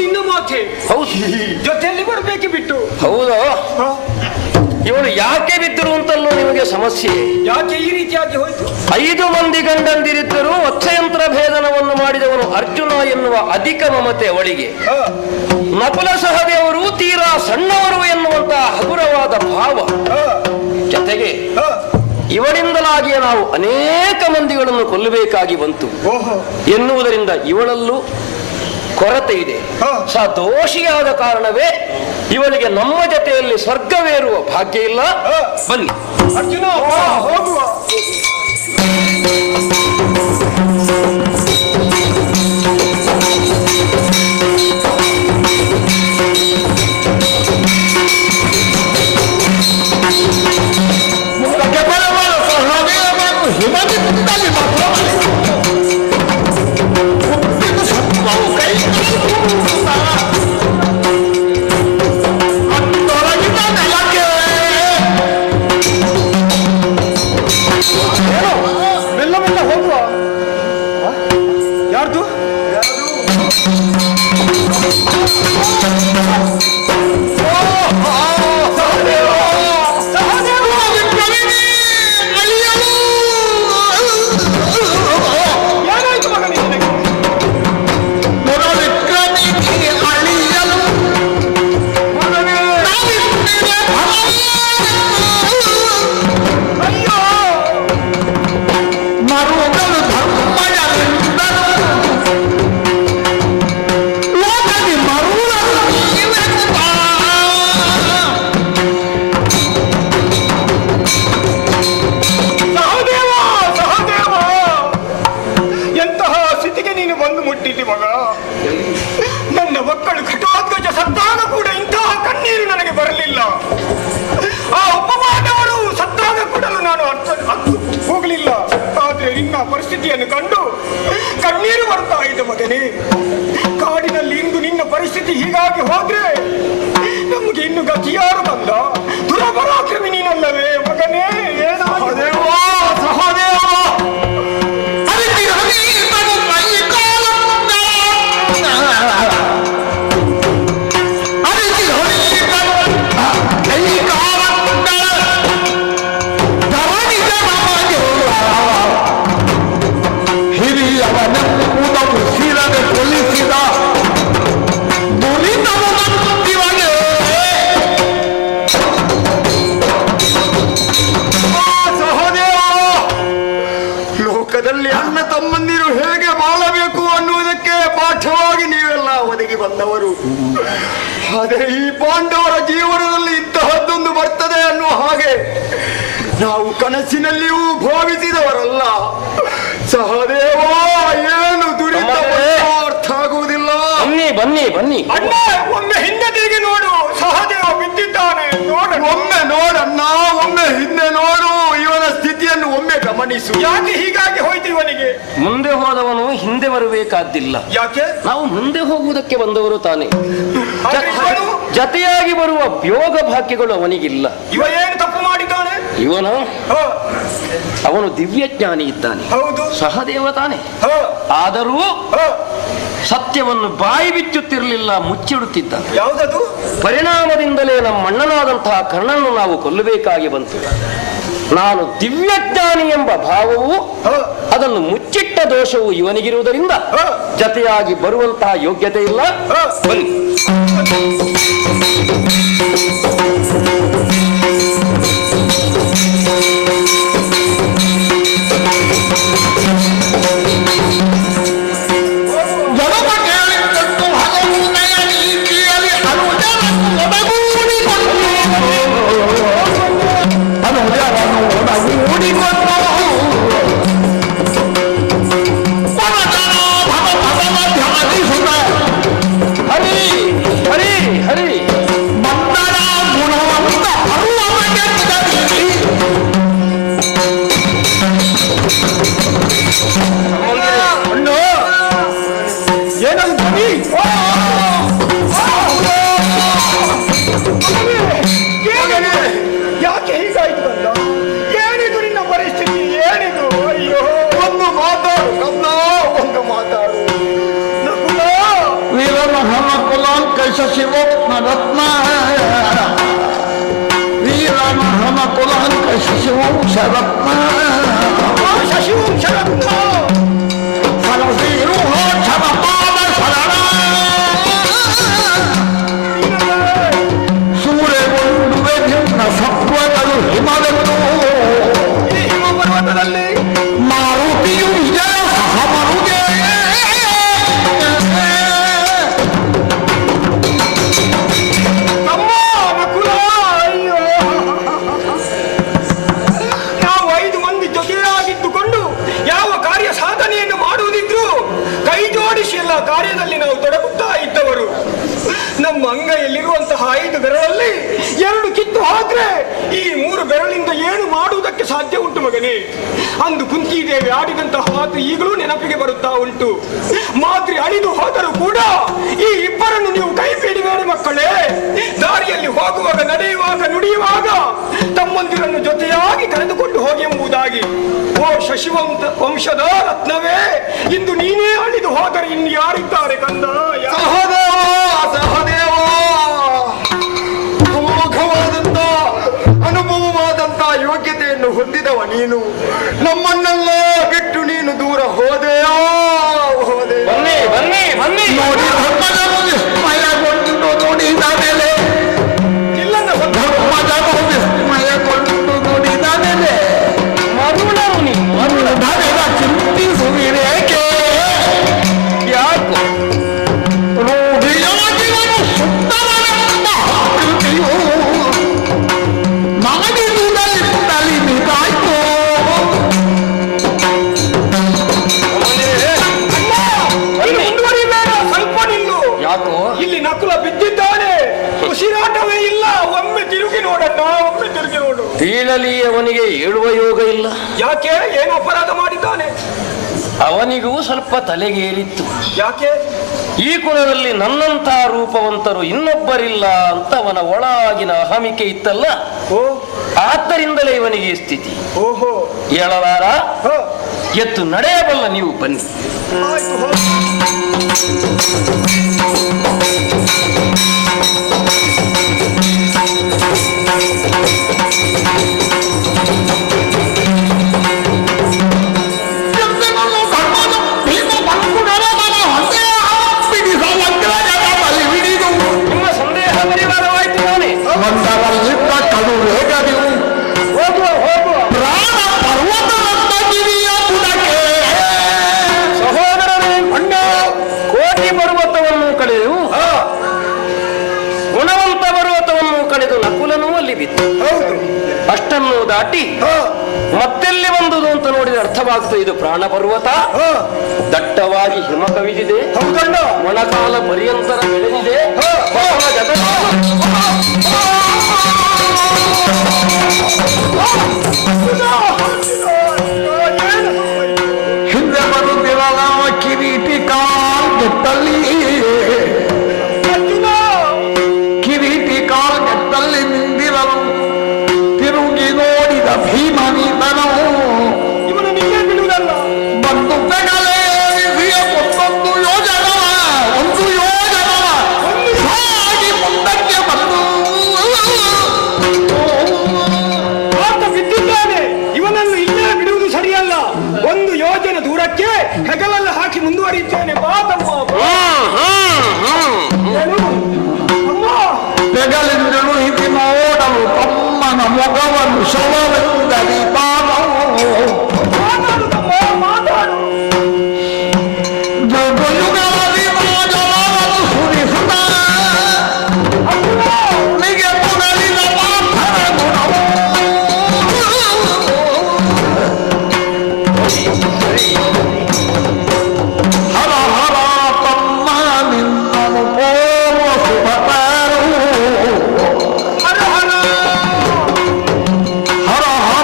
ನಿನ್ನ ಮಾತೆ ಹೌದು, ಜೊತೆಯಲ್ಲಿ ಬರ್ಬೇಕೆ ಬಿಟ್ಟು ಹೌದಾ? ಇವಳು ಯಾಕೆ ಬಿದ್ದರು ಅಂತಲ್ಲೂ ನಿಮಗೆ ಸಮಸ್ಯೆ. ಯಾಕೆ ಈ ರೀತಿಯಾಗಿ ಹೋಯ್ತು? 5 ಮಂದಿ ಗಂಡಂದಿರಿದ್ದರೂ ಅಕ್ಷಯಂತ್ರ ಭೇದನವನ್ನು ಮಾಡಿದವನು ಅರ್ಜುನ ಎನ್ನುವ ಅಧಿಕ ಮಮತೆ ಅವಳಿಗೆ. ನಕುಲ ಸಹದೇವರು ತೀರಾ ಸಣ್ಣವರು ಎನ್ನುವಂತಹ ಹಗುರವಾದ ಭಾವ. ಜೊತೆಗೆ ಇವಳಿಂದಲಾಗಿಯೇ ನಾವು ಅನೇಕ ಮಂದಿಗಳನ್ನು ಕೊಲ್ಲಬೇಕಾಗಿ ಬಂತು ಎನ್ನುವುದರಿಂದ ಇವಳಲ್ಲೂ ಕೊರತೆ ಇದೆ. ದೋಷಿಯಾದ ಕಾರಣವೇ ಇವಳಿಗೆ ನಮ್ಮ ಜೊತೆಯಲ್ಲಿ ಸ್ವರ್ಗವೇರುವ ಭಾಗ್ಯ ಇಲ್ಲ. ಬನ್ನಿ ಅರ್ಜುನ, ಹೋಗುವ. ನನ್ನ ಮಕ್ಕಳು ಘಟೋತ್ಕಚ ಸತ್ತಾಗ ಕೂಡ ಇಂತಹ ಕಣ್ಣೀರು ನನಗೆ ಬರಲಿಲ್ಲ. ಆ ಉಪಮಾನವರು ಸತ್ತಾಗ ಕೂಡಲು ನಾನು ಹತ್ತು ಹೋಗಲಿಲ್ಲ. ಆದ್ರೆ ನಿನ್ನ ಪರಿಸ್ಥಿತಿಯನ್ನು ಕಂಡು ಕಣ್ಣೀರು ಬರ್ತಾ ಇದೆ ಮಗನೇ. ಕಾಡಿನಲ್ಲಿ ಇಂದು ನಿನ್ನ ಪರಿಸ್ಥಿತಿ ಹೀಗಾಗಿ ಹೋದ್ರೆ ನಮ್ಗೆ ಇನ್ನು ಗತಿಯಾರು ಬಂದ? ದುರಪರಾಕ್ರಮಿ ನೀನಲ್ಲವೇ ಮಗನೇ? ಏನಾಗಿದೆ? ಅಣ್ಣ ತಮ್ಮಂದಿರು ಹೇಗೆ ಬಾಳಬೇಕು ಅನ್ನುವುದಕ್ಕೆ ಪಾಠವಾಗಿ ನೀವೆಲ್ಲ ಒದಗಿ ಬಂದವರು. ಆದರೆ ಈ ಪಾಂಡವರ ಜೀವನದಲ್ಲಿ ಇಂತಹದ್ದೊಂದು ಬರ್ತದೆ ಅನ್ನುವ ಹಾಗೆ ನಾವು ಕನಸಿನಲ್ಲಿಯೂ ಭಾವಿಸಿದವರಲ್ಲ. ಸಹದೇವ, ಏನು ದುರಿತ ಅರ್ಥ ಆಗುವುದಿಲ್ಲ. ಬನ್ನಿ ಬನ್ನಿ ಬನ್ನಿ. ಅಣ್ಣ, ಒಮ್ಮೆ ಹಿಂದೆ ತಿರುಗಿ ನೋಡು, ಸಹದೇವ ಬಿದ್ದಿದ್ದಾನೆ. ಒಮ್ಮೆ ನೋಡಣ್ಣ, ಒಮ್ಮೆ ಹಿಂದೆ ನೋಡು, ಇವನ ಸ್ಥಿತಿಯನ್ನು ಒಮ್ಮೆ ಗಮನಿಸು. ಯಾಕೆ ಹೀಗಾಗಿ ಹೋಯ್ತು ಇವನಿಗೆ? ಮುಂದೆ ಹೋದವನು ಹಿಂದೆ ಬರಬೇಕಾದ್ದಿಲ್ಲ. ಯಾಕೆ? ನಾವು ಮುಂದೆ ಹೋಗುವುದಕ್ಕೆ ಬಂದವರು ತಾನೆ. ಜತೆಯಾಗಿ ಬರುವ ಯೋಗ ಭಾಗ್ಯಗಳು ಅವನಿಗಿಲ್ಲ. ಇವ ಏನು ತಪ್ಪು ಮಾಡಿದ್ದಾನೆ? ಇವನು ಅವನು ದಿವ್ಯಜ್ಞಾನಿ ಇದ್ದಾನೆ. ಹೌದು, ಸಹದೇವ ತಾನೆ. ಆದರೂ ಸತ್ಯವನ್ನು ಬಾಯಿ ಬಿಚ್ಚುತ್ತಿರಲಿಲ್ಲ, ಮುಚ್ಚಿಡುತ್ತಿದ್ದ. ಯಾವುದದು? ಪರಿಣಾಮದಿಂದಲೇ ನಮ್ಮ ಅಣ್ಣನಾದಂತಹ ಕರ್ಣನ್ನು ನಾವು ಕೊಲ್ಲಬೇಕಾಗಿ ಬಂತು. ನಾನು ದಿವ್ಯಜ್ಞಾನಿ ಎಂಬ ಭಾವವು, ಅದನ್ನು ಮುಚ್ಚಿಟ್ಟ ದೋಷವು ಇವನಿಗಿರುವುದರಿಂದ ಜತೆಯಾಗಿ ಬರುವಂತಹ ಯೋಗ್ಯತೆ ಇಲ್ಲ. ಬನ್ನಿ. ಒಂದು ಮಾತಾಡು. ವೀರಮಹನ ಕುಲಾಂಕೈಷ ಶಿವೋತ್ಮ ರತ್ನ ವೀರಮಹನ ಕುಲಾಂಕೈಷ ಶಿವಂಶ ರತ್ನ ಶಶಿವಂಶ ರತ್ನ ಫಲವೀರೋಕ್ಷರ ಪಾದ ಶರಣ ಸೂರ್ಯಗೊಂಡುವೆ ನಿನ್ನ ಸತ್ವಗಳು ಹಿಮವೆಂದು ಈ ಹಿಮ ಪರ್ವತದಲ್ಲಿ ಮಾರುತಿಯು ವಿಜಯ ಸಹಮರುಗೆ ನಮ್ಮ ನಕುಲ, ಅಯ್ಯೋ, ನಾವು 5 ಮಂದಿ ಜೊತೆಯಾಗಿದ್ದುಕೊಂಡು ಯಾವ ಕಾರ್ಯ ಸಾಧನೆಯನ್ನು ಮಾಡುವುದಿದ್ರು ಕೈ ಜೋಡಿಸಿ ಎಲ್ಲ ಕಾರ್ಯದಲ್ಲಿ ನಾವು ತೊಡಗುತ್ತಾ ಇದ್ದವರು. ನಮ್ಮ ಅಂಗೈಯಲ್ಲಿರುವಂತಹ 5 ಬೆರಳಲ್ಲಿ 2 ಕಿತ್ತು ಹಾಕ್ರೆ ಈ 3 ಬೆರಳಿಂದ ಏನು ಮಾಡುವುದಕ್ಕೆ ಸಾಧ್ಯ ಉಂಟು ಮಗನೇ? ಅಂದು ಕುಂತಿದೇವಿ ಆಡಿದಂತಹ ಮಾತು ಈಗಲೂ ನೆನಪಿಗೆ ಬರುತ್ತಾ ಉಂಟು. ಮಾತ್ರೆ ಅಳಿದು ಹೋದರೂ ಕೂಡ ಈ ಇಬ್ಬರನ್ನು ನೀವು ಕೈ ಬಿಡಬೇಡಿ ಮಕ್ಕಳೇ. ದಾರಿಯಲ್ಲಿ ಹೋಗುವಾಗ, ನಡೆಯುವಾಗ, ನುಡಿಯುವಾಗ ತಮ್ಮಂದಿರನ್ನು ಜೊತೆಯಾಗಿ ಕರೆದುಕೊಂಡು ಹೋಗಿ ಎಂಬುದಾಗಿ. ಓ ಶಶಿವಂತ ವಂಶದ ರತ್ನವೇ, ಇಂದು ನೀನೇ ಅಳಿದು ಹೋದರೆ ಇನ್ನು ಯಾರಿದ್ದಾರೆ ಕಂದ? ಸಹದೇವ, ಸಹದೇವ, ಅಮೋಘವಾದಂತ ಅನುಭವವಾದಂತ ಯೋಗ್ಯತೆಯನ್ನು ಹೊಂದಿದವ ನೀನು. ನಮ್ಮನ್ನೆಲ್ಲ ಬಿಟ್ಟು ನೀನು ದೂರ ಹೋದೆಯೋ ಹೋದೆ. ಬನ್ನಿ ಬನ್ನಿ ಬನ್ನಿ. ನೋಡಿ ಧರ್ಮಜನು ವಿಸ್ಮಯಗೊಂಡು ನೋಡಿದ ಮೇಲೆ ಇಲ್ಲನ್ನ ಧರ್ಮಜನು ವಿಸ್ಮಯಗೊಂಡು ನೋಡಿದ ಮೇಲೆ ಮರುಳರು ನೀವು ಧರೆದ ಚಿಂತಿಸುವಿರೇಕೆ? ಯಾಕೋ ರೂಢಿಯಾಗಿರಲು ಸುತ್ತವರೆಂಬ ಕೃತಿಯು ಮಾಡಿದುದರಿಂದಲಿ ನಿಗಾಯ್ತು. ಮುಂದುವರಿಬೇಡ, ಸ್ವಲ್ಪ ನಿಲ್ಲು. ಯಾಕೋ ಇಲ್ಲಿ ನಕುಲ ಬಿದ್ದಿದ್ದಾನೆ, ಉಸಿರಾಟವೇ ಇಲ್ಲ. ಒಮ್ಮೆ ತಿರುಗಿ ನೋಡಣ್ಣ, ಒಮ್ಮೆ ತಿರುಗಿ ನೋಡು. ಬೀಳಲಿ ಅವನಿಗೆ ಏಳುವ ಯೋಗ ಇಲ್ಲ. ಯಾಕೆ? ಏನು ಅಪರಾಧ ಮಾಡಿದ್ದಾನೆ? ಅವನಿಗೂ ಸ್ವಲ್ಪ ತಲೆಗೇರಿತ್ತು. ಯಾಕೆ? ಈ ಕುಲದಲ್ಲಿ ನನ್ನಂಥ ರೂಪವಂತರು ಇನ್ನೊಬ್ಬರಿಲ್ಲ ಅಂತ ಅವನ ಒಳಗಿನ ಅಹಮಿಕೆ ಇತ್ತಲ್ಲ, ಓ, ಆದ್ದರಿಂದಲೇ ಇವನಿಗೆ ಈ ಸ್ಥಿತಿ. ಓಹೋ, ಏಳಲಾರ ಹ, ಎತ್ತು ನಡೆಯಬಲ್ಲ, ನೀವು ಬನ್ನಿ. ಆಯ್ತು, ಹ. ಎಂದೆನಲ್ಲೂ ಧರ್ಮಜ ಭೀಮ ಬಂಕುಡರ ಮನ ಹೊಂದೆ ಬಿಡಿಸಲು ಅಗ್ರಜದಲ್ಲಿ ಹಿಡಿದು ನಿಮ್ಮ ಸಂದೇಹ ಪರಿವಾರವಾಯ್ತು ನಾನೇ. ಒಂದರಲ್ಲಿದ್ದ ಕಡು ವೇಗದಿವು ಪ್ರಾಣ ಪರ್ವತದಂತ ಗಿರಿಯ ಬುಡಕೆ ಸಹೋದರನೇ, ಅಣ್ಣ, ಕೋಟಿ ಪರ್ವತವನ್ನು ಕಳೆದು ಗುಣವಂತ ಪರ್ವತವನ್ನು ಕಳೆದು ನಕುಲನೂ ಅಲ್ಲಿ ಬಿತ್ತು. ಅಷ್ಟನ್ನು ದಾಟಿ ಮತ್ತೆಲ್ಲಿ ಬಂದುದು ಅಂತ ನೋಡಿದ್ರೆ ಅರ್ಥವಾಗ್ತದೆ. ಇದು ಪ್ರಾಣ ಪರ್ವತ, ದಟ್ಟವಾಗಿ ಹಿಮ ಕವಿದಿದೆ, ಮೊಣಕಾಲ ಪರ್ಯಂತರ ಬೆಳೆದಿದೆ. ಬಹಳ ಹಿಂದೆ ಬರುತ್ತಿರಲ್ಲ ಕಿರೀಟಿ ಕಾಲ್ ಗೆಟ್ಟಲ್ಲಿ ಕಿರೀಟಿ ಕಾಲ್ ಗೆಟ್ಟಲ್ಲಿ ನಿಂದಿರಲು ತಿರುಗಿ ನೋಡಿದ ಭೀಮನಿತನು ಇವನು ನಿನ್ನೆ ಬಿಡುವುದಲ್ಲ. ಬಂದು ಬೆಗಲೇ ವಿಧಿಯ ಒಂದು ಯೋಜನವ ಸಾಗಿ ಮುಂದಕ್ಕೆ ಬಂದು ಆತ ಬಿದ್ದಿದ್ದಾನೆ. ಇವನನ್ನು ಇಲ್ಲೇ ಬಿಡುವುದು ಸರಿಯಲ್ಲ. ಒಂದು ಯೋಜನೆ ದೂರಕ್ಕೆ ಹೆಗಲಲ್ಲಿ ಹಾಕಿ ಮುಂದುವರಿಯುತ್ತೇನೆ. ಬಾ ತಮ್ಮ, ಬಾ. ಏನು? ಅಮ್ಮ, ಬೆಗಲಿಂದಳು ಇದು ನೋಡಲು ತಮ್ಮನ ಮೊಗವನ್ನು ಶವವೆಂದರಿ ಮಾತಾಡು ತಮ್ಮ, ಮಾತಾಡು. ಯುಗದಲ್ಲಿ ರಾಜರಾಜನು ಸುರಿಸುತ್ತ ನಿಗೆ ಮೊದಲಿನ ಪಾರ್ಥನ ಗುಣವು ಹರ ಹರ ತಮ್ಮ ನಿನ್ನನು ಪೋಮ ಸುಭತರು ಹರ ಹರ. ಹರ ಹರ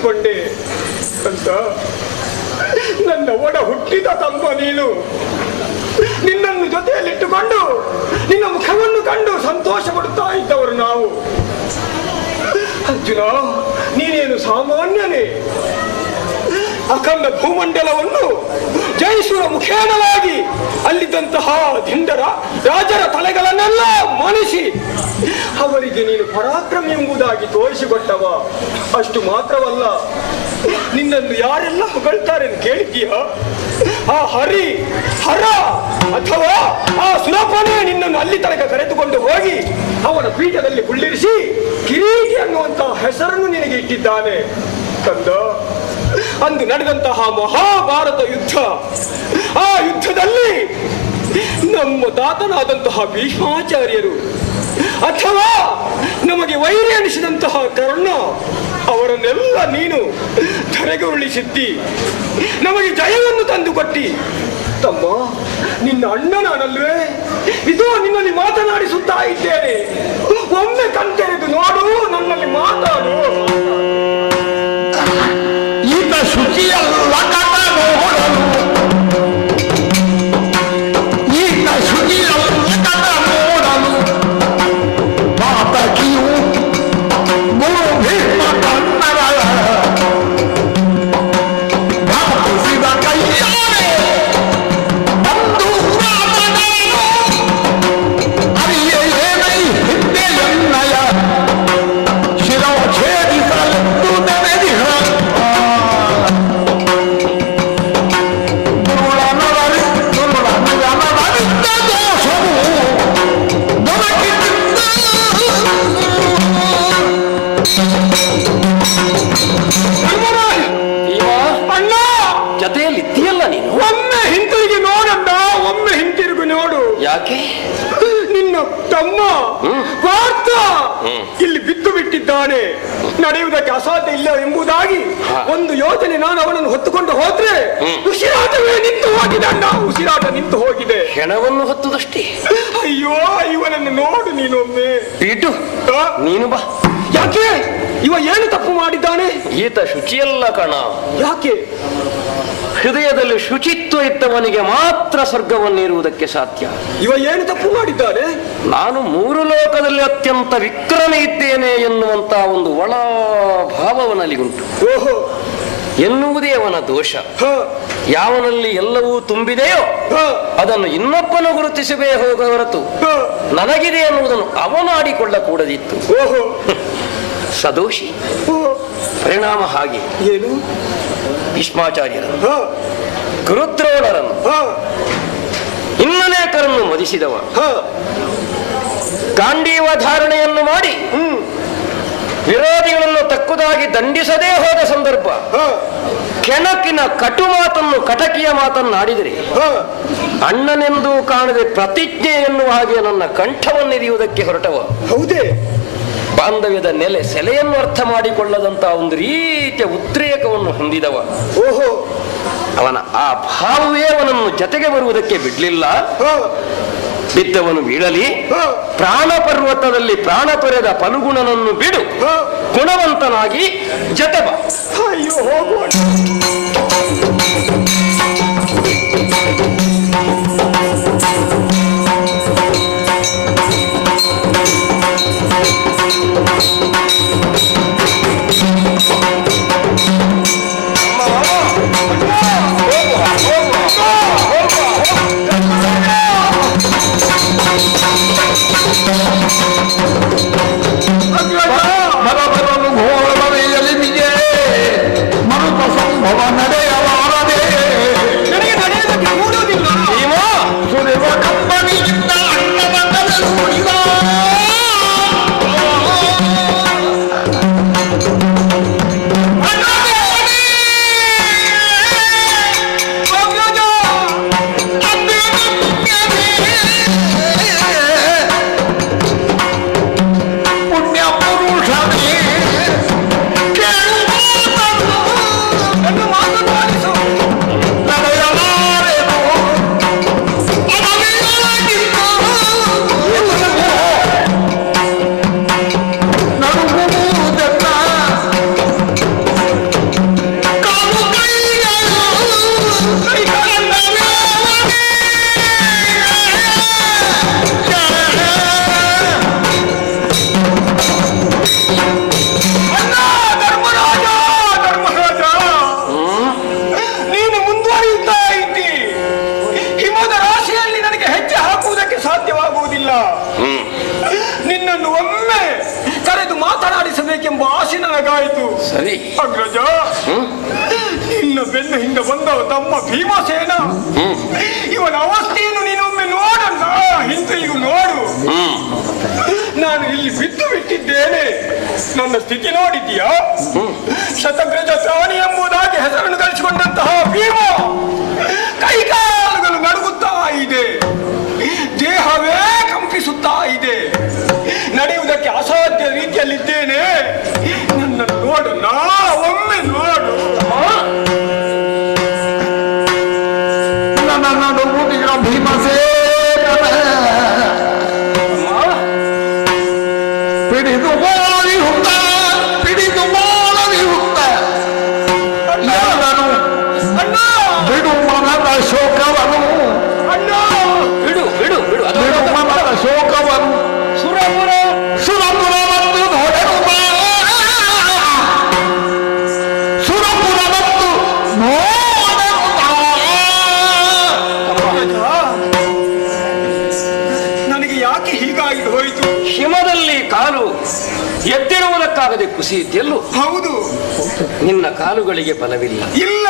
ಭಾವಿಸಿಕೊಂಡೆ ಅಂತ. ನನ್ನ ಒಡ ಹುಟ್ಟಿದ ತಮ್ಮ ನೀನು, ನಿನ್ನನ್ನು ಜೊತೆಯಲ್ಲಿಟ್ಟುಕೊಂಡು ನಿನ್ನ ಮುಖವನ್ನು ಕಂಡು ಸಂತೋಷ ಪಡುತ್ತಾ ಇದ್ದವರು ನಾವು. ಅರ್ಜುನ, ನೀನೇನು ಸಾಮಾನ್ಯನೇ? ಅಖಂಡ ಭೂಮಂಡಲವನ್ನು ಜಯಿಸುವ ಮುಖೇನವಾಗಿ ಅಲ್ಲಿದ್ದಂತಹ ದಿಂಡರ ರಾಜರ ತಲೆಗಳನ್ನೆಲ್ಲ ಮಣಿಸಿ ಅವರಿಗೆ ನೀನು ಪರಾಕ್ರಮಿ ಎಂಬುದಾಗಿ ತೋರಿಸಿಕೊಟ್ಟವ. ಅಷ್ಟು ಮಾತ್ರವಲ್ಲ, ನಿನ್ನನ್ನು ಯಾರೆಲ್ಲ ಹೊಗಳ್ತಾರೆ ಕೇಳಿದ್ದೀಯ? ಆ ಹರಿ, ಹರ ಅಥವಾ ಆ ಸುರಪನೇ ನಿನ್ನನ್ನು ಅಲ್ಲಿ ತನಕ ಕರೆದುಕೊಂಡು ಹೋಗಿ ಅವನ ಪೀಠದಲ್ಲಿ ಕುಳ್ಳಿರಿಸಿ ಕಿರೀಟಿ ಅನ್ನುವಂತಹ ಹೆಸರನ್ನು ನಿನಗೆ ಇಟ್ಟಿದ್ದಾನೆ ಕಂದ. ಅಂದು ನಡೆದಂತಹ ಮಹಾಭಾರತ ಯುದ್ಧ, ಆ ಯುದ್ಧದಲ್ಲಿ ನಮ್ಮ ತಾತನಾದಂತಹ ಭೀಷ್ಮಾಚಾರ್ಯರು ಅಥವಾ ನಮಗೆ ವೈರಿ ಎನಿಸಿದಂತಹ ಕರ್ಣ ಅವರನ್ನೆಲ್ಲ ನೀನು ಧರೆಗೆ ಉರುಳಿಸಿದ್ದಿ, ನಮಗೆ ಜಯವನ್ನು ತಂದುಕೊಟ್ಟಿ. ತಮ್ಮ, ನಿನ್ನ ಅಣ್ಣ ನಾನಲ್ವೇ? ಇದು ನಿನ್ನಲ್ಲಿ ಮಾತನಾಡಿಸುತ್ತಾ ಇದ್ದೇನೆ. ಒಮ್ಮೆ ಕಣ್ತೆರೆದು ನೋಡು, ನನ್ನಲ್ಲಿ ಮಾತಾಡು. ಈತ ಶುಚಿಯಲ್ಲ ಕಟ ನೋಡಲು, ಈತ ಶುಚಿಯಲ್ಲ ಕಟ ನೋಡಲು, ಮಾತಕಿಯು ಗುರು ಭೀಷ್ಮ ಕನ್ನಡ ಘಾತಿಸಿದ ಕೈಯಾರೆ ಬಂದು ರಾಮನನ್ನು ಅರಿಯೇ ಏನೈ ಹಿಂದೆ ಎನ್ನಯ ಶಿರೋ ಛೇದಿಸಲೆಂದು ನೆನೆದಿಹ. ಅಣ್ಣ, ಜೊತೆಯಲ್ಲಿ ಇದ್ದೀಯಲ್ಲ ನೀನು? ಒಮ್ಮೆ ಹಿಂತಿರುಗಿ ನೋಡಣ್ಣ, ಒಮ್ಮೆ ಹಿಂತಿರುಗಿ ನೋಡು. ಯಾಕೆ? ನಿನ್ನ ತಮ್ಮ ಪಾರ್ಥ ಇಲ್ಲಿ ಬಿದ್ದು ಬಿಟ್ಟಿದ್ದಾನೆ. ನಡೆಯುವುದಕ್ಕೆ ಅಸಾಧ್ಯ ಇಲ್ಲ ಎಂಬುದಾಗಿ ಒಂದು ಯೋಜನೆ ನಾನು ಅವನನ್ನು ಹೊತ್ತುಕೊಂಡು ಹೋದ್ರೆ ಉಸಿರಾಟವೇ ನಿಂತು ಹೋಗಿದೆ ಅಣ್ಣ, ಉಸಿರಾಟ ನಿಂತು ಹೋಗಿದೆ. ಹೆಣವನ್ನು ಹೊತ್ತುದಷ್ಟೇ. ಅಯ್ಯೋ, ಇವನನ್ನು ನೋಡು ನೀನೊಮ್ಮೆ. ಬಿಟ್ಟು ನೀನು ಬಾ. ಯಾಕೆ? ಇವ ಏನು ತಪ್ಪು ಮಾಡಿದ್ದಾನೆ? ಈತ ಶುಚಿಯಲ್ಲ ಕಣ. ಯಾಕೆ? ಹೃದಯದಲ್ಲಿ ಶುಚಿತ್ವ ಇದ್ದವನಿಗೆ ಮಾತ್ರ ಸ್ವರ್ಗವನ್ನೇರುವುದಕ್ಕೆ ಸಾಧ್ಯ. ಇವ ಏನು ತಪ್ಪು ಮಾಡಿದ್ದಾನೆ? ನಾನು ಮೂರು ಲೋಕದಲ್ಲಿ ಅತ್ಯಂತ ವಿಕ್ರಮ ಇದ್ದೇನೆ ಎನ್ನುವಂತ ಒಂದು ಒಳ ಭಾವವನಲ್ಲಿ ಉಂಟು. ಓಹೋ, ಎನ್ನುವುದೇ ಅವನ ದೋಷ. ಯಾವನಲ್ಲಿ ಎಲ್ಲವೂ ತುಂಬಿದೆಯೋ ಅದನ್ನು ಇನ್ನೊಬ್ಬನು ಗುರುತಿಸಬೇ ಹೋಗ ಹೊರತು ನನಗಿದೆ ಎನ್ನುವುದನ್ನು ಅವನು ಆಡಿಕೊಳ್ಳಕೂಡದಿತ್ತು. ಓಹೋ, ಸದೋಷಿ. ಪರಿಣಾಮ ಹಾಗೆ. ಏನು? ಭೀಷ್ಮಾಚಾರ್ಯರನ್ನು, ಗುರುದ್ರೋಣರನ್ನು, ಇನ್ನನೇಕರನ್ನು ಮದಿಸಿದವ. ಗಾಂಡೀವ ಧಾರಣೆಯನ್ನು ಮಾಡಿ ವಿರೋಧಿಗಳನ್ನು ತಕ್ಕುದಾಗಿ ದಂಡಿಸದೇ ಹೋದ ಸಂದರ್ಭ ಕೆಣಕಿನ ಕಟು ಮಾತನ್ನು, ಕಟಕಿಯ ಮಾತನ್ನಾಡಿದರೆ ಅಣ್ಣನೆಂದು ಕಾಣದೆ ಪ್ರತಿಜ್ಞೆ ಎನ್ನುವ ಹಾಗೆ ನನ್ನ ಕಂಠವನ್ನಿರಿಯುವುದಕ್ಕೆ ಹೊರಟವ. ಹೌದೇ? ಬಾಂಧವ್ಯದ ನೆಲೆ ಸೆಲೆಯನ್ನು ಅರ್ಥ ಮಾಡಿಕೊಳ್ಳದಂತಹ ಒಂದು ರೀತಿಯ ಉದ್ರೇಕವನ್ನು ಹೊಂದಿದವ. ಓಹೋ, ಅವನ ಆ ಭಾವವೇ ಅವನನ್ನು ಜತೆಗೆ ಬರುವುದಕ್ಕೆ ಬಿಡ್ಲಿಲ್ಲ. ಬಿದ್ದವನು ಬೀಳಲಿ, ಪ್ರಾಣ ಪರ್ವತದಲ್ಲಿ ಪ್ರಾಣ ತೊರೆದ ಫಲುಗುಣನನ್ನು ಬಿಡು, ಗುಣವಂತನಾಗಿ ಜತೆ ಬಾ. ಅಯ್ಯೋ, ಹೋಗುವ. ಮರಬರಲು ಘೋರವೆಯಲಿ ನಿಜೆ ಮರುತ ಸಂಭವನ ಮಾಡಬೇಕೆಂಬ ಆಸೆ ನನಗಾಯಿತು. ಸರಿ ಅಗ್ರಜ, ನಿನ್ನ ಬೆನ್ನ ಹಿಂದೆ ಬಂದವ ತಮ್ಮ ಭೀಮಸೇನ, ಇವನ ಅವಸ್ಥೆಯನ್ನು ನೀನೊಮ್ಮೆ ನೋಡಲ್ಲ. ಹಿಂತೆಯೂ ನೋಡು. ನಾನು ಇಲ್ಲಿ ಬಿದ್ದು ಬಿಟ್ಟಿದ್ದೇನೆ. ನನ್ನ ಸ್ಥಿತಿ ನೋಡಿದ್ದೀಯಾ? ಶತಗ್ರಜ ಪ್ರಾಣಿ ಎಂಬುದಾಗಿ ಹೆಸರನ್ನು ಗಳಿಸಿಕೊಂಡಂತಹ ಭೀಮ ಕೈಕಾಲುಗಳು ನಡುಗುತ್ತಾ ಇದೆ, ದೇಹವೇ ಕಂಪಿಸುತ್ತಾ ಇದೆ, ನಡೆಯುವುದಕ್ಕೆ ಅಸಾಧ್ಯ ರೀತಿಯಲ್ಲಿದ್ದೇನೆ. ನನ್ನನ್ನು ನೋಡು, ಒಮ್ಮೆ ನೋಡು. ನನ್ನ ನಡುಗುದಿಗ ಭೀಮಸೇನ ಪಿಡಿದು ಮೋಳಿ ಹುತ್ತ, ಪಿಡಿದು ಮೋಳಲಿ ಹುತ್ತ, ಎಲ್ಲರೂ ಬಿಡು ಮನದ ಶೋಕವನು, ಬಿಡು ಬಿಡು ಬಿಡು ಅದು ಬಿಡು ಮನದ ಶೋಕವನು. ಸುರಪುರ ಸುರಪುರ ಮತ್ತು ನೋಡರು ಸುರಪುರ ಮತ್ತು ನನಗೆ ಯಾಕೆ ಹೀಗಾಗಿ ಹೋಯಿತು? ಹಿಮದಲ್ಲಿ ಕಾಲು ಎತ್ತಿರುವುದಕ್ಕಾಗದೆ ಕುಸಿಯಿತೆಲ್ಲೂ. ಹೌದು, ನಿನ್ನ ಕಾಲುಗಳಿಗೆ ಬಲವಿಲ್ಲ, ಇಲ್ಲ.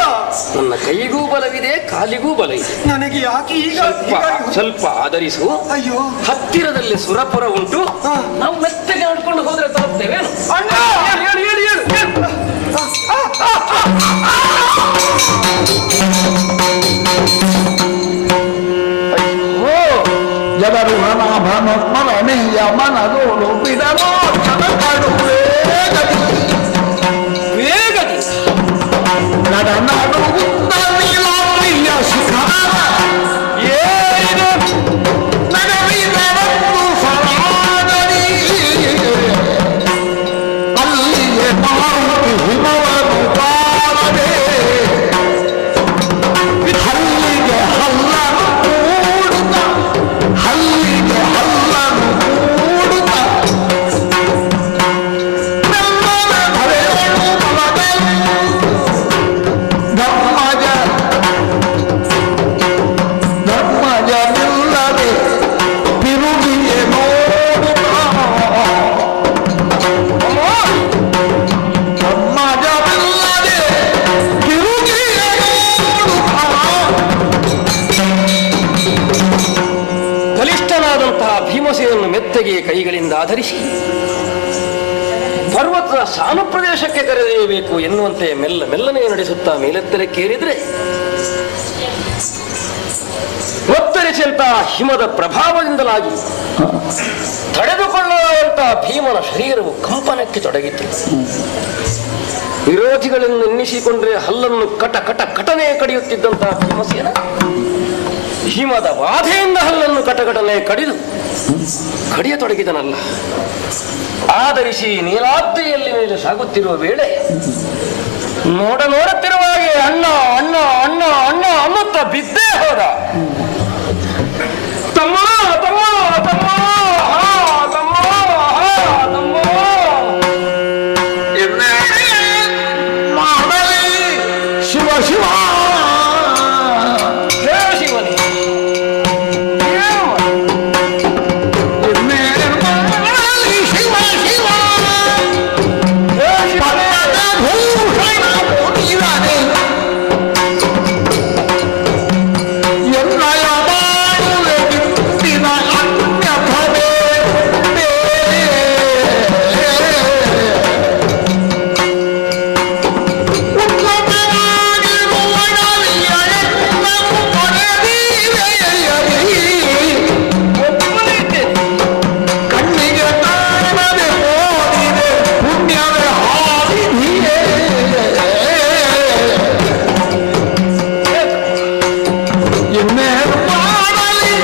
ನನ್ನ ಕೈಗೂ ಬಲವಿದೆ, ಕಾಲಿಗೂ ಬಲ ಇದೆ. ನನಗೆ ಯಾಕೆ ಸ್ವಲ್ಪ ಆಧರಿಸು. ಅಯ್ಯೋ, ಹತ್ತಿರದಲ್ಲಿ ಸುರಪುರ ಉಂಟು, ನಾವು ಮೆತ್ತಗೆ ಆಡ್ಕೊಂಡು ಹೋದ್ರೆ ತಲುಪ್ತೇವೆ. ಅಣ್ಣ, ಹೇಳು ಹೇಳು ಹೇಳು ಹೇಳು. ಎದರು ಮನೀಯ ಮನದೋಳು ಬಿಡಲೋ ಕಡು ವೇಗದಿ ನಡ ನಡುಗುತ್ತ ನೀಲಾಂಬಿಯ ಶಿಖರ ಏರಿದು ನಗವಿದರತ್ತು ಸರಾಗರಿ ಅಲ್ಲಿಯೇ ಮಾರುತಿ ಹಿಮವನ್ನು ಬಾರದೆ ಹಲ್ಲಿಗೆ ಹಲ್ಲನು ಕೂಡುತ್ತ, ಹಲ್ಲಿಗೆ ಹಲ್ಲನು ಕೂಡುತ್ತ ಮೆಲ್ಲನೆ ಧರೆಯಳು ಬಲದಲ್ಲಿ ಧರ್ಮಜ ನಿಲ್ಲದೆ ತಿರುಗಿಯೇ ನೋಡುತ್ತ, ಧರ್ಮಜವಿಲ್ಲದೆ ತಿರುಗಿಯೇ ನೋಡುತ್ತ. ಬಲಿಷ್ಠನಾದಂತಹ ಭೀಮಸೇನನ್ನು ಮೆತ್ತಗೆ ಕೈಗಳಿಂದ ಆಧರಿಸಿ ಪರ್ವತದ ಸಾನು ಪ್ರದೇಶಕ್ಕೆ ಕರೆದೊಯ್ಯಬೇಕು ಎನ್ನುವಂತೆ ಮೆಲ್ಲ ಮೆಲ್ಲನೆ ನಡೆಸುತ್ತಾ ಮೇಲೆತ್ತರಕ್ಕೇರಿದ್ರೆ ಒತ್ತರಿಸಿದಂತಹ ಹಿಮದ ಪ್ರಭಾವದಿಂದಲಾಗಿ ತಡೆದುಕೊಳ್ಳುವಂತಹ ಭೀಮನ ಶರೀರವು ಕಂಪನಕ್ಕೆ ತೊಡಗಿತು. ವಿರೋಧಿಗಳನ್ನು ಎನ್ನಿಸಿಕೊಂಡ್ರೆ ಹಲ್ಲನ್ನು ಕಟ ಕಟ ಕಟನೆ ಕಡಿಯುತ್ತಿದ್ದಂತಹ ಭೀಮಸೇನ ಹಿಮದ ಬಾಧೆಯಿಂದ ಹಲ್ಲನ್ನು ಕಟಕಟನೆ ಕಡಿಯತೊಡಗಿದನಲ್ಲ. ಆಧರಿಸಿ ನೀಲಾದ್ರಿಯಲ್ಲಿ ಮೇಲೆ ಸಾಗುತ್ತಿರುವ ವೇಳೆ ನೋಡುತ್ತಿರುವ ಹಾಗೆ ಅಣ್ಣ ಅಣ್ಣ ಅಣ್ಣ ಅಣ್ಣ ಅನ್ನುತ್ತಾ ಬಿದ್ದೇ ಹೋದ. ತಮ್ಮ ತಮ್ಮ ತಮ್ಮ ತಮ್ಮ ತಮ್ಮ ಮಾಡಲಿ ಶಿವ ಶಿವ ಹೇ ಶಿವನೇ, ಮಾಡಲಿ ಶಿವ ಶಿವ ಪಲ್ಲದ ಭೂಷಣ ಮುನಿರನೆ ಎನ್ನಯ ಮಾಡುವೆ ಬಿಟ್ಟಿನ ಅನ್ಯಥವೇ ಕಣ್ಣಿಗೆ ಕಾಣದೆ ಓದಿದೆ ಪುಣ್ಯವೇ ಹಾದಿಯೇ ಇನ್ನೇನು ಮಾಡಲಿ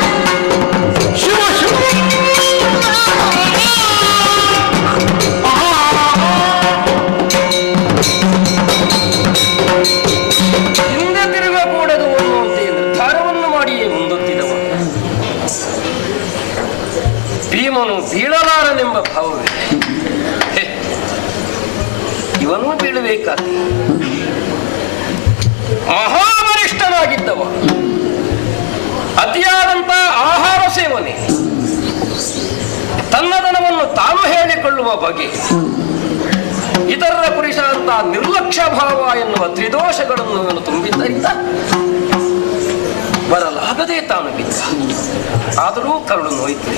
ಶಿವ ಶಿವ ಹಿಂದೆ ತಿರುಗಕೂಡದು ಅನ್ನುವಂತೆ ನಿರ್ಧಾರವನ್ನು ಮಾಡಿಯೇ ಮುಂದೊತ್ತಿದವ. ಭೀಮನು ಬೀಳಲಾರನೆಂಬ ಭಾವವೇ ಇವನು ಬೀಳಬೇಕಾದ ಮಹಾವರಿಷ್ಠನಾಗಿದ್ದವ. ಅತಿಯಾದಂತ ಆಹಾರ ಸೇವನೆ, ತನ್ನದನವನ್ನು ತಾನು ಹೇಳಿಕೊಳ್ಳುವ ಬಗೆ, ಇತರರ ಕುರಿತಾದಂತ ನಿರ್ಲಕ್ಷ್ಯ ಭಾವ ಎನ್ನುವ ತ್ರಿದೋಷಗಳನ್ನು ಇವನು ತುಂಬಿದ್ದರಿಂದ ಬರಲಾಗದೆ ತಾನು ಬಿದ್ದ. ಆದರೂ ಕರುಳು ನೋಯಿತು.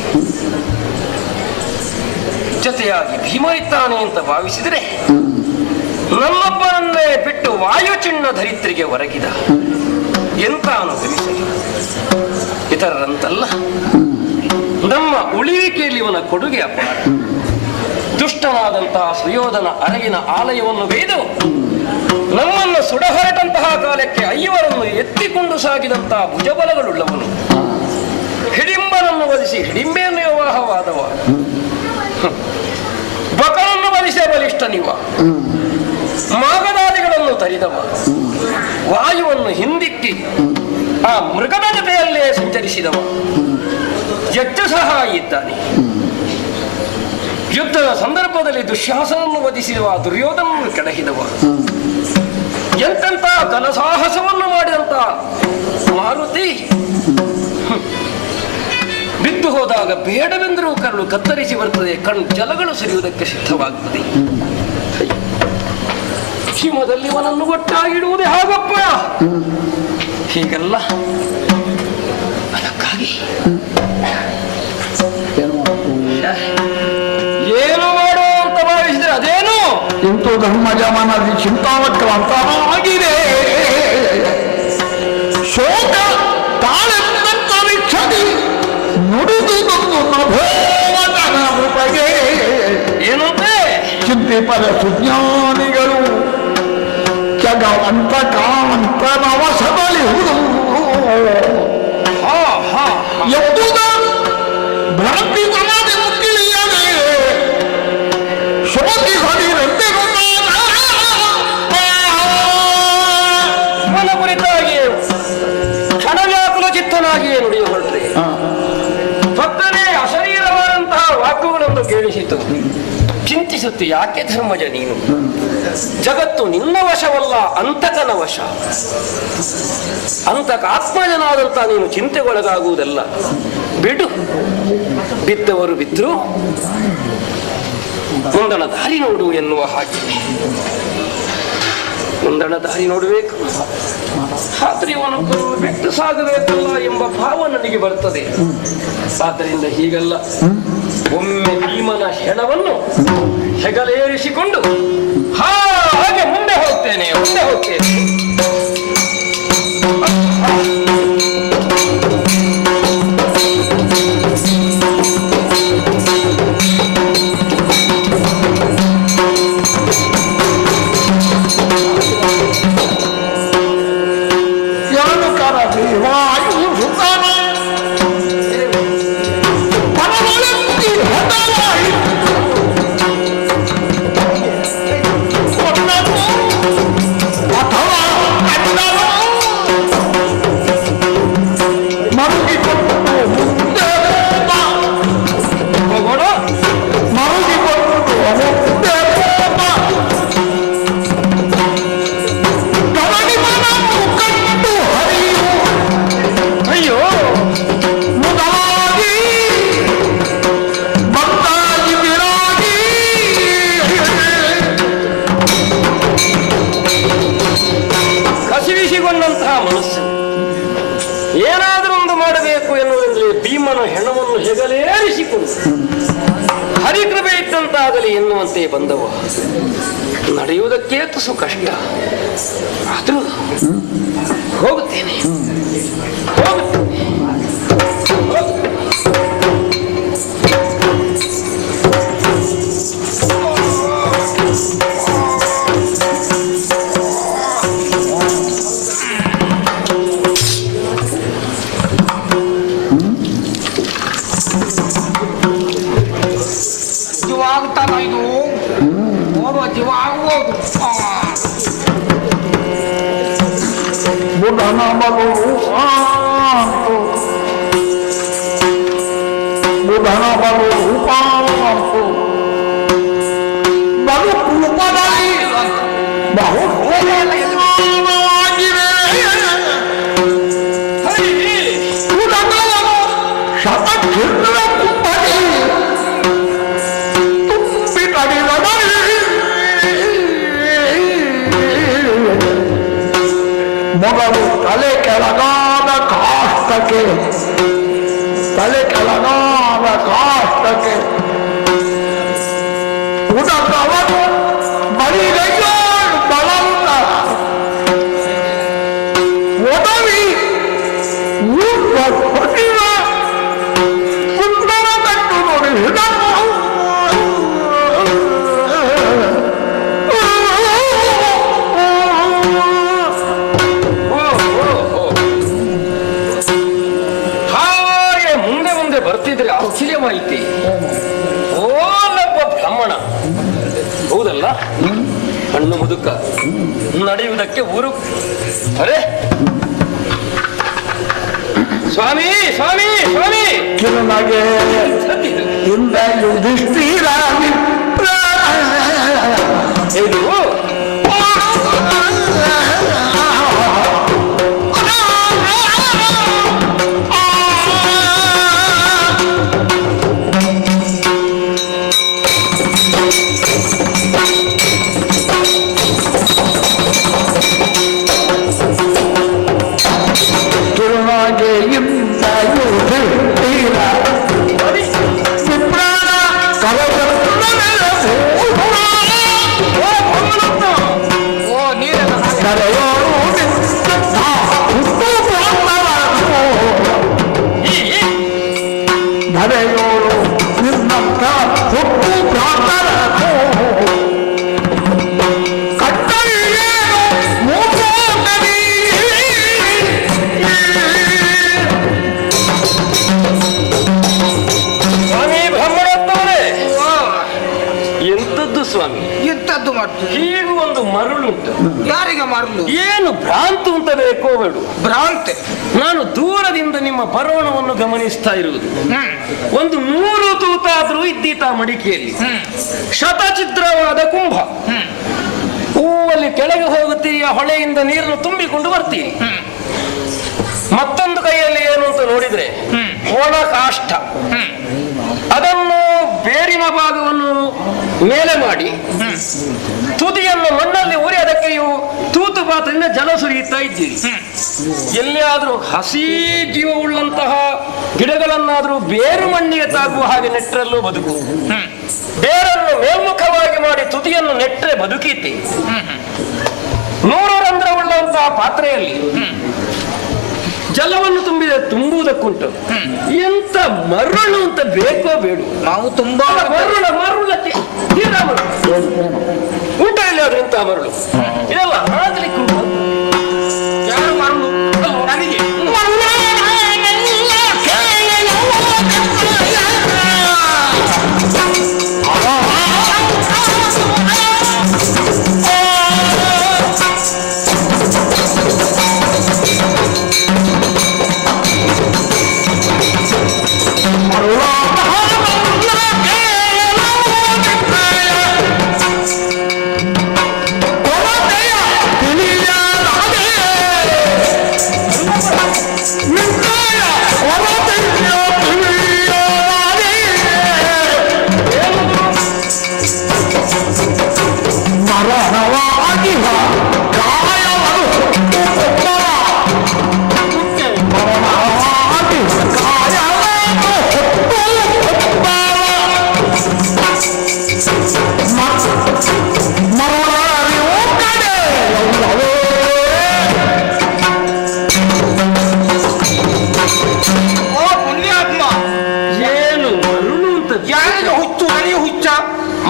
ಜೊತೆಯಾಗಿ ಭೀಮ ಇದ್ದಾನೆ ಅಂತ ಭಾವಿಸಿದರೆ ನಮ್ಮೊಬ್ಬನನ್ನೇ ಬಿಟ್ಟು ವಾಯುಚಿಣ್ಣ ಧರಿತ್ರಿಗೆ ಒರಗಿದ. ಎಂತ ಅನುಭವಿಸಲಿ. ಇತರರಂತಲ್ಲ, ನಮ್ಮ ಉಳಿವಿಕೆಯಲ್ಲಿ ಇವನ ಕೊಡುಗೆ ಅಪಾರ. ದುಷ್ಟನಾದಂತಹ ಸುಯೋಧನ ಅರಗಿನ ಆಲಯವನ್ನು ಬೇಯ್ದು ನಮ್ಮನ್ನು ಸುಡಹೊರಟಂತಹ ಕಾಲಕ್ಕೆ ಐವರನ್ನು ಎತ್ತಿಕೊಂಡು ಸಾಗಿದಂತಹ ಭುಜಬಲಗಳುಳ್ಳವನು, ಹಿಡಿಂಬನನ್ನು ವಧಿಸಿ ಹಿಡಿಂಬೆಯನ್ನು ವಿವಾಹವಾದವ, ಬಕನನ್ನು ವಧಿಸಿ ಬಲಿಷ್ಠನಿವ, ಮಾಗದಾದಿಗಳನ್ನು ತರಿದವ, ವಾಯುವನ್ನು ಹಿಂದಿಕ್ಕಿ ಆ ಮೃಗದ ಜೊತೆಯಲ್ಲೇ ಸಂಚರಿಸಿದವ, ಯಜ್ಞ ಸಹಾಯ ಇದ್ದಾನೆ. ಯುದ್ಧದ ಸಂದರ್ಭದಲ್ಲಿ ದುಶ್ಯಾಸನನ್ನು ವಧಿಸಿದವ, ದುರ್ಯೋಧನನ್ನು ಕೆಡಹಿದವ, ಎಂತೆಂತ ಘನಸಾಹಸವನ್ನು ಮಾಡಿದಂತ ಮಾರುತಿ ಬಿದ್ದು ಹೋದಾಗ ಬೇಡವೆಂದರೂ ಕರುಳು ಕತ್ತರಿಸಿ ಬರ್ತದೆ, ಕಣ್ಣು ಜಲಗಳು ಸುರಿಯುವುದಕ್ಕೆ ಸಿದ್ಧವಾಗುತ್ತದೆ. ಹಿಮದಲ್ಲಿ ಅವನನ್ನು ಒಟ್ಟಾಗಿಡುವುದೇ ಹಾಗಪ್ಪ. ಹೀಗೆಲ್ಲ ಅದಕ್ಕಾಗಿ ಏನು ಮಾಡು ಅಂತ ಭಾವಿಸಿದ್ರೆ ಅದೇನು ಇಂತು ಧರ್ಮಜ ಮನದಿ ಚಿಂತಾವಕ್ರಾಂತವಾಗಿದೆ. ಶೋಕ ತಾಳೆಂತ ವೀಕ್ಷಣೆ ನುಡಿದು ನಭೋವತನಗೆ ಏನಂತೆ ಚಿಂತೆ ಪರ ಸುಜ್ಞಾನಿಗಳು ಜಗವಂತ ಕಾಂತ ನವಸಬಲಿಹುದು ಎಂಬುದ ಭ್ರಾಂತಿ ಸಮಾಧಿ ಮುಕ್ತಿಯೇ ಶೋಧಿ ಹೊಡಿರಂತೆ ಮನ ಕುರಿತಾಗಿಯೇ ಕ್ಷಣವ್ಯಾಕುಲ ಚಿತ್ತನಾಗಿಯೇ ನುಡಿಯ ಹೊರಟ್ರೆ ಭಕ್ತನೇ ಅಶರೀರವಾದಂತಹ ವಾಕ್ಯಗಳನ್ನು ಕೇಳಿಸಿತು. ಚಿಂತಿಸುತ್ತೆ, ಯಾಕೆ ಧರ್ಮಜ ನೀನು? ಜಗತ್ತು ನಿನ್ನ ವಶವಲ್ಲ, ಅಂತಕನ ವಶ. ಅಂತಕ ಆತ್ಮಜನಾದಂತ ನೀನು ಚಿಂತೆಗೊಳಗಾಗುವುದಲ್ಲ. ಬಿಡು, ಬಿದ್ದವರು ಬಿದ್ರು ಮುಂದಣ ದಾರಿ ನೋಡು ಎನ್ನುವ ಹಾಗೆ. ಮುಂದಣ ದಾರಿ ನೋಡಬೇಕು, ಆದ್ರೆ ಇವನು ಬಿಟ್ಟು ಸಾಗಬೇಕಲ್ಲ ಎಂಬ ಭಾವ ನನಗೆ ಬರ್ತದೆ. ಆದ್ದರಿಂದ ಹೀಗಲ್ಲ, ಒಮ್ಮೆ ಭೀಮನ ಹೆಣವನ್ನು ಹೆಗಲೇರಿಸಿಕೊಂಡು ಹಾಗೆ ಮುಂದೆ ಹೋಗ್ತೇನೆ. ಮನಸ್ಸು ಏನಾದರೂ ಒಂದು ಮಾಡಬೇಕು ಎನ್ನುವುದರಲ್ಲಿ ಭೀಮನ ಹೆಣವನ್ನು ಹೆಗಲೇರಿಸಿಕೊಂಡು ಹರಿಕೃಪೆ ಇದ್ದಂತಾಗಲಿ ಎನ್ನುವಂತೆ ಬಂದವ. ನಡೆಯುವುದಕ್ಕೆ ತುಸು ಕಷ್ಟ, ಆದರೂ ಹೋಗುತ್ತೇನೆ. ಕಾಷ್ಟಕ್ಕೆ ತಲೆ ಕೆಳಗಾದ ಕಾಷ್ಟಕ್ಕೆ ಉದಕವನು ಬರಿಗೈಯೋ ಬಲವುಳ್ಳ ಒಡವಿ ಊಟ ಹೊಟ್ಟಿವ ಪುತ್ರನ ಕಟ್ಟು ನೋಡಿ ಹಾಗೆ ಮುಂದೆ ಮುಂದೆ ಬರ್ತಿದ್ರೆ ಆಶ್ಚರ್ಯವಾಯಿತಿ. ಓಲಪ್ಪ ಬ್ರಾಹ್ಮಣ ಹೌದಲ್ಲ, ಹಣ್ಣು ಮುದುಕ ನಡೆಯುವುದಕ್ಕೆ ಊರು. ಅರೆ ಸ್ವಾಮಿ ಸ್ವಾಮಿ ಸ್ವಾಮಿ ಕಿರಣಗೆ ಇಂದ ಯುಧಿಷ್ಠಿರ ಇದು ಕಿರಣಗೆ ಇಂದ ಯುಧಿಷ್ಠಿರ ವಿಪ್ರಾಣ ಓ ನೀರೆಲ್ಲ ಹಾಗೆ. ಕರೆಯೋರು ಧರೆಯೋರು ನಿನ್ನಂತ ಹುಟ್ಟು ಪ್ರಾರ್ಥನೋ ಕಟ್ಟಳೆಯೇನು ಮೂಕೋಟರಿ ಸ್ವಾಮಿ ಬ್ರಾಹ್ಮಣೋತ್ತಮರೇ, ಎಂತದ್ದು ಸ್ವಾಮಿ ಎಂತದ್ದು ಮಾಡ್ತೀವಿ? ಹೀಗೂ ಒಂದು ಮರುಳುಂಟು. ಯಾರಿಗೆ ಮಾಡಲು? ಏನು ಭ್ರಾಂತು ಅಂತ ಬೇಕೋ ಬೇಡು. ಭ್ರಾಂತೆ. ನಾನು ದೂರದಿಂದ ನಿಮ್ಮ ಬರೋಣವನ್ನು ಗಮನಿಸ್ತಾ ಇರುವುದು. ಒಂದು 100 ತೂತಾದ್ರೂ ಇದ್ದೀತ ಮಡಿಕೆಯಲ್ಲಿ ಶತಚಿತ್ರವಾದ ಕುಂಭ. ಹೂವಲ್ಲಿ ಕೆಳಗೆ ಹೋಗುತ್ತೀರಿ, ಆ ಹೊಳೆಯಿಂದ ನೀರನ್ನು ತುಂಬಿಕೊಂಡು ಬರ್ತೀರಿ. ಮತ್ತೊಂದು ಕೈಯಲ್ಲಿ ಏನು ಅಂತ ನೋಡಿದ್ರೆ ಒಣ ಕಾಷ್ಟ. ಅದನ್ನು ಬೇರಿನ ಭಾಗವನ್ನು ಮೇಲೆ ಮಾಡಿ ತುದಿಯನ್ನು ಮಣ್ಣಲ್ಲಿ ಊರಿ ಅದಕ್ಕೆ ತೂತು ಪಾತ್ರದಿಂದ ಜಲ ಸುರಿಯುತ್ತಾ ಇದ್ದೀರಿ. ಎಲ್ಲಿಯಾದ್ರೂ ಹಸಿ ಜೀವವುಳ್ಳಂತಹ ಗಿಡಗಳನ್ನಾದ್ರೂ ಬೇರು ಮಣ್ಣಿಗೆ ತಾಗುವ ಹಾಗೆ ನೆಟ್ಟರಲ್ಲೂ ಬದುಕು. ಬೇರನ್ನು ಮೇಲ್ಮುಖವಾಗಿ ಮಾಡಿ ತುದಿಯನ್ನು ನೆಟ್ಟರೆ ಬದುಕೀತಿ. 100 ರಂಧ್ರವುಳ್ಳಂತಹ ಪಾತ್ರೆಯಲ್ಲಿ ಜಲವನ್ನು ತುಂಬುವುದಕ್ಕುಂಟು. ಎಂತ ಮರುಳು ಅಂತ ಬೇಕೋ ಬೇಡು. ನಾವು ತುಂಬಾ ಮರುಳಕ್ಕೆ ಊಟ ಇಲ್ಲ ಆದ್ರೆ ಇಂತಹ ಮರುಳು ಇದೆಲ್ಲ ಆಗ್ಲಿಕ್ಕೆ ಉಂಟು. ಯಾರು ಮಾಡಲು? ನನಗೆ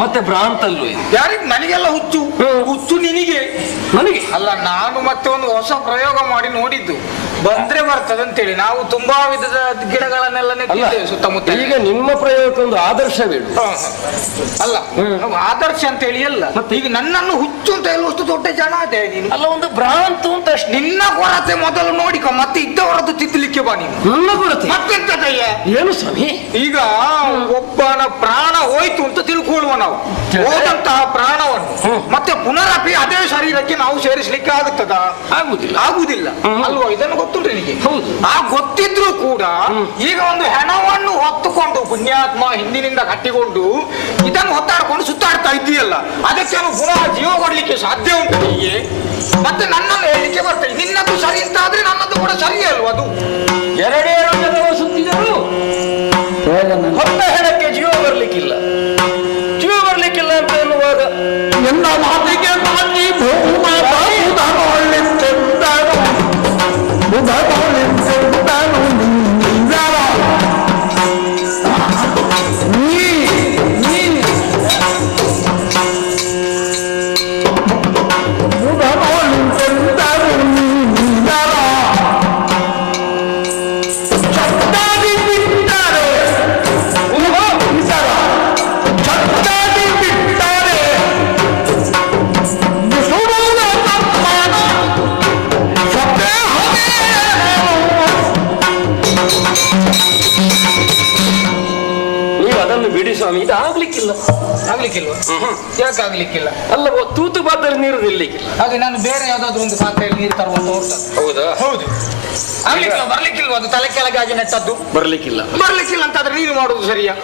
ಮತ್ತೆ ಭ್ರಾಂತಲ್ಲೂ ಇದೆ. ಯಾರಿಗೆ? ನನಗೆಲ್ಲ ಹುಚ್ಚು. ಹುಚ್ಚು ನಿನಗೆ, ನನಗೆ ಅಲ್ಲ. ನಾನು ಮತ್ತೆ ಒಂದು ಹೊಸ ಪ್ರಯೋಗ ಮಾಡಿ ನೋಡಿದ್ದು, ಬಂದ್ರೆ ಬರ್ತದಂತೇಳಿ. ನಾವು ತುಂಬಾ ವಿಧದ ಗಿಡಗಳನ್ನೆಲ್ಲ ನೆಟ್ಟಿದ್ದೇವೆ ಸುತ್ತಮುತ್ತ. ಈಗ ನಿಮ್ಮ ಪ್ರಯೋಗಕ್ಕೆ ಒಂದು ಆದರ್ಶ ಬೇಡ. ಅಲ್ಲ, ನಾವು ಆದರ್ಶ ಅಂತ ಹೇಳಿ ಅಲ್ಲ. ಈಗ ನನ್ನನ್ನು ಹುಚ್ಚು ಅಂತ ಹೇಳುವಷ್ಟು ದೊಡ್ಡ ಜನ ಅದೇ ನೀನು. ಅಲ್ಲ, ಒಂದು ಭ್ರಾಂತು ಅಂತ ಅಷ್ಟೇ. ನಿನ್ನ ಕೊರತೆ ಮೊದಲು ನೋಡಿಕೊ, ಮತ್ತೆ ಇದ್ದವರದ್ದು ತಿದ್ದಲಿಕ್ಕೆ ಬಾ ನೀನು. ನನ್ನ ಕೊರತೆ ಮತ್ತೆಂತದಯ್ಯ? ಏನು ಸ್ವಾಮಿ? ಈಗ ಒಬ್ಬನ ಪ್ರಾಣ ಹೋಯ್ತು ಅಂತ ತಿಳ್ಕೊಳ್ಳುವ ನಾವು. ಹೋದಂತಹ ಪ್ರಾಣವನ್ನು ಮತ್ತೆ ಪುನರಪಿ ಅದೇ ಶರೀರಕ್ಕೆ ನಾವು ಸೇರಿಸಲಿಕ್ಕೆ ಆಗುತ್ತದ? ಆಗುದಿಲ್ಲ ಅಲ್ವಾ? ಇದನ್ನು ಗೊತ್ತುಂಟು ನಿನಗೆ? ಆ ಗೊತ್ತಿದ್ರು ಕೂಡ ಈಗ ಒಂದು ಹೆಣವನ್ನು ಹೊತ್ತುಕೊಂಡು ಪುಣ್ಯಾತ್ಮ ಹಿಂದಿನಿಂದ ಕಟ್ಟಿಕೊಂಡು ಇದನ್ನು ಹೊತ್ತಾಡ್ಕೊಂಡು ಸುತ್ತಾಡ್ತಾ ಇದ್ದೀಯಲ್ಲ, ಅದಕ್ಕೆ ಪುನಃ ಜೀವ ಕೊಡ್ಲಿಕ್ಕೆ ಸಾಧ್ಯ ಉಂಟು ಹೀಗೆ? ಮತ್ತೆ ನನ್ನನ್ನು ಹೇಳಲಿಕ್ಕೆ ಬರ್ತದೆ, ನಿನ್ನದು ಸರಿ ಅಂತ ಆದ್ರೆ ನನ್ನದು ಕೂಡ ಸರಿ ಅಲ್ವಾ? ಅದು ಎರಡೇಳು ಜಗವ ಸುತ್ತಿದರು ಹೊತ್ತ ಹೆಣಕ್ಕೆ ಜೀವ ಬರ್ಲಿಕ್ಕಿಲ್ಲ. ಜೀವ ಬರ್ಲಿಕ್ಕಿಲ್ಲ ಅಂತ ಎನ್ನುವಾಗ ಎನ್ನ ಮಾತಿಗೆ ಮಾತಿ ಬಿಡಿ ಸ್ವಾಮಿ, ಇದು ಆಗ್ಲಿಕ್ಕಿಲ್ಲ. ಆಗ್ಲಿಕ್ಕಿಲ್ವ? ಯಾಕೆ ಆಗ್ಲಿಕ್ಕಿಲ್ಲ? ಅಲ್ಲವೋ ತೂತು ಪಾತ್ರೆಯಲ್ಲಿ ನೀರು ನಿಲ್ಲಿಕ್ಕಿಲ್ಲ. ಹಾಗೆ ನಾನು ಬೇರೆ ಯಾವ್ದಾದ್ರು ಒಂದು ಪಾತ್ರೆಯಲ್ಲಿ ನೀರು ತರುವಂತ ಹೋಗ್ತದೆ. ಹೌದಾ? ಹೌದು. ಆಗ್ಲಿಕ್ಕಿಲ್ಲ, ಬರ್ಲಿಕ್ಕಿಲ್ವ? ಅದು ತಲೆ ಕೆಳಗಾಗಿ ನೆಟ್ಟದ್ದು ಬರ್ಲಿಕ್ಕಿಲ್ಲ. ಬರ್ಲಿಕ್ಕಿಲ್ಲ ಅಂತಾದ್ರೆ ನೀನು ಮಾಡುದು ಸರಿಯಾ?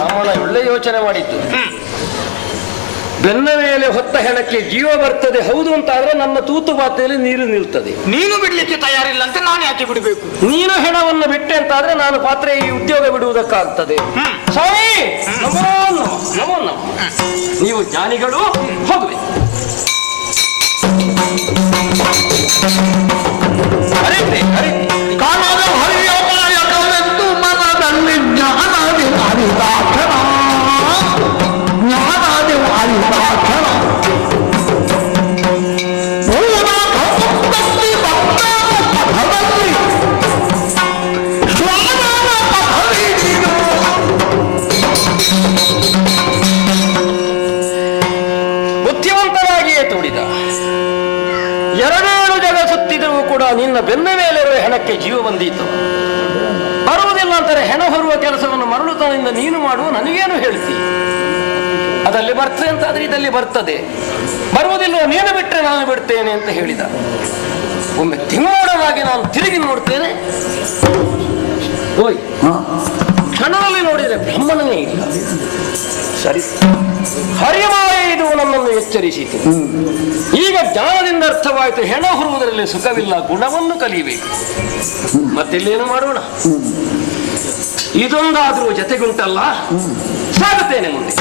ರಾಮನ ಒಳ್ಳೆ ಯೋಚನೆ ಮಾಡಿದ್ದು. ಬೆನ್ನ ಮೇಲೆ ಹೊತ್ತ ಹೆಣಕ್ಕೆ ಜೀವ ಬರ್ತದೆ ಹೌದು ಅಂತ ಆದ್ರೆ ನನ್ನ ತೂತು ಪಾತ್ರೆಯಲ್ಲಿ ನೀರು ನಿಲ್ತದೆ. ನೀನು ಬಿಡ್ಲಿಕ್ಕೆ ತಯಾರಿಲ್ಲ ಅಂತ ನಾನು ಯಾಕೆ ಬಿಡಬೇಕು? ನೀನು ಹೆಣವನ್ನು ಬಿಟ್ಟೆ ಅಂತ ಆದ್ರೆ ನಾನು ಪಾತ್ರೆ ಈ ಉದ್ಯೋಗ ಬಿಡುವುದಕ್ಕಾಗ್ತದೆ. ಸ್ವಾಮಿ ನಮೋ ನಮಃ, ನಮೋ ನಮಃ. ನೀವು ಜ್ಞಾನಿಗಳು, ಹೋಗುವೆ. ಕಾಲದ ಹರಿಯೋಪಾಯಕವೆಂದು ಮನದಲ್ಲಿ ಜ್ಞಾನದಿ ಹರಿದಾಕ್ಷಣ ಜ್ಞಾನದಿ ಹರಿದಾಕ್ಷಣ ಪೂರ್ಣದಲ್ಲಿ ಪಥದಲ್ಲಿ ಶ್ವಾನನ ಪಥವಿದಿಯೋ. ಬುದ್ಧಿವಂತನಾಗಿಯೇ ತೋಡಿದ. ಎರಡೇಳು ಜಗ ಸುತ್ತಿದರೂ ಕೂಡ ನಿನ್ನ ಬೆನ್ನ ಮೇಲಿರುವ ಹೆಣಕ್ಕೆ ಜೀವ ಬಂದೀತು. ಬರುವುದಿಲ್ಲ ಅಂತಾರೆ ಹೆಣ ಹೊರುವ ಕೆಲಸವನ್ನು ಮರಳುತನದಿಂದ ನೀನು ಮಾಡುವ ನನಗೇನು ಹೇಳ್ತಿ? ಅದಲ್ಲಿ ಬರ್ತದೆ ಅಂತಾದ್ರೆ ಇದಲ್ಲಿ ಬರ್ತದೆ. ಬರುವುದಿಲ್ಲ ನೀನು ಬಿಟ್ಟರೆ ನಾನು ಬಿಡ್ತೇನೆ ಅಂತ ಹೇಳಿದ. ಒಮ್ಮೆ ತಿಂಗಳಾಗಿ ನಾನು ತಿರುಗಿ ನೋಡ್ತೇನೆ. ಓಯ್, ಕ್ಷಣದಲ್ಲಿ ನೋಡಿದರೆ ಬ್ರಹ್ಮನೇ ಇಲ್ಲ. ಸರಿ, ಹರಿಮಾಯ ಇದು ನನ್ನನ್ನು ಎಚ್ಚರಿಸಿತು. ಈಗ ಜ್ಞಾನದಿಂದ ಅರ್ಥವಾಯಿತು, ಹೆಣ ಹೊರುವುದರಲ್ಲಿ ಸುಖವಿಲ್ಲ, ಗುಣವನ್ನು ಕಲಿಯಬೇಕು. ಮತ್ತಿಲ್ಲೇನು ಮಾಡೋಣ? ಇದೊಂದಾದ್ರೂ ಜೊತೆಗುಂಟಲ್ಲ, ಸಾಗುತ್ತೇನೆ ಮುಂದೆ.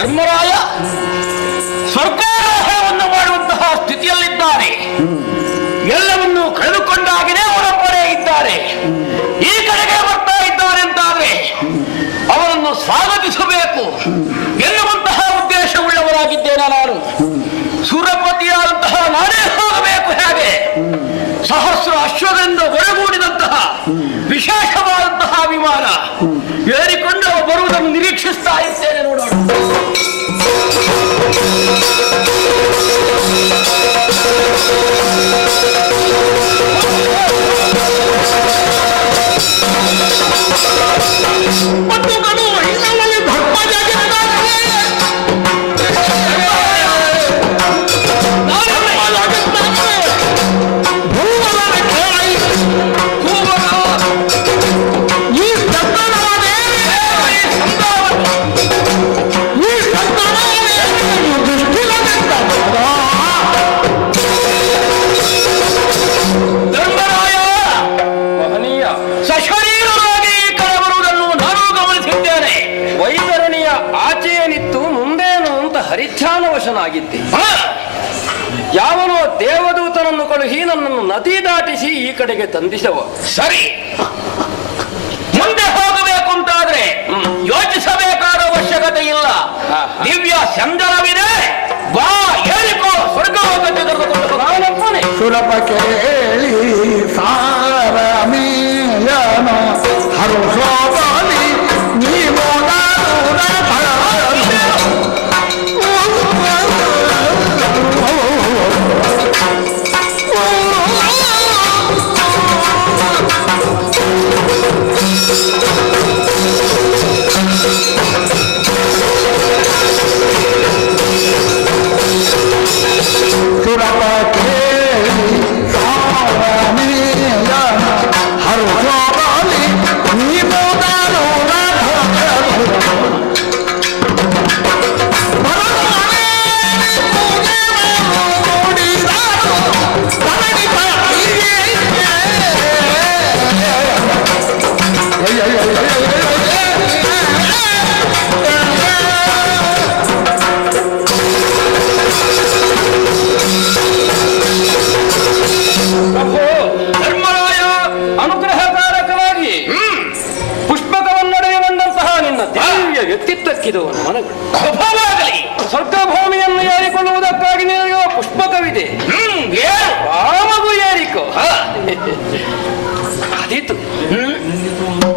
ಧರ್ಮರಾಯ ಸ್ವರ್ಗಾರೋಹಣವನ್ನು ಮಾಡುವಂತಹ ಸ್ಥಿತಿಯಲ್ಲಿದ್ದಾರೆ. ಎಲ್ಲವನ್ನೂ ಕಳೆದುಕೊಂಡಾಗಿನೇ ಅವರೊಬ್ಬರೇ ಇದ್ದಾರೆ. ಈ ಕಡೆಗೆ ಬರ್ತಾ ಇದ್ದಾರೆ ಅಂತಾದ್ರೆ ಅವರನ್ನು ಸ್ವಾಗತಿಸಬೇಕು ಎನ್ನುವಂತಹ ಉದ್ದೇಶವುಳ್ಳವರಾಗಿದ್ದೇನೆ ನಾನು. ಸುರಪತಿಯಾದಂತಹ ನಾನೇ ಹೋಗಬೇಕು. ಹೇಗೆ ಸಹಸ್ರ ಅಶ್ವದಿಂದ ಒಳಗೂಡಿದಂತಹ ವಿಶೇಷವಾದಂತಹ ವಿಮಾನ ಏರಿಕೊಂಡು ಬರುವುದನ್ನು ನಿರೀಕ್ಷಿಸ್ತಾ ಇದ್ದೇನೆ. ನೋಡೋಣ. ಮತ್ತು ಆಚೆಯೇ ನಿಂತು ಮುಂದೇನು ಅಂತ ಹರಿಧ್ಯಾನವಶನಾಗಿದ್ದೆ. ಯಾವನೋ ದೇವದೂತನನ್ನು ಕಳುಹಿ ನನ್ನನ್ನು ನದಿ ದಾಟಿಸಿ ಈ ಕಡೆಗೆ ತಂದಿಸವ. ಸರಿ, ಮುಂದೆ ಹೋಗಬೇಕು ಅಂತಾದ್ರೆ ಯೋಚಿಸಬೇಕಾದ ಅವಶ್ಯಕತೆ ಇಲ್ಲ. ದಿವ್ಯ ಸಂದರ್ಭವಿದೆ, ಬಾ ಹೇಳಿಕೋ, ಸ್ವರ್ಗಲೋಕಕ್ಕೆ ತೆಗೆದುಕೊಂಡು ನಾನಪ್ಪನೇ. ಸುಲಭ ಕೇಳಿ ಸಾರಮೇಯನ ಹರುಷೋಬಲಿ ನೀವು ಸುಲಭ ಕೇಳಿ ಸಾರಮೇಯನ ಹರುಷೋಬಲಿ ನೀವು ಪ್ರಭು ಧರ್ಮರಾಯ ಅನುಗ್ರಹಕಾರಕವಾಗಿ ಪುಷ್ಪಕವನ್ನಡೆಯ ಬಂದಂತಹ ನಿನ್ನ ದಿವ್ಯ ವ್ಯಕ್ತಿತ್ವಕ್ಕಿದವನು ಮನಗಳು ಶುಭವಾಗಲಿ. ಸ್ವರ್ಗಭೂಮಿಯನ್ನು ಏರಿಕೊಳ್ಳುವುದಕ್ಕಾಗಿ ನಿನಗೆ ಪುಷ್ಪಕವಿದೆ. ಆಮಗೂ ಏರಿಕೋ. ಅದೀತು,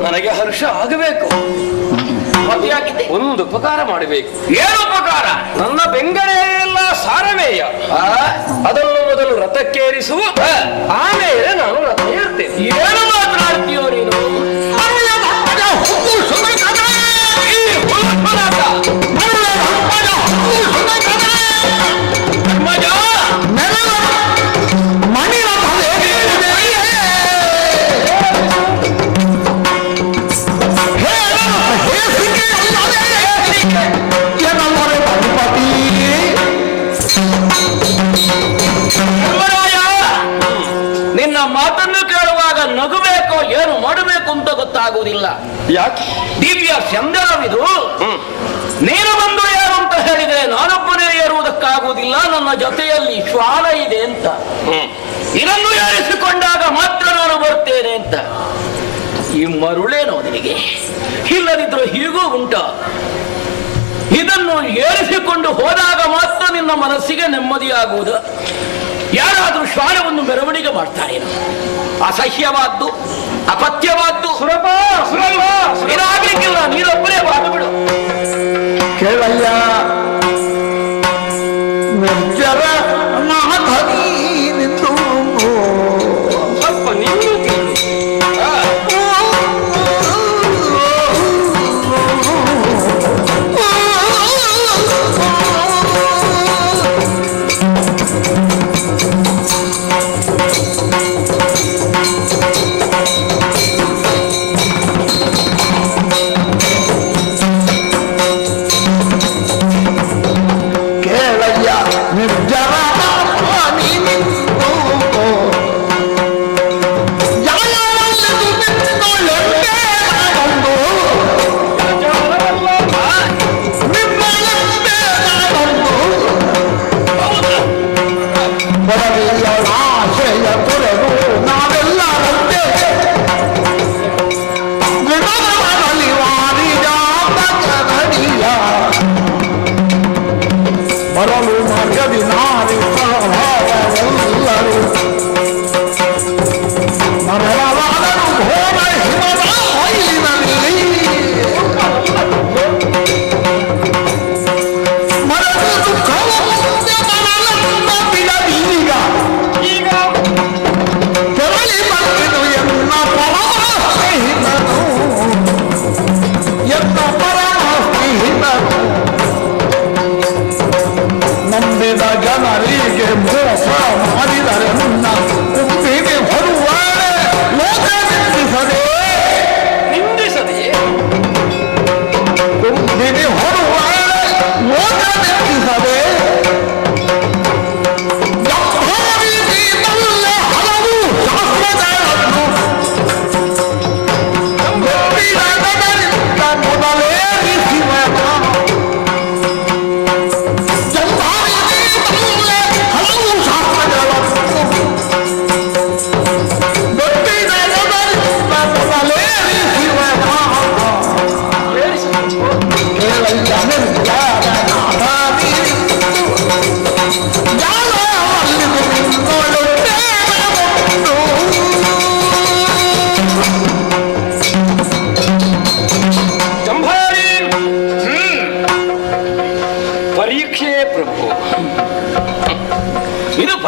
ನನಗೆ ಹರ್ಷ ಆಗಬೇಕು. ಮದುವೆಯಾಗಿದ್ದೆ. ಒಂದು ಉಪಕಾರ ಮಾಡಬೇಕು. ಏನು ಉಪಕಾರ? ನನ್ನ ಬೆಂಗಳೆಯೆಲ್ಲ ಸಾರಮೇಯ, ಅದನ್ನು ಮೊದಲು ರಥಕ್ಕೇರಿಸುವ, ಆಮೇಲೆ ನಾನು ರಥ ಏರ್ತೇನೆ. ಏನು ಮಾತನಾಡ್ತೀಯೋ ನೀನು? ಈ ಹುಲ್ಪನಾಟ. ಧರ್ಮಜ, ಧರ್ಮರಾಯ, ನಿನ್ನ ಮಾತನ್ನು ಕೇಳುವಾಗ ನಗಬೇಕೋ ಏನು ಮಾಡಬೇಕು ಅಂತ ಗೊತ್ತಾಗುವುದಿಲ್ಲ. ಯಾಕೆ? ದಿವ್ಯ ಸಂದರ್ಭವಿದು. ನೀನು ಬಂದು ಯಾರು ಅಂತ ಹೇಳಿದ್ರೆ ನಾನೊಬ್ಬನೇ ಏರುವುದಕ್ಕಾಗುವುದಿಲ್ಲ, ನನ್ನ ಜೊತೆಯಲ್ಲಿ ಶ್ವಾನ ಇದೆ ಅಂತ. ಇದನ್ನು ಏರಿಸಿಕೊಂಡಾಗ ಮಾತ್ರ ನಾನು ಬರ್ತೇನೆ ಅಂತ. ಈ ಮರುಳೇನೋ ನಿನಗೆ? ಇಲ್ಲದಿದ್ರು ಹೀಗೂ ಉಂಟ. ಇದನ್ನು ಏರಿಸಿಕೊಂಡು ಹೋದಾಗ ಮಾತ್ರ ನಿನ್ನ ಮನಸ್ಸಿಗೆ ನೆಮ್ಮದಿಯಾಗುವುದು. ಯಾರಾದ್ರೂ ಶ್ವಾನವನ್ನು ಮೆರವಣಿಗೆ ಮಾಡ್ತಾರೇನು? ಅಸಹ್ಯವಾದ್ದು, ಅಪಥ್ಯವಾದ್ದು. ಸುರಪ ಸುರಪ ಇದಾಗ್ಲಿಕ್ಕಿಲ್ಲ, ನೀನೊಬ್ಬರೇ ಬಾಗಿಬಿಡು. ಕೇಳಯ್ಯ ನಿರ್ಜರ ನಾಥನಿ ನಿಂತು ಸ್ವಲ್ಪ ನೀವು ಕೇಳಿ. ಕೇಳಯ್ಯ ನಿರ್ಜರ ನಾಥನಿ ನಿಂತು ಜಲದಲ್ಲಿ ನಿಂತೊಳ್ಳೆಂದೇ ನಾನೊಂದು ನಿಮ್ಮಳೆಂದೇ ನಾನೊಂದು ಬರಲಿಲ್ಲ ಆಶಯ ತೊರೆದು ನಾವೆಲ್ಲರಂತೆ ಗುಣಗಳಲ್ಲಿ ವಾರಿಜಾತಕನಡಿಯ ಬರಲು ಮಾರ್ಗದಿ ನಾರಿ ಸಹಭಾವವೆಲ್ಲರೂ ಮರಳವಾದರು ಘೋರ ಹಿಮದ ಹೊಯ್ಲಿನಲ್ಲಿ ಮರದ ದುಃಖವು ಮುಂದೆ ಬರಲೆಂದ ಬಿಡದೀಗ ತೆರಳಿ ಬಂದಿತು ಎನ್ನ ಪರಮ ಸ್ನೇಹಿತನು ಎನ್ನ ಪರಮ ಸ್ನೇಹಿತನು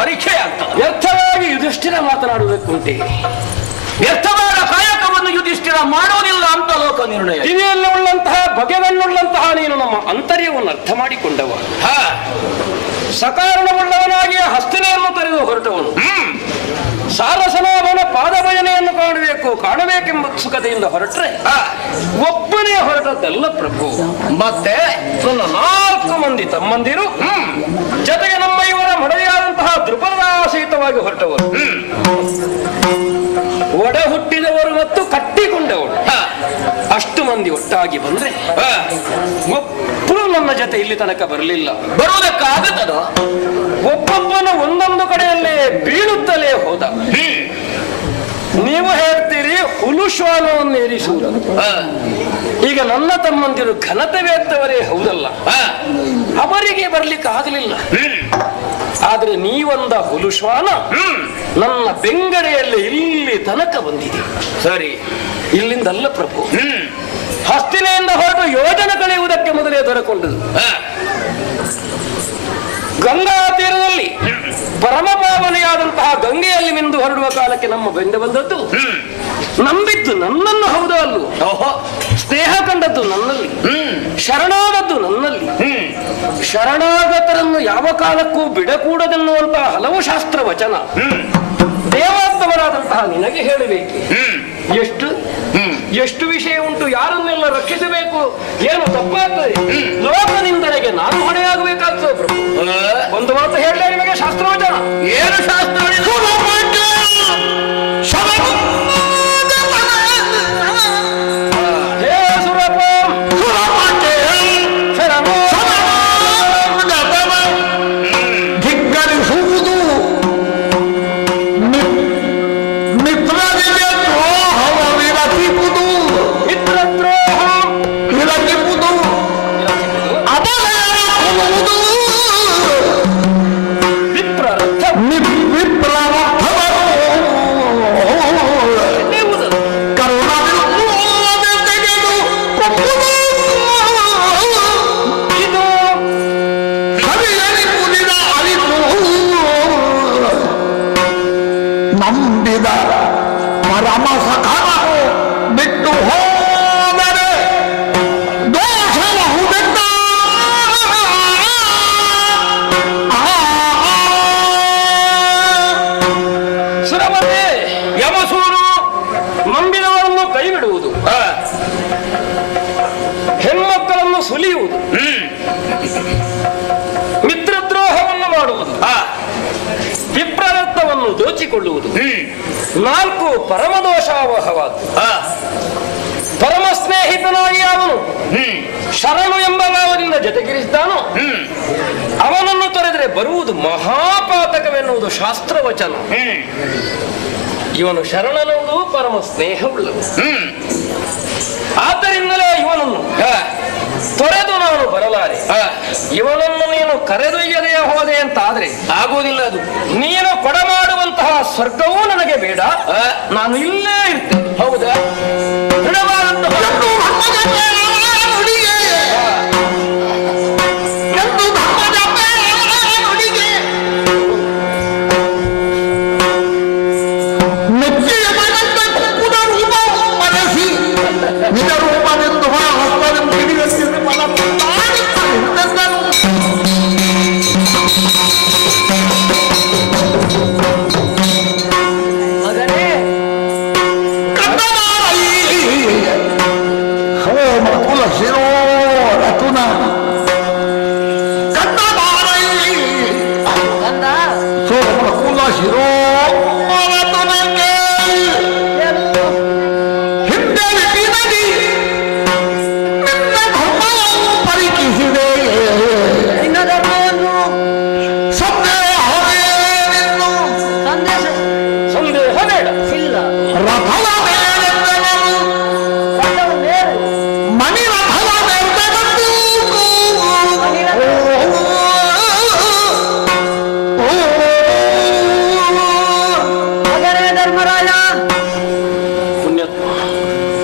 ಪರೀಕ್ಷೆ ಆಗ್ತದೆ. ವ್ಯರ್ಥವಾಗಿ ಯುಧಿಷ್ಠಿರ ಮಾತನಾಡುವುದಕ್ಕುಂಟೆ. ವ್ಯರ್ಥವಾದ ಕಾಯಕವನ್ನು ಯುಧಿಷ್ಠಿರ ಮಾಡೋದಿಲ್ಲ ಅಂತ ಲೋಕ ನಿರ್ಣಯ. ಕಿವಿಯಲ್ಲಿ ಉಳ್ಳಂತಹ ಬಗೆಗಣ್ಣುಳ್ಳಂತಹ ನೀನು ನಮ್ಮ ಅಂತರ್ಯವನ್ನು ಅರ್ಥ ಮಾಡಿಕೊಂಡವ. ಸಕಾರಣವುಳ್ಳವನಾಗಿ ಹಸ್ತಿನೆಯನ್ನು ತೊರೆದು ಹೊರಟವನು. ಸಾರಸನಾಮನ ಪಾದಭಜನೆಯನ್ನು ಕಾಣಬೇಕೆಂಬ ಉತ್ಸುಕತೆಯಿಂದ ಹೊರಟ್ರೆ ಒಬ್ಬನೇ ಹೊರಟದ್ದೆಲ್ಲ ಪ್ರಭು. ಮತ್ತೆ ನನ್ನ 4 ಮಂದಿ ತಮ್ಮಂದಿರು ಜೊತೆಗೆ ನಮ್ಮ ಇವರ ಮಡದಿಯಾದಂತಹ ದೃಪದ ಸಹಿತವಾಗಿ ಹೊರಟವರು. ಒಡ ಹುಟ್ಟಿದವರು ಮತ್ತು ಕಟ್ಟಿಕೊಂಡವರು ಅಷ್ಟು ಮಂದಿ ಒಟ್ಟಾಗಿ ಬಂದ್ರೆ ಒಬ್ಬರು ನನ್ನ ಜೊತೆ ಇಲ್ಲಿ ತನಕ ಬರಲಿಲ್ಲ. ಬರುವುದಕ್ಕಾಗುತ್ತದ? ಒಬ್ಬೊಬ್ಬನ ಒಂದೊಂದು ಕಡೆಯಲ್ಲೇ ಬೀಳುತ್ತಲೇ ಹೋದ. ನೀವು ಹೇಳ್ತೀರಿ ಹುಲುಶ್ವಾನವನ್ನು ಏರಿಸುವುದು. ಈಗ ನನ್ನ ತಮ್ಮಂದಿರು ಘನತೆ ವ್ಯಕ್ತವರೇ ಹೌದಲ್ಲ, ಅವರಿಗೆ ಬರ್ಲಿಕ್ಕೆ ಆಗಲಿಲ್ಲ. ಆದ್ರೆ ನೀವಂದ ಹುಲುಶ್ವಾನ ನನ್ನ ಬೆಂಗಡೆಯಲ್ಲಿ ಇಲ್ಲಿ ತನಕ ಬಂದಿದೆ. ಸರಿ, ಇಲ್ಲಿಂದಲ್ಲ ಪ್ರಭು, ಹಸ್ತಿನೆಯಿಂದ ಹೊರಟು ಯೋಜನೆ ಕಳೆಯುವುದಕ್ಕೆ ಮೊದಲೇ ದೊರಕೊಂಡದು. ಗಂಗಾ ತೀರದಲ್ಲಿ ಪರಮ ಪಾವನೆಯಾದಂತಹ ಗಂಗೆಯಲ್ಲಿ ಮಿಂದು ಹೊರಡುವ ಕಾಲಕ್ಕೆ ನಮ್ಮ ಬೆಂದ ಬಂದದ್ದು. ನಂಬಿದ್ದು ನನ್ನನ್ನು ಹೌದಾ ಅಲ್ಲೂ? ಸ್ನೇಹ ಕಂಡದ್ದು ನನ್ನಲ್ಲಿ, ಶರಣಾದದ್ದು ನನ್ನಲ್ಲಿ. ಶರಣಾಗತರನ್ನು ಯಾವ ಕಾಲಕ್ಕೂ ಬಿಡಕೂಡದೆನ್ನುವಂತಹ ಹಲವು ಶಾಸ್ತ್ರ ವಚನ ದೇವಾತ್ಮರಾದಂತಹ ನಿನಗೆ ಹೇಳಬೇಕು. ಎಷ್ಟು ವಿಷಯ ಉಂಟು, ಯಾರನ್ನೆಲ್ಲ ರಕ್ಷಿಸಬೇಕು, ಏನು ತಪ್ಪಾಗ್ತದೆ. ಲೋಕನಿಂದನೆಗೆ ನಾನು ಹೊಣೆಯಾಗಬೇಕಾಗ್ತದೆ ಪ್ರಭು. ಒಂದು ಮಾತು ಹೇಳಲೇ ನಿಮಗೆ ಶಾಸ್ತ್ರವಚನ. ಏನು ಶಾಸ್ತ್ರ? ಹೇ ಸುರಪ ಧಿಕ್ಕರಿಸುವುದು ಮಿತ್ರರಿಗೆ ದ್ರೋಹವ ವಿರಚಿಪುದು ಮಿತ್ರದ್ರೋಹ ವಿರಚಿಪುದು ಅಪರಾಧವುದು ವಿಪ್ರರಥ ವಿಪ್ರವರ್ಥವರು ಕರುಣವಿರುವುದೇ ತೆಗೆದು ಕೊಪ್ಪುವುದು ಇದು ಸವಿಯಲಿ ಮುದಿದ ಅರಿತು ನಂಬಿದ ಪರಮ ಸಖರನು ಬಿಟ್ಟು ಹೋದರೆ ದೋಷಬಹುದೆಂದ ಸುರವತೆ ಯಮಸೂರು ನಂಬಿದವರನ್ನು ಕೈ ಬಿಡುವುದು, ಹೆಣ್ಮಕ್ಕಳನ್ನು ಸುಲಿಯುವುದು, ಮಿತ್ರದ್ರೋಹವನ್ನು ಮಾಡುವುದು, ವಿಪ್ರರತ್ನವನ್ನು ದೋಚಿಕೊಳ್ಳುವುದು 4 ಪರಮದೋಷಾವಹವಾದ್ದು. ಪರಮ ಸ್ನೇಹಿತನಾಗಿ ಅವನು ಶರಣು ಎಂಬ ಭಾವದಿಂದ ಜೊತೆಗಿರಿಸಿದ್ದಾನೋ ಅವನನ್ನು ತೊರೆದರೆ ಬರುವುದು ಮಹಾಪಾತಕವೆನ್ನುವುದು ಶಾಸ್ತ್ರವಚನ. ಇವನು ಶರಣನುವುದು ಪರಮ ಸ್ನೇಹವುಳ್ಳವು. ಆದ್ದರಿಂದಲೇ ಇವನನ್ನು ತೊರೆದು ನಾನು ಬರಲಾರೆ. ಇವನನ್ನು ನೀನು ಕರೆದೊಯ್ಯದೇ ಹೋದೆ ಅಂತ ಆದ್ರೆ ಆಗುವುದಿಲ್ಲ. ಅದು ನೀನು ಕೊಡಮಾಡುವಂತಹ ಸ್ವರ್ಗವೂ ನನಗೆ ಬೇಡ, ನಾನು ಇಲ್ಲೇ ಇರ್ತೇನೆ. ಹೌದಾ? ದೃಢವಾದಂತಹ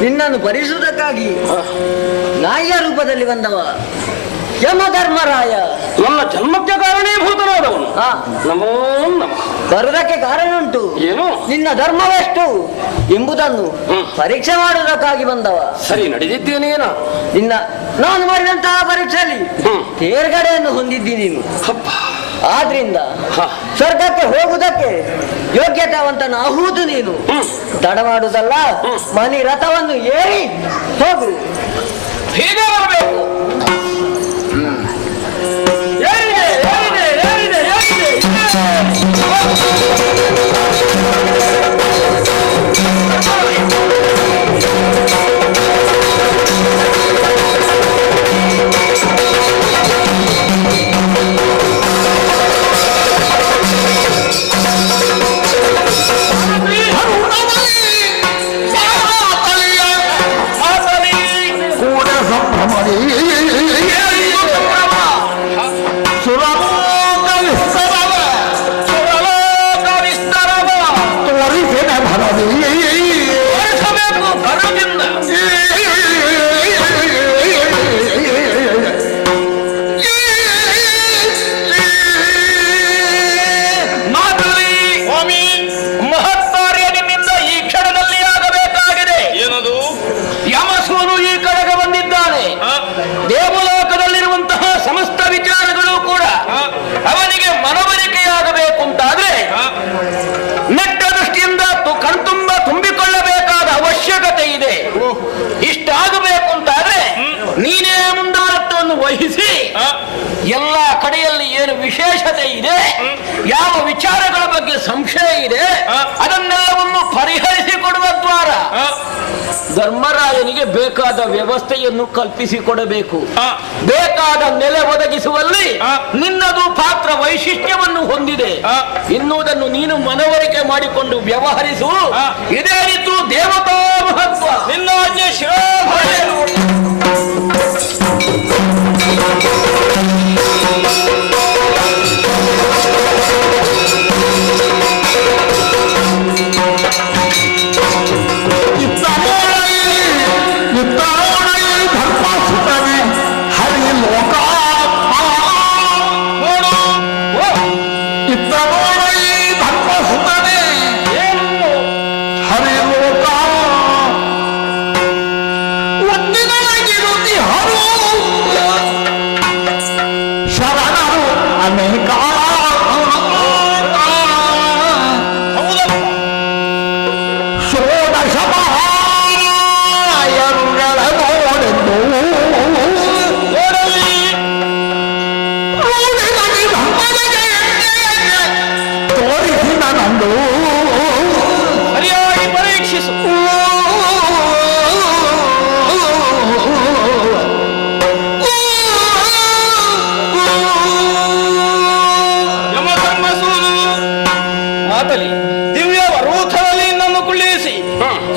ನಿನ್ನನ್ನು ಭರಿಸುವುದಕ್ಕಾಗಿ ನಾಯಿಯ ರೂಪದಲ್ಲಿ ಬಂದವ ಯಮಧರ್ಮರಾಯ ನನ್ನ ಜನ್ಮಕ್ಕೆ ಕಾರಣೀಭೂತನಾದವನು. ಆ, ನಮೋ ನಮಃ. ಬರುವುದಕ್ಕೆ ಕಾರಣ ಉಂಟು. ಏನು? ನಿನ್ನ ಧರ್ಮವೆಷ್ಟು ಎಂಬುದನ್ನು ಪರೀಕ್ಷೆ ಮಾಡುವುದಕ್ಕಾಗಿ ಬಂದವ. ಸರಿ ನಡೆದಿದ್ದೇನೇನ? ನಾನು ಮಾಡಿದಂತಹ ಪರೀಕ್ಷೆಯಲ್ಲಿ ತೇರ್ಗಡೆಯನ್ನು ಹೊಂದಿದ್ದೀನಿ ನೀನು. ಆದ್ರಿಂದ ಸ್ವರ್ಗಕ್ಕೆ ಹೋಗುವುದಕ್ಕೆ ಯೋಗ್ಯತಾವಂತನಾಹುವುದು ನೀನು. ತಡ ಮಾಡುವುದಲ್ಲ, ಮನಿ ರಥವನ್ನು ಏರಿ ಹೋಗು. ಹೀಗೆ ಬರಬೇಕು. ಏರಿದೆ, ಏರಿದೆ, ಏರಿದೆ, ಏರಿದೆ. ಎಲ್ಲ ಕಡೆಯಲ್ಲಿ ಏನು ವಿಶೇಷತೆ ಇದೆ, ಯಾವ ವಿಚಾರಗಳ ಬಗ್ಗೆ ಸಂಶಯ ಇದೆ, ಅದನ್ನೆಲ್ಲವನ್ನು ಪರಿಹರಿಸಿಕೊಡುವ ದ್ವಾರ ಧರ್ಮರಾಯನಿಗೆ ಬೇಕಾದ ವ್ಯವಸ್ಥೆಯನ್ನು ಕಲ್ಪಿಸಿಕೊಡಬೇಕು. ಬೇಕಾದ ನೆಲೆ ಒದಗಿಸುವಲ್ಲಿ ನಿನ್ನದು ಪಾತ್ರ ವೈಶಿಷ್ಟ್ಯವನ್ನು ಹೊಂದಿದೆ ಎನ್ನುವುದನ್ನು ನೀನು ಮನವರಿಕೆ ಮಾಡಿಕೊಂಡು ವ್ಯವಹರಿಸು. ಇದೇ ರೀತಿ ದೇವತಾ ಮಹತ್ವ ನಿನ್ನ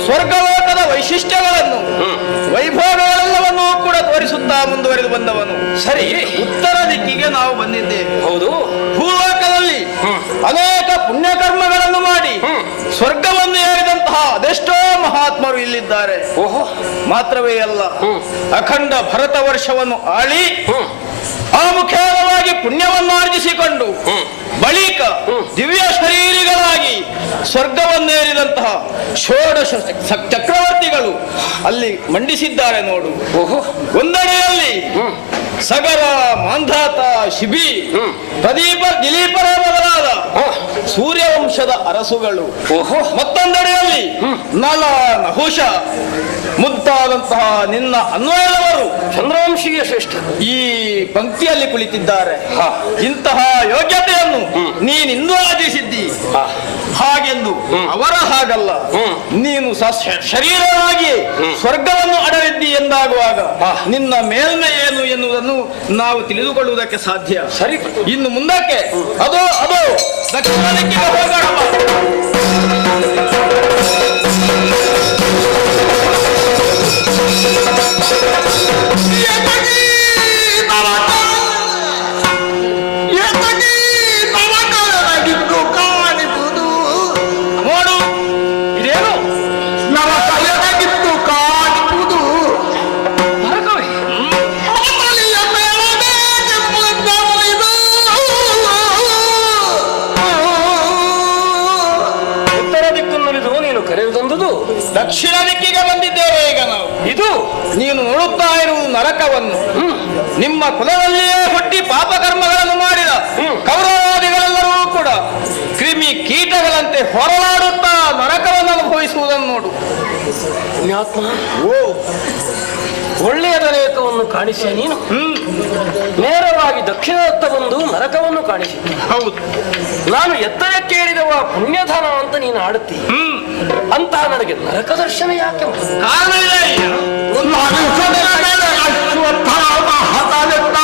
ಸ್ವರ್ಗಲೋಕದ ವೈಶಿಷ್ಟ್ಯಗಳನ್ನು ವೈಭವಗಳೆಲ್ಲವನ್ನೂ ಕೂಡ ತೋರಿಸುತ್ತಾ ಮುಂದುವರೆದು ಬಂದವನು. ಸರಿ, ಉತ್ತರ ದಿಕ್ಕಿಗೆ ನಾವು ಬಂದಿದ್ದೇವೆ. ಹೌದು, ಭೂಲೋಕದಲ್ಲಿ ಅನೇಕ ಪುಣ್ಯಕರ್ಮಗಳನ್ನು ಮಾಡಿ ಸ್ವರ್ಗವನ್ನು ಏರಿದಂತಹ ಅದೆಷ್ಟೋ ಮಹಾತ್ಮರು ಇಲ್ಲಿದ್ದಾರೆ. ಓಹೋ, ಮಾತ್ರವೇ ಅಲ್ಲ, ಅಖಂಡ ಭರತ ವರ್ಷವನ್ನು ಆಳಿ ಆ ಮುಖ್ಯವಾಗಿ ಪುಣ್ಯವನ್ನು ಆರ್ಜಿಸಿಕೊಂಡು ಬಳಿಕ ದಿವ್ಯ ಶರೀರಿಗಳಾಗಿ ಸ್ವರ್ಗವನ್ನೇರಿದಂತಹ ಷೋಡಶ ಚಕ್ರವರ್ತಿಗಳು ಅಲ್ಲಿ ಮಂಡಿಸಿದ್ದಾರೆ ನೋಡು. ಒಂದೆಡೆಯಲ್ಲಿ ಸಗರ, ಮಾಂಧಾತ, ಶಿಬಿ, ಪ್ರದೀಪ, ದಿಲೀಪರ ಮೊದಲಾದ ಸೂರ್ಯವಂಶದ ಅರಸುಗಳು, ಮತ್ತೊಂದೆಡೆಯಲ್ಲಿ ನಲ, ನಹುಷ ಮುದ್ದಾದಂತಹ ನಿನ್ನ ಅನ್ವಯದವರು ಚಂದ್ರವಂಶೀಯ ಶ್ರೇಷ್ಠ ಈ ಪಂಕ್ತಿಯಲ್ಲಿ ಕುಳಿತಿದ್ದಾರೆ. ಇಂತಹ ಯೋಗ್ಯತೆಯನ್ನು ನೀನಿಂದು ಆರ್ಜಿಸಿದ್ದಿ. ಹಾಗೆಂದು ಅವರ ಹಾಗಲ್ಲ, ನೀನು ಶರೀರವಾಗಿ ಸ್ವರ್ಗವನ್ನು ಅಡರಿದ್ದಿ ಎಂದಾಗುವಾಗ ನಿನ್ನ ಮೇಲ್ಮೆ ಏನು ಎನ್ನುವುದನ್ನು ನಾವು ತಿಳಿದುಕೊಳ್ಳುವುದಕ್ಕೆ ಸಾಧ್ಯ. ಸರಿ, ಇನ್ನು ಮುಂದಕ್ಕೆ ಅದೋ ದಕ್ಷಿಣ ದಿಕ್ಕಿಗೆ ಹೋಗೋಣ. ನವ ನರಕವನ್ನು. ನಿಮ್ಮ ಕುಲದಲ್ಲಿಯೇ ಹುಟ್ಟಿ ಪಾಪಕರ್ಮಗಳನ್ನು ಮಾಡಿದ ಕೌರವಾದಿಗಳೆಲ್ಲರೂ ಕೂಡ ಕ್ರಿಮಿ ಕೀಟಗಳಂತೆ ಹೊರಲಾಡುತ್ತಾ ನರಕವನ್ನು ಅನುಭವಿಸುವುದನ್ನು ನೋಡು. ಪುಣ್ಯಾತ್ಮ, ಒಳ್ಳೆಯ ನರಕವನ್ನು ಕಾಣಿಸಿಯ ನೀನು ನೇರವಾಗಿ ದಕ್ಷಿಣದತ್ತ ಬಂದು ನರಕವನ್ನು ಕಾಣಿಸಿ. ಹೌದು, ನಾನು ಎತ್ತರಕ್ಕೇರಿದವ ಪುಣ್ಯಧನ ಅಂತ ನೀನು ಆಡುತ್ತಿ. ಅಂತಹ ನನಗೆ ನರಕ ದರ್ಶನ ಯಾಕೆ? ಕಾರಣ ಇಲ್ಲ. ಅಶ್ವತ್ಥಾಮ ಹತನೆತ್ತ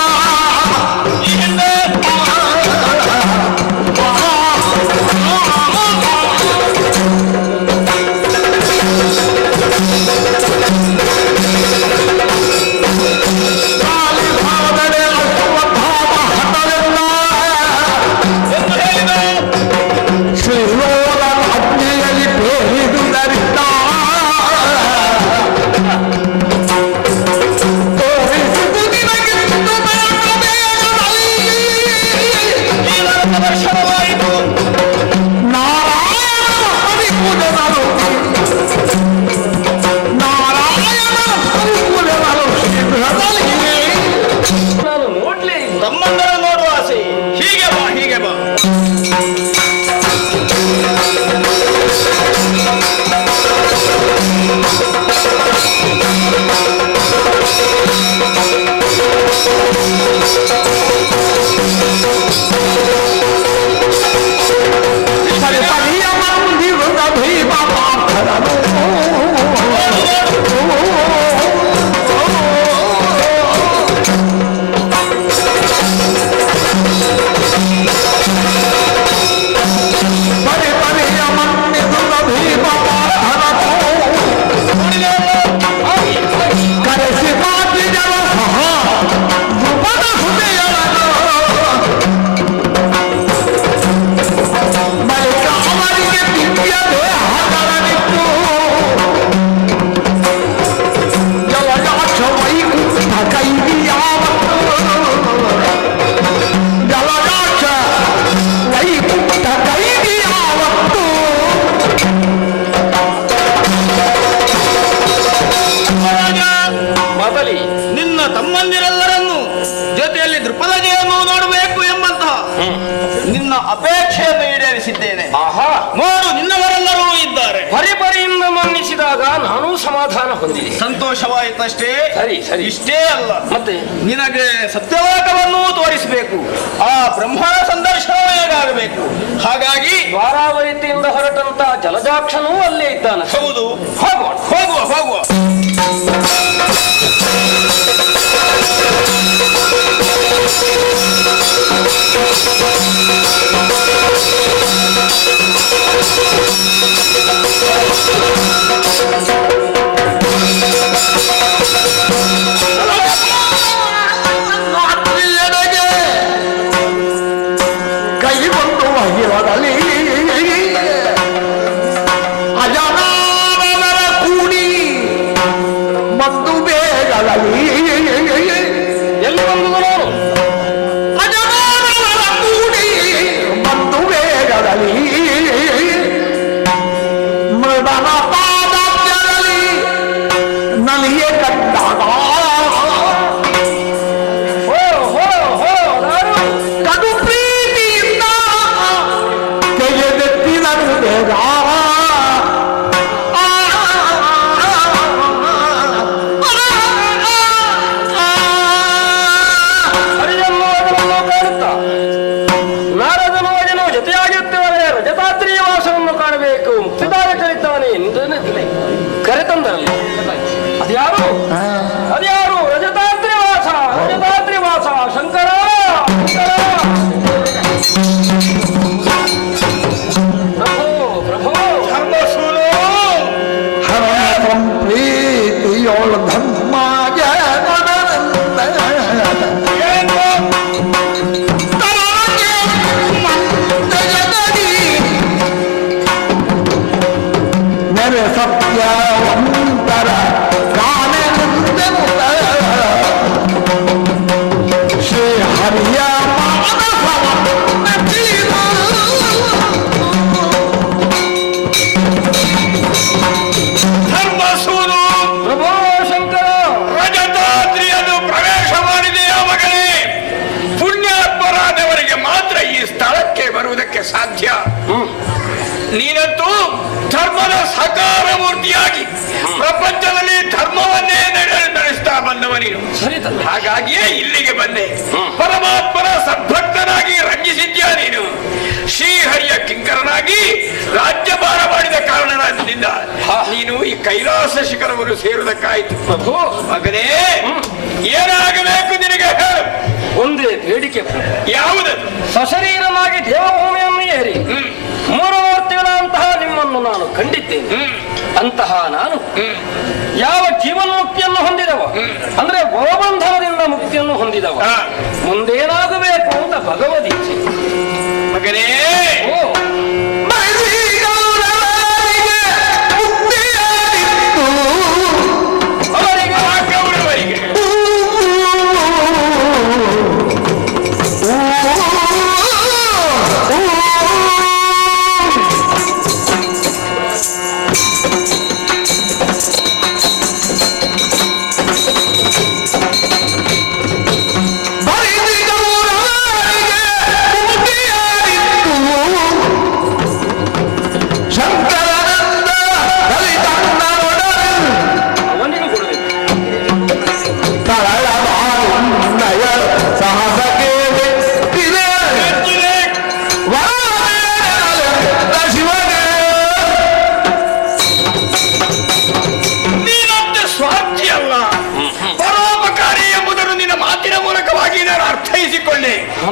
ಅಪೇಕ್ಷೆಯನ್ನು ಈಡೇರಿಸಿದ್ದೇನೆ. ನೋಡು, ನಿನ್ನವರೆಲ್ಲರೂ ಇದ್ದಾರೆ. ಪರಿಪರಿಯಿಂದ ಮನ್ನಿಸಿದಾಗ ನಾನು ಸಮಾಧಾನ ಹೊಂದಿದೆ, ಸಂತೋಷವಾಯಿತಷ್ಟೇ. ಸರಿ ಸರಿ. ಇಷ್ಟೇ ಅಲ್ಲ, ಮತ್ತೆ ನಿನಗೆ ಸತ್ಯವಾಕವನ್ನು ತೋರಿಸಬೇಕು. ಆ ಬ್ರಹ್ಮನ ಸಂದರ್ಶನವೇ ಆಗಬೇಕು. ಹಾಗಾಗಿ ದ್ವಾರಾವತಿಯಿಂದ ಹೊರಟಂತ ಜಲಜಾಕ್ಷನೂ ಅಲ್ಲೇ ಇದ್ದಾನೆ. ಹೌದು, ಹೋಗುವ ಹೋಗುವ ಹೋಗುವ. ಕೈ ಬಂದು ಮಹಿರದಲ್ಲಿ ಅಜನಾನರ ಕೂಡಿ ಬಂದು ಧರ್ಮದ ಸಾಕಾರ ಮೂರ್ತಿಯಾಗಿ ಪ್ರಪಂಚದಲ್ಲಿ ಧರ್ಮವನ್ನೇ ನಡೆಸ್ತಾ ಬಂದವ ನೀನು. ಹಾಗಾಗಿಯೇ ಇಲ್ಲಿಗೆ ಬಂದೆ. ಪರಮಾತ್ಮನ ಸದ್ಭಕ್ತನಾಗಿ ರಂಜಿಸಿದ್ಯಾ ನೀನು. ಶ್ರೀಹರಿಯ ಕಿಂಕರನಾಗಿ ರಾಜ್ಯಭಾರ ಮಾಡಿದ ಕಾರಣದಿಂದ ನೀನು ಈ ಕೈಲಾಸ ಶಿಖರವನ್ನು ಸೇರುವುದಕ್ಕಾಯಿತು. ಮಗನೇ, ಏನಾಗಬೇಕು ನಿನಗೆ ಹೇಳು. ಒಂದೇ ಬೇಡಿಕೆ. ಯಾವುದದು? ಸಶರೀರನಾಗಿ ದೇವಭೂಮಿಯನ್ನು ಏರಿ ಮೂರು ಮೂರ್ತಿಗಳಂತಹ ನಿಮ್ಮನ್ನು ನಾನು ಕಂಡಿದ್ದೇನೆ. ಅಂತಹ ನಾನು ಯಾವ ಜೀವನ್ಮುಕ್ತಿಯನ್ನು ಹೊಂದಿದವ, ಅಂದ್ರೆ ಗೋಬಂಧನದಿಂದ ಮುಕ್ತಿಯನ್ನು ಹೊಂದಿದವ, ಮುಂದೇನಾಗಬೇಕು ಅಂತ ಭಗವದೀಚ್ಛೆ. ಮಗನೇ,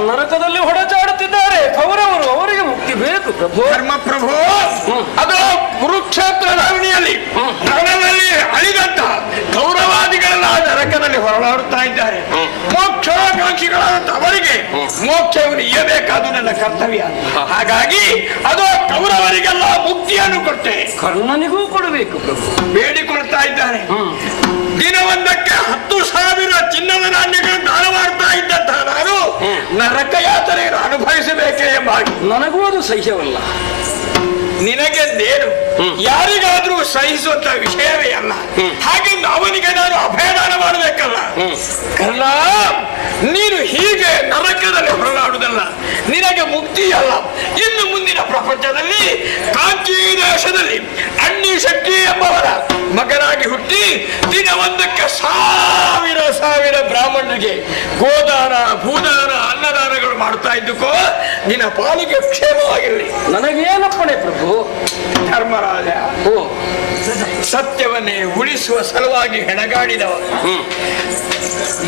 ನರಕದಲ್ಲಿ ಹೊಡೆಚಾಡುತ್ತಿದ್ದಾರೆ ಕೌರವರು, ಅವರಿಗೆ ಮುಕ್ತಿ ಬೇಕು ಪ್ರಭು. ಧರ್ಮ ಪ್ರಭು, ಅದು ಕುರುಕ್ಷೇತ್ರ ಧರಣಿಯಲ್ಲಿ ರಣದಲ್ಲಿ ಅಳಿದಂತ ಕೌರವಾದಿಗಳೆಲ್ಲ ನರಕದಲ್ಲಿ ಹೊರಳಾಡುತ್ತಾ ಇದ್ದಾರೆ. ಮೋಕ್ಷಾಕಾಂಕ್ಷಿಗಳಾದಂತ ಅವರಿಗೆ ಮೋಕ್ಷವನ್ನು ಇಯಬೇಕಾದು ನನ್ನ ಕರ್ತವ್ಯ. ಹಾಗಾಗಿ ಅದು ಕೌರವರಿಗೆಲ್ಲ ಮುಕ್ತಿಯನ್ನು ಕೊಟ್ಟೆ. ಕರ್ಣನಿಗೂ ಕೊಡಬೇಕು ಪ್ರಭು. ಬೇಡಿಕೊಳ್ತಾ ಇದ್ದಾರೆ. ದಿನವೊಂದಕ್ಕೆ 10,000 ಚಿನ್ನದ ನಾಣ್ಯಗಳು ದಾನ ಮಾಡ್ತಾ ಇದ್ದಂತಹ ನಾನು ನರಕ ಯಾತನೆಯನ್ನು ಅನುಭವಿಸಬೇಕೇ ಎಂಬ ನನಗೂ ಅದು ಸಹ್ಯವಲ್ಲ. ನಿನಗೆ ನೇನು ಯಾರಿಗಾದ್ರೂ ಸಹಿಸುವಂತ ವಿಷಯವೇ ಅಲ್ಲ. ಹಾಗೆ ಅವನಿಗೆ ನಾನು ಅಭಯದಾನ ಮಾಡಬೇಕಲ್ಲ. ಕರ್ಣ, ನೀನು ಹೀಗೆ ನರಕದಲ್ಲಿ ಹೊರನಾಡುವುದಲ್ಲ, ನಿನಗೆ ಮುಕ್ತಿ ಅಲ್ಲ. ಇನ್ನು ಮುಂದಿನ ಪ್ರಪಂಚದಲ್ಲಿ ಕಾಂಚಿ ದೇಶದಲ್ಲಿ ಅಣ್ಣಿ ಶಕ್ತಿ ಎಂಬವರ ಮಗನಾಗಿ ಹುಟ್ಟಿ ದಿನವೊಂದಕ್ಕೆ 1,000 ಬ್ರಾಹ್ಮಣರಿಗೆ ಗೋದಾನ, ಭೂದಾನ, ಅನ್ನದಾನಗಳು ಮಾಡ್ತಾ ಇದ್ದಕ್ಕೋ ನಿನ್ನ ಪಾಲಿಗೆ ಕ್ಷೇಮವಾಗಿರಲಿ. ನನಗೇನಪ್ಪಣೆ ಪ್ರಭು. ಧರ್ಮರಾಜ ಸತ್ಯವನ್ನೇ ಉಳಿಸುವ ಸಲುವಾಗಿ ಹೆಣಗಾಡಿದವ.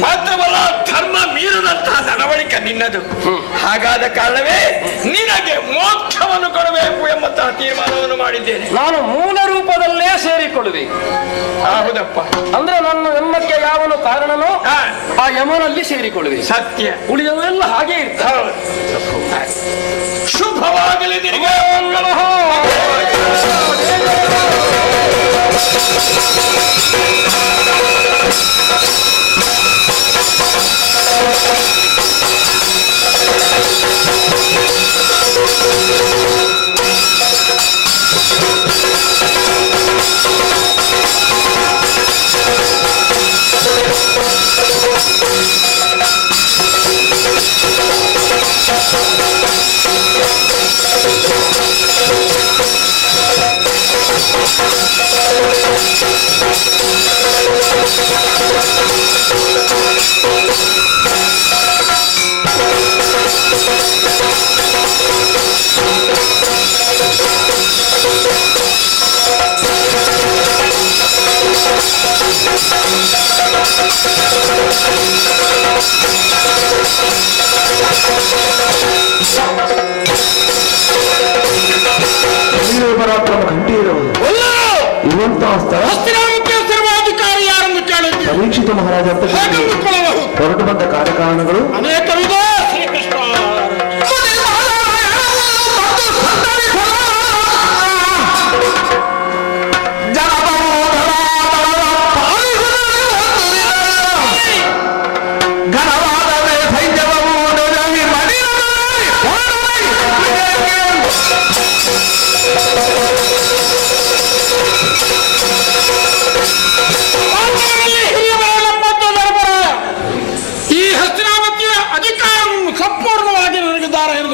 ಮಾತ್ರವಲ್ಲ, ಧರ್ಮ ಮೀರದಂತಹ ನಡವಳಿಕೆ ನಿನ್ನದು. ಹಾಗಾದ ಕಾರಣವೇ ನಿನಗೆ ಮೋಕ್ಷವನ್ನು ಕೊಡಬೇಕು ಎಂಬಂತಹ ತೀರ್ಮಾನವನ್ನು ಮಾಡಿದ್ದೇನೆ. ನಾನು ಮೂಲ ರೂಪದಲ್ಲೇ ಸೇರಿಕೊಳ್ಳಬೇಕು. ಹೌದಪ್ಪ. ಅಂದ್ರೆ ನನ್ನ ಜನ್ಮಕ್ಕೆ ಯಾವನು ಕಾರಣನೋ ಆ ಯಮನಲ್ಲಿ ಸೇರಿಕೊಳ್ಳಬೇಕು. ಸತ್ಯ. ಉಳಿದವೆಲ್ಲ ಹಾಗೆ ಇರ್ತಾರೆ. ಶುಭವಾಗಲಿ ನಿನಗೆ. ಮಂಗಳ. ಸರ್ವಾಧಿಕಾರಿ ಯಾರೆಂದು ಕೇಳಿದ್ದೆ. ಪರೀಕ್ಷಿತ ಮಹಾರಾಜ ಹೊರಟು ಬಂದ ಕಾರ್ಯಕಾರಣಗಳು ಅನೇಕವಿದೆ. ಶ್ರೀಕೃಷ್ಣ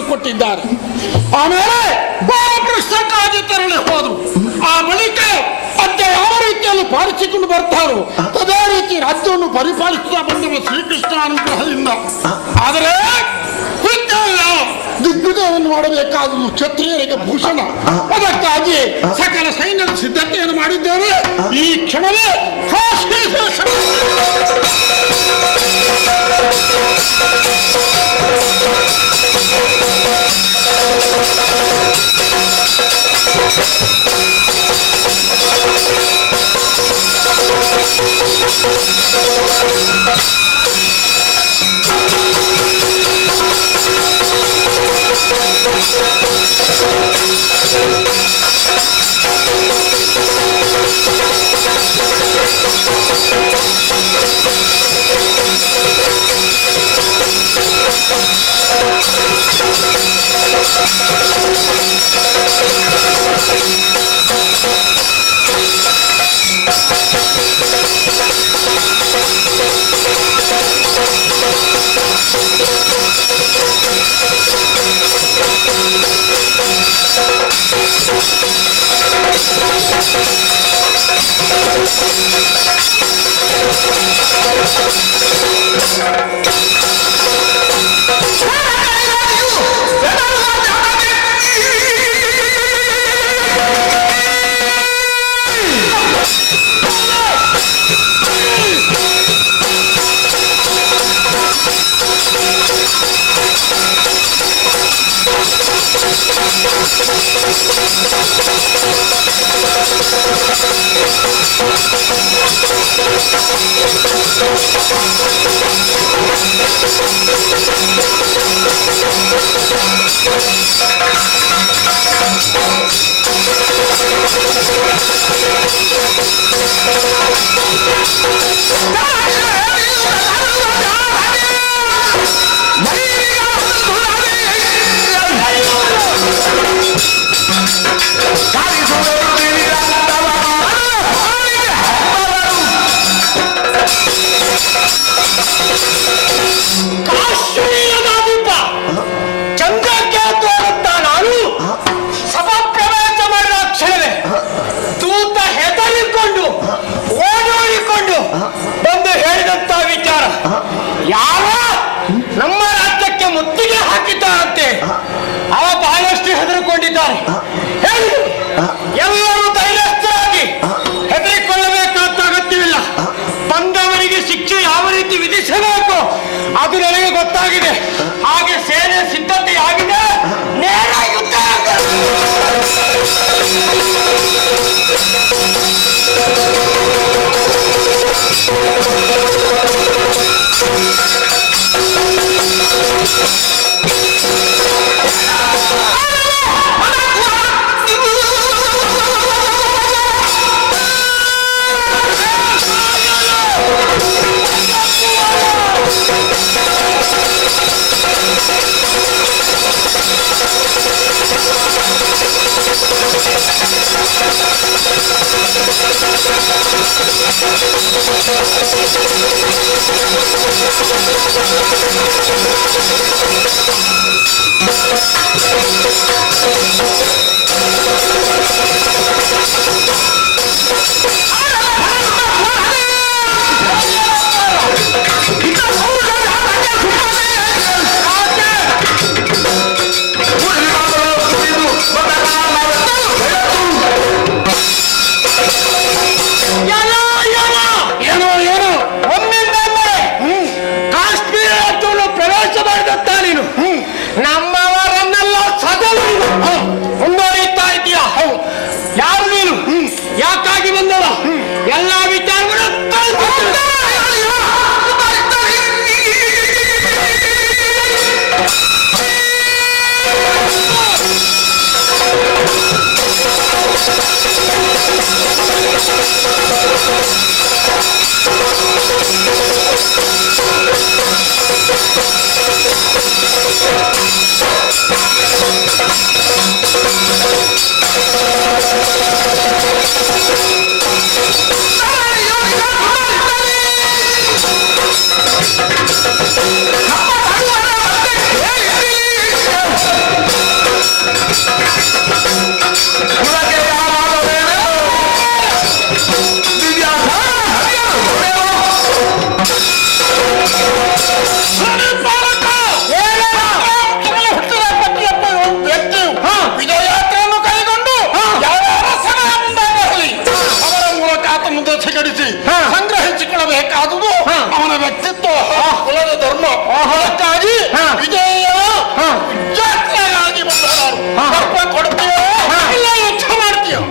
ಕೊಟ್ಟಿದ್ದಾರೆ. ಆಮೇಲೆ ಗೋಪೃಷ್ಠಕ್ಕಾಗಿ ತೆರಳಿ ಹೋದ್ರು. ಆ ಮಾಡಿಕೊಂಡು ಬರ್ತಾರೋ ಅದೇ ರೀತಿ ರಾಜ್ಯವನ್ನು ಪರಿಪಾಲಿಸುತ್ತಾ ಬಂದವ ಶ್ರೀಕೃಷ್ಣ ಅನುಗ್ರಹದಿಂದ. ಆದರೆ ದಿಗ್ವಿಜಯವನ್ನು ಮಾಡಬೇಕಾದುದು ಕ್ಷತ್ರಿಯರಿಗೆ ಭೂಷಣ. ಅದಕ್ಕಾಗಿ ಸಕಲ ಸೈನ್ಯದ ಸಿದ್ಧತೆಯನ್ನು ಮಾಡಿದ್ದೇವೆ. ಈ ಕ್ಷಣವೇ ನಮ್ಮ ರಾಜ್ಯಕ್ಕೆ ಮುತ್ತಿಗೆ ಹಾಕಿದ್ದಾರಂತೆ. ಅವ ಬಹಳಷ್ಟು ಹೆದರಿಕೊಂಡಿದ್ದಾರೆ. ಎಲ್ಲರೂ ಧೈರ್ಯಸ್ಥರಾಗಿ ಹೆದರಿಕೊಳ್ಳಬೇಕಾದ ಅಗತ್ಯವಿಲ್ಲ. ಬಂದವರಿಗೆ ಶಿಕ್ಷೆ ಯಾವ ರೀತಿ ವಿಧಿಸಬೇಕು ಅದು ನನಗೆ ಗೊತ್ತಾಗಿದೆ. ಹಾಗೆ ಸೇನೆ ಸಿದ್ಧತೆ ಆಗಿದೆ. ನೇರ ಯುದ್ಧ. ನಮ್ಮವರನ್ನೆಲ್ಲ ಸದಲು ಮುಂದುವರಿಯುತ್ತಾ ಇದೆಯಾ? ಯಾರು ನೀನು? ಯಾಕಾಗಿ ಬಂದವ? ಎಲ್ಲ ವಿಚಾರಗಳು ಅಸ್ತಿತ್ವ ಕುಲದ ಧರ್ಮ ಅದಕ್ಕಾಗಿ ವಿಜಯ ಜಾತ್ರೆಯಾಗಿ ಬಂದವರು ಸರ್ಪ ಕೊಡ್ತೀಯೋ ಇಲ್ಲ ಯುದ್ಧ ಮಾಡ್ತೀಯೋ?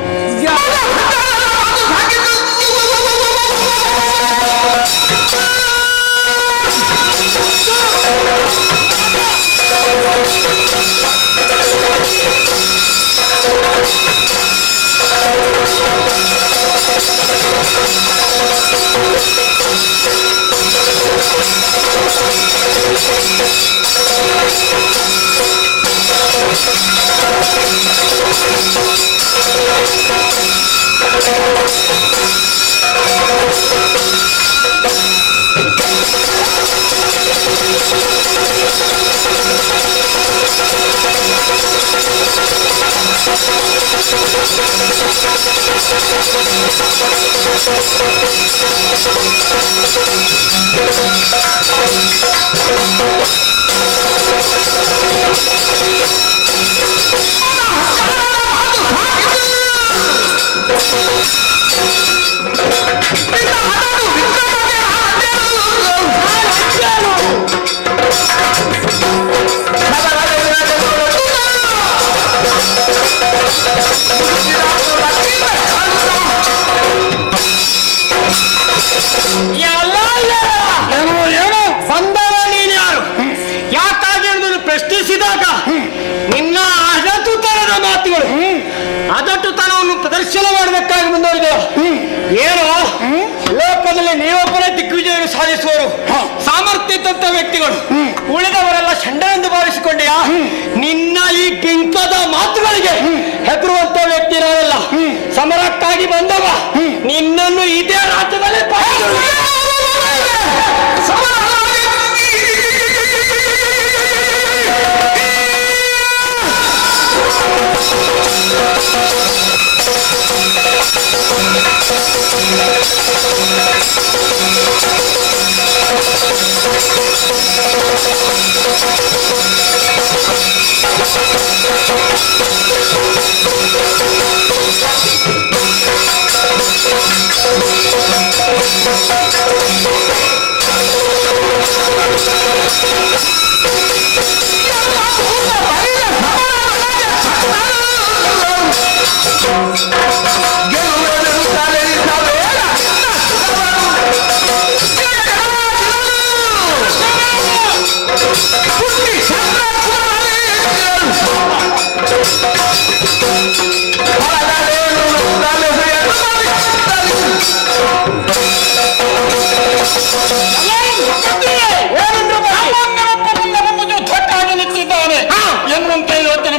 ಬಂದವ ನೀನು ಯಾರು? ಯಾಕಾಗಿ ಅನ್ನೋದು ಪ್ರಶ್ನಿಸಿದಾಗ ನಿನ್ನ ಅಜಟುತನದ ಮಾತುಗಳು ಅಜಟುತನವನ್ನು ಪ್ರದರ್ಶನ ಮಾಡಬೇಕಾಗಿ ಮುಂದುವರಿದ ಏನು ಲೋಕದಲ್ಲಿ ನೀವೊಬ್ಬರೇ ದಿಗ್ವಿಜಯವನ್ನು ಸಾಧಿಸುವರು ಸಾಮರ್ಥ್ಯದಂತ ವ್ಯಕ್ತಿಗಳು, ಉಳಿದವರೆಲ್ಲ ಷಂಡ ಎಂದು ಭಾವಿಸಿಕೊಂಡೆಯಾ? ನಿನ್ನ ಈ ಪಿಂಕದ ಮಾತುಗಳಿಗೆ ಹೆದರುವಂತ ವ್ಯಕ್ತಿ ನಾವೆಲ್ಲ. ಸಮರಕ್ಕಾಗಿ ಬಂದವ ನಿನ್ನನ್ನು ಇದೇ ರಾಜ್ಯದಲ್ಲಿ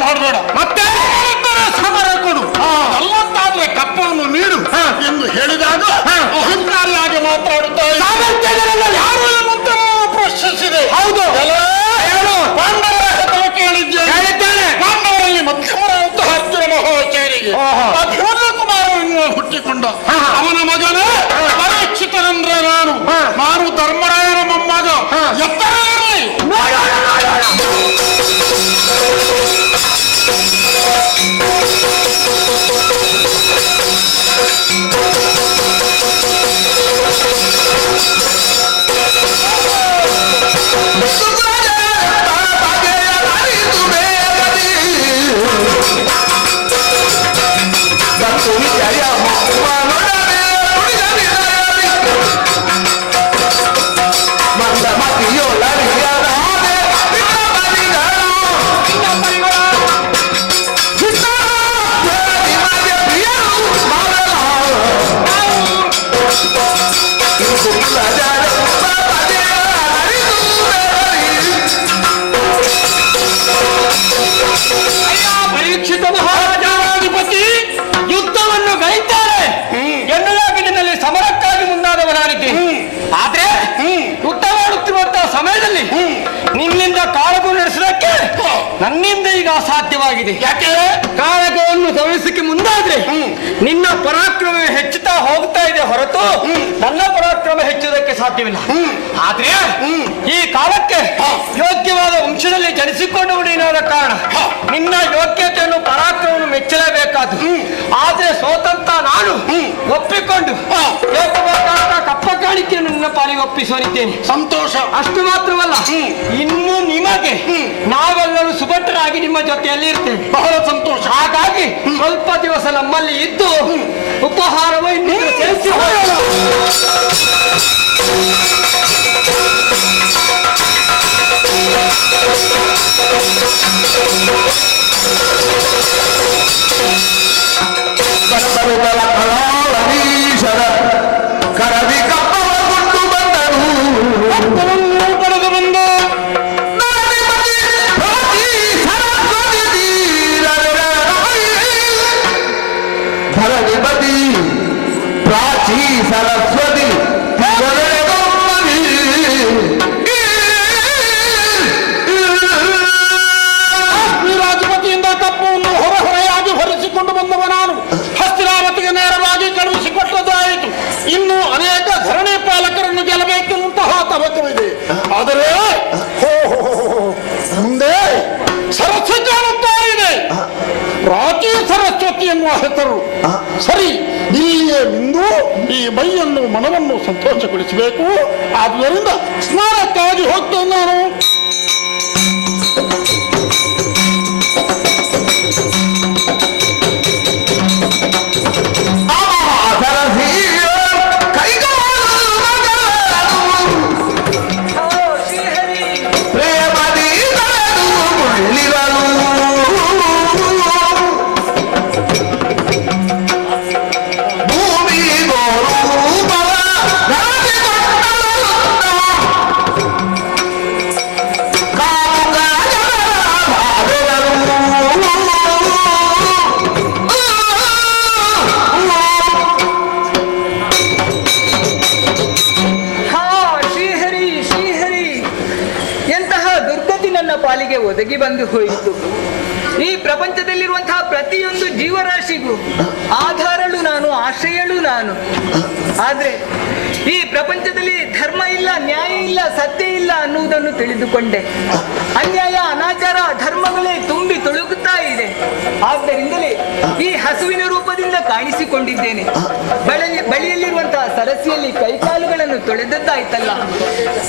ಮಾಡಬೇಡ. ಮತ್ತೆ ಸಮರ ಕೊಡು, ಅಲ್ಲಂತಾದ್ರೆ ಕಪ್ಪವನ್ನು ನೀಡು ಎಂದು ಹೇಳಿದಾಗ ಅಹಂಕಾರಿಯಾಗಿ ಮಾತಾಡುತ್ತಾರೆ. ಯಾರು ಎಂಬಂತ ಪ್ರಶ್ನಿಸಿದೆ. ಹೌದು, ಪಾಂಡವರ ಹೆಸರು ಕೇಳಿದ್ದೇನೆ. ಪಾಂಡವರಲ್ಲಿ ಮಧ್ಯಮರಾದಂತಹ ಅರ್ಜುನ ಮಹಾಚಾರ್ಯರಿಗೆ ಅಭಿಮನ್ಯ ಕುಮಾರವನ್ನು ಹುಟ್ಟಿಕೊಂಡ ಅವನ ಮಗನೇ ಪರೀಕ್ಷಿತನೆಂದ್ರೆ ನಾನು ಧರ್ಮರಾಯನ ಮೊಮ್ಮಗ. ಎತ್ತರ ಇರಲಿ. ಪರೀಕ್ಷಿತ ಮಹಾರಾಜಾಧಿಪತಿ ಯುದ್ಧವನ್ನು ಗೈತಾರೆ ಎನ್ನುವುದಾಗಿ ನಿನ್ನಲ್ಲಿ ಸಮರಕ್ಕಾಗಿ ಮುಂದಾದವನಾಗಿದ್ದೇನೆ. ಆದ್ರೆ ಯುದ್ಧ ಮಾಡುತ್ತಿರುವಂತಹ ಸಮಯದಲ್ಲಿ ನಿನ್ನಿಂದ ಕಾಳಗ ನಡೆಸಲಿಕ್ಕೆ ನನ್ನಿಂದ ಈಗ ಅಸಾಧ್ಯವಾಗಿದೆ. ಯಾಕೆ? ಕಾಳಗವನ್ನು ಸವಿಸಕ್ಕೆ ಮುಂದಾದ್ರೆ ನಿನ್ನ ಪರಾಕ್ರಮ ಹೆಚ್ಚುತ್ತಾ ಹೋಗ್ತಾ ಇದೆ ಹೊರತು ನನ್ನ ಪರಾಕ್ರಮ ಹೆಚ್ಚುವುದಕ್ಕೆ ಸಾಧ್ಯವಿಲ್ಲ. ಆದ್ರೆ ಈ ಕಾಲಕ್ಕೆ ಯೋಗ್ಯವಾದ ವಂಶದಲ್ಲಿ ಜನಿಸಿಕೊಂಡವನೇನಾದ ಕಾರಣ ನಿನ್ನ ಯೋಗ್ಯತೆಯನ್ನು ಪರಾಕ್ರಮವನ್ನು ಮೆಚ್ಚಲೇಬೇಕಾದ್ದು. ಆದ್ರೆ ಸೋತಂತ ನಾನು ಒಪ್ಪಿಕೊಂಡು ಏಕಬೇಕಾದ ಕಪ್ಪ ಕಾಣಿಕೆಯನ್ನು ನನ್ನ ಪಾಲಿಗೆ ಒಪ್ಪಿಸುವನಿದ್ದೇನೆ. ಸಂತೋಷ. ಅಷ್ಟು ಮಾತ್ರವಲ್ಲ, ಇನ್ನು ನಿಮಗೆ ನಾವೆಲ್ಲರೂ ಸುಭದ್ರರಾಗಿ ನಿಮ್ಮ ಜೊತೆಯಲ್ಲಿ ಇರ್ತೇವೆ. ಬಹಳ ಸಂತೋಷ. ಹಾಗಾಗಿ ಸ್ವಲ್ಪ ದಿವಸ ನಮ್ಮಲ್ಲಿ ಇದ್ದು ಉಪಹಾರವೂ ಇನ್ನೂ ಸೇರಿಸಿ ಕರವಿ ಕಪ್ಪವನ್ನು ಬಂದರು ಪಡೆದು ಬಂದು ಭರಣಿ ಬದಿ ಪ್ರಾಚೀ ಸರಸ್ವತಿ ರಾಜಪತಿಯಿಂದ ಕಪ್ಪವನ್ನು ಹೊರಹೊರೆಯಾಗಿ ಹೊರಿಸಿಕೊಂಡು ಬಂದವ ನಾನು ಹಸ್ತಿನಾವತಿಗೆ ನೇರವಾಗಿ ಕಳುಹಿಸಿಕೊಟ್ಟದಾಯಿತು. ಇನ್ನು ಅನೇಕ ಧರಣಿ ಪಾಲಕರನ್ನು ಗೆಲ್ಲಬೇಕೆನ್ನುವಂತಹ ತವಕವಿದೆ. ಆದರೆ ಮುಂದೆ ಸರಸ್ವತಿ ಕಾಣುತ್ತಾ ಇದೆ. ಪ್ರಾಚೀ ಸರಸ್ವತಿ ಎನ್ನುವ ಹೆಸರು ಸರಿ. ಇಲ್ಲಿಯೇ ಮಿಂದು ಈ ಮೈಯನ್ನು ಮನವನ್ನು ಸಂತೋಷಗೊಳಿಸಬೇಕು. ಆದುದರಿಂದ ಸ್ನಾನಕ್ಕಾಗಿ ಹೋಗ್ತೇನೆ ನಾನು. ಪಾಲಿಗೆ ಒದಗಿ ಬಂದು ಹೋಯಿತು. ಈ ಪ್ರಪಂಚದಲ್ಲಿರುವಂತಹ ಪ್ರತಿಯೊಂದು ಜೀವರಾಶಿಗೂ ಆಧಾರಳು ನಾನು, ಆಶ್ರಯಳು ನಾನು. ಆದ್ರೆ ಈ ಪ್ರಪಂಚದಲ್ಲಿ ಧರ್ಮ ಇಲ್ಲ, ನ್ಯಾಯ ಇಲ್ಲ, ಸತ್ಯ ಇಲ್ಲ ಅನ್ನುವುದನ್ನು ತಿಳಿದುಕೊಂಡೆ. ಅನ್ಯಾಯ, ಅನಾಚಾರ, ಧರ್ಮಗಳೇ ತುಂಬಿ ತುಳುಕುತ್ತಾ ಇದೆ. ಆದ್ದರಿಂದಲೇ ಈ ಹಸುವಿನ ರೂಪದಿಂದ ಕಾಣಿಸಿಕೊಂಡಿದ್ದೇನೆ. ಬಳಿಯಲ್ಲಿರುವಂತಹ ಸರಸಿಯಲ್ಲಿ ಕೈಕಾಲುಗಳನ್ನು ತೊಳೆದದ್ದಾಯ್ತಲ್ಲ.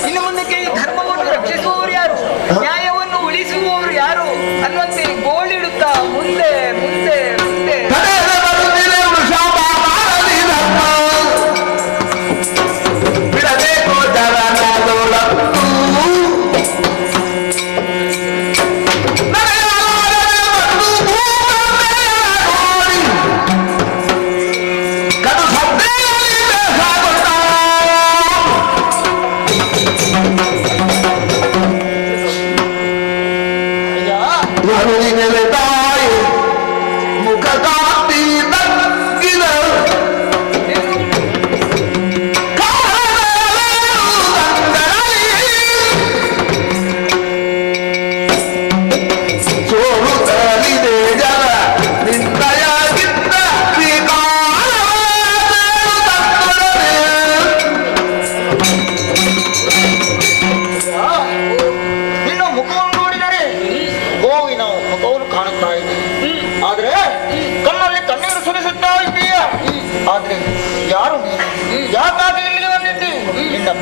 ಇನ್ನು ಮುಂದಕ್ಕೆ ಈ ಧರ್ಮವನ್ನು ರಕ್ಷಿಸುವವರು ಯಾರು, ನ್ಯಾಯವನ್ನು ಉಳಿಸುವವರು ಯಾರು ಅನ್ನುವಂತೆ ಗೋಳಿಡುತ್ತಾ ಮುಂದೆ ಮುಂದೆ ಮುಂದೆ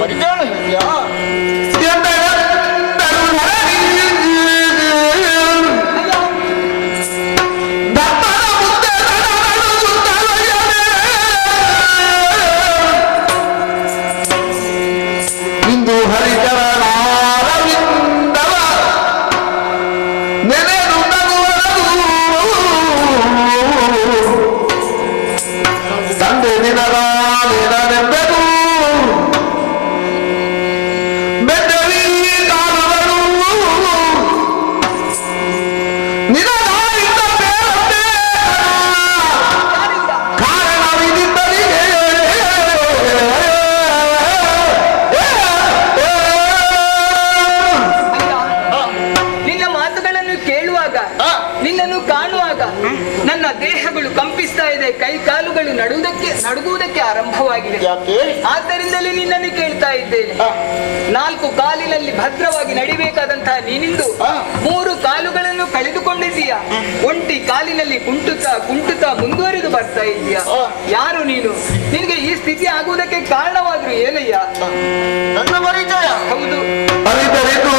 ಪರಿಚಯ ಹೇಳ್ತೀಯಾ? ಇಂದು ಹರಿಚರಣಾರವಿಂದವ ನೆನೆದು ತಂದೆ ನಿನಗ ನೆನನೆಂಬೆದು ಬೆಟ್ಟ ನನ್ನ ದೇಹಗಳು ಕಂಪಿಸ್ತಾ ಇದೆ, ಕೈ ಕಾಲುಗಳು ನಡುಗುವುದಕ್ಕೆ ಆರಂಭವಾಗಿದೆ. ಯಾಕೆ? ಆದ್ದರಿಂದಲೇ ನಿನ್ನನ್ನು ಕೇಳ್ತಾ ಇದ್ದೇನೆ. 4 ಕಾಲಿನಲ್ಲಿ ಭದ್ರವಾಗಿ ನಡಿಬೇಕಾದಂತಹ ನೀನಿಂದು 3 ಕಾಲುಗಳನ್ನು ಕಳೆದುಕೊಂಡಿದ್ದೀಯಾ. ಒಂಟಿ ಕಾಲಿನಲ್ಲಿ ಕುಂಟುತ್ತಾ ಮುಂದುವರಿದು ಬರ್ತಾ ಇದೀಯಾ. ಯಾರು ನೀನು? ನಿನಗೆ ಈ ಸ್ಥಿತಿ ಆಗುವುದಕ್ಕೆ ಕಾರಣವಾದ್ರು ಏನಯ್ಯ? ನನ್ನ ಪರಿಚಯ ಹೌದು. ಅರಿತರಿತು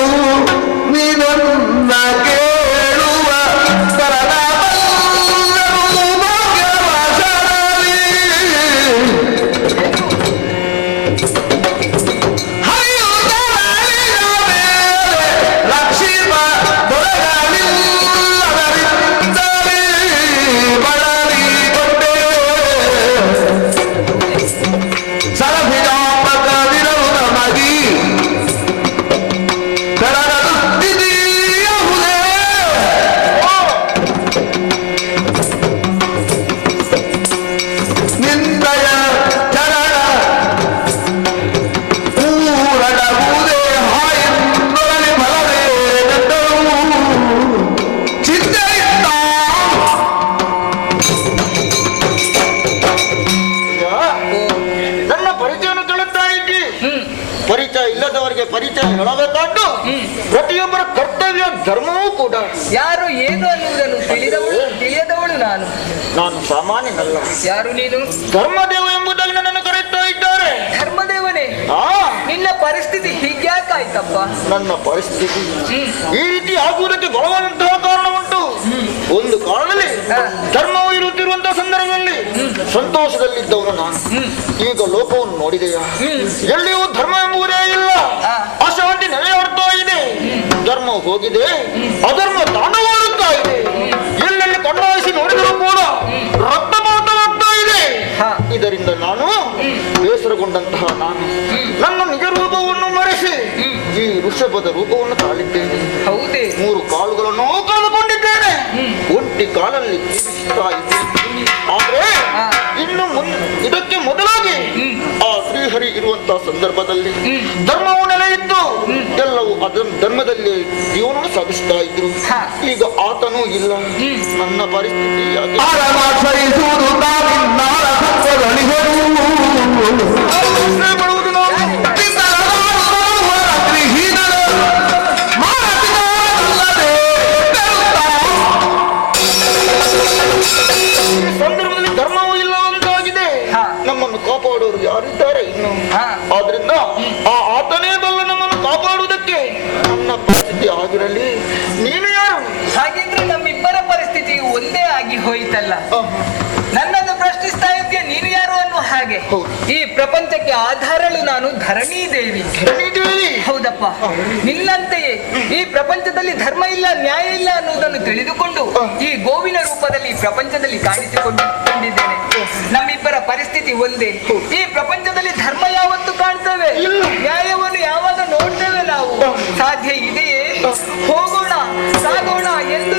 ನೀನನ್ನ ಕೇಳುವ ಪರಿಚಯ ಇಲ್ಲದವರಿಗೆ ಪರಿಚಯ ಹೇಳಬೇಕಾದ್ದು ಪ್ರತಿಯೊಬ್ಬರ ಕರ್ತವ್ಯ, ಧರ್ಮವೂ ಕೂಡ. ಯಾರು ಏನು ಅನ್ನುವುದನ್ನು ತಿಳಿಯದವಳು ನಾನು ಸಾಮಾನ್ಯನಲ್ಲ. ಯಾರು ನೀನು? ಧರ್ಮದೇವ ಎಂಬುದಾಗಿ ನನ್ನನ್ನು ಕರೆಯುತ್ತಾ ಇದ್ದಾರೆ. ಧರ್ಮದೇವನೇ? ನಿನ್ನ ಪರಿಸ್ಥಿತಿ ಹೀಗ್ಯಾಕಾಯ್ತಪ್ಪ? ನನ್ನ ಪರಿಸ್ಥಿತಿ ಈ ರೀತಿ ಆಗುವುದಕ್ಕೆ ಬಲವಾದಂತಹ ಕಾರಣ ಉಂಟು. ಒಂದು ಕಾರಣದಲ್ಲಿ ಧರ್ಮವು ಇರುತ್ತಿರುವಂತಹ ಸಂದರ್ಭದಲ್ಲಿ ಸಂತೋಷದಲ್ಲಿದ್ದವನು ನಾನು. ಈಗ ಲೋಕವನ್ನು ನೋಡಿದೆಯಾ? ಎಲ್ಲಿಯೂ ಧರ್ಮ ಎಂಬುವುದೇ ಇಲ್ಲ. ಅಶಾಂತಿ ನೆಲೆಯಾಡ್ತಾ ಇದೆ. ಧರ್ಮ ಹೋಗಿದೆ, ಅಧರ್ಮ ತಾಂಡವಾಡುತ್ತಾ ಇದೆ. ಎಲ್ಲೆಲ್ಲಿ ಕಣ್ಣಾಯಿಸಿ ನೋಡಿದರೂ ಕೂಡ ರಕ್ತಪಾತವಾಗ್ತಾ ಇದೆ. ಇದರಿಂದ ನಾನು ಬೇಸರಗೊಂಡಂತಹ ನಾನು ನನ್ನ ನಿಜ ರೂಪವನ್ನು ಮರೆಸಿ ಈ ಋಷಭದ ರೂಪವನ್ನು ತಾಳಿದ್ದೇನೆ. ಹೌದೇ? 3 ಕಾಲುಗಳನ್ನು ಕಳೆದುಕೊಂಡಿದ್ದೇನೆ. ಒಂಟಿ ಕಾಲಲ್ಲಿ ಜೀವಿಸ್ತಾ ಇದ್ದೇನೆ. ಆದ್ರೆ ಇನ್ನು ಇದಕ್ಕೆ ಮೊದಲಾಗಿ ಆ ಶ್ರೀಹರಿ ಇರುವಂತಹ ಸಂದರ್ಭದಲ್ಲಿ ಧರ್ಮವು ನೆಲೆಯಿತ್ತು. ಎಲ್ಲವೂ ಅದರ ಧರ್ಮದಲ್ಲಿ ಜೀವನ ಸಾಗಿಸ್ತಾ ಇದ್ರು. ಈಗ ಆತನೂ ಇಲ್ಲ. ನನ್ನ ಪರಿಸ್ಥಿತಿ ಸಂದರ್ಭದಲ್ಲಿ ಧರ್ಮವೂ ಇಲ್ಲವಂತಾಗಿದೆ. ನಮ್ಮನ್ನು ಕಾಪಾಡೋರು ಯಾರಿದ್ದಾರೆ ಇನ್ನು? ಆದ್ರಿಂದ ಆತನೇ ಬಲ್ಲ ನಮ್ಮನ್ನು ಕಾಪಾಡುವುದಕ್ಕೆ. ನನ್ನ ಪರಿಸ್ಥಿತಿ ಆಗಿರಲಿ. ನೀನು ಯಾರು? ಹಾಗಿದ್ರೆ ನಮ್ಮಿಬ್ಬರ ಪರಿಸ್ಥಿತಿ ಒಂದೇ ಆಗಿ ಹೋಯಿತಲ್ಲ. ನನ್ನನ್ನು ಪ್ರಶ್ನಿಸ್ತಾ ಇದ್ದೆ, ನೀನು ಯಾರು ಅನ್ನೋ ಹಾಗೆ. ಈ ಪ್ರಪಂಚಕ್ಕೆ ಆಧಾರಳು ನಾನು ಧರಣಿ ದೇವಿ. ಹೌದಪ್ಪ, ನಿನ್ನಂತೆಯೇ ಈ ಪ್ರಪಂಚದಲ್ಲಿ ಧರ್ಮ ಇಲ್ಲ, ನ್ಯಾಯ ಇಲ್ಲ ಅನ್ನುವುದನ್ನು ತಿಳಿದುಕೊಂಡು ಈ ಗೋವಿನ ರೂಪದಲ್ಲಿ ಪ್ರಪಂಚದಲ್ಲಿ ಕಾಣಿಸಿಕೊಂಡಿದ್ದೇನೆ. ನಮ್ಮಿಬ್ಬರ ಪರಿಸ್ಥಿತಿ ಒಂದೇ. ಈ ಪ್ರಪಂಚದಲ್ಲಿ ಧರ್ಮ ಯಾವತ್ತು ಕಾಣ್ತೇವೆ, ನ್ಯಾಯವನ್ನು ಯಾವಾಗ ನೋಡ್ತೇವೆ ನಾವು. ಸಾಧ್ಯ ಇದೆಯೇ? ಹೋಗೋಣ, ಸಾಗೋಣ ಎಂದು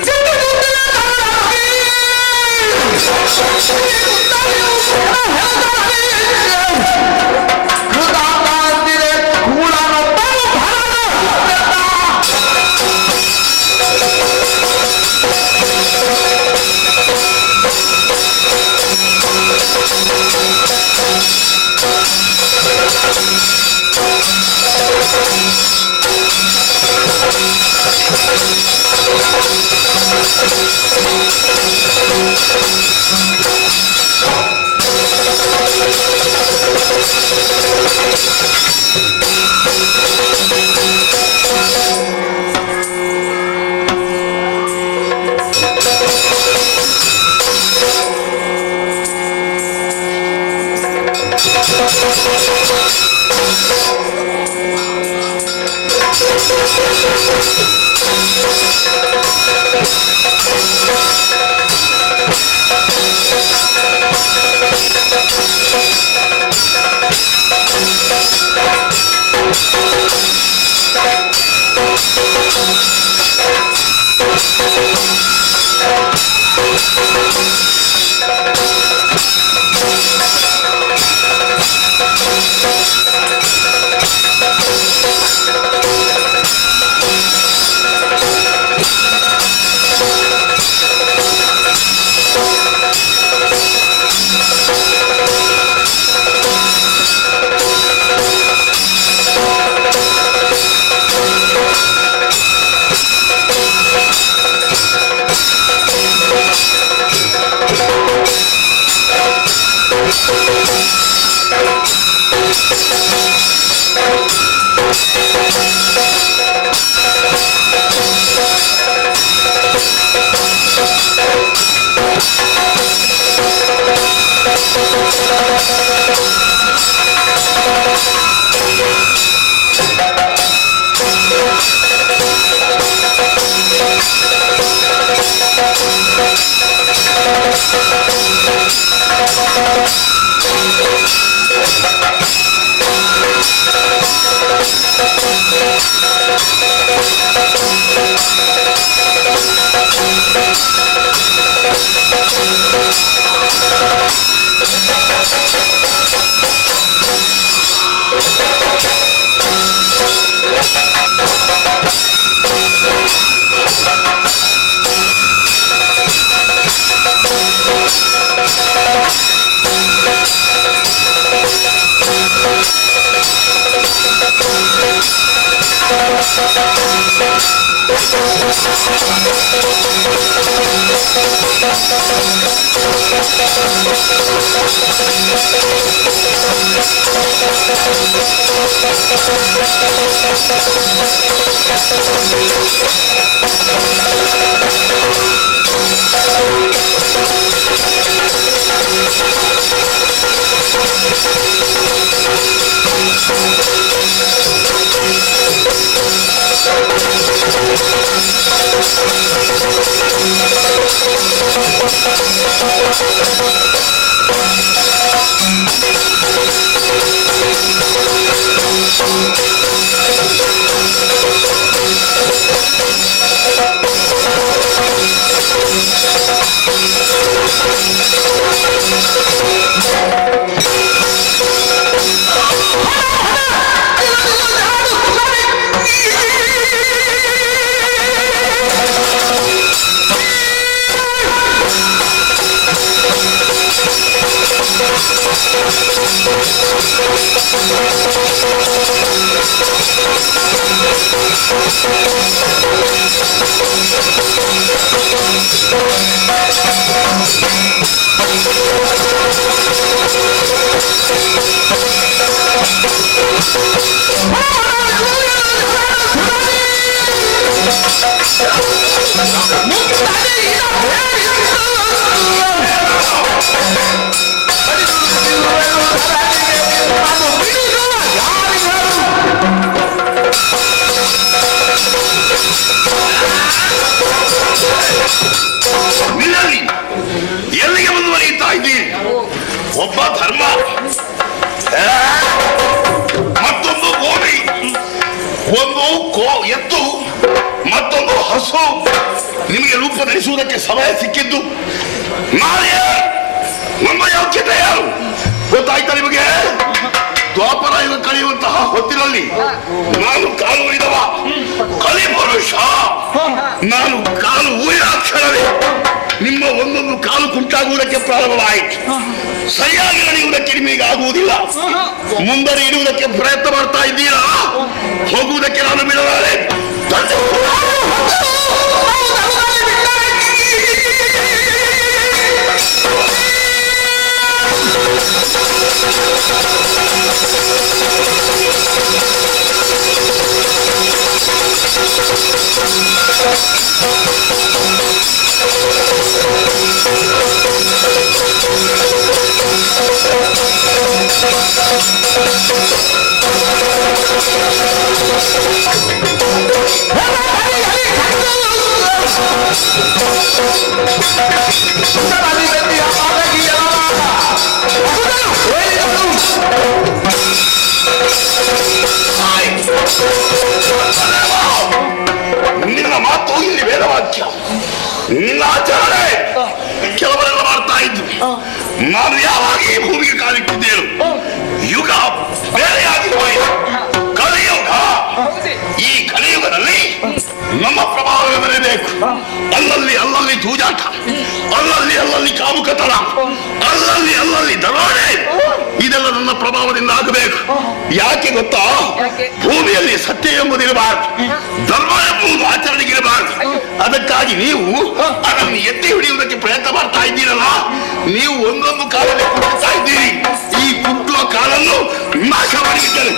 ಎಲ್ಲಿಗೆ ಮುಂದುವರಿಯುತ್ತಾ ಇದ್ದೀರಿ? ಒಬ್ಬ ಧರ್ಮ, ಮತ್ತೊಂದು ಗೋಧಿ, ಒಂದು ಎತ್ತು, ಮತ್ತೊಂದು ಹಸು. ನಿಮಗೆ ರೂಪ ಧರಿಸುವುದಕ್ಕೆ ಸಮಯ ಸಿಕ್ಕಿದ್ದು ನಾಳೆ ನಮ್ಮ ಯೋಗ್ಯತೆ ಯಾರು ಗೊತ್ತಾಯ್ತಾ ನಿಮಗೆ? ದ್ವಾಪರಾಯುಗ ಕಳೆಯುವಂತಹ ಹೊತ್ತಿನಲ್ಲಿ ನಾನು ಕಾಲು ಒಯ್ದವ ಕಲಿಪುರುಷ. ನಾನು ಕಾಲು ಊರಿನ ಕ್ಷಣವೇ ನಿಮ್ಮ ಒಂದೊಂದು ಕಾಲು ಕುಂಟಾಗುವುದಕ್ಕೆ ಪ್ರಾರಂಭವಾಯಿತು. ಸರಿಯಾಗಿ ನಡೆಯುವುದಕ್ಕೆ ನಿಮಗೆ ಆಗುವುದಿಲ್ಲ. ಮುಂದೆ ಇಡುವುದಕ್ಕೆ ಪ್ರಯತ್ನ ಮಾಡ್ತಾ ಇದ್ದೀರಾ? ಹೋಗುವುದಕ್ಕೆ ನಾನು ಬಿಡಲಾರೆ. ನಿನ್ನ ಮಾತು ಇಲ್ಲಿ ವೇದವಾಕ್ಯ, ನಿನ್ನ ಆಚರಣೆ ಕೆಲವರೆಲ್ಲ ಮಾಡ್ತಾ ಇದ್ರು. ನಾನು ಯಾವಾಗ ಈ ಭೂಮಿಗೆ ಕಾಲಿಟ್ಟಿದ್ದೇನು? ಯುಗ ಬೇರೆಯಾಗಿ ಹೋಯಿತು. ಕಲಿಯುಗ. ಈ ಕಲಿಯುಗದಲ್ಲಿ ನಮ್ಮ ಪ್ರಭಾವ ಬರಬೇಕು. ಅಲ್ಲಲ್ಲಿ ಜೂಜಾಟ, ಅಲ್ಲಲ್ಲಿ ಕಾಮುಕತನ, ಅಲ್ಲಲ್ಲಿ ದರೋಡೆ. ಇದೆಲ್ಲ ನನ್ನ ಪ್ರಭಾವದಿಂದ ಆಗಬೇಕು. ಯಾಕೆ ಗೊತ್ತಾ? ಭೂಮಿಯಲ್ಲಿ ಸತ್ಯ ಎಂಬುದಿರಬಾರದು, ಧರ್ಮ ಎಂಬುದು ಆಚರಣೆಗಿರಬಾರದು. ಅದಕ್ಕಾಗಿ ನೀವು ಅದನ್ನು ಎತ್ತಿ ಹಿಡಿಯುವುದಕ್ಕೆ ಪ್ರಯತ್ನ ಮಾಡ್ತಾ ಇದ್ದೀರಲ್ಲ, ನೀವು ಒಂದೊಂದು ಕಾಲದಲ್ಲಿ ಕುಟ್ಟುತ್ತಾ ಇದ್ದೀರಿ. ಈ ಕುಟ್ಟುವ ಕಾಲನ್ನು ನಾಶ ಮಾಡಿದ್ದಾರೆ.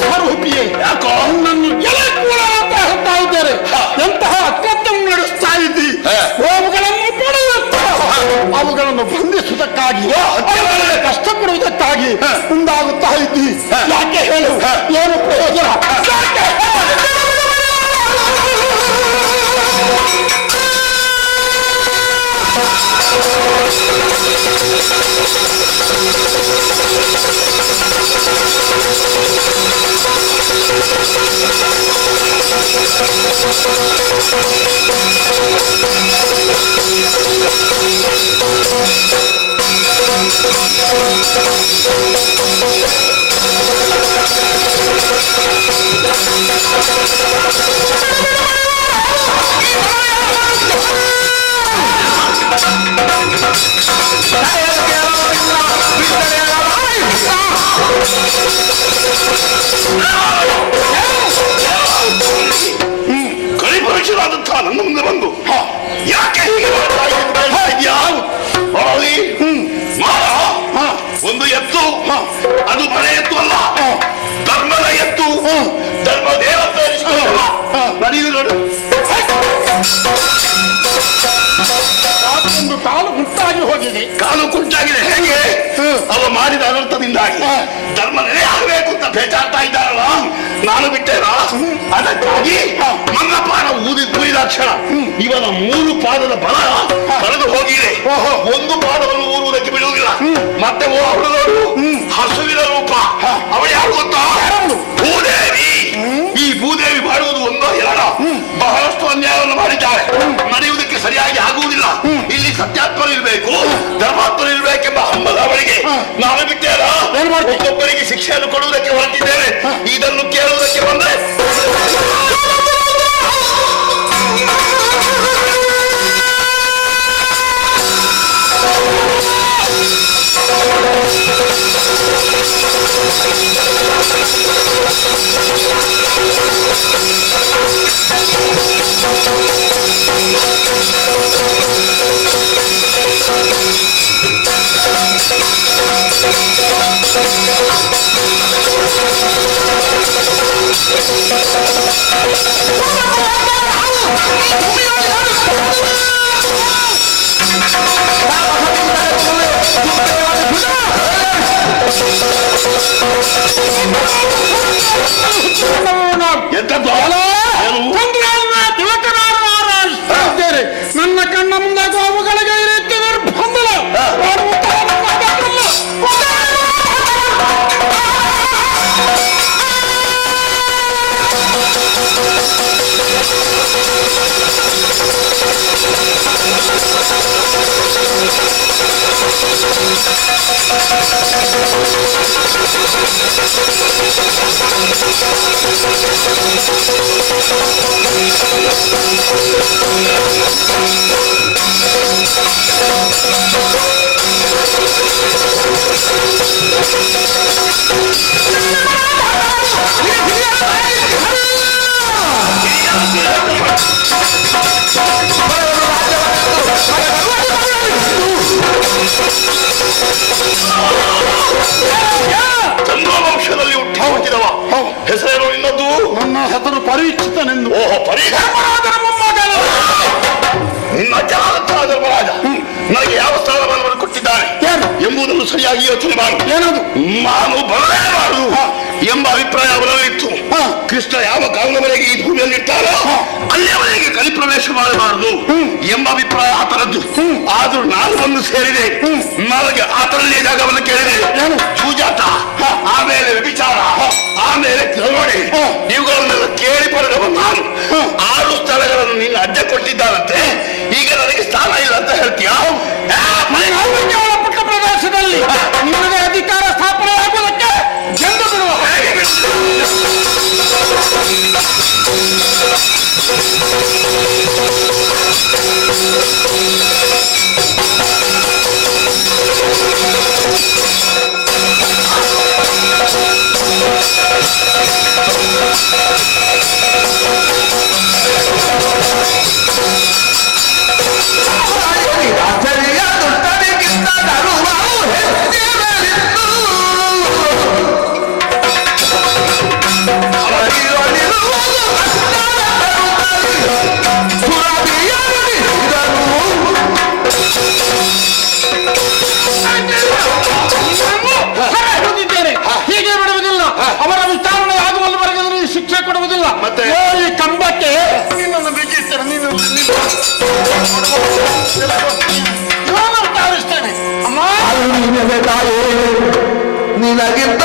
ಸ್ವರೂಪಿಯೇ ನನ್ನನ್ನು ಎಲೆ ಕೂಡ ಅಂತ ಹೇಳ್ತಾ ಇದ್ದಾರೆ. ಎಂತಹ ಅತ್ಯಂತ ನಡೆಸ್ತಾ ಇದ್ದಿ. ಅವುಗಳನ್ನು ಪಡೆಯುತ್ತಾ ಅವುಗಳನ್ನು ಬಂಧಿಸುವುದಕ್ಕಾಗಿ ಅವುಗಳಿಗೆ ಕಷ್ಟ ಕೊಡುವುದಕ್ಕಾಗಿ ಮುಂದಾಗುತ್ತಾ ಇದ್ದಿ. ಯಾಕೆ ಹೇಳು, ಏನು ಪ್ರಯೋಜನ? ಯಾಕೆ? ಕಲಿಪರೀಕ್ಷರಾದಂತಹ ನನ್ನ ಮುಂದೆ ಬಂದು ಯಾಕೆ ಹೀಗೆ ಮಾಡ್ತಾ ಇದ್ದೀಯಾ? ಒಂದು ಎತ್ತು, ಅದು ಮನೆ ಎತ್ತು ಅಲ್ಲ, ಧರ್ಮದ ಎತ್ತು, ಧರ್ಮ ದೇವತೆ ನಡೆಯುವುದು ನೋಡು. ಒಂದು ಕಾಲು ಕುಂಟಾಗಿ ಹೋಗಿದೆ. ಕಾಲು ಕುಂಟಾಗಿದೆ. ಹೇಗೆ? ಅವ ಮಾಡಿದ ಅನರ್ಥದಿಂದಾಗಿ ಧರ್ಮ ನೆಲೆ ಆಗಬೇಕು ಅಂತ ಬೇಚಾಡ್ತಾ ಇದ್ದಾರಲ್ಲ, ನಾನು ಬಿಟ್ಟೇನ? ಅದಕ್ಕಾಗಿ ಮಂಗಪಾನ ಊದಿದ ಕ್ಷಣ ಇವನ 3 ಪಾದದ ಬಲ ಕಳೆದು ಹೋಗಿದೆ. ಒಂದು ಪಾದವನ್ನು ಊರುವುದಕ್ಕೆ ಬಿಡುವುದಿಲ್ಲ. ಮತ್ತೆ ಅವಳು ನೋಡು, ಹಸುವಿನ ರೂಪ. ಅವಳು ಯಾರು ಗೊತ್ತಾ? ಭೂದೇವಿ. ಈ ಭೂದೇವಿ ಮಾಡುವುದು ಒಂದೋ ಎರಡೋ, ಬಹಳಷ್ಟು ಅನ್ಯಾಯವನ್ನು ಮಾಡಿದ್ದಾರೆ. ನಡೆಯುವುದಕ್ಕೆ ಸರಿಯಾಗಿ ಆಗುವುದಿಲ್ಲ. ಇಲ್ಲಿ ಸತ್ಯಾತ್ಮರು ಇರಬೇಕು, ಧರ್ಮಾತ್ಮರು ಇರಬೇಕೆಂಬ ಹಂಬಲ ಅವಳಿಗೆ. ನಾನು ಬಿಟ್ಟೇನ? ಒಬ್ಬೊಬ್ಬರಿಗೆ ಶಿಕ್ಷೆಯನ್ನು ಕೊಡುವುದಕ್ಕೆ ಹೊರಟಿದ್ದೇವೆ. ಇದನ್ನು ಕೇಳುವುದಕ್ಕೆ ಬಂದರೆ ನನ್ನ ಕಣ್ಣ ಮುಂದೆ ಗೋವುಗಳಿಗೆ ಈ ರೀತಿ ನಿರ್ಬಂಧನ ಚಂದ್ರವಂಶದಲ್ಲಿ ಹುಟ್ಟಿದವ. ಹೆಸರೇನು ನಿನ್ನದು? ನನ್ನ ಹೆಸರು ಪರೀಕ್ಷಿತನೆಂದು. ಓಹೋ, ನಿನ್ನ ಜಾಗೃತ ಧರ್ಮರಾಜ ನನಗೆ ಯಾವ ಸ್ಥಾನಮಾನವನ್ನು ಕೊಟ್ಟಿದ್ದಾನೆ ಎಂಬುದನ್ನು ಸರಿಯಾಗಿ ಯೋಚನೆ ಮಾಡು. ಏನದು? ನಾನು ಬರಲೇಬಾರದು ಎಂಬ ಅಭಿಪ್ರಾಯ ಅವರಲ್ಲಿತ್ತು. ಕೃಷ್ಣ ಯಾವ ಕಾಲದವರೆಗೆ ಈ ಭೂಮಿಯಲ್ಲಿ ಇರ್ತಾರೋ ಅಲ್ಲಿಯವರೆಗೆ ಕಲಿಪ್ರವೇಶ ಮಾಡಬಾರದು ಎಂಬ ಅಭಿಪ್ರಾಯ ಆತರದ್ದು. ಆದ್ರೂ ನಾನು ಒಂದು ಸೇರಿದೆ. ನನಗೆ ಆತರಲ್ಲಿ ಜಾಗವನ್ನು ಕೇಳಿದೆ. ಜೂಜಾಟ, ಆಮೇಲೆ ವ್ಯಭಿಚಾರ, ಆಮೇಲೆ ಚಳವಳಿ, ಇವುಗಳನ್ನೆಲ್ಲ ಕೇಳಿ ಪಡೆದವ ನಾನು. 6 ಸ್ಥಳಗಳನ್ನು ನಿನ್ನ ಅಜ್ಜ ಹೀಗೆ ಬಿಡುವುದಿಲ್ಲ. ಅವರ ವಿಚಾರಣೆ ಆಗುವಲ್ಲಿವರೆಗೆ ನೀವು ಶಿಕ್ಷೆ ಕೊಡುವುದಿಲ್ಲ. ಮತ್ತೆ? ಈ ಕಂಬಕ್ಕೆ ನಿನ್ನನ್ನು ಬಿಚ್ಚಿಸ್ತೇನೆ. ನೀನು ವಿಚಾರಿಸ್ತೇನೆ. ಅಮ್ಮ ನಿನಗಿಂತ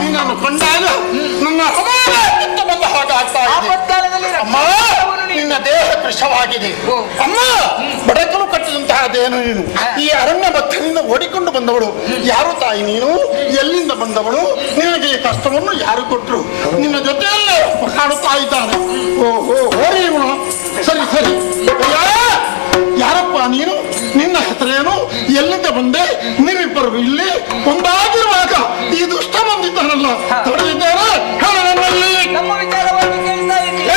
ನೀನನ್ನು ಕೊಂಡಾಗ ನನ್ನ ಹೃದಯ ಕಿತ್ತು ಬಂದ ಹಾಗೆ ಆಗ್ತಾ ಇದೆ. ಆಪತ್ಕಾಲದಲ್ಲಿ ಅಮ್ಮ ನಿನ್ನ ದೇಹ ಕೃಶವಾಗಿದೆ. ಅಮ್ಮ ಬಡಕಲು ಕಟ್ಟಿದಂತಹ ದೇನು ನೀನು. ಈ ಅರಣ್ಯ ಭಕ್ತನಿಂದ ಓಡಿಕೊಂಡು ಬಂದವಳು ಯಾರು ತಾಯಿ ನೀನು? ಎಲ್ಲಿಂದ ಬಂದವಳು? ನಿನಗೆ ಈ ಕಷ್ಟವನ್ನು ಯಾರು ಕೊಟ್ರು? ನಿನ್ನ ಜೊತೆಯಲ್ಲೇ ಕಾಣುತ್ತಾ ಇದ್ದಾನೆ. ಓಹೋ ಹೋರಿ ಇವನು. ಸರಿ ಸರಿ ಯಾರಪ್ಪ ನೀನು? ನಿನ್ನ ಹೆಸರೇನು? ಎಲ್ಲಿಂದ ಬಂದೆ? ನೀವಿಬ್ಬರು ಇಲ್ಲಿ ಒಂದಾಗಿರುವಾಗ ಈ ದುಷ್ಟ ಬಂದಿದ್ದಾನಲ್ಲ, ತಡೆದಿದ್ದೇನೆ ಹೇಳ ನನ್ನಲ್ಲಿ. ನಮ್ಮ ವಿಚಾರವಾಗಿ ಕೇಳ್ತಾ ಇದ್ದೀನಿ.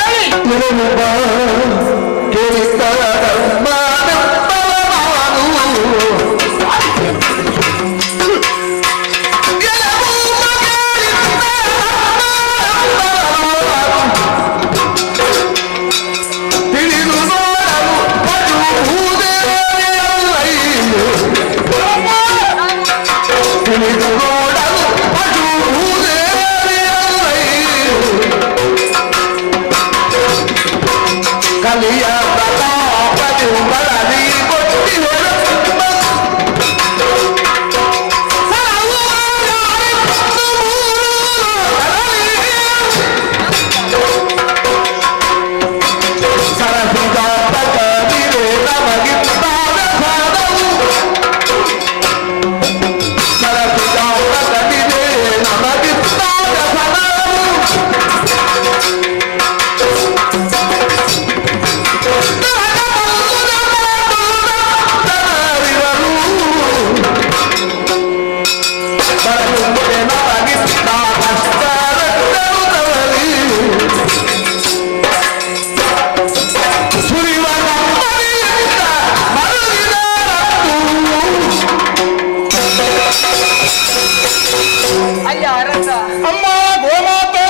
ಅಯ್ಯ ಅರಸ, ಅಮ್ಮ ಗೋಮಾತೆ,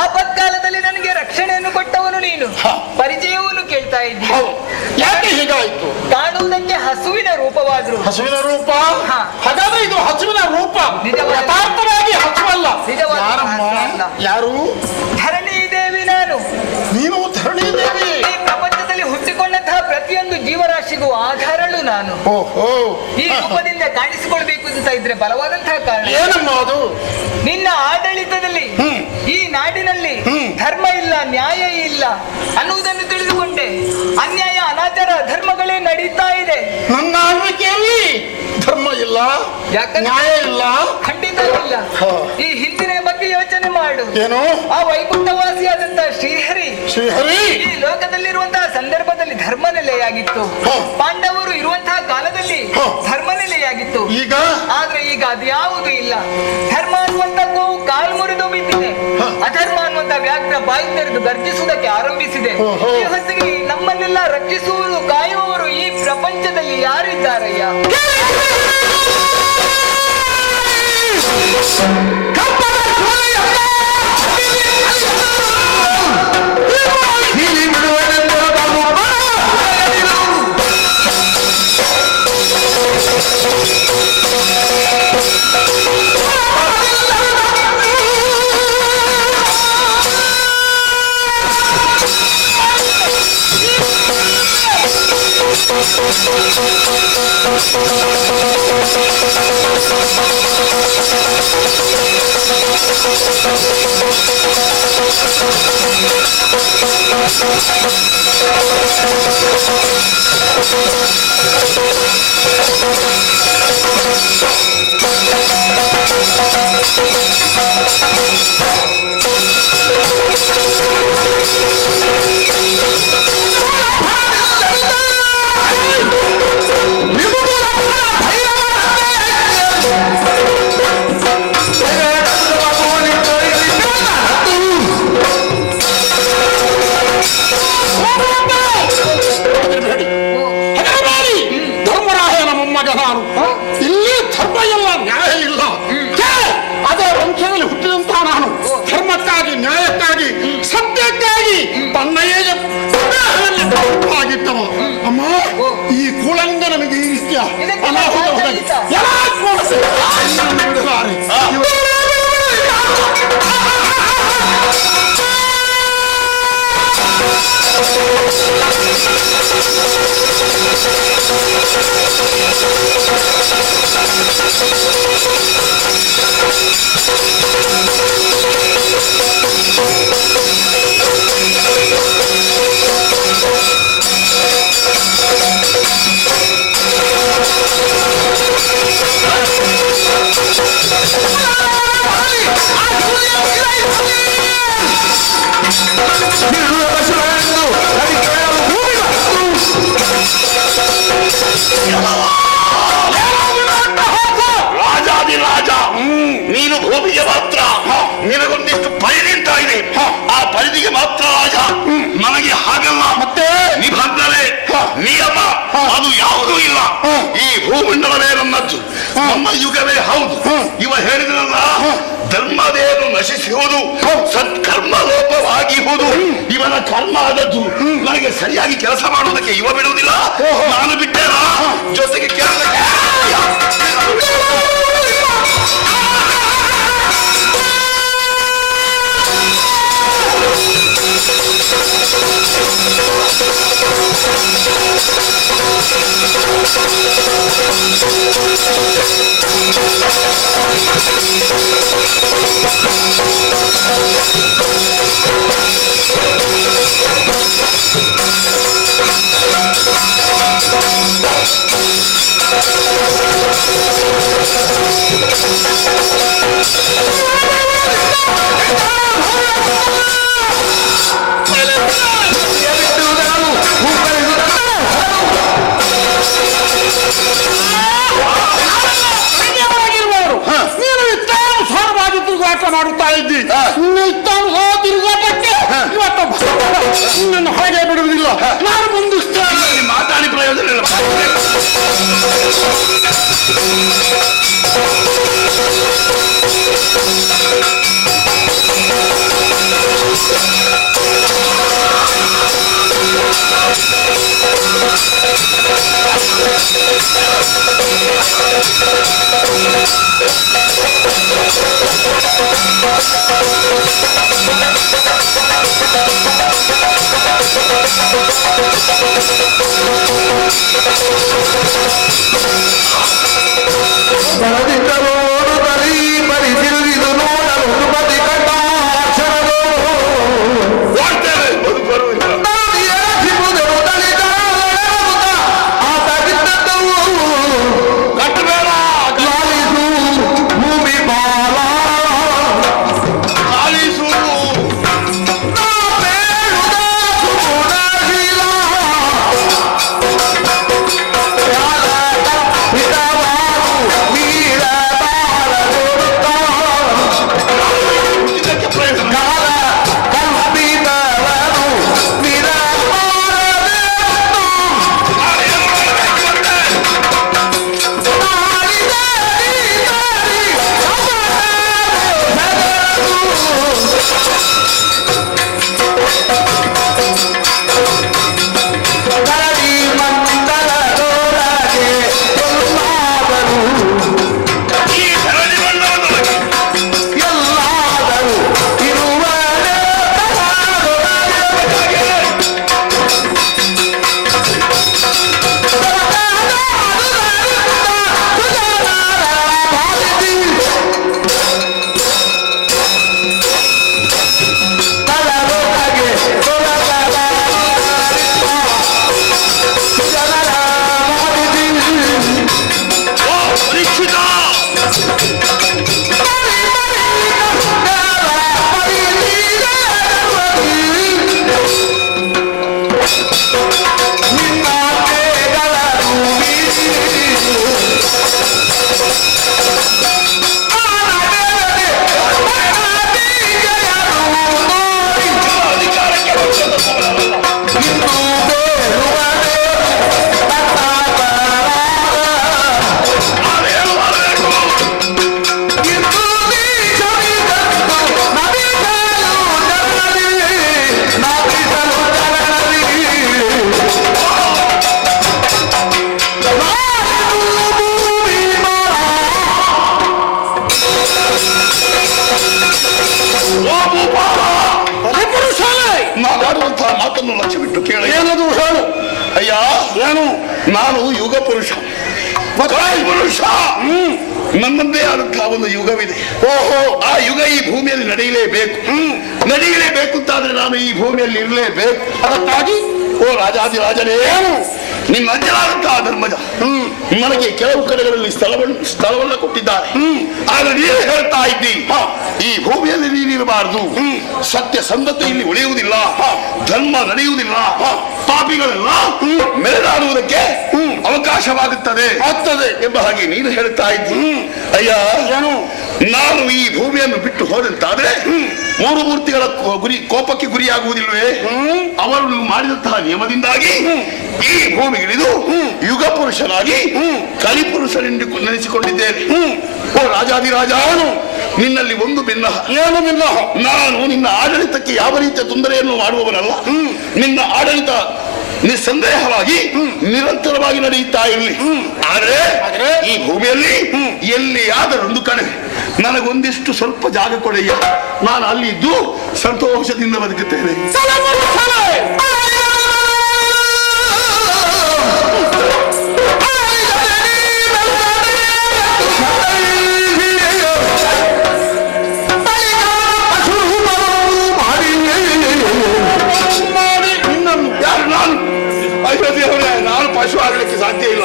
ಆಪತ್ಕಾಲದಲ್ಲಿ ನನಗೆ ರಕ್ಷಣೆಯನ್ನು ಕೊಟ್ಟವನು ನೀನು, ಪರಿಚಯವನ್ನು ಕೇಳ್ತಾ ಇದ್ದೀನಿ. ಯಾಕೆ ಹೀಗಾಯ್ತು? ಕಾಣುವುದಕ್ಕೆ ಹಸುವಿನ ರೂಪವಾದ್ರು. ಹಸುವಿನ ರೂಪ? ಹಾ. ಹಾಗಾದ್ರೆ ಇದು ಹಸುವಿನ ರೂಪ, ನಿಜವಾದ- ಯಥಾರ್ಥವಾಗಿ ಹಸುವಲ್ಲ. ನಿಜವಾದ ಯಾರಮ್ಮ? ಹಸು ಅಲ್ಲ. ಯಾರು? ಧರಣಿ ದೇವಿ ನಾನು. ನೀನು ಧರಣಿ ದೇವಿ? ಈ ಪ್ರಪಂಚದಲ್ಲಿ ಹುಟ್ಟಿಕೊಂಡಂತಹ ಪ್ರತಿಯೊಂದು ಜೀವರಾಶಿಗೂ ಆಧಾರಳು ನಾನು. ಓಹೋ. ಈ ರೂಪದಿಂದ ಕಾಣಿಸಿಕೊಳ್ಬೇಕು ಅಂತ ಇದ್ರೆ ಬಲವಾದಂತಹ ಕಾರಣ ಏನಮ್ಮ ಅದು? ನಿನ್ನ ಆಡಳಿತದಲ್ಲಿ ಈ ನಾಡಿನಲ್ಲಿ ಧರ್ಮ ಇಲ್ಲ, ನ್ಯಾಯ ಇಲ್ಲ ಅನ್ನುವುದನ್ನು ತಿಳಿದುಕೊಂಡೆ. ಅನ್ಯಾಯ, ಅನಾಚಾರ, ಧರ್ಮಗಳೇ ನಡೀತಾ ಇದೆ. ನನ್ನ ಆಳ್ವಿಕೆಯಲ್ಲಿ ಧರ್ಮ ಇಲ್ಲ, ಯಾಕಂದ್ರೆ ನ್ಯಾಯ ಇಲ್ಲ. ಖಂಡಿತ ಇಲ್ಲ. ಹಾ. ಈ ಹಿಂದಿನ ಬಗ್ಗೆ ಯೋಚನೆ ಮಾಡು. ಏನು? ಆ ವೈಕುಂಠವಾಸಿಯಾದಂತಹ ಶ್ರೀಹರಿ ಶ್ರೀಹರಿ ಈ ಲೋಕದಲ್ಲಿರುವಂತಹ ಸಂದರ್ಭದಲ್ಲಿ ಧರ್ಮ ನೆಲೆಯಾಗಿತ್ತು. ಹಾ. ಪಾಂಡವರು ಇರುವಂತಹ ಕಾಲದಲ್ಲಿ ಹಾ. ಧರ್ಮ ನೆಲೆಯಾಗಿತ್ತು. ಈಗ ಆದ್ರೆ ಈಗ ಅದ್ಯಾವುದು ಇಲ್ಲ. ಧರ್ಮ ಅನ್ನುವಂತ ಗೋವು ಕಾಲು ಮುರಿದು ಬಿದ್ದಿದೆ. ಅಧರ್ಮ ಅನ್ನುವಂತ ವ್ಯಾಘ್ರ ಬಾಯಿ ತೆರೆದು ಗರ್ಜಿಸುವುದಕ್ಕೆ ಆರಂಭಿಸಿದೆ. ಓಹೋ. ಈ ಹೊತ್ತಿಗೆ ನಮ್ಮನ್ನೆಲ್ಲ ರಕ್ಷಿಸುವರು, ಕಾಯುವವರು ಈ ಪ್ರಪಂಚದಲ್ಲಿ ಯಾರಿದ್ದಾರಯ್ಯ? ಧರ್ಮರಾಯನ ಮೊಮ್ಮಗ ನಾನು. ಇಲ್ಲಿ ಧರ್ಮ ಇಲ್ಲ, ನ್ಯಾಯ ಇಲ್ಲ. ಅದೇ ವಂಶದಲ್ಲಿ ಹುಟ್ಟಿದಂತಹ ನಾನು ಧರ್ಮಕ್ಕಾಗಿ, ನ್ಯಾಯಕ್ಕಾಗಿ, ಸತ್ಯಕ್ಕಾಗಿ ತನ್ನಯ್ಯ ಆಗಿದ್ದವ. ಅಮ್ಮ, ಈ ಕೂಳಂಗ ನಮಗೆ ಈ ರೀತಿಯ ಅನಾಹುತ ಬಿಡಲಾರೆ. ರಾಜಾದಿರಾಜ, ನೀನು ಭೂಮಿಗೆ ಮಾತ್ರ, ನಿನಗೊಂದಿಷ್ಟು ಪರಿಧಿ ಅಂತ ಇದೆ. ಆ ಪರಿಧಿಗೆ ಮಾತ್ರ ರಾಜ. ನನಗೆ ಹಾಗಲ್ಲ. ಮತ್ತೆ ನಿಬಂಧನೆ, ನಿಯಮ ಅದು ಯಾವುದೂ ಇಲ್ಲ. ಈ ಭೂಮಂಡಲವೇ ನನ್ನದ್ದು, ನಮ್ಮ ಯುಗವೇ ಹೌದು. ಇವ ಹೇಳಿದ್ರಲ್ಲ, ಧರ್ಮದೇನು ನಶಿಸುವುದು, ಸತ್ಕರ್ಮ ಲೋಪವಾಗಿರುವುದು. ಇವನ ಕರ್ಮ ಆದದ್ದು. ನನಗೆ ಸರಿಯಾಗಿ ಕೆಲಸ ಮಾಡುವುದಕ್ಕೆ ಇವ ಬಿಡುವುದಿಲ್ಲ, ನಾನು ಬಿಟ್ಟೇನ ಜೊತೆಗೆ ಕೆಲಸ. ಮಾಡುತ್ತಾ ಇದ್ದಿ. ತಿರುಗಾಟಕ್ಕೆ ಇವತ್ತು ನಿನ್ನನ್ನು ಹೊರಗೆ ಬಿಡುವುದಿಲ್ಲ. ನಾನು ಮುಂದಿಸ್ತೇನೆ. ಮಾತಾಡಿ ಪ್ರಯೋಜನ ಇಲ್ಲ. ಮಾತಾಡುವಂತಹ ಮಾತನ್ನು ಲಕ್ಷ್ಯ ಬಿಟ್ಟು ಕೇಳ. ಏನದು ಹೇಳು. ಅಯ್ಯ ಏನು? ನಾನು ಯುಗ ಪುರುಷ. ಪುರುಷ ನನ್ನದೇ ಆದಂತಹ ಒಂದು ಯುಗವಿದೆ. ಓಹೋ, ಆ ಯುಗ ಈ ಭೂಮಿಯಲ್ಲಿ ನಡೆಯಲೇಬೇಕು. ನಡೆಯಲೇಬೇಕು ಅಂತಾದ್ರೆ ನಾನು ಈ ಭೂಮಿಯಲ್ಲಿ ಇರಲೇಬೇಕು. ಅದಕ್ಕಾಗಿ ಓ ರಾಜಾದಿರಾಜನೇ, ನಿಮ್ಮ ಅಜ್ಜನಾದಂತಹ ಧರ್ಮಜ ನನಗೆ ಕೆಲವು ಕಡೆಗಳಲ್ಲಿ ಸ್ಥಳವನ್ನ ಕೊಟ್ಟಿದ್ದಾರೆ. ಆದ್ರೆ ನೀನು ಹೇಳ್ತಾ ಇದ್ದಿ ಈ ಭೂಮಿಯಲ್ಲಿ ನೀನಿರಬಾರದು, ಸತ್ಯ ಸಂಧತೆ ಇಲ್ಲಿ ಉಳಿಯುವುದಿಲ್ಲ, ಧರ್ಮ ನಡೆಯುವುದಿಲ್ಲ, ಪಾಪಿಗಳೆಲ್ಲ ಮೆರೆದಾಡುವುದಕ್ಕೆ ಅವಕಾಶವಾಗುತ್ತದೆ ಎಂಬ ಹಾಗೆ ನೀನು ಹೇಳ್ತಾ ಇದ್ದಿ. ಅಯ್ಯ, ನಾನು ಈ ಭೂಮಿಯನ್ನು ಬಿಟ್ಟು ಹೋದಂತಾದ್ರೆ ಮೂರು ಮೂರ್ತಿಗಳ ಕೋಪಕ್ಕೆ ಗುರಿಯಾಗುವುದಿಲ್ವೇ? ಅವರು ಮಾಡಿದಂತಹ ನಿಯಮದಿಂದಾಗಿ ಈ ಭೂಮಿಗಿಳಿದು ಯುಗ ಪುರುಷನಾಗಿ ಕಲಿಪುರುಷನೆಂದು ನೆನೆಸಿಕೊಂಡಿದ್ದೇನೆ. ಓ ರಾಜಾದಿರಾಜ, ನಿನ್ನಲ್ಲಿ ಒಂದು ಭಿನ್ನ. ಏನು ಭಿನ್ನ? ನಾನು ನಿನ್ನ ಆಡಳಿತಕ್ಕೆ ಯಾವ ರೀತಿಯ ತೊಂದರೆಯನ್ನು ಮಾಡುವವನಲ್ಲ. ನಿನ್ನ ಆಡಳಿತ ನಿಸ್ಸಂದೇಹವಾಗಿ ನಿರಂತರವಾಗಿ ನಡೆಯುತ್ತಾ ಇರಲಿ. ಆದ್ರೆ ಈ ಭೂಮಿಯಲ್ಲಿ ಎಲ್ಲಿಯಾದರೊಂದು ಕಡೆ ನನಗೊಂದಿಷ್ಟು ಸ್ವಲ್ಪ ಜಾಗ ಕೊಡೆಯ, ನಾನು ಅಲ್ಲಿದ್ದು ಸಂತೋಷದಿಂದ ಬದುಕುತ್ತೇನೆ. ನಾನು ಪಶು ಆಗಲಿಕ್ಕೆ ಸಾಧ್ಯ ಇಲ್ಲ.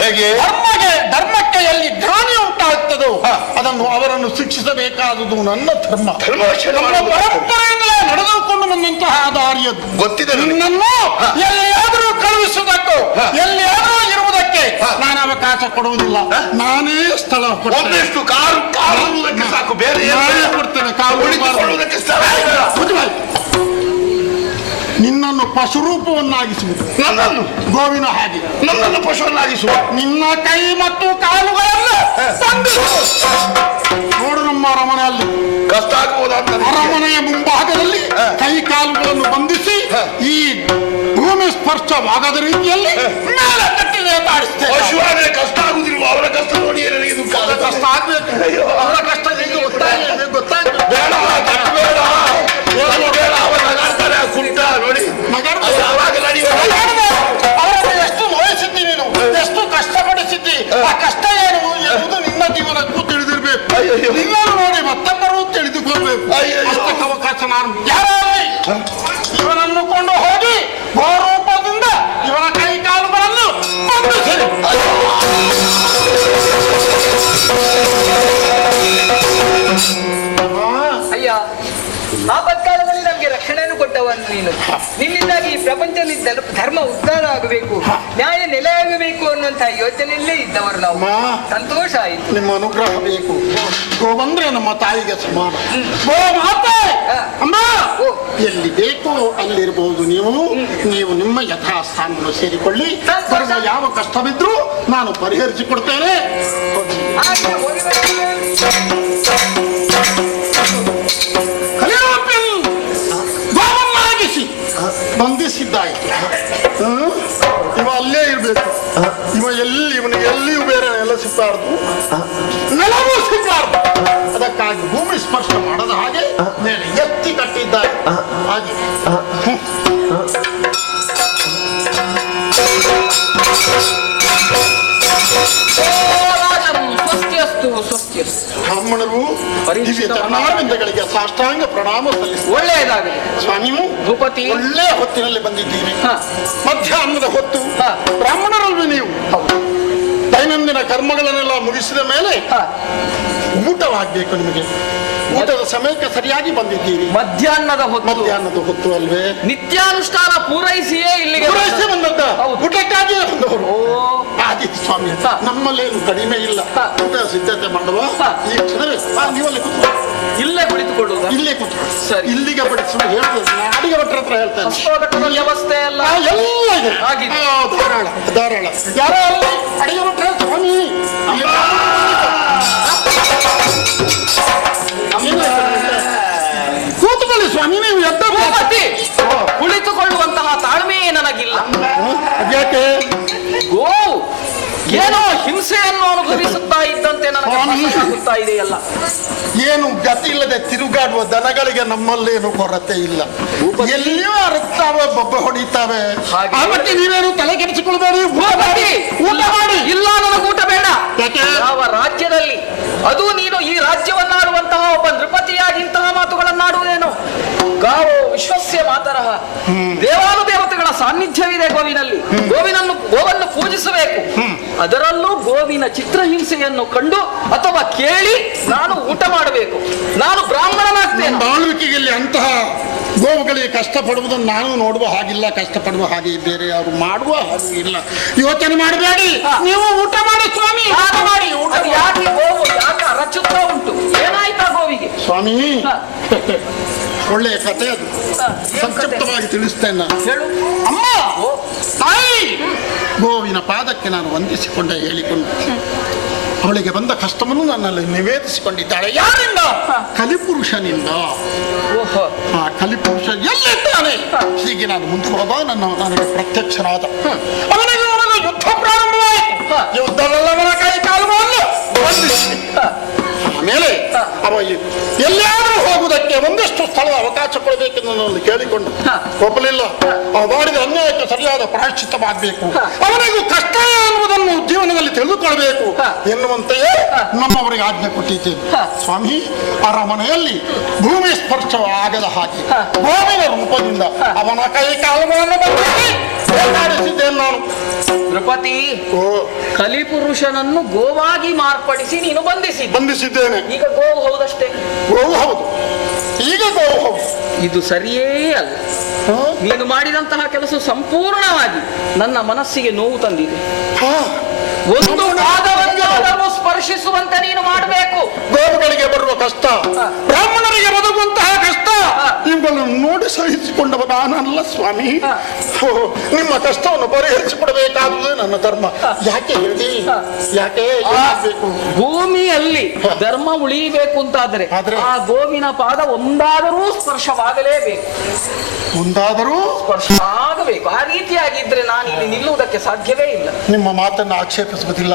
ಹೇಗೆ? ಧರ್ಮಕ್ಕೆ ಎಲ್ಲಿ ದಾನಿ ಉಂಟಾಗ್ತದೋ ಅದನ್ನು ಅವರನ್ನು ಶಿಕ್ಷಿಸಬೇಕಾದುದು ನನ್ನ ಧರ್ಮ. ಪರಂಪರೆಯಿಂದಲೇ ನಡೆದುಕೊಂಡು ಬಂದಂತಹ ದಾರಿಯದ್ದು ಗೊತ್ತಿದೆ. ನಿನ್ನನ್ನು ಎಲ್ಲಿಯಾದರೂ ಕಳುಹಿಸುವುದಕ್ಕೂ ಎಲ್ಲಿಯಾದರೂ ಇರುವುದಕ್ಕೆ ನಾನು ಅವಕಾಶ ಅವಕಾಶ ಕೊಡುವುದಿಲ್ಲ. ನಾನೇ ಸ್ಥಳ ಕೊಡ್ತೇನೆ. ಒಂದಿಷ್ಟು ಕಾರುವುದಕ್ಕೆ ಸಾಕು, ಬೇರೆ ನಾನೇ ಕೊಡ್ತೇನೆ. ಉಳಿದುಕೊಳ್ಳುವುದಕ್ಕೆ ಸ್ಥಳ ಇಲ್ಲ. ನಿನ್ನನ್ನು ಪಶುರೂಪವನ್ನಾಗಿಸುವುದು, ನನ್ನನ್ನು ಗೋವಿನ ಹಾಗೆ ನನ್ನನ್ನು ಪಶುವನ್ನಾಗಿಸುವ. ನಿನ್ನ ಕೈ ಮತ್ತು ಕಾಲುಗಳನ್ನು ನೋಡು. ನಮ್ಮ ಅರಮನೆಯಲ್ಲಿ ಕಷ್ಟ ಆಗಬಹುದಾದ ಅರಮನೆಯ ಮುಂಭಾಗದಲ್ಲಿ ಕೈ ಕಾಲುಗಳನ್ನು ಬಂಧಿಸಿ ಈ ಭೂಮಿ ಸ್ಪರ್ಶವಾಗದ ರೀತಿಯಲ್ಲಿ ಮೇಲೆ ಕಟ್ಟಿ ನೇತಾಡಿಸ್ತೇವೆ. ಪಶುವಾದ್ರೆ ಕಷ್ಟ ಆಗುದಿಲ್ವ? ಅವರ ಕಷ್ಟ ನೋಡಿ ನನಗೆ ದುಃಖ. ಕಷ್ಟ ಆಗ್ಬೇಕು. ಅವರ ಕಷ್ಟ ನಿಮಗೆ ಗೊತ್ತಾಗ್ಬೇಕು. ಬೇಡ, ಬೇಡ, ಬೇಡ. ಅವರ ನಗಾಡ್ತಾರೆ, ಕುಂಟ ನೋಡಿ. ಯಾವಾಗ ಅವರನ್ನು ಎಷ್ಟು ನೋಯಿಸಿದ್ದಿ ನೀನು, ಎಷ್ಟು ಕಷ್ಟಪಡಿಸಿದ್ದಿ. ಆ ಕಷ್ಟ ಏನು ಎನ್ನುವುದು ನಿನ್ನ ಜೀವನಕ್ಕೂ ತಿಳಿದಿರ್ಬೇಕು. ನಿನ್ನನ್ನು ನೋಡಿ ಮತ್ತೊಬ್ಬರು ತಿಳಿದುಕೊಳ್ಬೇಕು. ಅಷ್ಟಕ್ಕೆ ಅವಕಾಶ ನಾನು ಯಾರಲ್ಲಿ ಇವನನ್ನು ಕೊಂಡು ಹೋಗಿ ಗೋರೂಪದಿಂದ ಇವನ ಕೈ ಕಾಲುಗಳನ್ನು ಬಂಧಿಸಿ. ಅಯ್ಯ, ಆಪತ್ಕಾಲದಲ್ಲಿ ನಮ್ಗೆ ರಕ್ಷಣೆಯನ್ನು ಕೊಟ್ಟವನು ನೀನು. ನಿನ್ನಿಂದಾಗಿ ಈ ಪ್ರಪಂಚದಲ್ಲಿ ಧರ್ಮ ಉದ್ಧಾರ ಆಗಬೇಕು, ನ್ಯಾಯ ನೆಲೆಯಾಗಬೇಕು ಅನ್ನುವಂತಹ ಯೋಚನೆಯಲ್ಲೇ ಇದ್ದವರು ನಾವು. ಸಂತೋಷ ಆಯಿತು. ನಿಮ್ಮ ಅನುಗ್ರಹ ಬೇಕು. ಗೋ ಬಂದ್ರೆ ನಮ್ಮ ತಾಯಿಗೆ ಸಮಾನ. ಗೋ ಮಾತೆ ಅಮ್ಮ ಎಲ್ಲಿ ಬೇಕು ಅಲ್ಲಿರಬಹುದು. ನೀವು ನಿಮ್ಮ ಯಥಾಸ್ಥಾನವನ್ನು ಸೇರಿಕೊಳ್ಳಿ. ಬರುವ ಯಾವ ಕಷ್ಟವಿದ್ರೂ ನಾನು ಪರಿಹರಿಸಿಕೊಡ್ತೇನೆ. ಬಂಧಿಸಿದ್ದಾಯ್ತು. ಇವ ಅಲ್ಲೇ ಇರ್ಬೇಕು. ಇವನಿಗೆ ಎಲ್ಲಿಯೂ ಬೇರೆ ನೆಲ ಸಿಗಬಾರ್ದು, ನೆಲವೂ ಸಿಗಬಾರ್ದು. ಅದಕ್ಕಾಗಿ ಭೂಮಿ ಸ್ಪರ್ಶ ಮಾಡದ ಹಾಗೆ ಮೇಲೆ ಎತ್ತಿ ಕಟ್ಟಿದ್ದಾರೆ. ಹಾಗೆ ಬ್ರಾಹ್ಮಣರು ದಿವ್ಯ ಚರಣಾರವಿಂದಗಳಿಗೆ ಸಾಷ್ಟಾಂಗ ಪ್ರಣಾಮ ಸಲ್ಲಿಸಿ ಒಳ್ಳೆಯದಾಗಲಿ. ಸ್ವಾಮಿ, ಭೂಪತಿ ಒಳ್ಳೆ ಹೊತ್ತಿನಲ್ಲಿ ಬಂದಿದ್ದೀರಿ. ಮಧ್ಯಾಹ್ನದ ಹೊತ್ತು. ಬ್ರಾಹ್ಮಣರಲ್ವೇ ನೀವು? ದೈನಂದಿನ ಕರ್ಮಗಳನ್ನೆಲ್ಲ ಮುಗಿಸಿದ ಮೇಲೆ ಊಟವಾಗಬೇಕು ನಿಮಗೆ. ಊಟದ ಸಮಯಕ್ಕೆ ಸರಿಯಾಗಿ ಬಂದಿದ್ದೀರಿ. ಮಧ್ಯಾಹ್ನದ ಹೊತ್ತು ಅಲ್ವೇ? ನಿತ್ಯಾನುಷ್ಠಾನ ಪೂರೈಸಿಯೇ ಇಲ್ಲಿಗೆ ಬಂದದ್ದ. ಊಟಕ್ಕಾಗಿಯೇ ಬಂದವರು. ಆದಿತ್ಯ ಸ್ವಾಮಿ, ನಮ್ಮಲ್ಲೇನು ಕಡಿಮೆ ಇಲ್ಲ. ಊಟ ಸಿದ್ಧತೆ ಮಾಡುವ ಈ ಕ್ಷಣವೇ ನೀವಲ್ಲಿ ಕೂತ್ಕೊಳ್ಳಿ. ಇಲ್ಲೇ ಕುಳಿತುಕೊಳ್ಳುವುದು. ಇಲ್ಲೇ ಕೂತ್ಕೊಳ್ಳಿ. ಸರಿ, ಇಲ್ಲಿಗೆ ಬಡಿಸುವ ಹೇಳ್ತೇನೆ. ಅಡಿಗೆ ಭಟ್ರ ಹತ್ರ ಹೇಳ್ತೇನೆ. ವ್ಯವಸ್ಥೆ ಎಲ್ಲ ಎಲ್ಲ ಇದೆ. ಧಾರಾಳ ಧಾರಾಳ. ಯಾರೋ ಅಡಿಗೆ ಭಟ್ರ ಸ್ವಾಮಿ ಕೂತ್ಕೊಳ್ಳಿ ಸ್ವಾಮಿ. ನೀವು ಎದ್ದ ಕುಳಿತುಕೊಳ್ಳುವಂತಹ ತಾಳ್ಮೆಯೇ ನನಗಿಲ್ಲ. ಯಾಕೆ? ಗೋವು ಏನೋ ಹಿಂಸೆಯನ್ನು ಅನುಭವಿಸುತ್ತಾ ಇದ್ದಂತೆ ನನಗೆ ಇದೆಯಲ್ಲ. ಏನು ಗತಿ ಇಲ್ಲದೆ ತಿರುಗಾಡುವ ದನಗಳಿಗೆ ನಮ್ಮಲ್ಲೇನು ಕೊರತೆ ಇಲ್ಲ. ಎಲ್ಲಿಯೂ ಅರಗ್ತಾವೆ, ಬೊಬ್ಬ ಹೊಡಿತಾವೆ. ಮತ್ತೆ ನೀವೇನು ತಲೆ ಕೆಡಿಸಿಕೊಳ್ಬೇಡಿ. ಊಟ ಮಾಡಿ. ಇಲ್ಲ, ನನಗೆ ಊಟ ಬೇಡ. ಯಾವ ರಾಜ್ಯದಲ್ಲಿ, ಅದು ನೀನು ಈ ರಾಜ್ಯವನ್ನಾಡುವಂತಹ ಒಬ್ಬ ನೃಪತಿಯಾಗಿ ಇಂತಹ ಮಾತುಗಳನ್ನಾಡುವುದೇನು? ಗಾವೋ ವಿಶ್ವಸ್ಯ ಮಾತರಹ. ದೇವಾನುದೇವತೆಗಳ ಸಾನ್ನಿಧ್ಯವಿದೆ ಗೋವಿನಲ್ಲಿ. ಗೋವನ್ನು ಪೂಜಿಸಬೇಕು. ಅದರಲ್ಲೂ ಗೋವಿನ ಚಿತ್ರಹಿಂಸೆಯನ್ನು ಕಂಡು ಅಥವಾ ಕೇಳಿ ನಾನು ಊಟ ಮಾಡಬೇಕು. ನಾನು ಬ್ರಾಹ್ಮಣನಾಗ್ತೇನೆ. ಆಳ್ವಿಕೆಯಲ್ಲಿ ಅಂತಹ ಗೋವುಗಳಿಗೆ ಕಷ್ಟಪಡುವುದನ್ನು ನಾನು ನೋಡುವ ಹಾಗಿಲ್ಲ, ಕಷ್ಟಪಡುವ ಹಾಗೆ ಬೇರೆ ಅವರು ಮಾಡುವ ಹಾಗೆ ಇಲ್ಲ. ಯೋಚನೆ ಮಾಡಬೇಡಿ, ನೀವು ಊಟ ಮಾಡಿ ಸ್ವಾಮಿ. ಮಾಡಿ. ಯಾಕೆ ಗೋವು ಯಾಕೆ ಅರಚುತ್ತಾ ಉಂಟು? ಏನಾಯ್ತಾ ಗೋವಿಗೆ? ಸ್ವಾಮಿ, ಒಳ್ಳೆಯ ಕಥೆ ಅದು. ಸಂಕ್ಷಿಪ್ತವಾಗಿ ತಿಳಿಸ್ತೇನೆ ನಾನು. ಅಮ್ಮ, ತಾಯಿ, ಗೋವಿನ ಪಾದಕ್ಕೆ ನಾನು ವಂದಿಸಿಕೊಂಡೆ, ಹೇಳಿಕೊಂಡು ಅವಳಿಗೆ ಬಂದ ಕಷ್ಟವನ್ನು ನನ್ನಲ್ಲಿ ನಿವೇದಿಸಿಕೊಂಡಿದ್ದಾಳೆ. ಯಾರಿಂದ? ಕಲಿಪುರುಷನಿಂದ. ಆ ಕಲಿಪುರುಷ ಎಲ್ಲಿದ್ದಾನೆ ಹೀಗೆ ನಾನು ಮುಂದೆ ಹೋದ ನನಗೆ ಪ್ರತ್ಯಕ್ಷನಾದ. ಅವನಿಗೆ ಯುದ್ಧ ಪ್ರಾರಂಭವಾಯಿತು. ಯುದ್ಧವೆಲ್ಲವರ ಕೈ ಕಾಲುವನ್ನು ಬಂಧಿಸಿ ಆಮೇಲೆ ಅವ ಎಲ್ಲಾದರೂ ಹೋಗುವುದಕ್ಕೆ ಒಂದಷ್ಟು ಸ್ಥಳದ ಅವಕಾಶ ಕೊಡಬೇಕೆಂದು ನಾನು ಕೇಳಿಕೊಂಡು ಒಪ್ಪಲಿಲ್ಲ. ಅವ ಮಾಡಿದ ಅನ್ಯಾಯಕ್ಕೆ ಸರಿಯಾದ ಪ್ರಾಯಶ್ಚಿತ್ತವಾಗಬೇಕು, ಅವನಿಗೂ ಕಷ್ಟ ಎನ್ನುವುದನ್ನು ಜೀವನದಲ್ಲಿ ತಿಳಿದುಕೊಳ್ಬೇಕು ಎನ್ನುವಂತೆಯೇ ನಮ್ಮವರಿಗೆ ಆಜ್ಞೆ ಕೊಟ್ಟಿದ್ದೇನೆ. ಸ್ವಾಮಿ, ಅರಮನೆಯಲ್ಲಿ ಭೂಮಿ ಸ್ಪರ್ಶವಾಗದ ಹಾಗೆ ಗೋವಿನ ರೂಪದಿಂದ ಅವನ ಕೈ ಕಾಲುಗಳನ್ನು ಮಾಡಿಸಿದ್ದೇನೆ ನಾನು. ನೃಪತಿ, ಕಲಿಪುರುಷನನ್ನು ಗೋವಾಗಿ ಮಾರ್ಪಡಿಸಿ ನೀನು ಬಂಧಿಸಿದ್ದೇನೆ. ಈಗ ಗೋವು ಹೌದಷ್ಟೇ. ಗೋವು ಹೌದು, ಈಗ ಗೋವು ಹೌದು. ಇದು ಸರಿಯೇ ಅಲ್ಲ. ನೀನು ಮಾಡಿದಂತಹ ಕೆಲಸ ಸಂಪೂರ್ಣವಾಗಿ ನನ್ನ ಮನಸ್ಸಿಗೆ ನೋವು ತಂದಿದೆ. ಒಂದು ಸ್ಪರ್ಶಿಸುವಂತೆ ನೀನು ಮಾಡಬೇಕು. ಗೋವುಗಳಿಗೆ ಬರುವ ಕಷ್ಟ, ಬ್ರಾಹ್ಮಣರಿಗೆ ಬದುಕುವಂತಹ ಕಷ್ಟ, ಇವುಗಳನ್ನು ನೋಡಿ ಸಹಿಸಿಕೊಂಡವ ನಾನಲ್ಲ ಸ್ವಾಮಿ. ನಿಮ್ಮ ಕಷ್ಟವನ್ನು ಪರಿಹರಿಸಿಕೊಡಬೇಕಾದುದೇ ನನ್ನ ಧರ್ಮ. ಯಾಕೆ ಹೇಳಿ, ಯಾಕೆ ಏನಾಗಬೇಕು? ಭೂಮಿಯಲ್ಲಿ ಧರ್ಮ ಉಳಿಯಬೇಕು ಅಂತಾದ್ರೆ ಆ ಗೋವಿನ ಪಾದ ಒಂದಾದರೂ ಸ್ಪರ್ಶವಾಗಲೇಬೇಕು. ಮುಂದಾದರೂ ಸ್ಪರ್ಶ ಆಗಬೇಕು. ಆ ರೀತಿಯಾಗಿದ್ರೆ ನಾನು ಇಲ್ಲಿ ನಿಲ್ಲುವುದಕ್ಕೆ ಸಾಧ್ಯವೇ ಇಲ್ಲ. ನಿಮ್ಮ ಮಾತನ್ನು ಆಕ್ಷೇಪಿಸುವುದಿಲ್ಲ.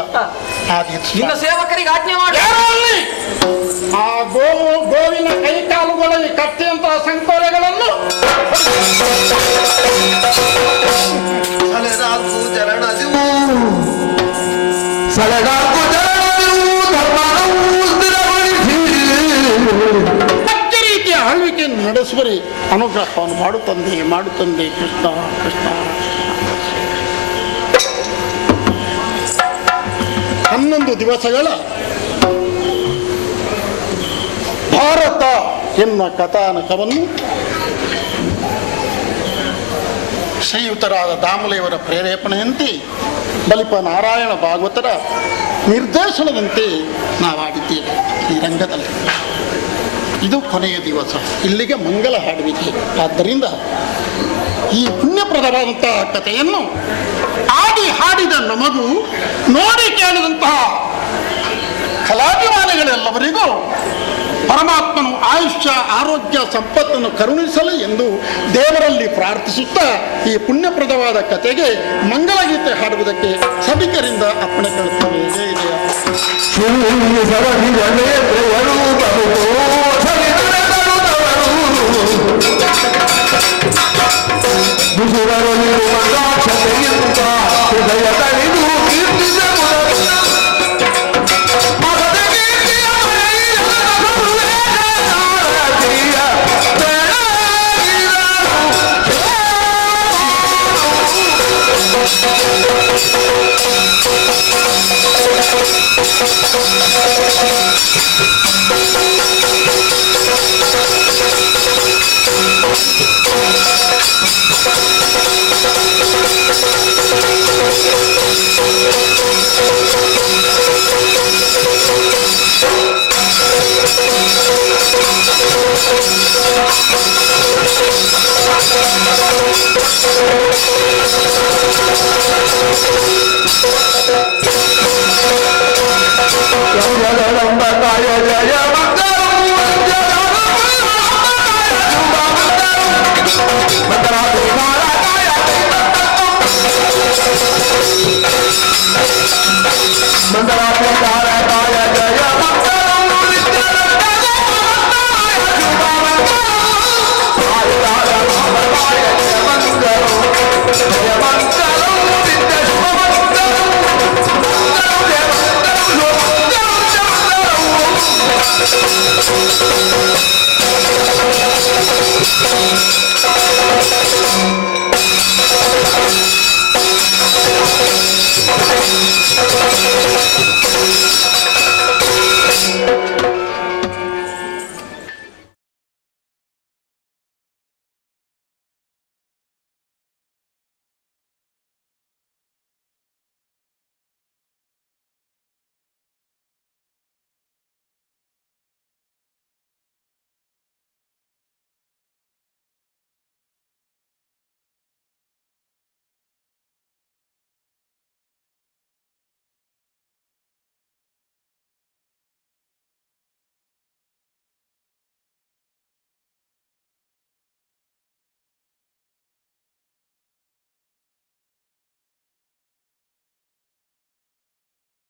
ನಿನ್ನ ಸೇವಕರಿಗೆ ಆಜ್ಞೆ ಮಾಡಿ. ಆ ಗೋವಿನ ಕೈಕಾಲುಗಳಲ್ಲಿ ಕಟ್ಟಿಯಂತಹ ಸಂಕೋಲೆಗಳನ್ನು ರೀತಿಯ ಆಳ್ವಿಕೆಯನ್ನು ನಡೆಸುವರಿ ಅನುಗ್ರಹವನ್ನು ಮಾಡುತ್ತಂದೆ ಕೃಷ್ಣ ಕೃಷ್ಣ. 11 ದಿವಸಗಳ ಭಾರತ ಎನ್ನುವ ಕಥಾನಕವನ್ನು ಶ್ರೀಯುತರಾದ ದಾಮಲೆಯವರ ಪ್ರೇರೇಪಣೆಯಂತೆ ಬಲಿಪ ನಾರಾಯಣ ಭಾಗವತರ ನಿರ್ದೇಶನದಂತೆ ನಾವಾಡಿದ್ದೇವೆ ಈ ರಂಗದಲ್ಲಿ. ಇದು ಕೊನೆಯ ದಿವಸ, ಇಲ್ಲಿಗೆ ಮಂಗಲ ಹಾಡುವಿಕೆ. ಆದ್ದರಿಂದ ಈ ಪುಣ್ಯಪ್ರದವಾದಂತಹ ಕಥೆಯನ್ನು ಆಡಿ ಹಾಡಿದ ನಮಗೂ ನೋಡಿ ಕೇಳಿದಂತಹ ಕಲಾಭಿಮಾನಿಗಳೆಲ್ಲವರಿಗೂ ಪರಮಾತ್ಮನು ಆಯುಷ್ಯ ಆರೋಗ್ಯ ಸಂಪತ್ತನ್ನು ಕರುಣಿಸಲಿ ಎಂದು ದೇವರಲ್ಲಿ ಪ್ರಾರ್ಥಿಸುತ್ತಾ ಈ ಪುಣ್ಯಪ್ರದವಾದ ಕಥೆಗೆ ಮಂಗಲಗೀತೆ ಹಾಡುವುದಕ್ಕೆ ಸಭಿಕರಿಂದ ಅಪ್ಪಣೆ ಕೇಳುತ್ತೇವೆ. ಜಯ ಜಯ.